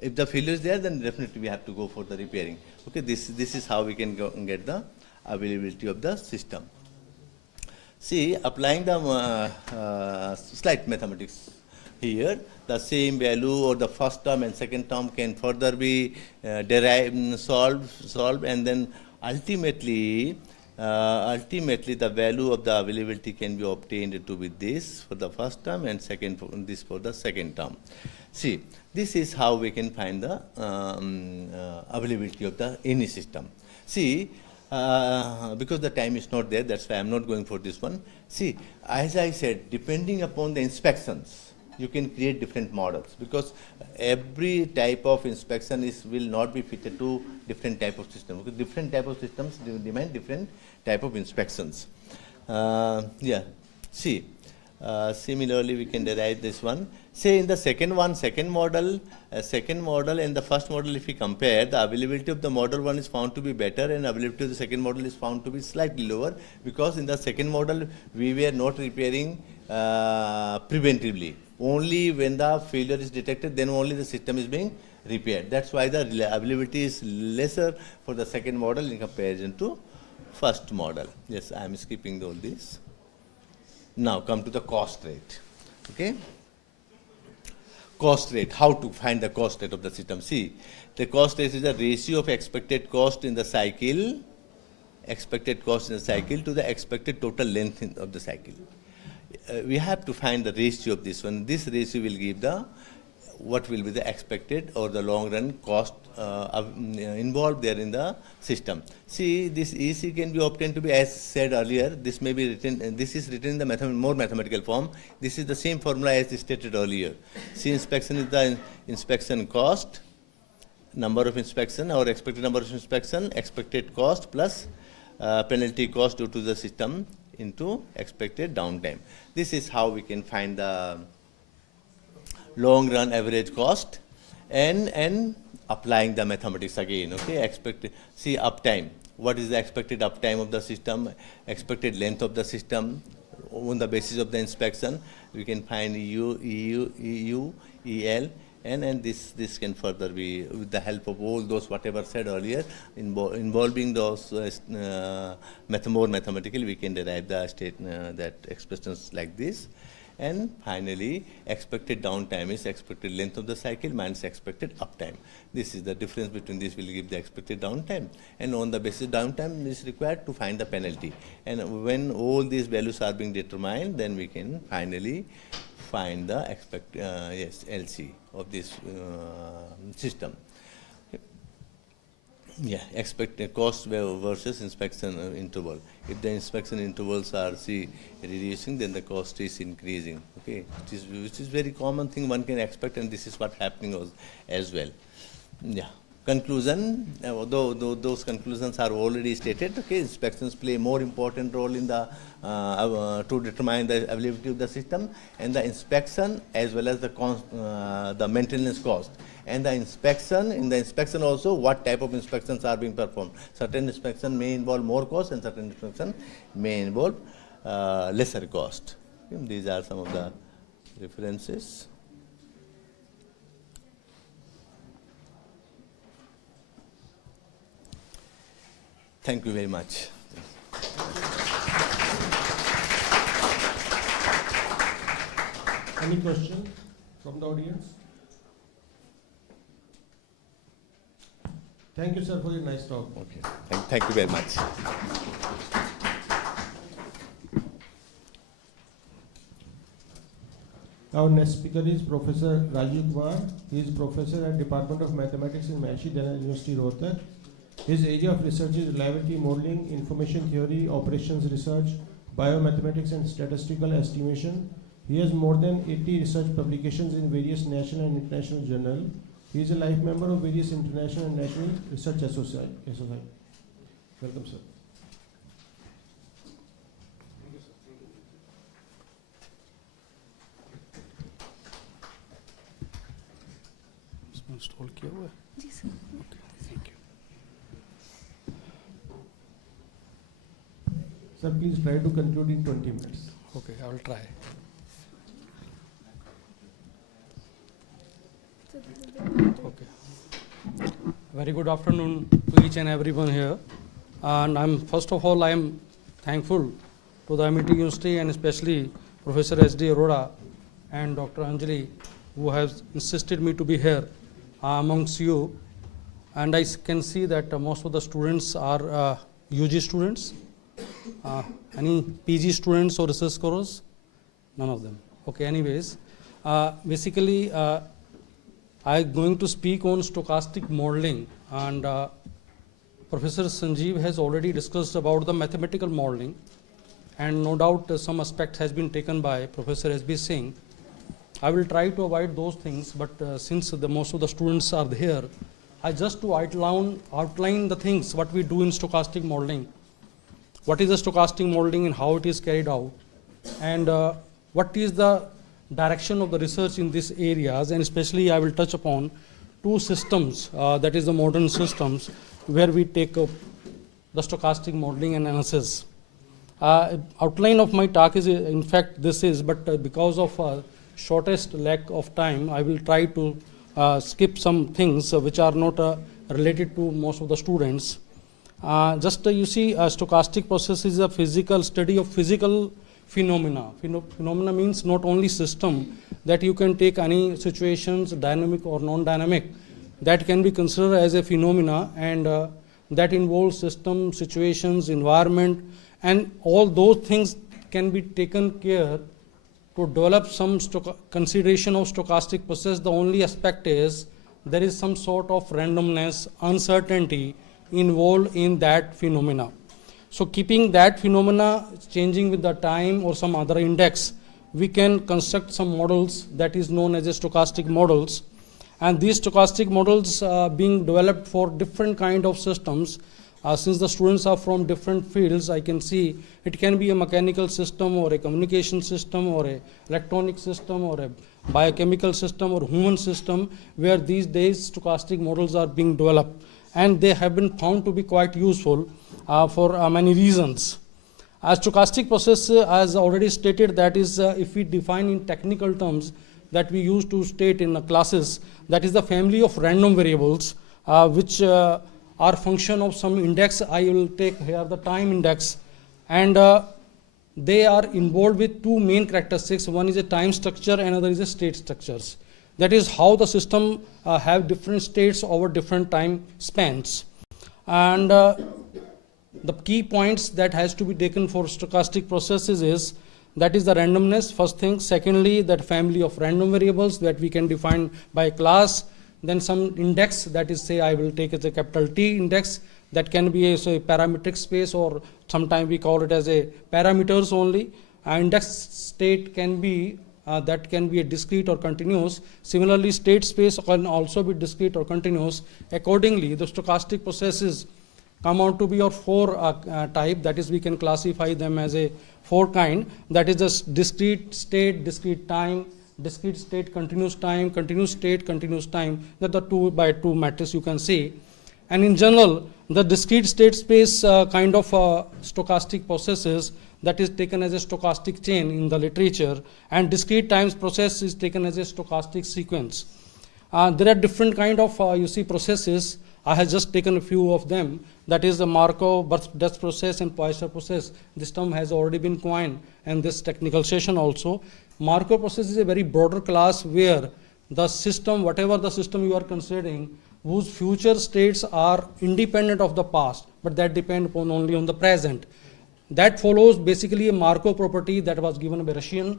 if the failure is there, then definitely we have to go for the repairing. This is how we can get the availability of the system. See, applying the slight mathematics here, the same value or the first term and second term can further be derived, solved, and then ultimately the value of the availability can be obtained to be this for the first term and this for the second term. See, this is how we can find the availability of any system. See, because the time is not there, that's why I'm not going for this one. See, as I said, depending upon the inspections, you can create different models, because every type of inspection will not be fitted to different type of system. Because different type of systems demand different type of inspections. See, similarly we can derive this one. Say in the second model and the first model, if we compare, the availability of the model 1 is found to be better and availability of the second model is found to be slightly lower, because in the second model we were not repairing preventively. Only when the failure is detected, then only the system is being repaired. That's why the availability is lesser for the second model in comparison to first model. Yes, I am skipping all this. Now come to the cost rate. Cost rate, how to find the cost rate of the system. See, the cost rate is the ratio of expected cost in the cycle, to the expected total length of the cycle. We have to find the ratio of this one. This ratio will give what will be the expected or the long run cost involved there in the system. See, this EC can be obtained to be, as said earlier, this may be written, this is written in the more mathematical form. This is the same formula as stated earlier. See, inspection is the inspection cost, number of inspection or expected number of inspection, expected cost plus penalty cost due to the system into expected downtime. This is how we can find the long run average cost, and applying the mathematics again. See, uptime. What is the expected uptime of the system, expected length of the system? On the basis of the inspection, we can find EU, EL, and this can further be, with the help of all those whatever said earlier, involving those more mathematically, we can derive the that expressions like this. And finally, expected downtime is expected length of the cycle minus expected uptime. This is the difference between this will give the expected downtime, and on the basis downtime is required to find the penalty. And when all these values are being determined, then we can finally find the LC of this system. Yeah, expected cost versus inspection interval. If the inspection intervals are reducing, then the cost is increasing. Which is very common thing one can expect, and this is what happening as well. Yeah. Conclusion, although those conclusions are already stated, inspections play a more important role in the to determine the availability of the system, and the inspection as well as the maintenance cost. And in the inspection also, what type of inspections are being performed. Certain inspection may involve more cost, and certain inspection may involve lesser cost. These are some of the references. Thank you very much. Any question from the audience? Thank you, sir, for your nice talk. Okay. Thank you very much. Our next speaker is Professor Rajiv Kumar. He is professor at Department of Mathematics in Mahasi Dehra University, Rohtak. His area of research is reliability modeling, information theory, operations research, biomathematics and statistical estimation. He has more than 80 research publications in various national and international journals. He is a life member of various international and national research associations. Welcome, sir. Install किया हुआ है जी sir okay thank you Sir, please try to conclude in 20 minutes. Okay, I will try. Okay. Very good afternoon to each and everyone here. And first of all, I am thankful to the MDP University and especially Professor S.D. Arora and Dr. Anjali, who have insisted me to be here amongst you. And I can see that most of the students are UG students. Any PG students or research scholars? None of them. Okay, anyways. Basically, I'm going to speak on stochastic modeling, and Professor Sanjeev has already discussed about the mathematical modeling, and no doubt some aspect has been taken by Professor S.B. Singh. I will try to avoid those things, but since most of the students are here, I just to outline the things what we do in stochastic modeling. What is the stochastic modeling and how it is carried out, and what is the direction of the research in these areas, and especially I will touch upon two systems, that is the modern systems, where we take up the stochastic modeling and analysis. Outline of my talk is, in fact, this is, but because of shortest lack of time, I will try to skip some things which are not related to most of the students. You see, a stochastic process is a physical study of physical phenomena. Phenomena means not only system, that you can take any situations, dynamic or non-dynamic, that can be considered as a phenomena, and that involves system, situations, environment, and all those things can be taken care to develop some consideration of stochastic process. The only aspect is there is some sort of randomness, uncertainty involved in that phenomena. So keeping that phenomena changing with the time or some other index, we can construct some models that is known as a stochastic models. And these stochastic models being developed for different kind of systems. Since the students are from different fields, I can see it can be a mechanical system or a communication system or a electronic system or a biochemical system or human system, where these days stochastic models are being developed. And they have been found to be quite useful for many reasons. A stochastic process, as already stated, that is, if we define in technical terms that we used to state in classes, that is the family of random variables which are function of some index. I will take here the time index, and they are involved with two main characteristics. One is a time structure, another is a state structures. That is how the system have different states over different time spans. And the key points that has to be taken for stochastic processes is, that is the randomness, first thing. Secondly, that family of random variables that we can define by class. Then some index, that is, say, I will take as a capital T index, that can be a parametric space, or sometimes we call it as a parameters only. Index state can be that can be a discrete or continuous. Similarly, state space can also be discrete or continuous. Accordingly, the stochastic processes come out to be of four type, that is, we can classify them as a four kind, that is the discrete state, discrete time, discrete state, continuous time, continuous state, continuous time, that the 2 by 2 matrix you can see. And in general, the discrete state space kind of stochastic processes, that is taken as a stochastic chain in the literature, and discrete times process is taken as a stochastic sequence. There are different kind of processes. I have just taken a few of them. That is the Markov birth-death process and Poisson process. This term has already been coined in this technical session also. Markov process is a very broader class where the system, whatever the system you are considering, whose future states are independent of the past, but that depend upon only on the present. That follows basically a Markov property that was given by Russian,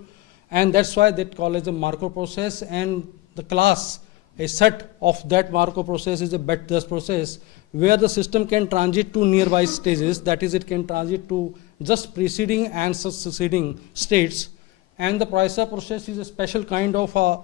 and that's why they call it a Markov process, and the class, a set of that Markov process is a best process where the system can transit to nearby stages, that is, it can transit to just preceding and succeeding states. And the Poisson process is a special kind of a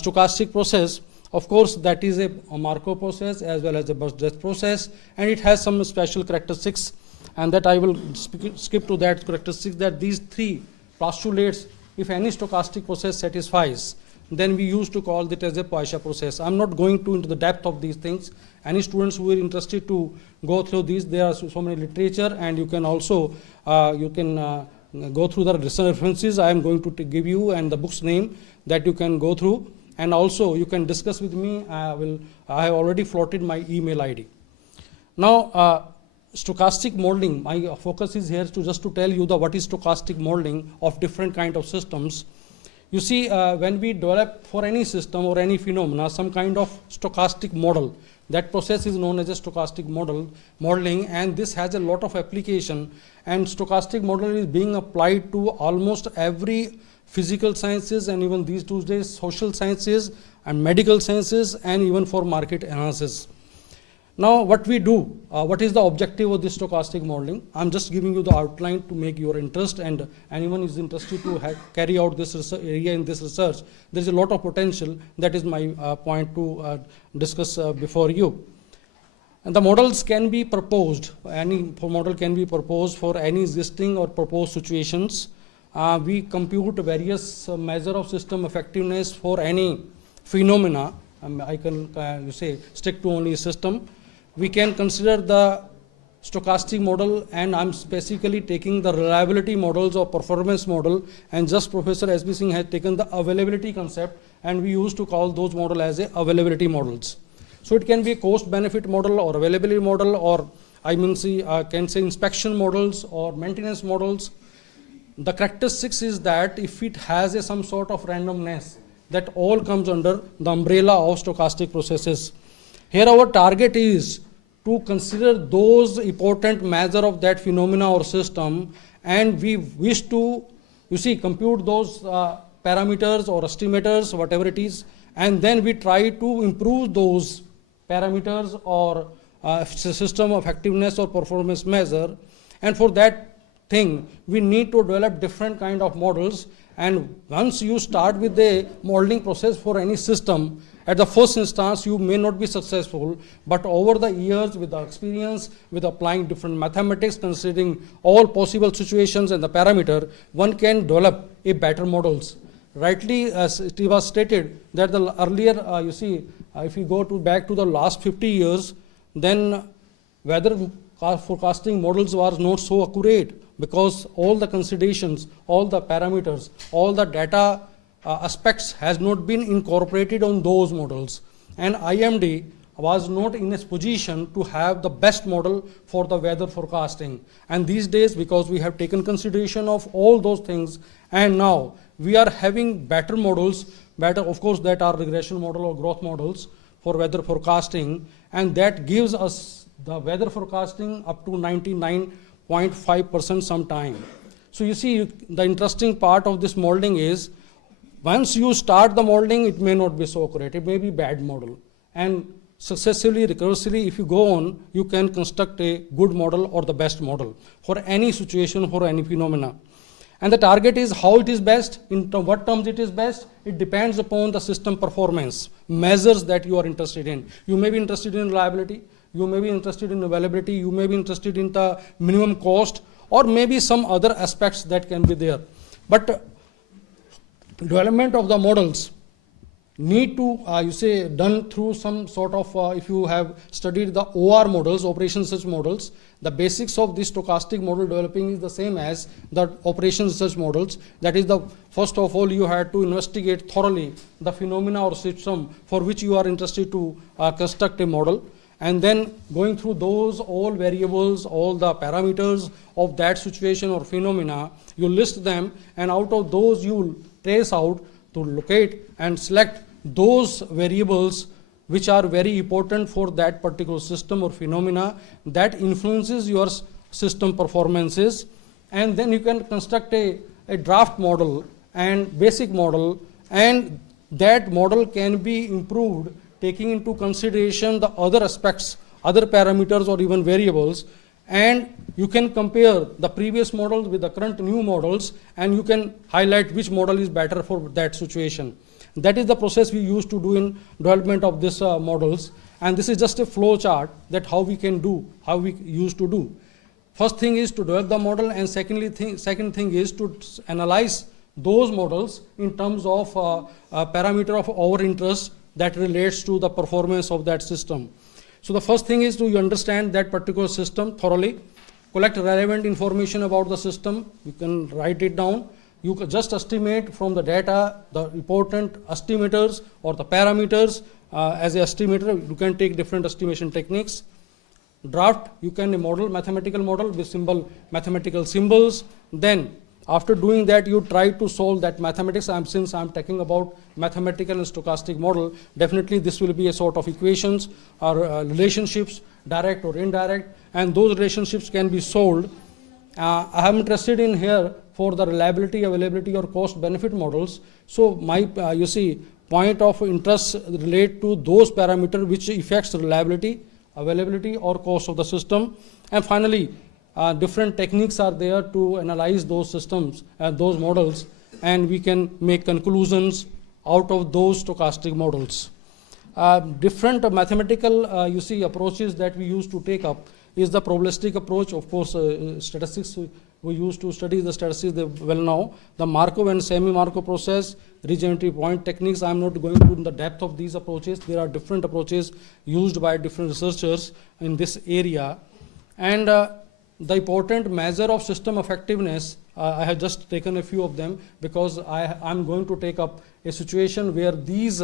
stochastic process. Of course, that is a Markov process as well as a burst process, and it has some special characteristics, and that I will skip to that characteristics, that these three postulates, if any stochastic process satisfies, then we used to call it as a Poisson process. I'm not going into the depth of these things. Any students who are interested to go through these, there are so many literature, and you can also go through the references I am going to give you and the book's name that you can go through, and also you can discuss with me. I have already floated my email ID. Now, stochastic modeling, my focus is here to tell you what is stochastic modeling of different kind of systems. You see, when we develop for any system or any phenomena some kind of stochastic model, that process is known as a stochastic modeling, and this has a lot of application, and stochastic model is being applied to almost every physical sciences, and even these days social sciences and medical sciences, and even for market analysis. Now, what we do, what is the objective of this stochastic modeling? I'm just giving you the outline to make your interest, and anyone is interested to carry out this area in this research. There is a lot of potential. That is my point to discuss before you. And the models can be proposed. Any model can be proposed for any existing or proposed situations. We compute various measure of system effectiveness for any phenomena. I can stick to only system. We can consider the stochastic model, and I'm specifically taking the reliability models or performance model, and just Professor S.B. Singh has taken the availability concept, and we used to call those models as availability models. So it can be a cost benefit model or availability model, or can say inspection models or maintenance models. The characteristics is that if it has some sort of randomness, that all comes under the umbrella of stochastic processes. Here our target is to consider those important measure of that phenomena or system, and we wish to, compute those parameters or estimators, whatever it is, and then we try to improve those parameters or system effectiveness or performance measure. And for that thing, we need to develop different kind of models. And once you start with the modeling process for any system, at the first instance, you may not be successful, but over the years, with the experience, with applying different mathematics, considering all possible situations and the parameter, one can develop a better models. Rightly, as it was stated, that the earlier, if you go back to the last 50 years, then weather forecasting models was not so accurate, because all the considerations, all the parameters, all the data aspects has not been incorporated on those models, and IMD was not in a position to have the best model for the weather forecasting. And these days, because we have taken consideration of all those things, and now we are having better models, of course, that are regression model or growth models for weather forecasting, and that gives us the weather forecasting up to 99.5% sometime. So you see, the interesting part of this modeling is, once you start the modeling, it may not be so accurate, it may be bad model. And successively, recursively, if you go on, you can construct a good model or the best model for any situation, for any phenomena. And the target is how it is best, in what terms it is best, it depends upon the system performance, measures that you are interested in. You may be interested in reliability, you may be interested in availability, you may be interested in the minimum cost, or maybe some other aspects that can be there. But development of the models need to, done through some sort of, if you have studied the OR models, operation research models, the basics of this stochastic model developing is the same as the operation research models. That is, first of all, you had to investigate thoroughly the phenomena or system for which you are interested to construct a model, and then going through those all variables, all the parameters of that situation or phenomena, you list them, and out of those you trace out to locate and select those variables which are very important for that particular system or phenomena that influences your system performances, and then you can construct a draft model, and basic model, and that model can be improved taking into consideration the other aspects, other parameters or even variables, and you can compare the previous models with the current new models, and you can highlight which model is better for that situation. That is the process we used to do in development of these models, and this is just a flow chart that how we can do, how we used to do. First thing is to develop the model, and second thing is to analyze those models in terms of parameter of our interest that relates to the performance of that system. So the first thing is to understand that particular system thoroughly, collect relevant information about the system, you can write it down, you can just estimate from the data the important estimators or the parameters. As an estimator, you can take different estimation techniques. Draft, you can a model, mathematical model with mathematical symbols. Then after doing that, you try to solve that mathematics. Since I'm talking about mathematical and stochastic model, definitely this will be a sort of equations or relationships, direct or indirect, and those relationships can be solved. I am interested in here for the reliability, availability or cost benefit models. So my, you see, point of interest relate to those parameters which affects reliability, availability or cost of the system. And finally, different techniques are there to analyze those systems and those models, and we can make conclusions out of those stochastic models. Different mathematical you see approaches that we used to take up is the probabilistic approach. Of course, statistics, we used to study the statistics well now. The Markov and semi-Markov process, regenerative point techniques. I'm not going to in the depth of these approaches. There are different approaches used by different researchers in this area. And the important measure of system effectiveness, I have just taken a few of them because I'm going to take up a situation where these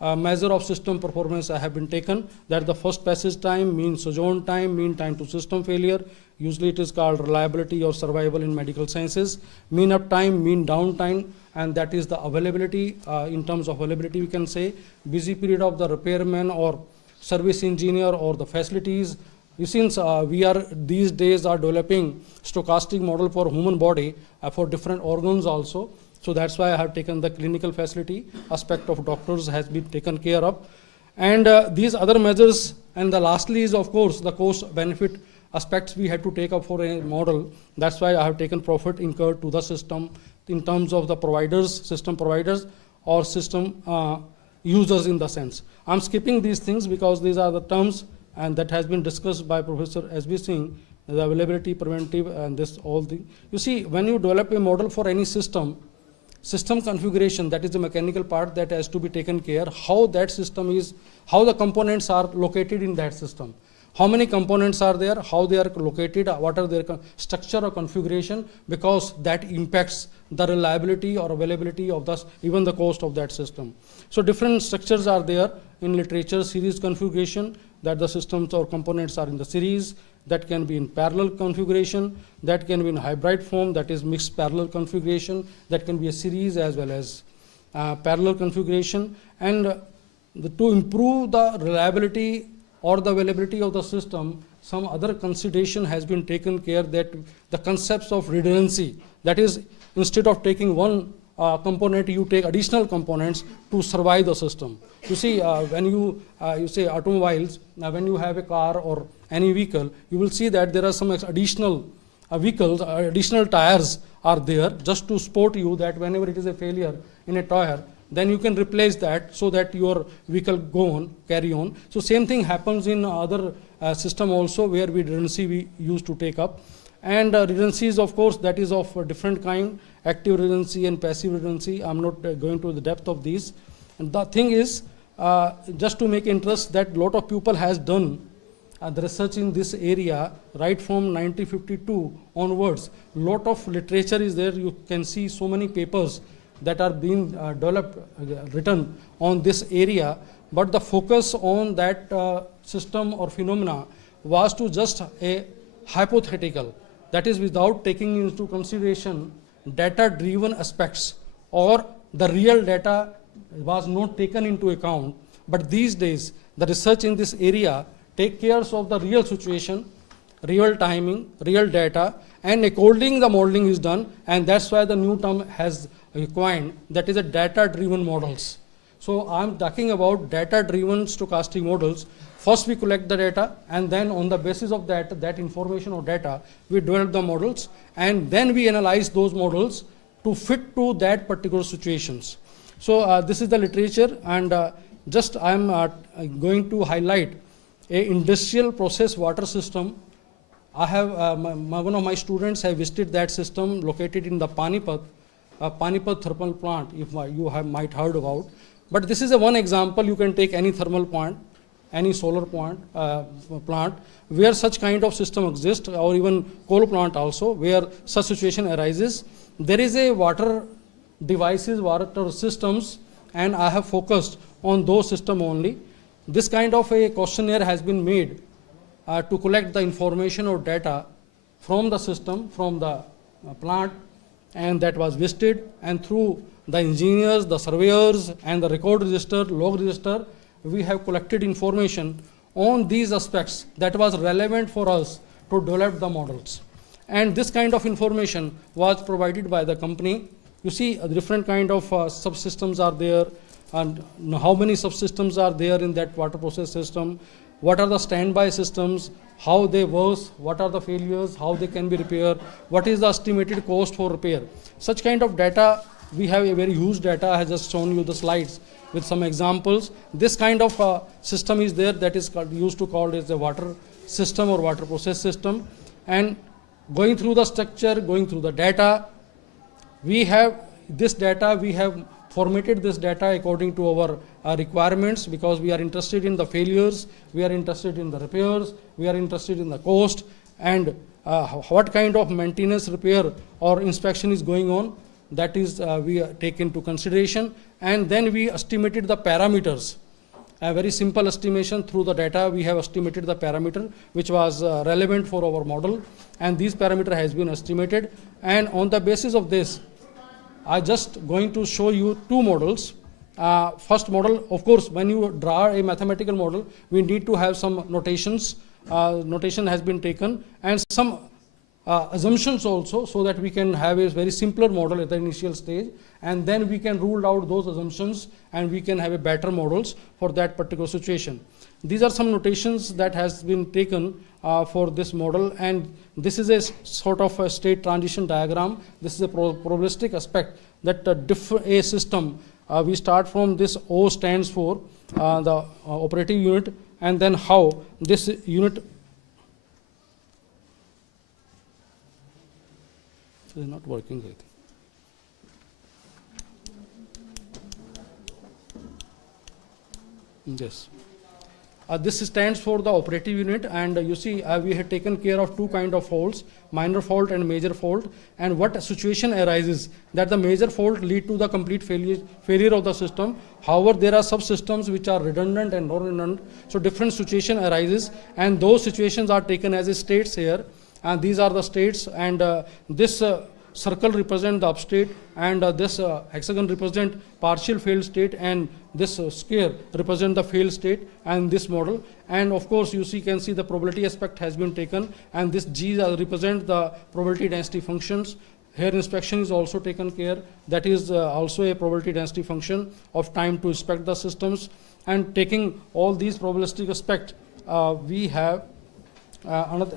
measure of system performance have been taken, that the first passage time, mean sojourn time, mean time to system failure, usually it is called reliability or survival in medical sciences, mean uptime, mean downtime, and that is the availability. In terms of availability, we can say busy period of the repairman or service engineer or the facilities. Since we are these days are developing stochastic model for human body for different organs also. So that's why I have taken the clinical facility aspect of doctors has been taken care of. And these other measures, and the lastly is of course the cost benefit aspects we had to take up for a model. That's why I have taken profit incurred to the system in terms of the providers, system providers or system users in the sense. I'm skipping these things because these are the terms and that has been discussed by Professor S.B. Singh, the availability, preventive, and this all thing. You see, when you develop a model for any system configuration, that is the mechanical part that has to be taken care, how that system is, how the components are located in that system. How many components are there, how they are located, what are their structure or configuration, because that impacts the reliability or availability of the, even the cost of that system. So different structures are there in literature, series configuration, that the systems or components are in the series, that can be in parallel configuration, that can be in hybrid form, that is mixed parallel configuration, that can be a series as well as parallel configuration. And to improve the reliability or the availability of the system, some other consideration has been taken care, that the concepts of redundancy, that is instead of taking one component, you take additional components to survive the system. You see, when you say automobiles, when you have a car or any vehicle, you will see that there are some additional vehicles, additional tires are there just to support you, that whenever it is a failure in a tire, then you can replace that so that your vehicle go on, carry on. So same thing happens in other system also, where redundancy we used to take up. And redundancies, of course, that is of a different kind, active redundancy and passive redundancy. I'm not going to the depth of these. And the thing is, just to make interest, that lot of people has done the research in this area right from 1952 onwards. Lot of literature is there. You can see so many papers that are being developed, written on this area. But the focus on that system or phenomena was to just a hypothetical, that is without taking into consideration data-driven aspects, or the real data was not taken into account. But these days, the research in this area take care of the real situation, real timing, real data, and according the modeling is done, and that's why the new term has coined, that is a data-driven models. So I'm talking about data-driven stochastic models. First we collect the data, and then on the basis of that information or data, we develop the models, and then we analyze those models to fit to that particular situations. So this is the literature, and just I'm going to highlight a industrial process water system. I have one of my students have visited that system located in the Panipat thermal plant, if you might heard about. But this is a one example. You can take any thermal plant, any solar plant, where such kind of system exists, or even coal plant also, where such situation arises. There is a water devices, water systems, and I have focused on those systems only. This kind of a questionnaire has been made to collect the information or data from the system, from the plant, and that was visited, and through the engineers, the surveyors, and the record register, log register, we have collected information on these aspects that was relevant for us to develop the models. And this kind of information was provided by the company. You see, different kind of subsystems are there, and how many subsystems are there in that water process system, what are the standby systems, how they work, what are the failures, how they can be repaired, what is the estimated cost for repair. Such kind of data, we have a very huge data. I have just shown you the slides with some examples. This kind of system is there that is used to called as a water system or water process system. And going through the structure, going through the data, we have this data, we have formatted this data according to our requirements, because we are interested in the failures, we are interested in the repairs, we are interested in the cost, and what kind of maintenance, repair or inspection is going on. That is we take into consideration, and then we estimated the parameters. A very simple estimation through the data. We have estimated the parameter which was relevant for our model, and these parameter has been estimated. And on the basis of this, I just going to show you two models. First model, of course, when you draw a mathematical model, we need to have some notations. Notation has been taken, and some assumptions also, so that we can have a very simpler model at the initial stage, and then we can rule out those assumptions, and we can have a better models for that particular situation. These are some notations that has been taken for this model, and this is a sort of a state transition diagram. This is a probabilistic aspect that a system, we start from this O stands for the operative unit, and then how this unit is not working, I think. Yes. This stands for the operative unit, and you see we have taken care of two kind of faults, minor fault and major fault, and what situation arises that the major fault lead to the complete failure of the system. However, there are subsystems which are redundant and non-redundant, so different situation arises, and those situations are taken as states here, and these are the states, and this circle represent the upstate, and this hexagon represent partial failed state, and this square represent the failed state, and this model. And of course, you can see the probability aspect has been taken, and this G represent the probability density functions. Here inspection is also taken care, that is also a probability density function of time to inspect the systems. And taking all these probabilistic aspect, we have another,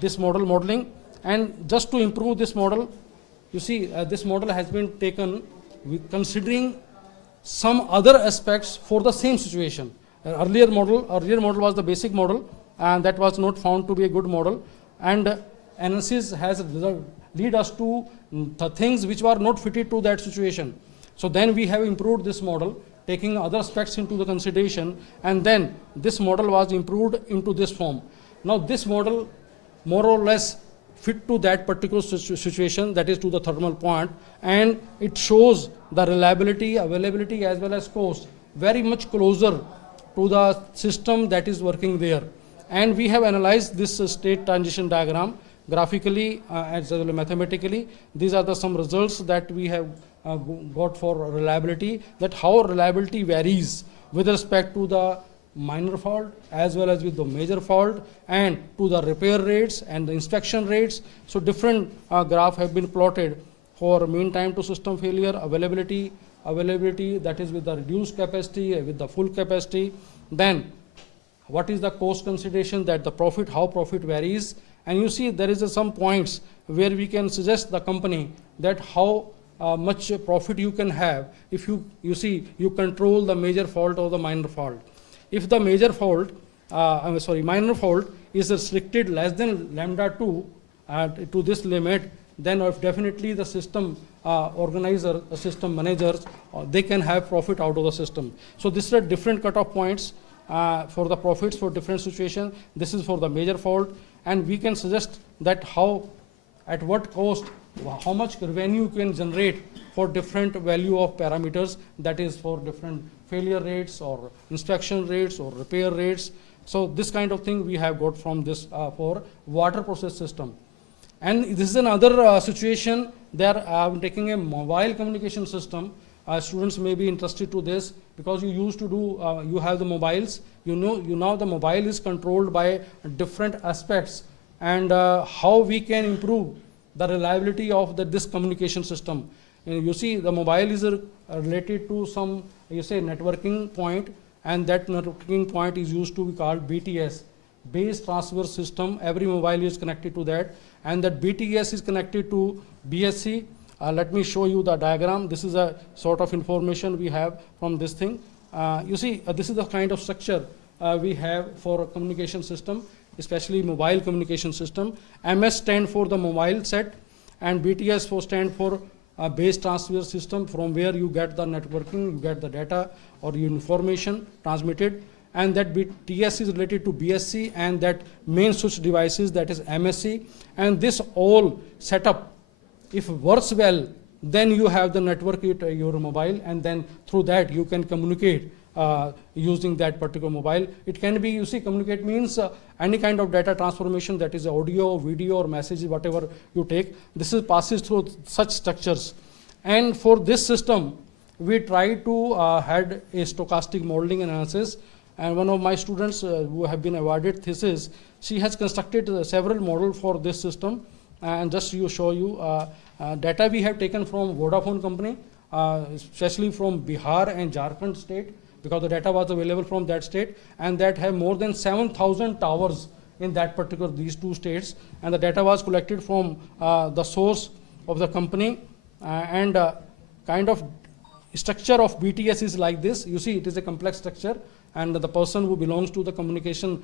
this modeling. And just to improve this model, this model has been taken with considering some other aspects for the same situation. Earlier model was the basic model, and that was not found to be a good model. And analysis has lead us to the things which were not fitted to that situation. So then we have improved this model, taking other aspects into the consideration, and then this model was improved into this form. Now this model more or less fit to that particular situation, that is to the thermal point, and it shows the reliability, availability as well as cost very much closer to the system that is working there. And we have analyzed this state transition diagram graphically as well as mathematically. These are some results that we have got for reliability, that how reliability varies with respect to the minor fault as well as with the major fault, and to the repair rates and the inspection rates. So different graphs have been plotted for mean time to system failure, availability that is with the reduced capacity, with the full capacity. Then what is the cost consideration, that the profit, how profit varies. And you see there is some points where we can suggest the company that how much profit you can have if you see you control the major fault or the minor fault. If the major fault, minor fault is restricted less than lambda 2 to this limit, then definitely the system organizer, system managers, they can have profit out of the system. So this is different cutoff points for the profits for different situations. This is for the major fault, and we can suggest that how, at what cost, how much revenue you can generate for different value of parameters, that is for different failure rates or inspection rates or repair rates. So this kind of thing we have got from this for water process system. And this is another situation there. I'm taking a mobile communication system. Students may be interested to this because you used to do, you have the mobiles. You know the mobile is controlled by different aspects, and how we can improve the reliability of this communication system. You see the mobile is related to some, you say, networking point, and that networking point is used to be called BTS, base transfer system. Every mobile is connected to that, and that BTS is connected to BSC. Let me show you the diagram. This is a sort of information we have from this thing. You see, this is the kind of structure we have for a communication system, especially mobile communication system. MS stand for the mobile set, and BTS stand for base transfer system, from where you get the networking, you get the data or your information transmitted. And that BTS is related to BSC, and that main switch devices, that is MSC. And this all setup, if works well, then you have the network at your mobile, and then through that you can communicate using that particular mobile. It can be, you see, communicate means any kind of data transformation, that is audio, video, or messages, whatever you take. This passes through such structures. And for this system, we try to had a stochastic modeling analysis. And one of my students who have been awarded thesis, she has constructed several models for this system. And just to show you, data we have taken from Vodafone company, especially from Bihar and Jharkhand state, because the data was available from that state, and that have more than 7,000 towers in that particular, these two states. And the data was collected from the source of the company, and kind of structure of BTS is like this. You see, it is a complex structure, and the person who belongs to the communication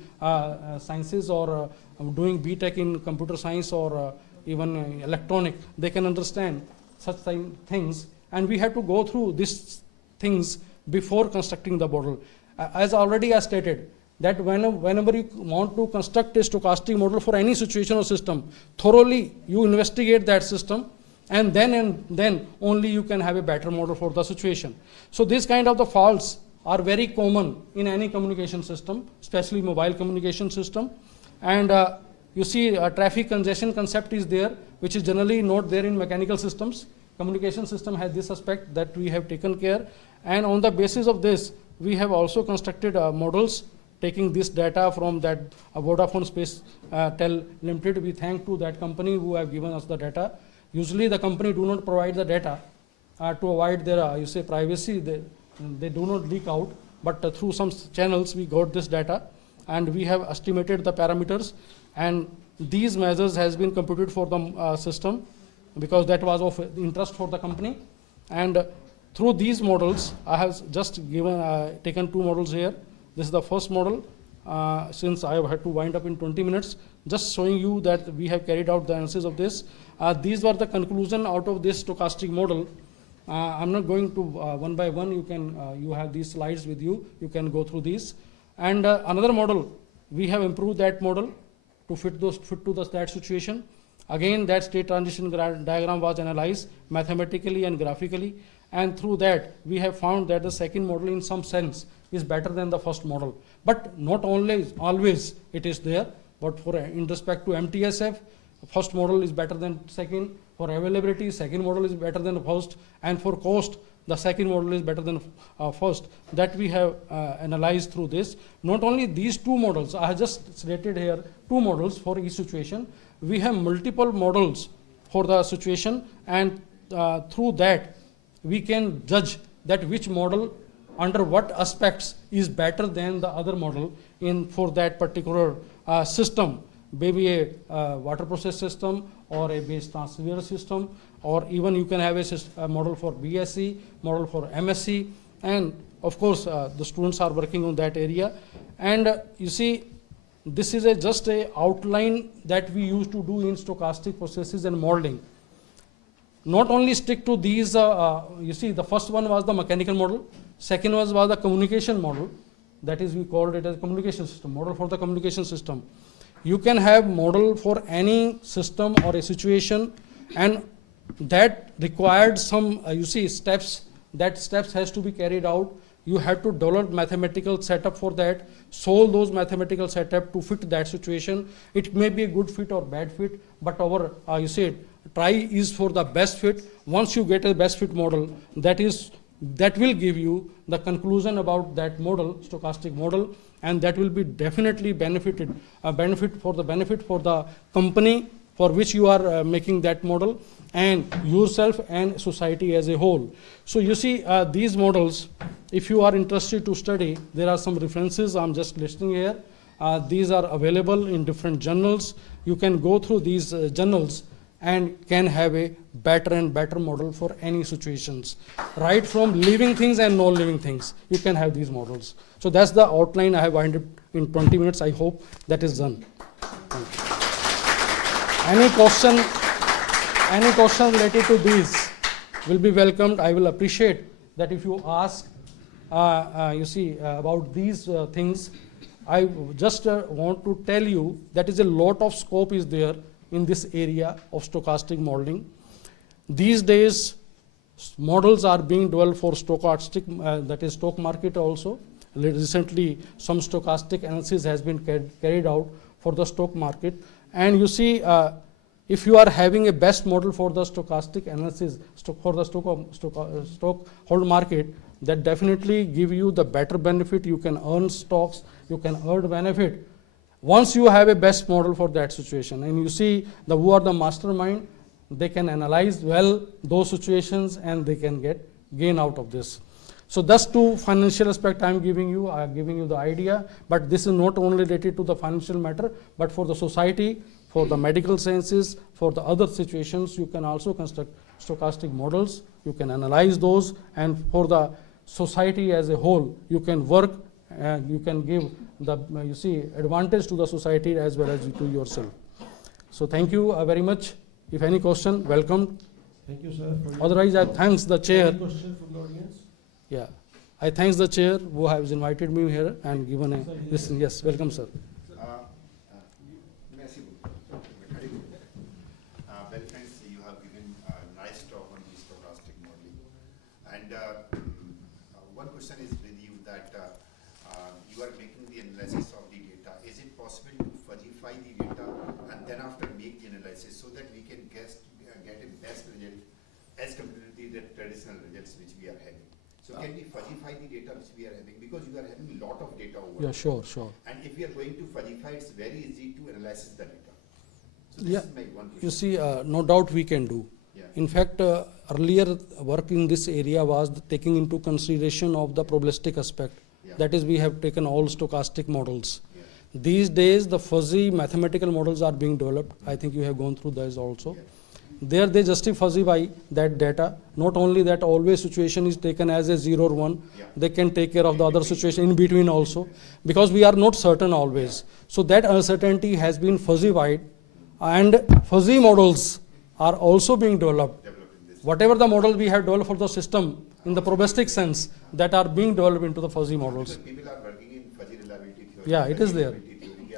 sciences or doing BTech in computer science or even electronic, they can understand such things. And we have to go through these things before constructing the model. As already I stated, that whenever you want to construct a stochastic model for any situation or system, thoroughly you investigate that system, and then only you can have a better model for the situation. So this kind of the faults are very common in any communication system, especially mobile communication system. And you see traffic congestion concept is there, which is generally not there in mechanical systems. Communication system has this aspect that we have taken care. And on the basis of this, we have also constructed models taking this data from that Vodafone Space Tel Limited. We thank to that company who have given us the data. Usually the company do not provide the data to avoid their, you say, privacy. They do not leak out, but through some channels we got this data, and we have estimated the parameters, and these measures has been computed for the system, because that was of interest for the company. And through these models, I have just taken two models here. This is the first model. Since I have had to wind up in 20 minutes, just showing you that we have carried out the analysis of this. These were the conclusion out of this stochastic model. I'm not going to one by one. You have these slides with you. You can go through these. And another model, we have improved that model to fit to that situation. Again, that state transition diagram was analyzed mathematically and graphically, and through that we have found that the second model in some sense is better than the first model. But not always it is there, but in respect to MTSF, first model is better than second. For availability, second model is better than the first, and for cost, the second model is better than first. That we have analyzed through this. Not only these two models, I have just stated here two models for each situation. We have multiple models for the situation, and through that we can judge that which model under what aspects is better than the other model in for that particular system, maybe a water process system or a base transfer system, or even you can have a model for BSc, model for MSc, and of course the students are working on that area. And you see, this is just a outline that we used to do in stochastic processes and modeling. Not only stick to these, you see, the first one was the mechanical model, second was the communication model, that is we called it as communication system, model for the communication system. You can have model for any system or a situation, and that required some, you see, steps, that steps has to be carried out. You have to develop mathematical setup for that, solve those mathematical setup to fit that situation. It may be a good fit or bad fit, but our, you see, try is for the best fit. Once you get a best fit model, that will give you the conclusion about that model, stochastic model, and that will be definitely benefit for the company for which you are making that model, and yourself and society as a whole. So you see, these models, if you are interested to study, there are some references I'm just listing here. These are available in different journals. You can go through these journals and can have a better and better model for any situations. Right from living things and non-living things, you can have these models. So that's the outline I have winded in 20 minutes. I hope that is done. Any question related to these will be welcomed. I will appreciate that if you ask, you see, about these things. I just want to tell you that is a lot of scope is there in this area of stochastic modeling. These days, models are being developed for stochastic, that is stock market also. Recently, some stochastic analysis has been carried out for the stock market. And you see, if you are having a best model for the stochastic analysis for the stock hold market, that definitely give you the better benefit. You can earn stocks, you can earn benefit once you have a best model for that situation. And you see, who are the mastermind, they can analyze well those situations and they can get gain out of this. So that's two financial aspect I'm giving you the idea, but this is not only related to the financial matter, but for the society, for the medical sciences, for the other situations, you can also construct stochastic models, you can analyze those, and for the society as a whole, you can work and you can give the, you see, advantage to the society as well as to yourself. So thank you very much. If any question, welcome. Thank you, sir. Otherwise, I thanks the chair. Any question from the audience? Yeah, I thanks the chair who has invited me here and given a listen. Yes, welcome, sir. Well, friends, you have given a nice talk on the stochastic modeling. And one question is with you that you are making the analysis of the data. Is it possible to fuzzyfy the data and then after make the analysis so that we can get a best result as compared to the traditional results which we are having? So can we fuzzify the data which we are having? Because you are having a lot of data over. Yeah, sure. And if we are going to fuzzify, it's very easy to analyze the data. So Yeah, this is my one question. you see, no doubt we can do. Yeah. In fact, earlier work in this area was taking into consideration of the probabilistic aspect. Yeah. That is, we have taken all stochastic models. Yeah. These days, the fuzzy mathematical models are being developed. I think you have gone through those also. Yeah. There they justify that data. Not only that, always situation is taken as a 0 or 1. Yeah. They can take care of the other situation in between also, because we are not certain always. So that uncertainty has been fuzzified, and fuzzy models are also being developed. Whatever the model we have developed for the system in the probabilistic sense, that are being developed into the fuzzy models. Because people are working in fuzzy reliability theory. Yeah, it is there.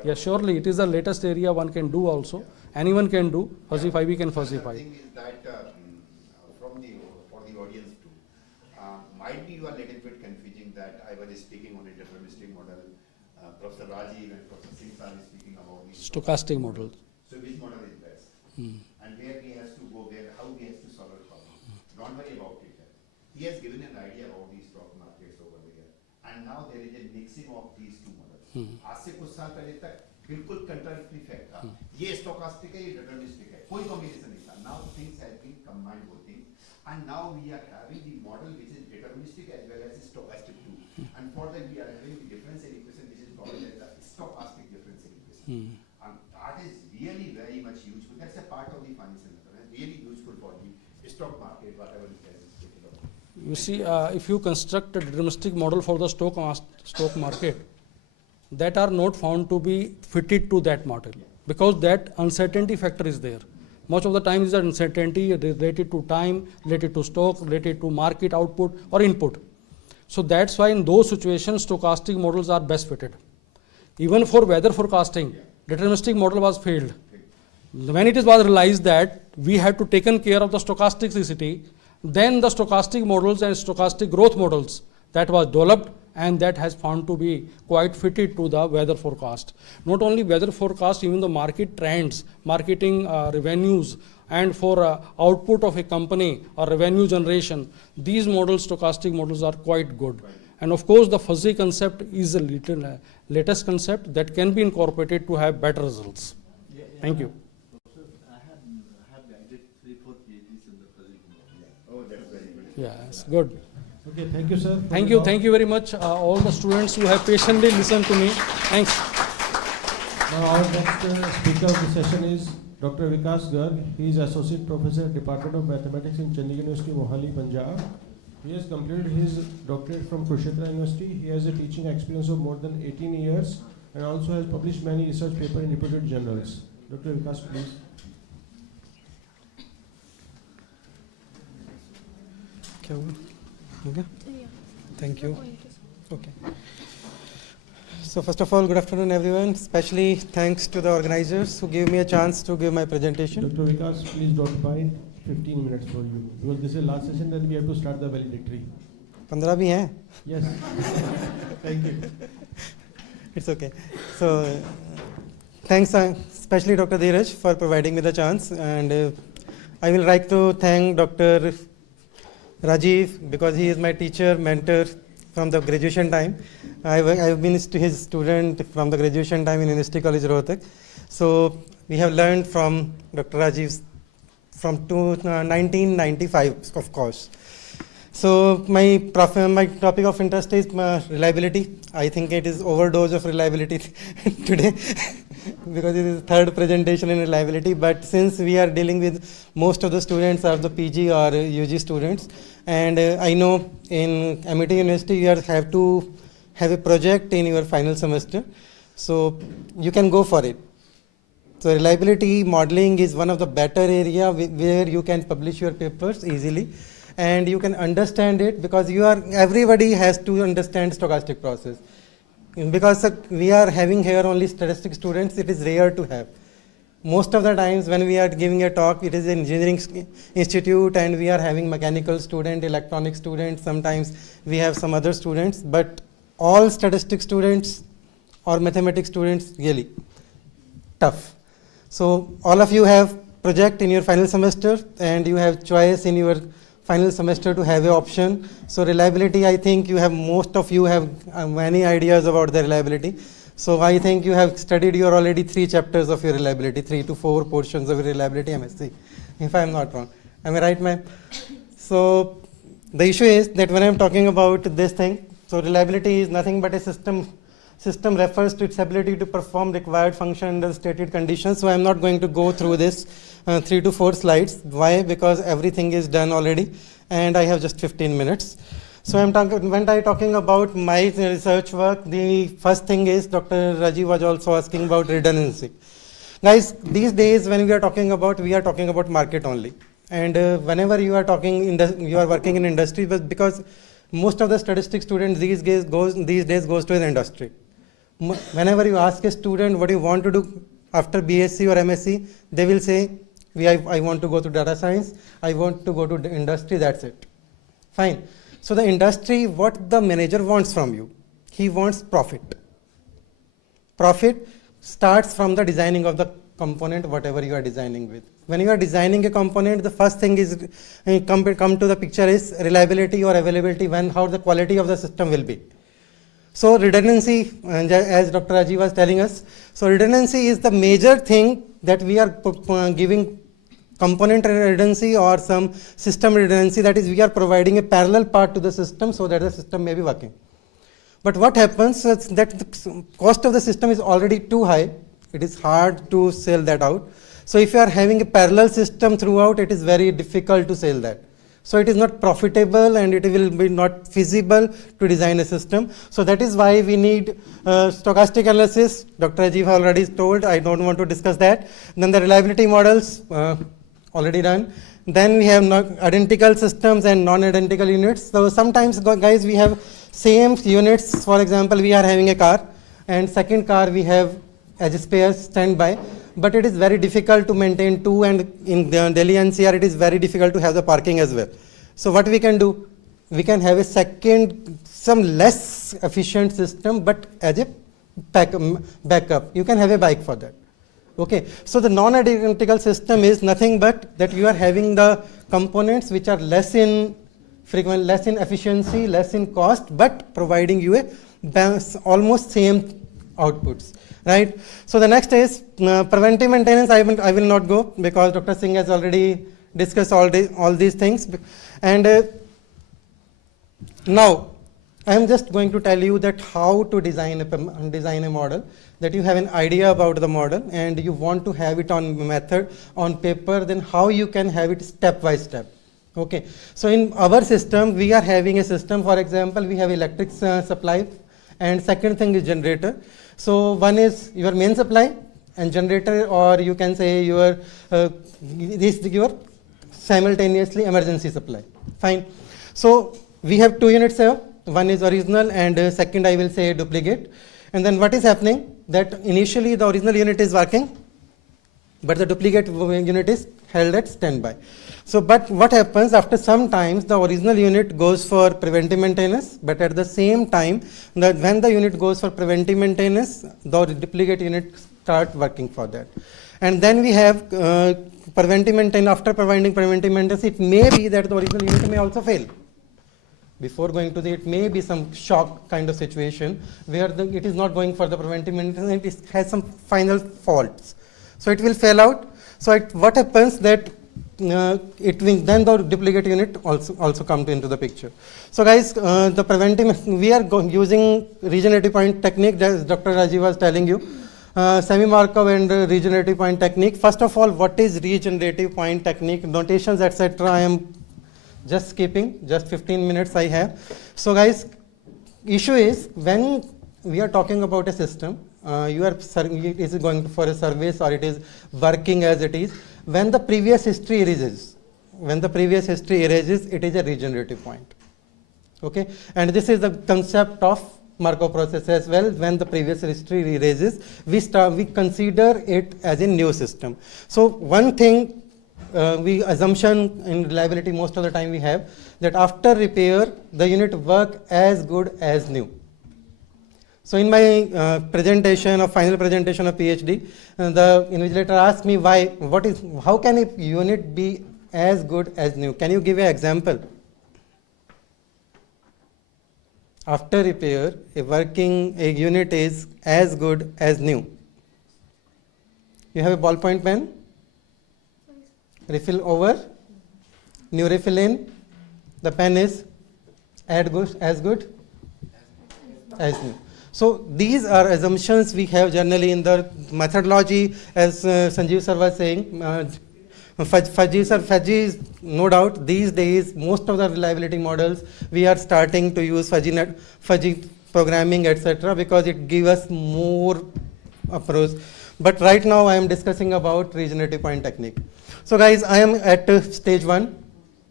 Yeah, surely it is the latest area one can do also. Anyone can do. Fuzzify, we can fuzzify. The thing is that for the audience too, might be you are a little bit confusing that I was speaking on a deterministic model. Professor Rajiv and Professor Singh are speaking about the Stochastic model. So which model is best? And where he has to go, how he has to solve a problem. Don't worry about it. He has given an idea about these stock markets over there. And now there is a mixing of these two models. आज से कुछ साल पहले तक बिल्कुल contradictory fact था. ये stochastic है, ये डिटरमिनिस्टिक है. कोई कॉम्बिनेशन नहीं था. Now things have been combined both things. And now we are having the model which is deterministic as well as stochastic too. And for that we are having the differential equation which is called as the stochastic differential equation. And that is really very much useful. That's a part of the financial method and really useful for the stock market, whatever it is. You see, if you construct a deterministic model for the stock market, that are not found to be fitted to that model because that uncertainty factor is there. Most of the time is uncertainty related to time, related to stock, related to market output or input. So that's why in those situations stochastic models are best fitted. Even for weather forecasting, deterministic model was failed. When it was realized that we had to taken care of the stochasticity, then the stochastic models and stochastic growth models that was developed and that has found to be quite fitted to the weather forecast. Not only weather forecast, even the market trends, marketing revenues and for output of a company or revenue generation, these models, stochastic models are quite good. And of course the fuzzy concept is a little latest concept that can be incorporated to have better results. Thank you. Yes, good. Okay, thank you, sir. Thank you very much, all the students who have patiently listened to me. Thanks. Now our next speaker of the session is Dr. Vikas Garg. He is Associate Professor, Department of Mathematics in Chandigarh University, Mohali, Punjab. He has completed his doctorate from Kurukshetra University. He has a teaching experience of more than 18 years and also has published many research papers in reputed journals. Dr. Vikas, please. Okay. Thank you. Okay. So first of all, good afternoon everyone. Especially thanks to the organizers who gave me a chance to give my presentation. Dr. Vikas, please don't mind 15 minutes for you. Because this is last session, then we have to start the valedictory. 15 bhi hai? Yes. Thank you. It's okay. So thanks especially Dr. Dheeraj for providing me the chance. And I will like to thank Dr. Rajiv because he is my teacher, mentor from the graduation time. I've been his student from the graduation time in University College Rohtak. So we have learned from Dr. Rajiv from 1995, of course. So my topic of interest is reliability. I think it is overdose of reliability today because it is third presentation in reliability. But since we are dealing with most of the students are the PG or UG students, and I know in MIT University you have to have a project in your final semester, so you can go for it. So reliability modeling is one of the better area where you can publish your papers easily and you can understand it because everybody has to understand stochastic process. Because we are having here only statistics students, it is rare to have. Most of the times when we are giving a talk, it is an engineering institute and we are having mechanical student, electronic students, sometimes we have some other students, but all statistics students or mathematics students really tough. So all of you have project in your final semester and you have choice in your final semester to have an option. So reliability, I think most of you have many ideas about the reliability. So I think you have studied your already 3 chapters of your reliability, 3 to 4 portions of your reliability MSc, if I am not wrong. Am I right, ma'am? So the issue is that when I am talking about this thing, so reliability is nothing but a system. System refers to its ability to perform required function under stated conditions. So I am not going to go through this 3 to 4 slides. Why? Because everything is done already and I have just 15 minutes. So when I talking about my research work, the first thing is Dr. Rajiv was also asking about redundancy. Guys, these days when we are talking about market only. And whenever you are you are working in industry, but because most of the statistics students these days goes to the industry. Whenever you ask a student what you want to do after BSc or MSc, they will say, I want to go to data science, I want to go to the industry, that's it. Fine. So the industry, what the manager wants from you? He wants profit. Profit starts from the designing of the component, whatever you are designing with. When you are designing a component, the first thing is come to the picture is reliability or availability, how the quality of the system will be. So redundancy, as Dr. Rajiv was telling us, so redundancy is the major thing that we are giving component redundancy or some system redundancy, that is we are providing a parallel part to the system so that the system may be working. But what happens is that the cost of the system is already too high. It is hard to sell that out. So if you are having a parallel system throughout, it is very difficult to sell that. So it is not profitable and it will be not feasible to design a system. So that is why we need stochastic analysis. Dr. Rajiv already told, I don't want to discuss that. Then the reliability models, already done. Then we have identical systems and non-identical units. So sometimes, guys, we have same units. For example, we are having a car, and second car we have as a spare standby. But it is very difficult to maintain two, and in Delhi NCR it is very difficult to have the parking as well. So what we can do? We can have a second, some less efficient system, but as a backup. You can have a bike for that. Okay. So the non-identical system is nothing but that you are having the components which are less in frequency, less in efficiency, less in cost, but providing you a almost same outputs. Right. So the next is preventive maintenance. I will not go because Dr. Singh has already discussed all these things. And now I am just going to tell you that how to design a model, that you have an idea about the model and you want to have it on method, on paper, then how you can have it step by step. Okay. So in our system, we are having a system, for example, we have electric supply, and second thing is generator. So one is your main supply and generator, or you can say your your simultaneously emergency supply. Fine. So we have two units here. One is original and second I will say duplicate. And then what is happening? That initially the original unit is working, but the duplicate unit is held at standby. So, but what happens after some times, the original unit goes for preventive maintenance, but at the same time, when the unit goes for preventive maintenance, the duplicate unit start working for that. And then we have preventive maintenance. After providing preventive maintenance, it may be that the original unit may also fail. Before going to the, it may be some shock kind of situation where it is not going for the preventive maintenance, it has some final faults. So it will fail out. So what happens that it will then the duplicate unit also come into the picture. So guys, the preventive, we are using regenerative point technique, as Dr. Rajiv was telling you, semi-Markov and regenerative point technique. First of all, what is regenerative point technique? Notations, etc. I am just skipping, just 15 minutes I have. So guys, issue is when we are talking about a system, it is going for a service or it is working as it is. When the previous history erases, it is a regenerative point. Okay, and this is the concept of Markov process as well. When the previous history erases, we consider it as a new system. So one thing, assumption in reliability most of the time we have that after repair the unit work as good as new. So in my presentation or final presentation of PhD, the invigilator asked me how can a unit be as good as new? Can you give an example? After repair, a unit is as good as new. You have a ballpoint pen? Refill over, new refill in, the pen is as good as new. So these are assumptions we have generally in the methodology, as Sanjeev sir was saying. Fuzzy is no doubt these days most of the reliability models we are starting to use fuzzy programming, etc., because it gives us more approach. But right now I am discussing about regenerative point technique. So guys, I am at stage 1.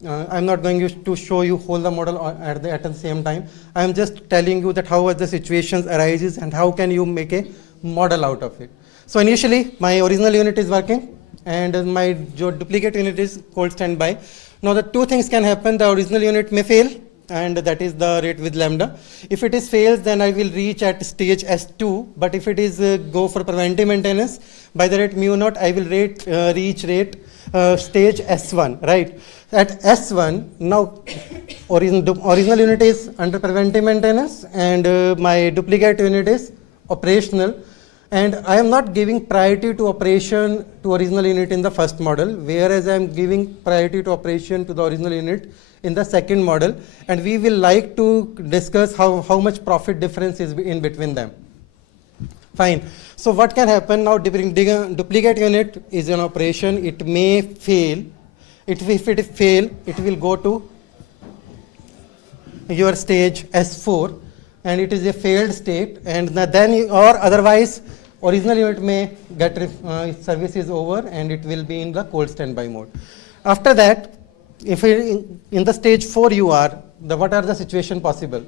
I am not going to show you whole the model at the same time. I am just telling you that how the situations arises and how can you make a model out of it. So initially my original unit is working and my duplicate unit is cold standby. Now the two things can happen. The original unit may fail, and that is the rate with lambda. If it is fails, then I will reach at stage S2, but if it is go for preventive maintenance, by the rate mu naught, I will reach stage S1, right? At S1, now original unit is under preventive maintenance and my duplicate unit is operational, And I am not giving priority to operation to original unit in the first model, whereas I am giving priority to operation to the original unit in the second model, and we will like to discuss how much profit difference is in between them. Fine. So what can happen now? Duplicate unit is an operation. It may fail. If it fail, it will go to your stage S4, and it is a failed state. And then, or otherwise, original unit may get service is over, and it will be in the cold standby mode. After that, if in the stage 4 you are, what are the situation possible?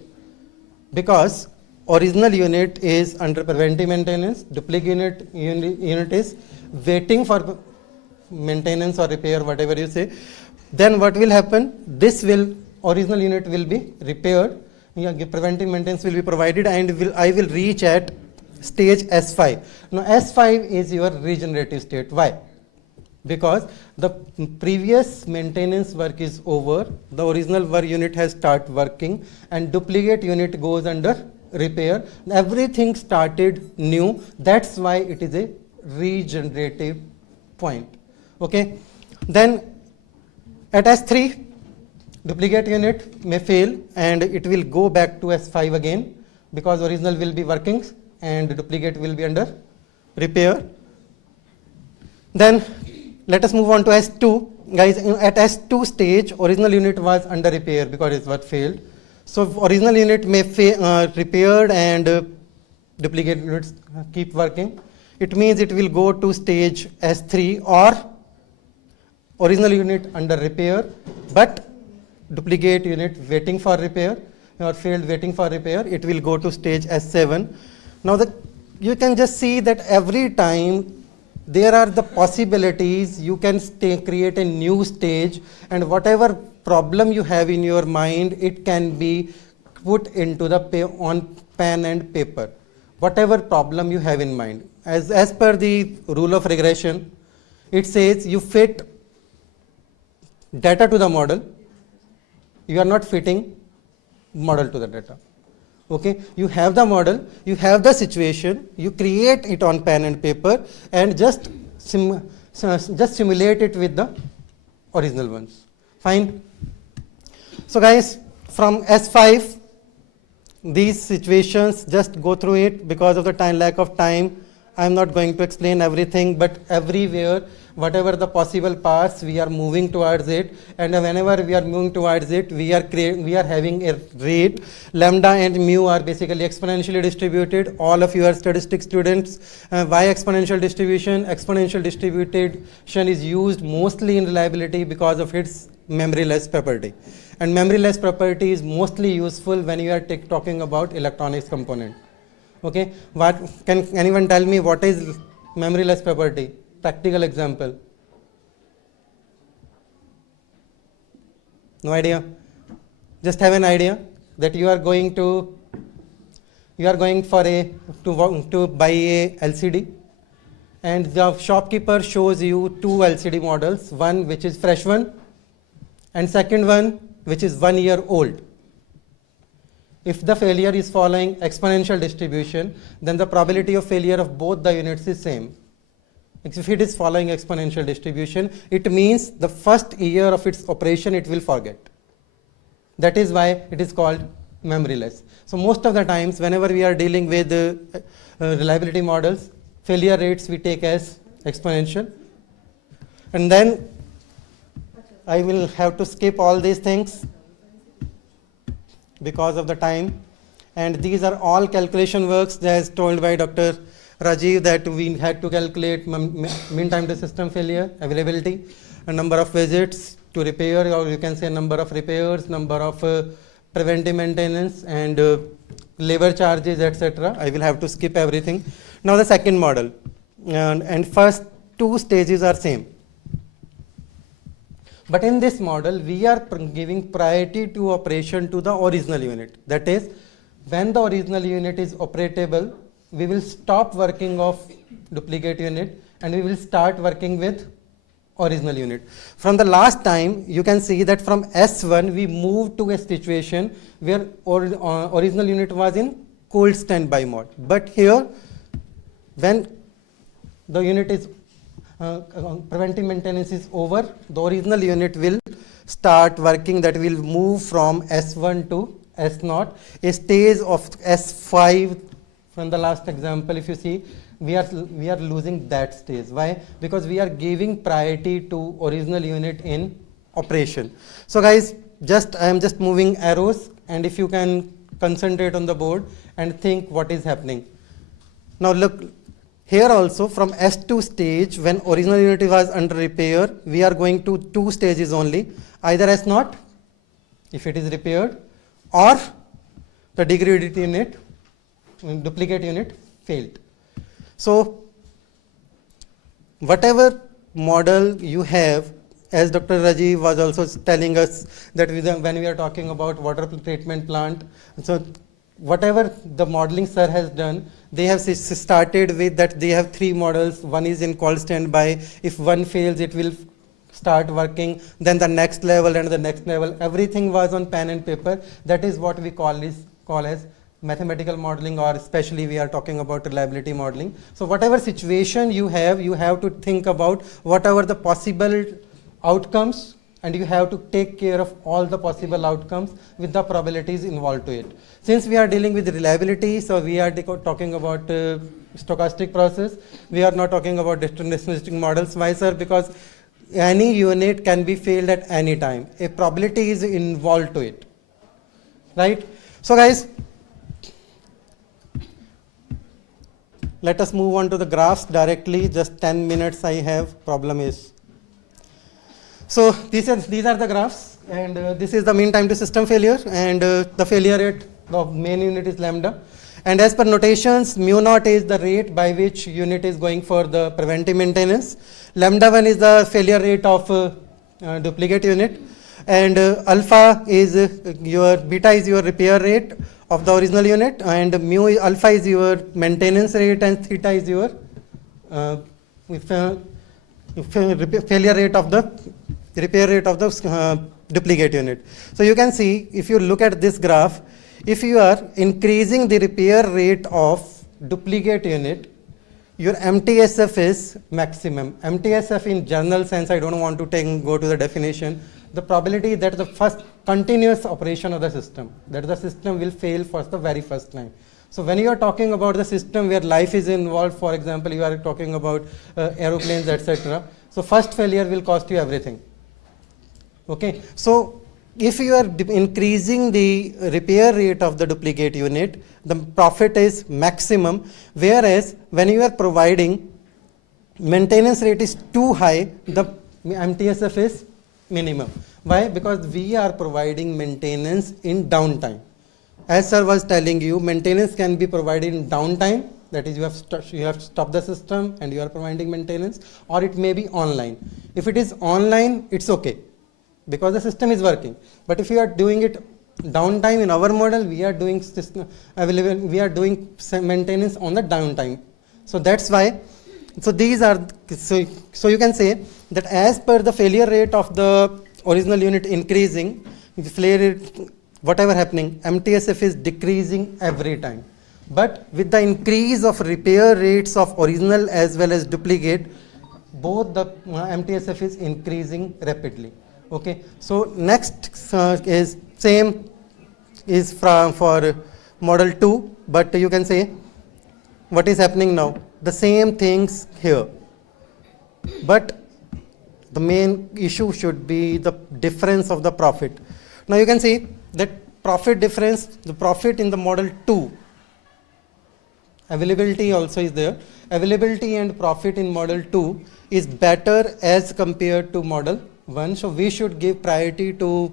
Because original unit is under preventive maintenance, duplicate unit is waiting for maintenance or repair, whatever you say. Then what will happen? Original unit will be repaired, preventive maintenance will be provided, and I will reach at stage S5. Now S5 is your regenerative state. Why? Because the previous maintenance work is over, the original unit has started working, and duplicate unit goes under repair. Everything started new. That's why it is a regenerative point. Okay. Then at S3, duplicate unit may fail, and it will go back to S5 again, because original will be working and duplicate will be under repair. Then let us move on to S2. Guys, at S2 stage, original unit was under repair because it was failed. So original unit may repaired, and duplicate units keep working. It means it will go to stage S3, or original unit under repair, but duplicate unit waiting for repair, or failed waiting for repair. It will go to stage S7. Now you can just see that every time there are the possibilities. You can create a new stage, and whatever problem you have in your mind, it can be put into on pen and paper. Whatever problem you have in mind. As per the rule of regression, it says you fit data to the model. You are not fitting model to the data. Okay, you have the model, you have the situation, you create it on pen and paper, and just simulate it with the original ones. Fine. So guys, from S5, these situations, just go through it. Because of the lack of time, I am not going to explain everything, but everywhere, whatever the possible paths, we are moving towards it, and whenever we are moving towards it, we are having a rate. Lambda and mu are basically exponentially distributed. All of you are statistics students. Why exponential distribution? Exponential distribution is used mostly in reliability because of its memoryless property, and memoryless property is mostly useful when you are talking about electronics component. Okay, what can anyone tell me what is memoryless property? Practical example. No idea? Just have an idea that you are going for to buy a LCD, and the shopkeeper shows you 2 LCD models, one which is fresh one, and second one which is 1 year old. If the failure is following exponential distribution, then the probability of failure of both the units is same. If it is following exponential distribution, it means the first year of its operation it will forget. That is why it is called memoryless. So most of the times, whenever we are dealing with reliability models, failure rates we take as exponential. And then I will have to skip all these things because of the time. And these are all calculation works as told by Dr. Rajiv, that we had to calculate mean time to system failure, availability, a number of visits to repair, or you can say number of repairs, number of preventive maintenance, and labor charges, etc. I will have to skip everything. Now the second model, and first 2 stages are same. But in this model, we are giving priority to operation to the original unit. That is, when the original unit is operable, we will stop working of duplicate unit, and we will start working with original unit. From the last time, you can see that from S1, we moved to a situation where original unit was in cold standby mode. But here, when the unit is preventive maintenance is over, the original unit will start working, that will move from S1 to S0, a stage of S5. From the last example, if you see, we are losing that stage. Why? Because we are giving priority to original unit in operation. So guys, I am just moving arrows, and if you can concentrate on the board and think what is happening. Now look, here also from S2 stage, when original unit was under repair, we are going to 2 stages only, either S0 if it is repaired, or the degraded unit, duplicate unit failed. So whatever model you have, as Dr. Rajiv was also telling us that when we are talking about water treatment plant, so whatever the modeling sir has done, they have started with that they have 3 models. One is in cold standby. If one fails, it will start working. Then the next level and the next level. Everything was on pen and paper. That is what we call as mathematical modeling, or especially we are talking about reliability modeling. So whatever situation you have to think about whatever the possible outcomes, and you have to take care of all the possible outcomes with the probabilities involved to it. Since we are dealing with reliability, so we are talking about stochastic process. We are not talking about deterministic models. Why, sir? Because any unit can be failed at any time. A probability is involved to it, right? So guys, let us move on to the graphs directly. Just 10 minutes I have. Problem is. So these are the graphs, and this is the mean time to system failure, and the failure rate of main unit is lambda. And as per notations, mu naught is the rate by which unit is going for the preventive maintenance. Lambda 1 is the failure rate of duplicate unit, and alpha is beta is your repair rate of the original unit, and mu alpha is your maintenance rate, and theta is your failure rate of the repair rate of the duplicate unit. So you can see, if you look at this graph, if you are increasing the repair rate of duplicate unit, your MTSF is maximum. MTSF in general sense, I don't want to go to the definition. The probability that the first continuous operation of the system, that the system will fail for the very first time. So when you are talking about the system where life is involved, for example, you are talking about aeroplanes, etc. So first failure will cost you everything. Okay, so if you are increasing the repair rate of the duplicate unit, the profit is maximum, whereas when you are providing maintenance rate is too high, the MTSF is minimum. Why? Because we are providing maintenance in downtime. As sir was telling you, maintenance can be provided in downtime, that is you have stopped the system and you are providing maintenance, or it may be online. If it is online, it's okay, because the system is working. But if you are doing it downtime, in our model, we are doing maintenance on the downtime. So that's why. So these are, so you can say that as per the failure rate of the original unit increasing, the failure rate, whatever happening, MTSF is decreasing every time. But with the increase of repair rates of original as well as duplicate, both the MTSF is increasing rapidly. Okay, so next is same is for model 2, but you can say what is happening now, the same things here, but the main issue should be the difference of the profit. Now you can see that profit difference, the profit in the model 2, availability also is there, availability and profit in model 2 is better as compared to model 1. So we should give priority to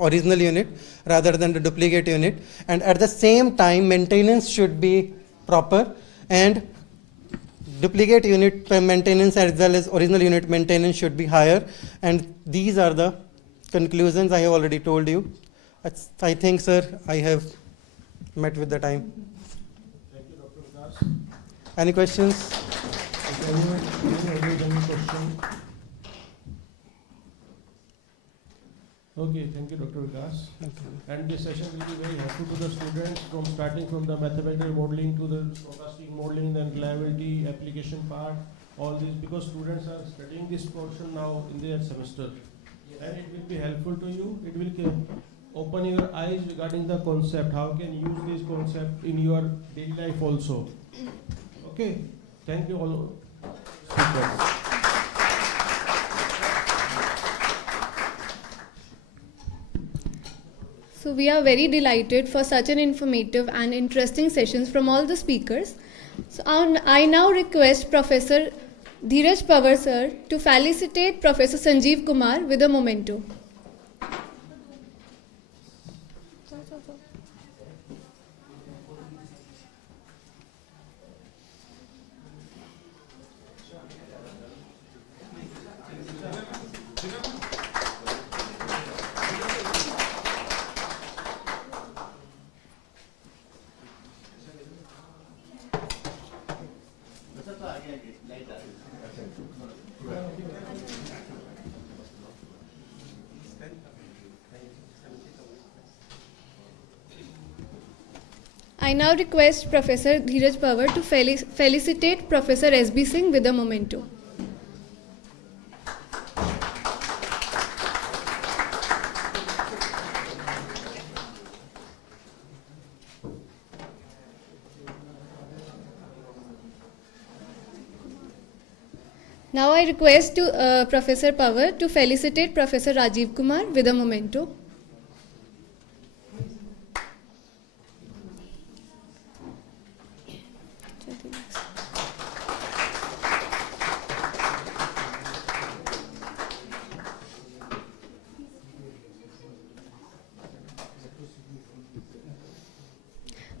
original unit rather than the duplicate unit, and at the same time maintenance should be proper, and duplicate unit maintenance as well as original unit maintenance should be higher. And these are the conclusions I have already told you. I think, sir, I have met with the time. Thank you, Dr. Vikas. Any questions? Any question? Okay, thank you, Dr. Vikas. And this session will be very helpful to the students from starting from the mathematical modeling to the stochastic modeling, then reliability, application part, all this, because students are studying this portion now in their semester. And it will be helpful to you. It will open your eyes regarding the concept, how can you use this concept in your daily life also. Okay, thank you all speakers. So we are very delighted for such an informative and interesting sessions from all the speakers. So I now request Professor Dheeraj Pawar sir to felicitate Professor Sanjeev Kumar with a memento. I now request Professor Dheeraj Pawar to felicitate Professor S.B. Singh with a memento. Now I request Professor Pawar to felicitate Professor Rajiv Kumar with a memento.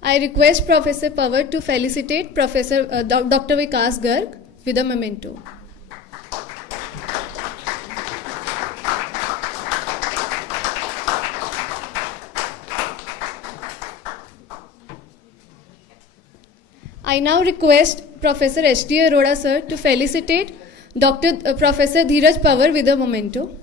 I request Professor Pawar to felicitate Professor Dr. Vikas Garg with a memento. I now request Professor H.T. Arora sir to felicitate Professor Dheeraj Pawar with a memento.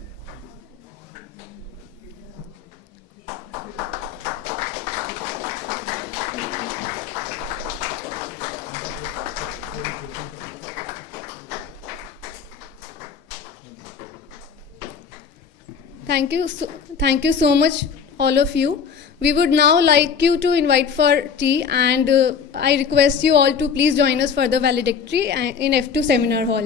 Thank you so much, all of you. We would now like you to invite for tea, and I request you all to please join us for the valedictory in F2 Seminar Hall.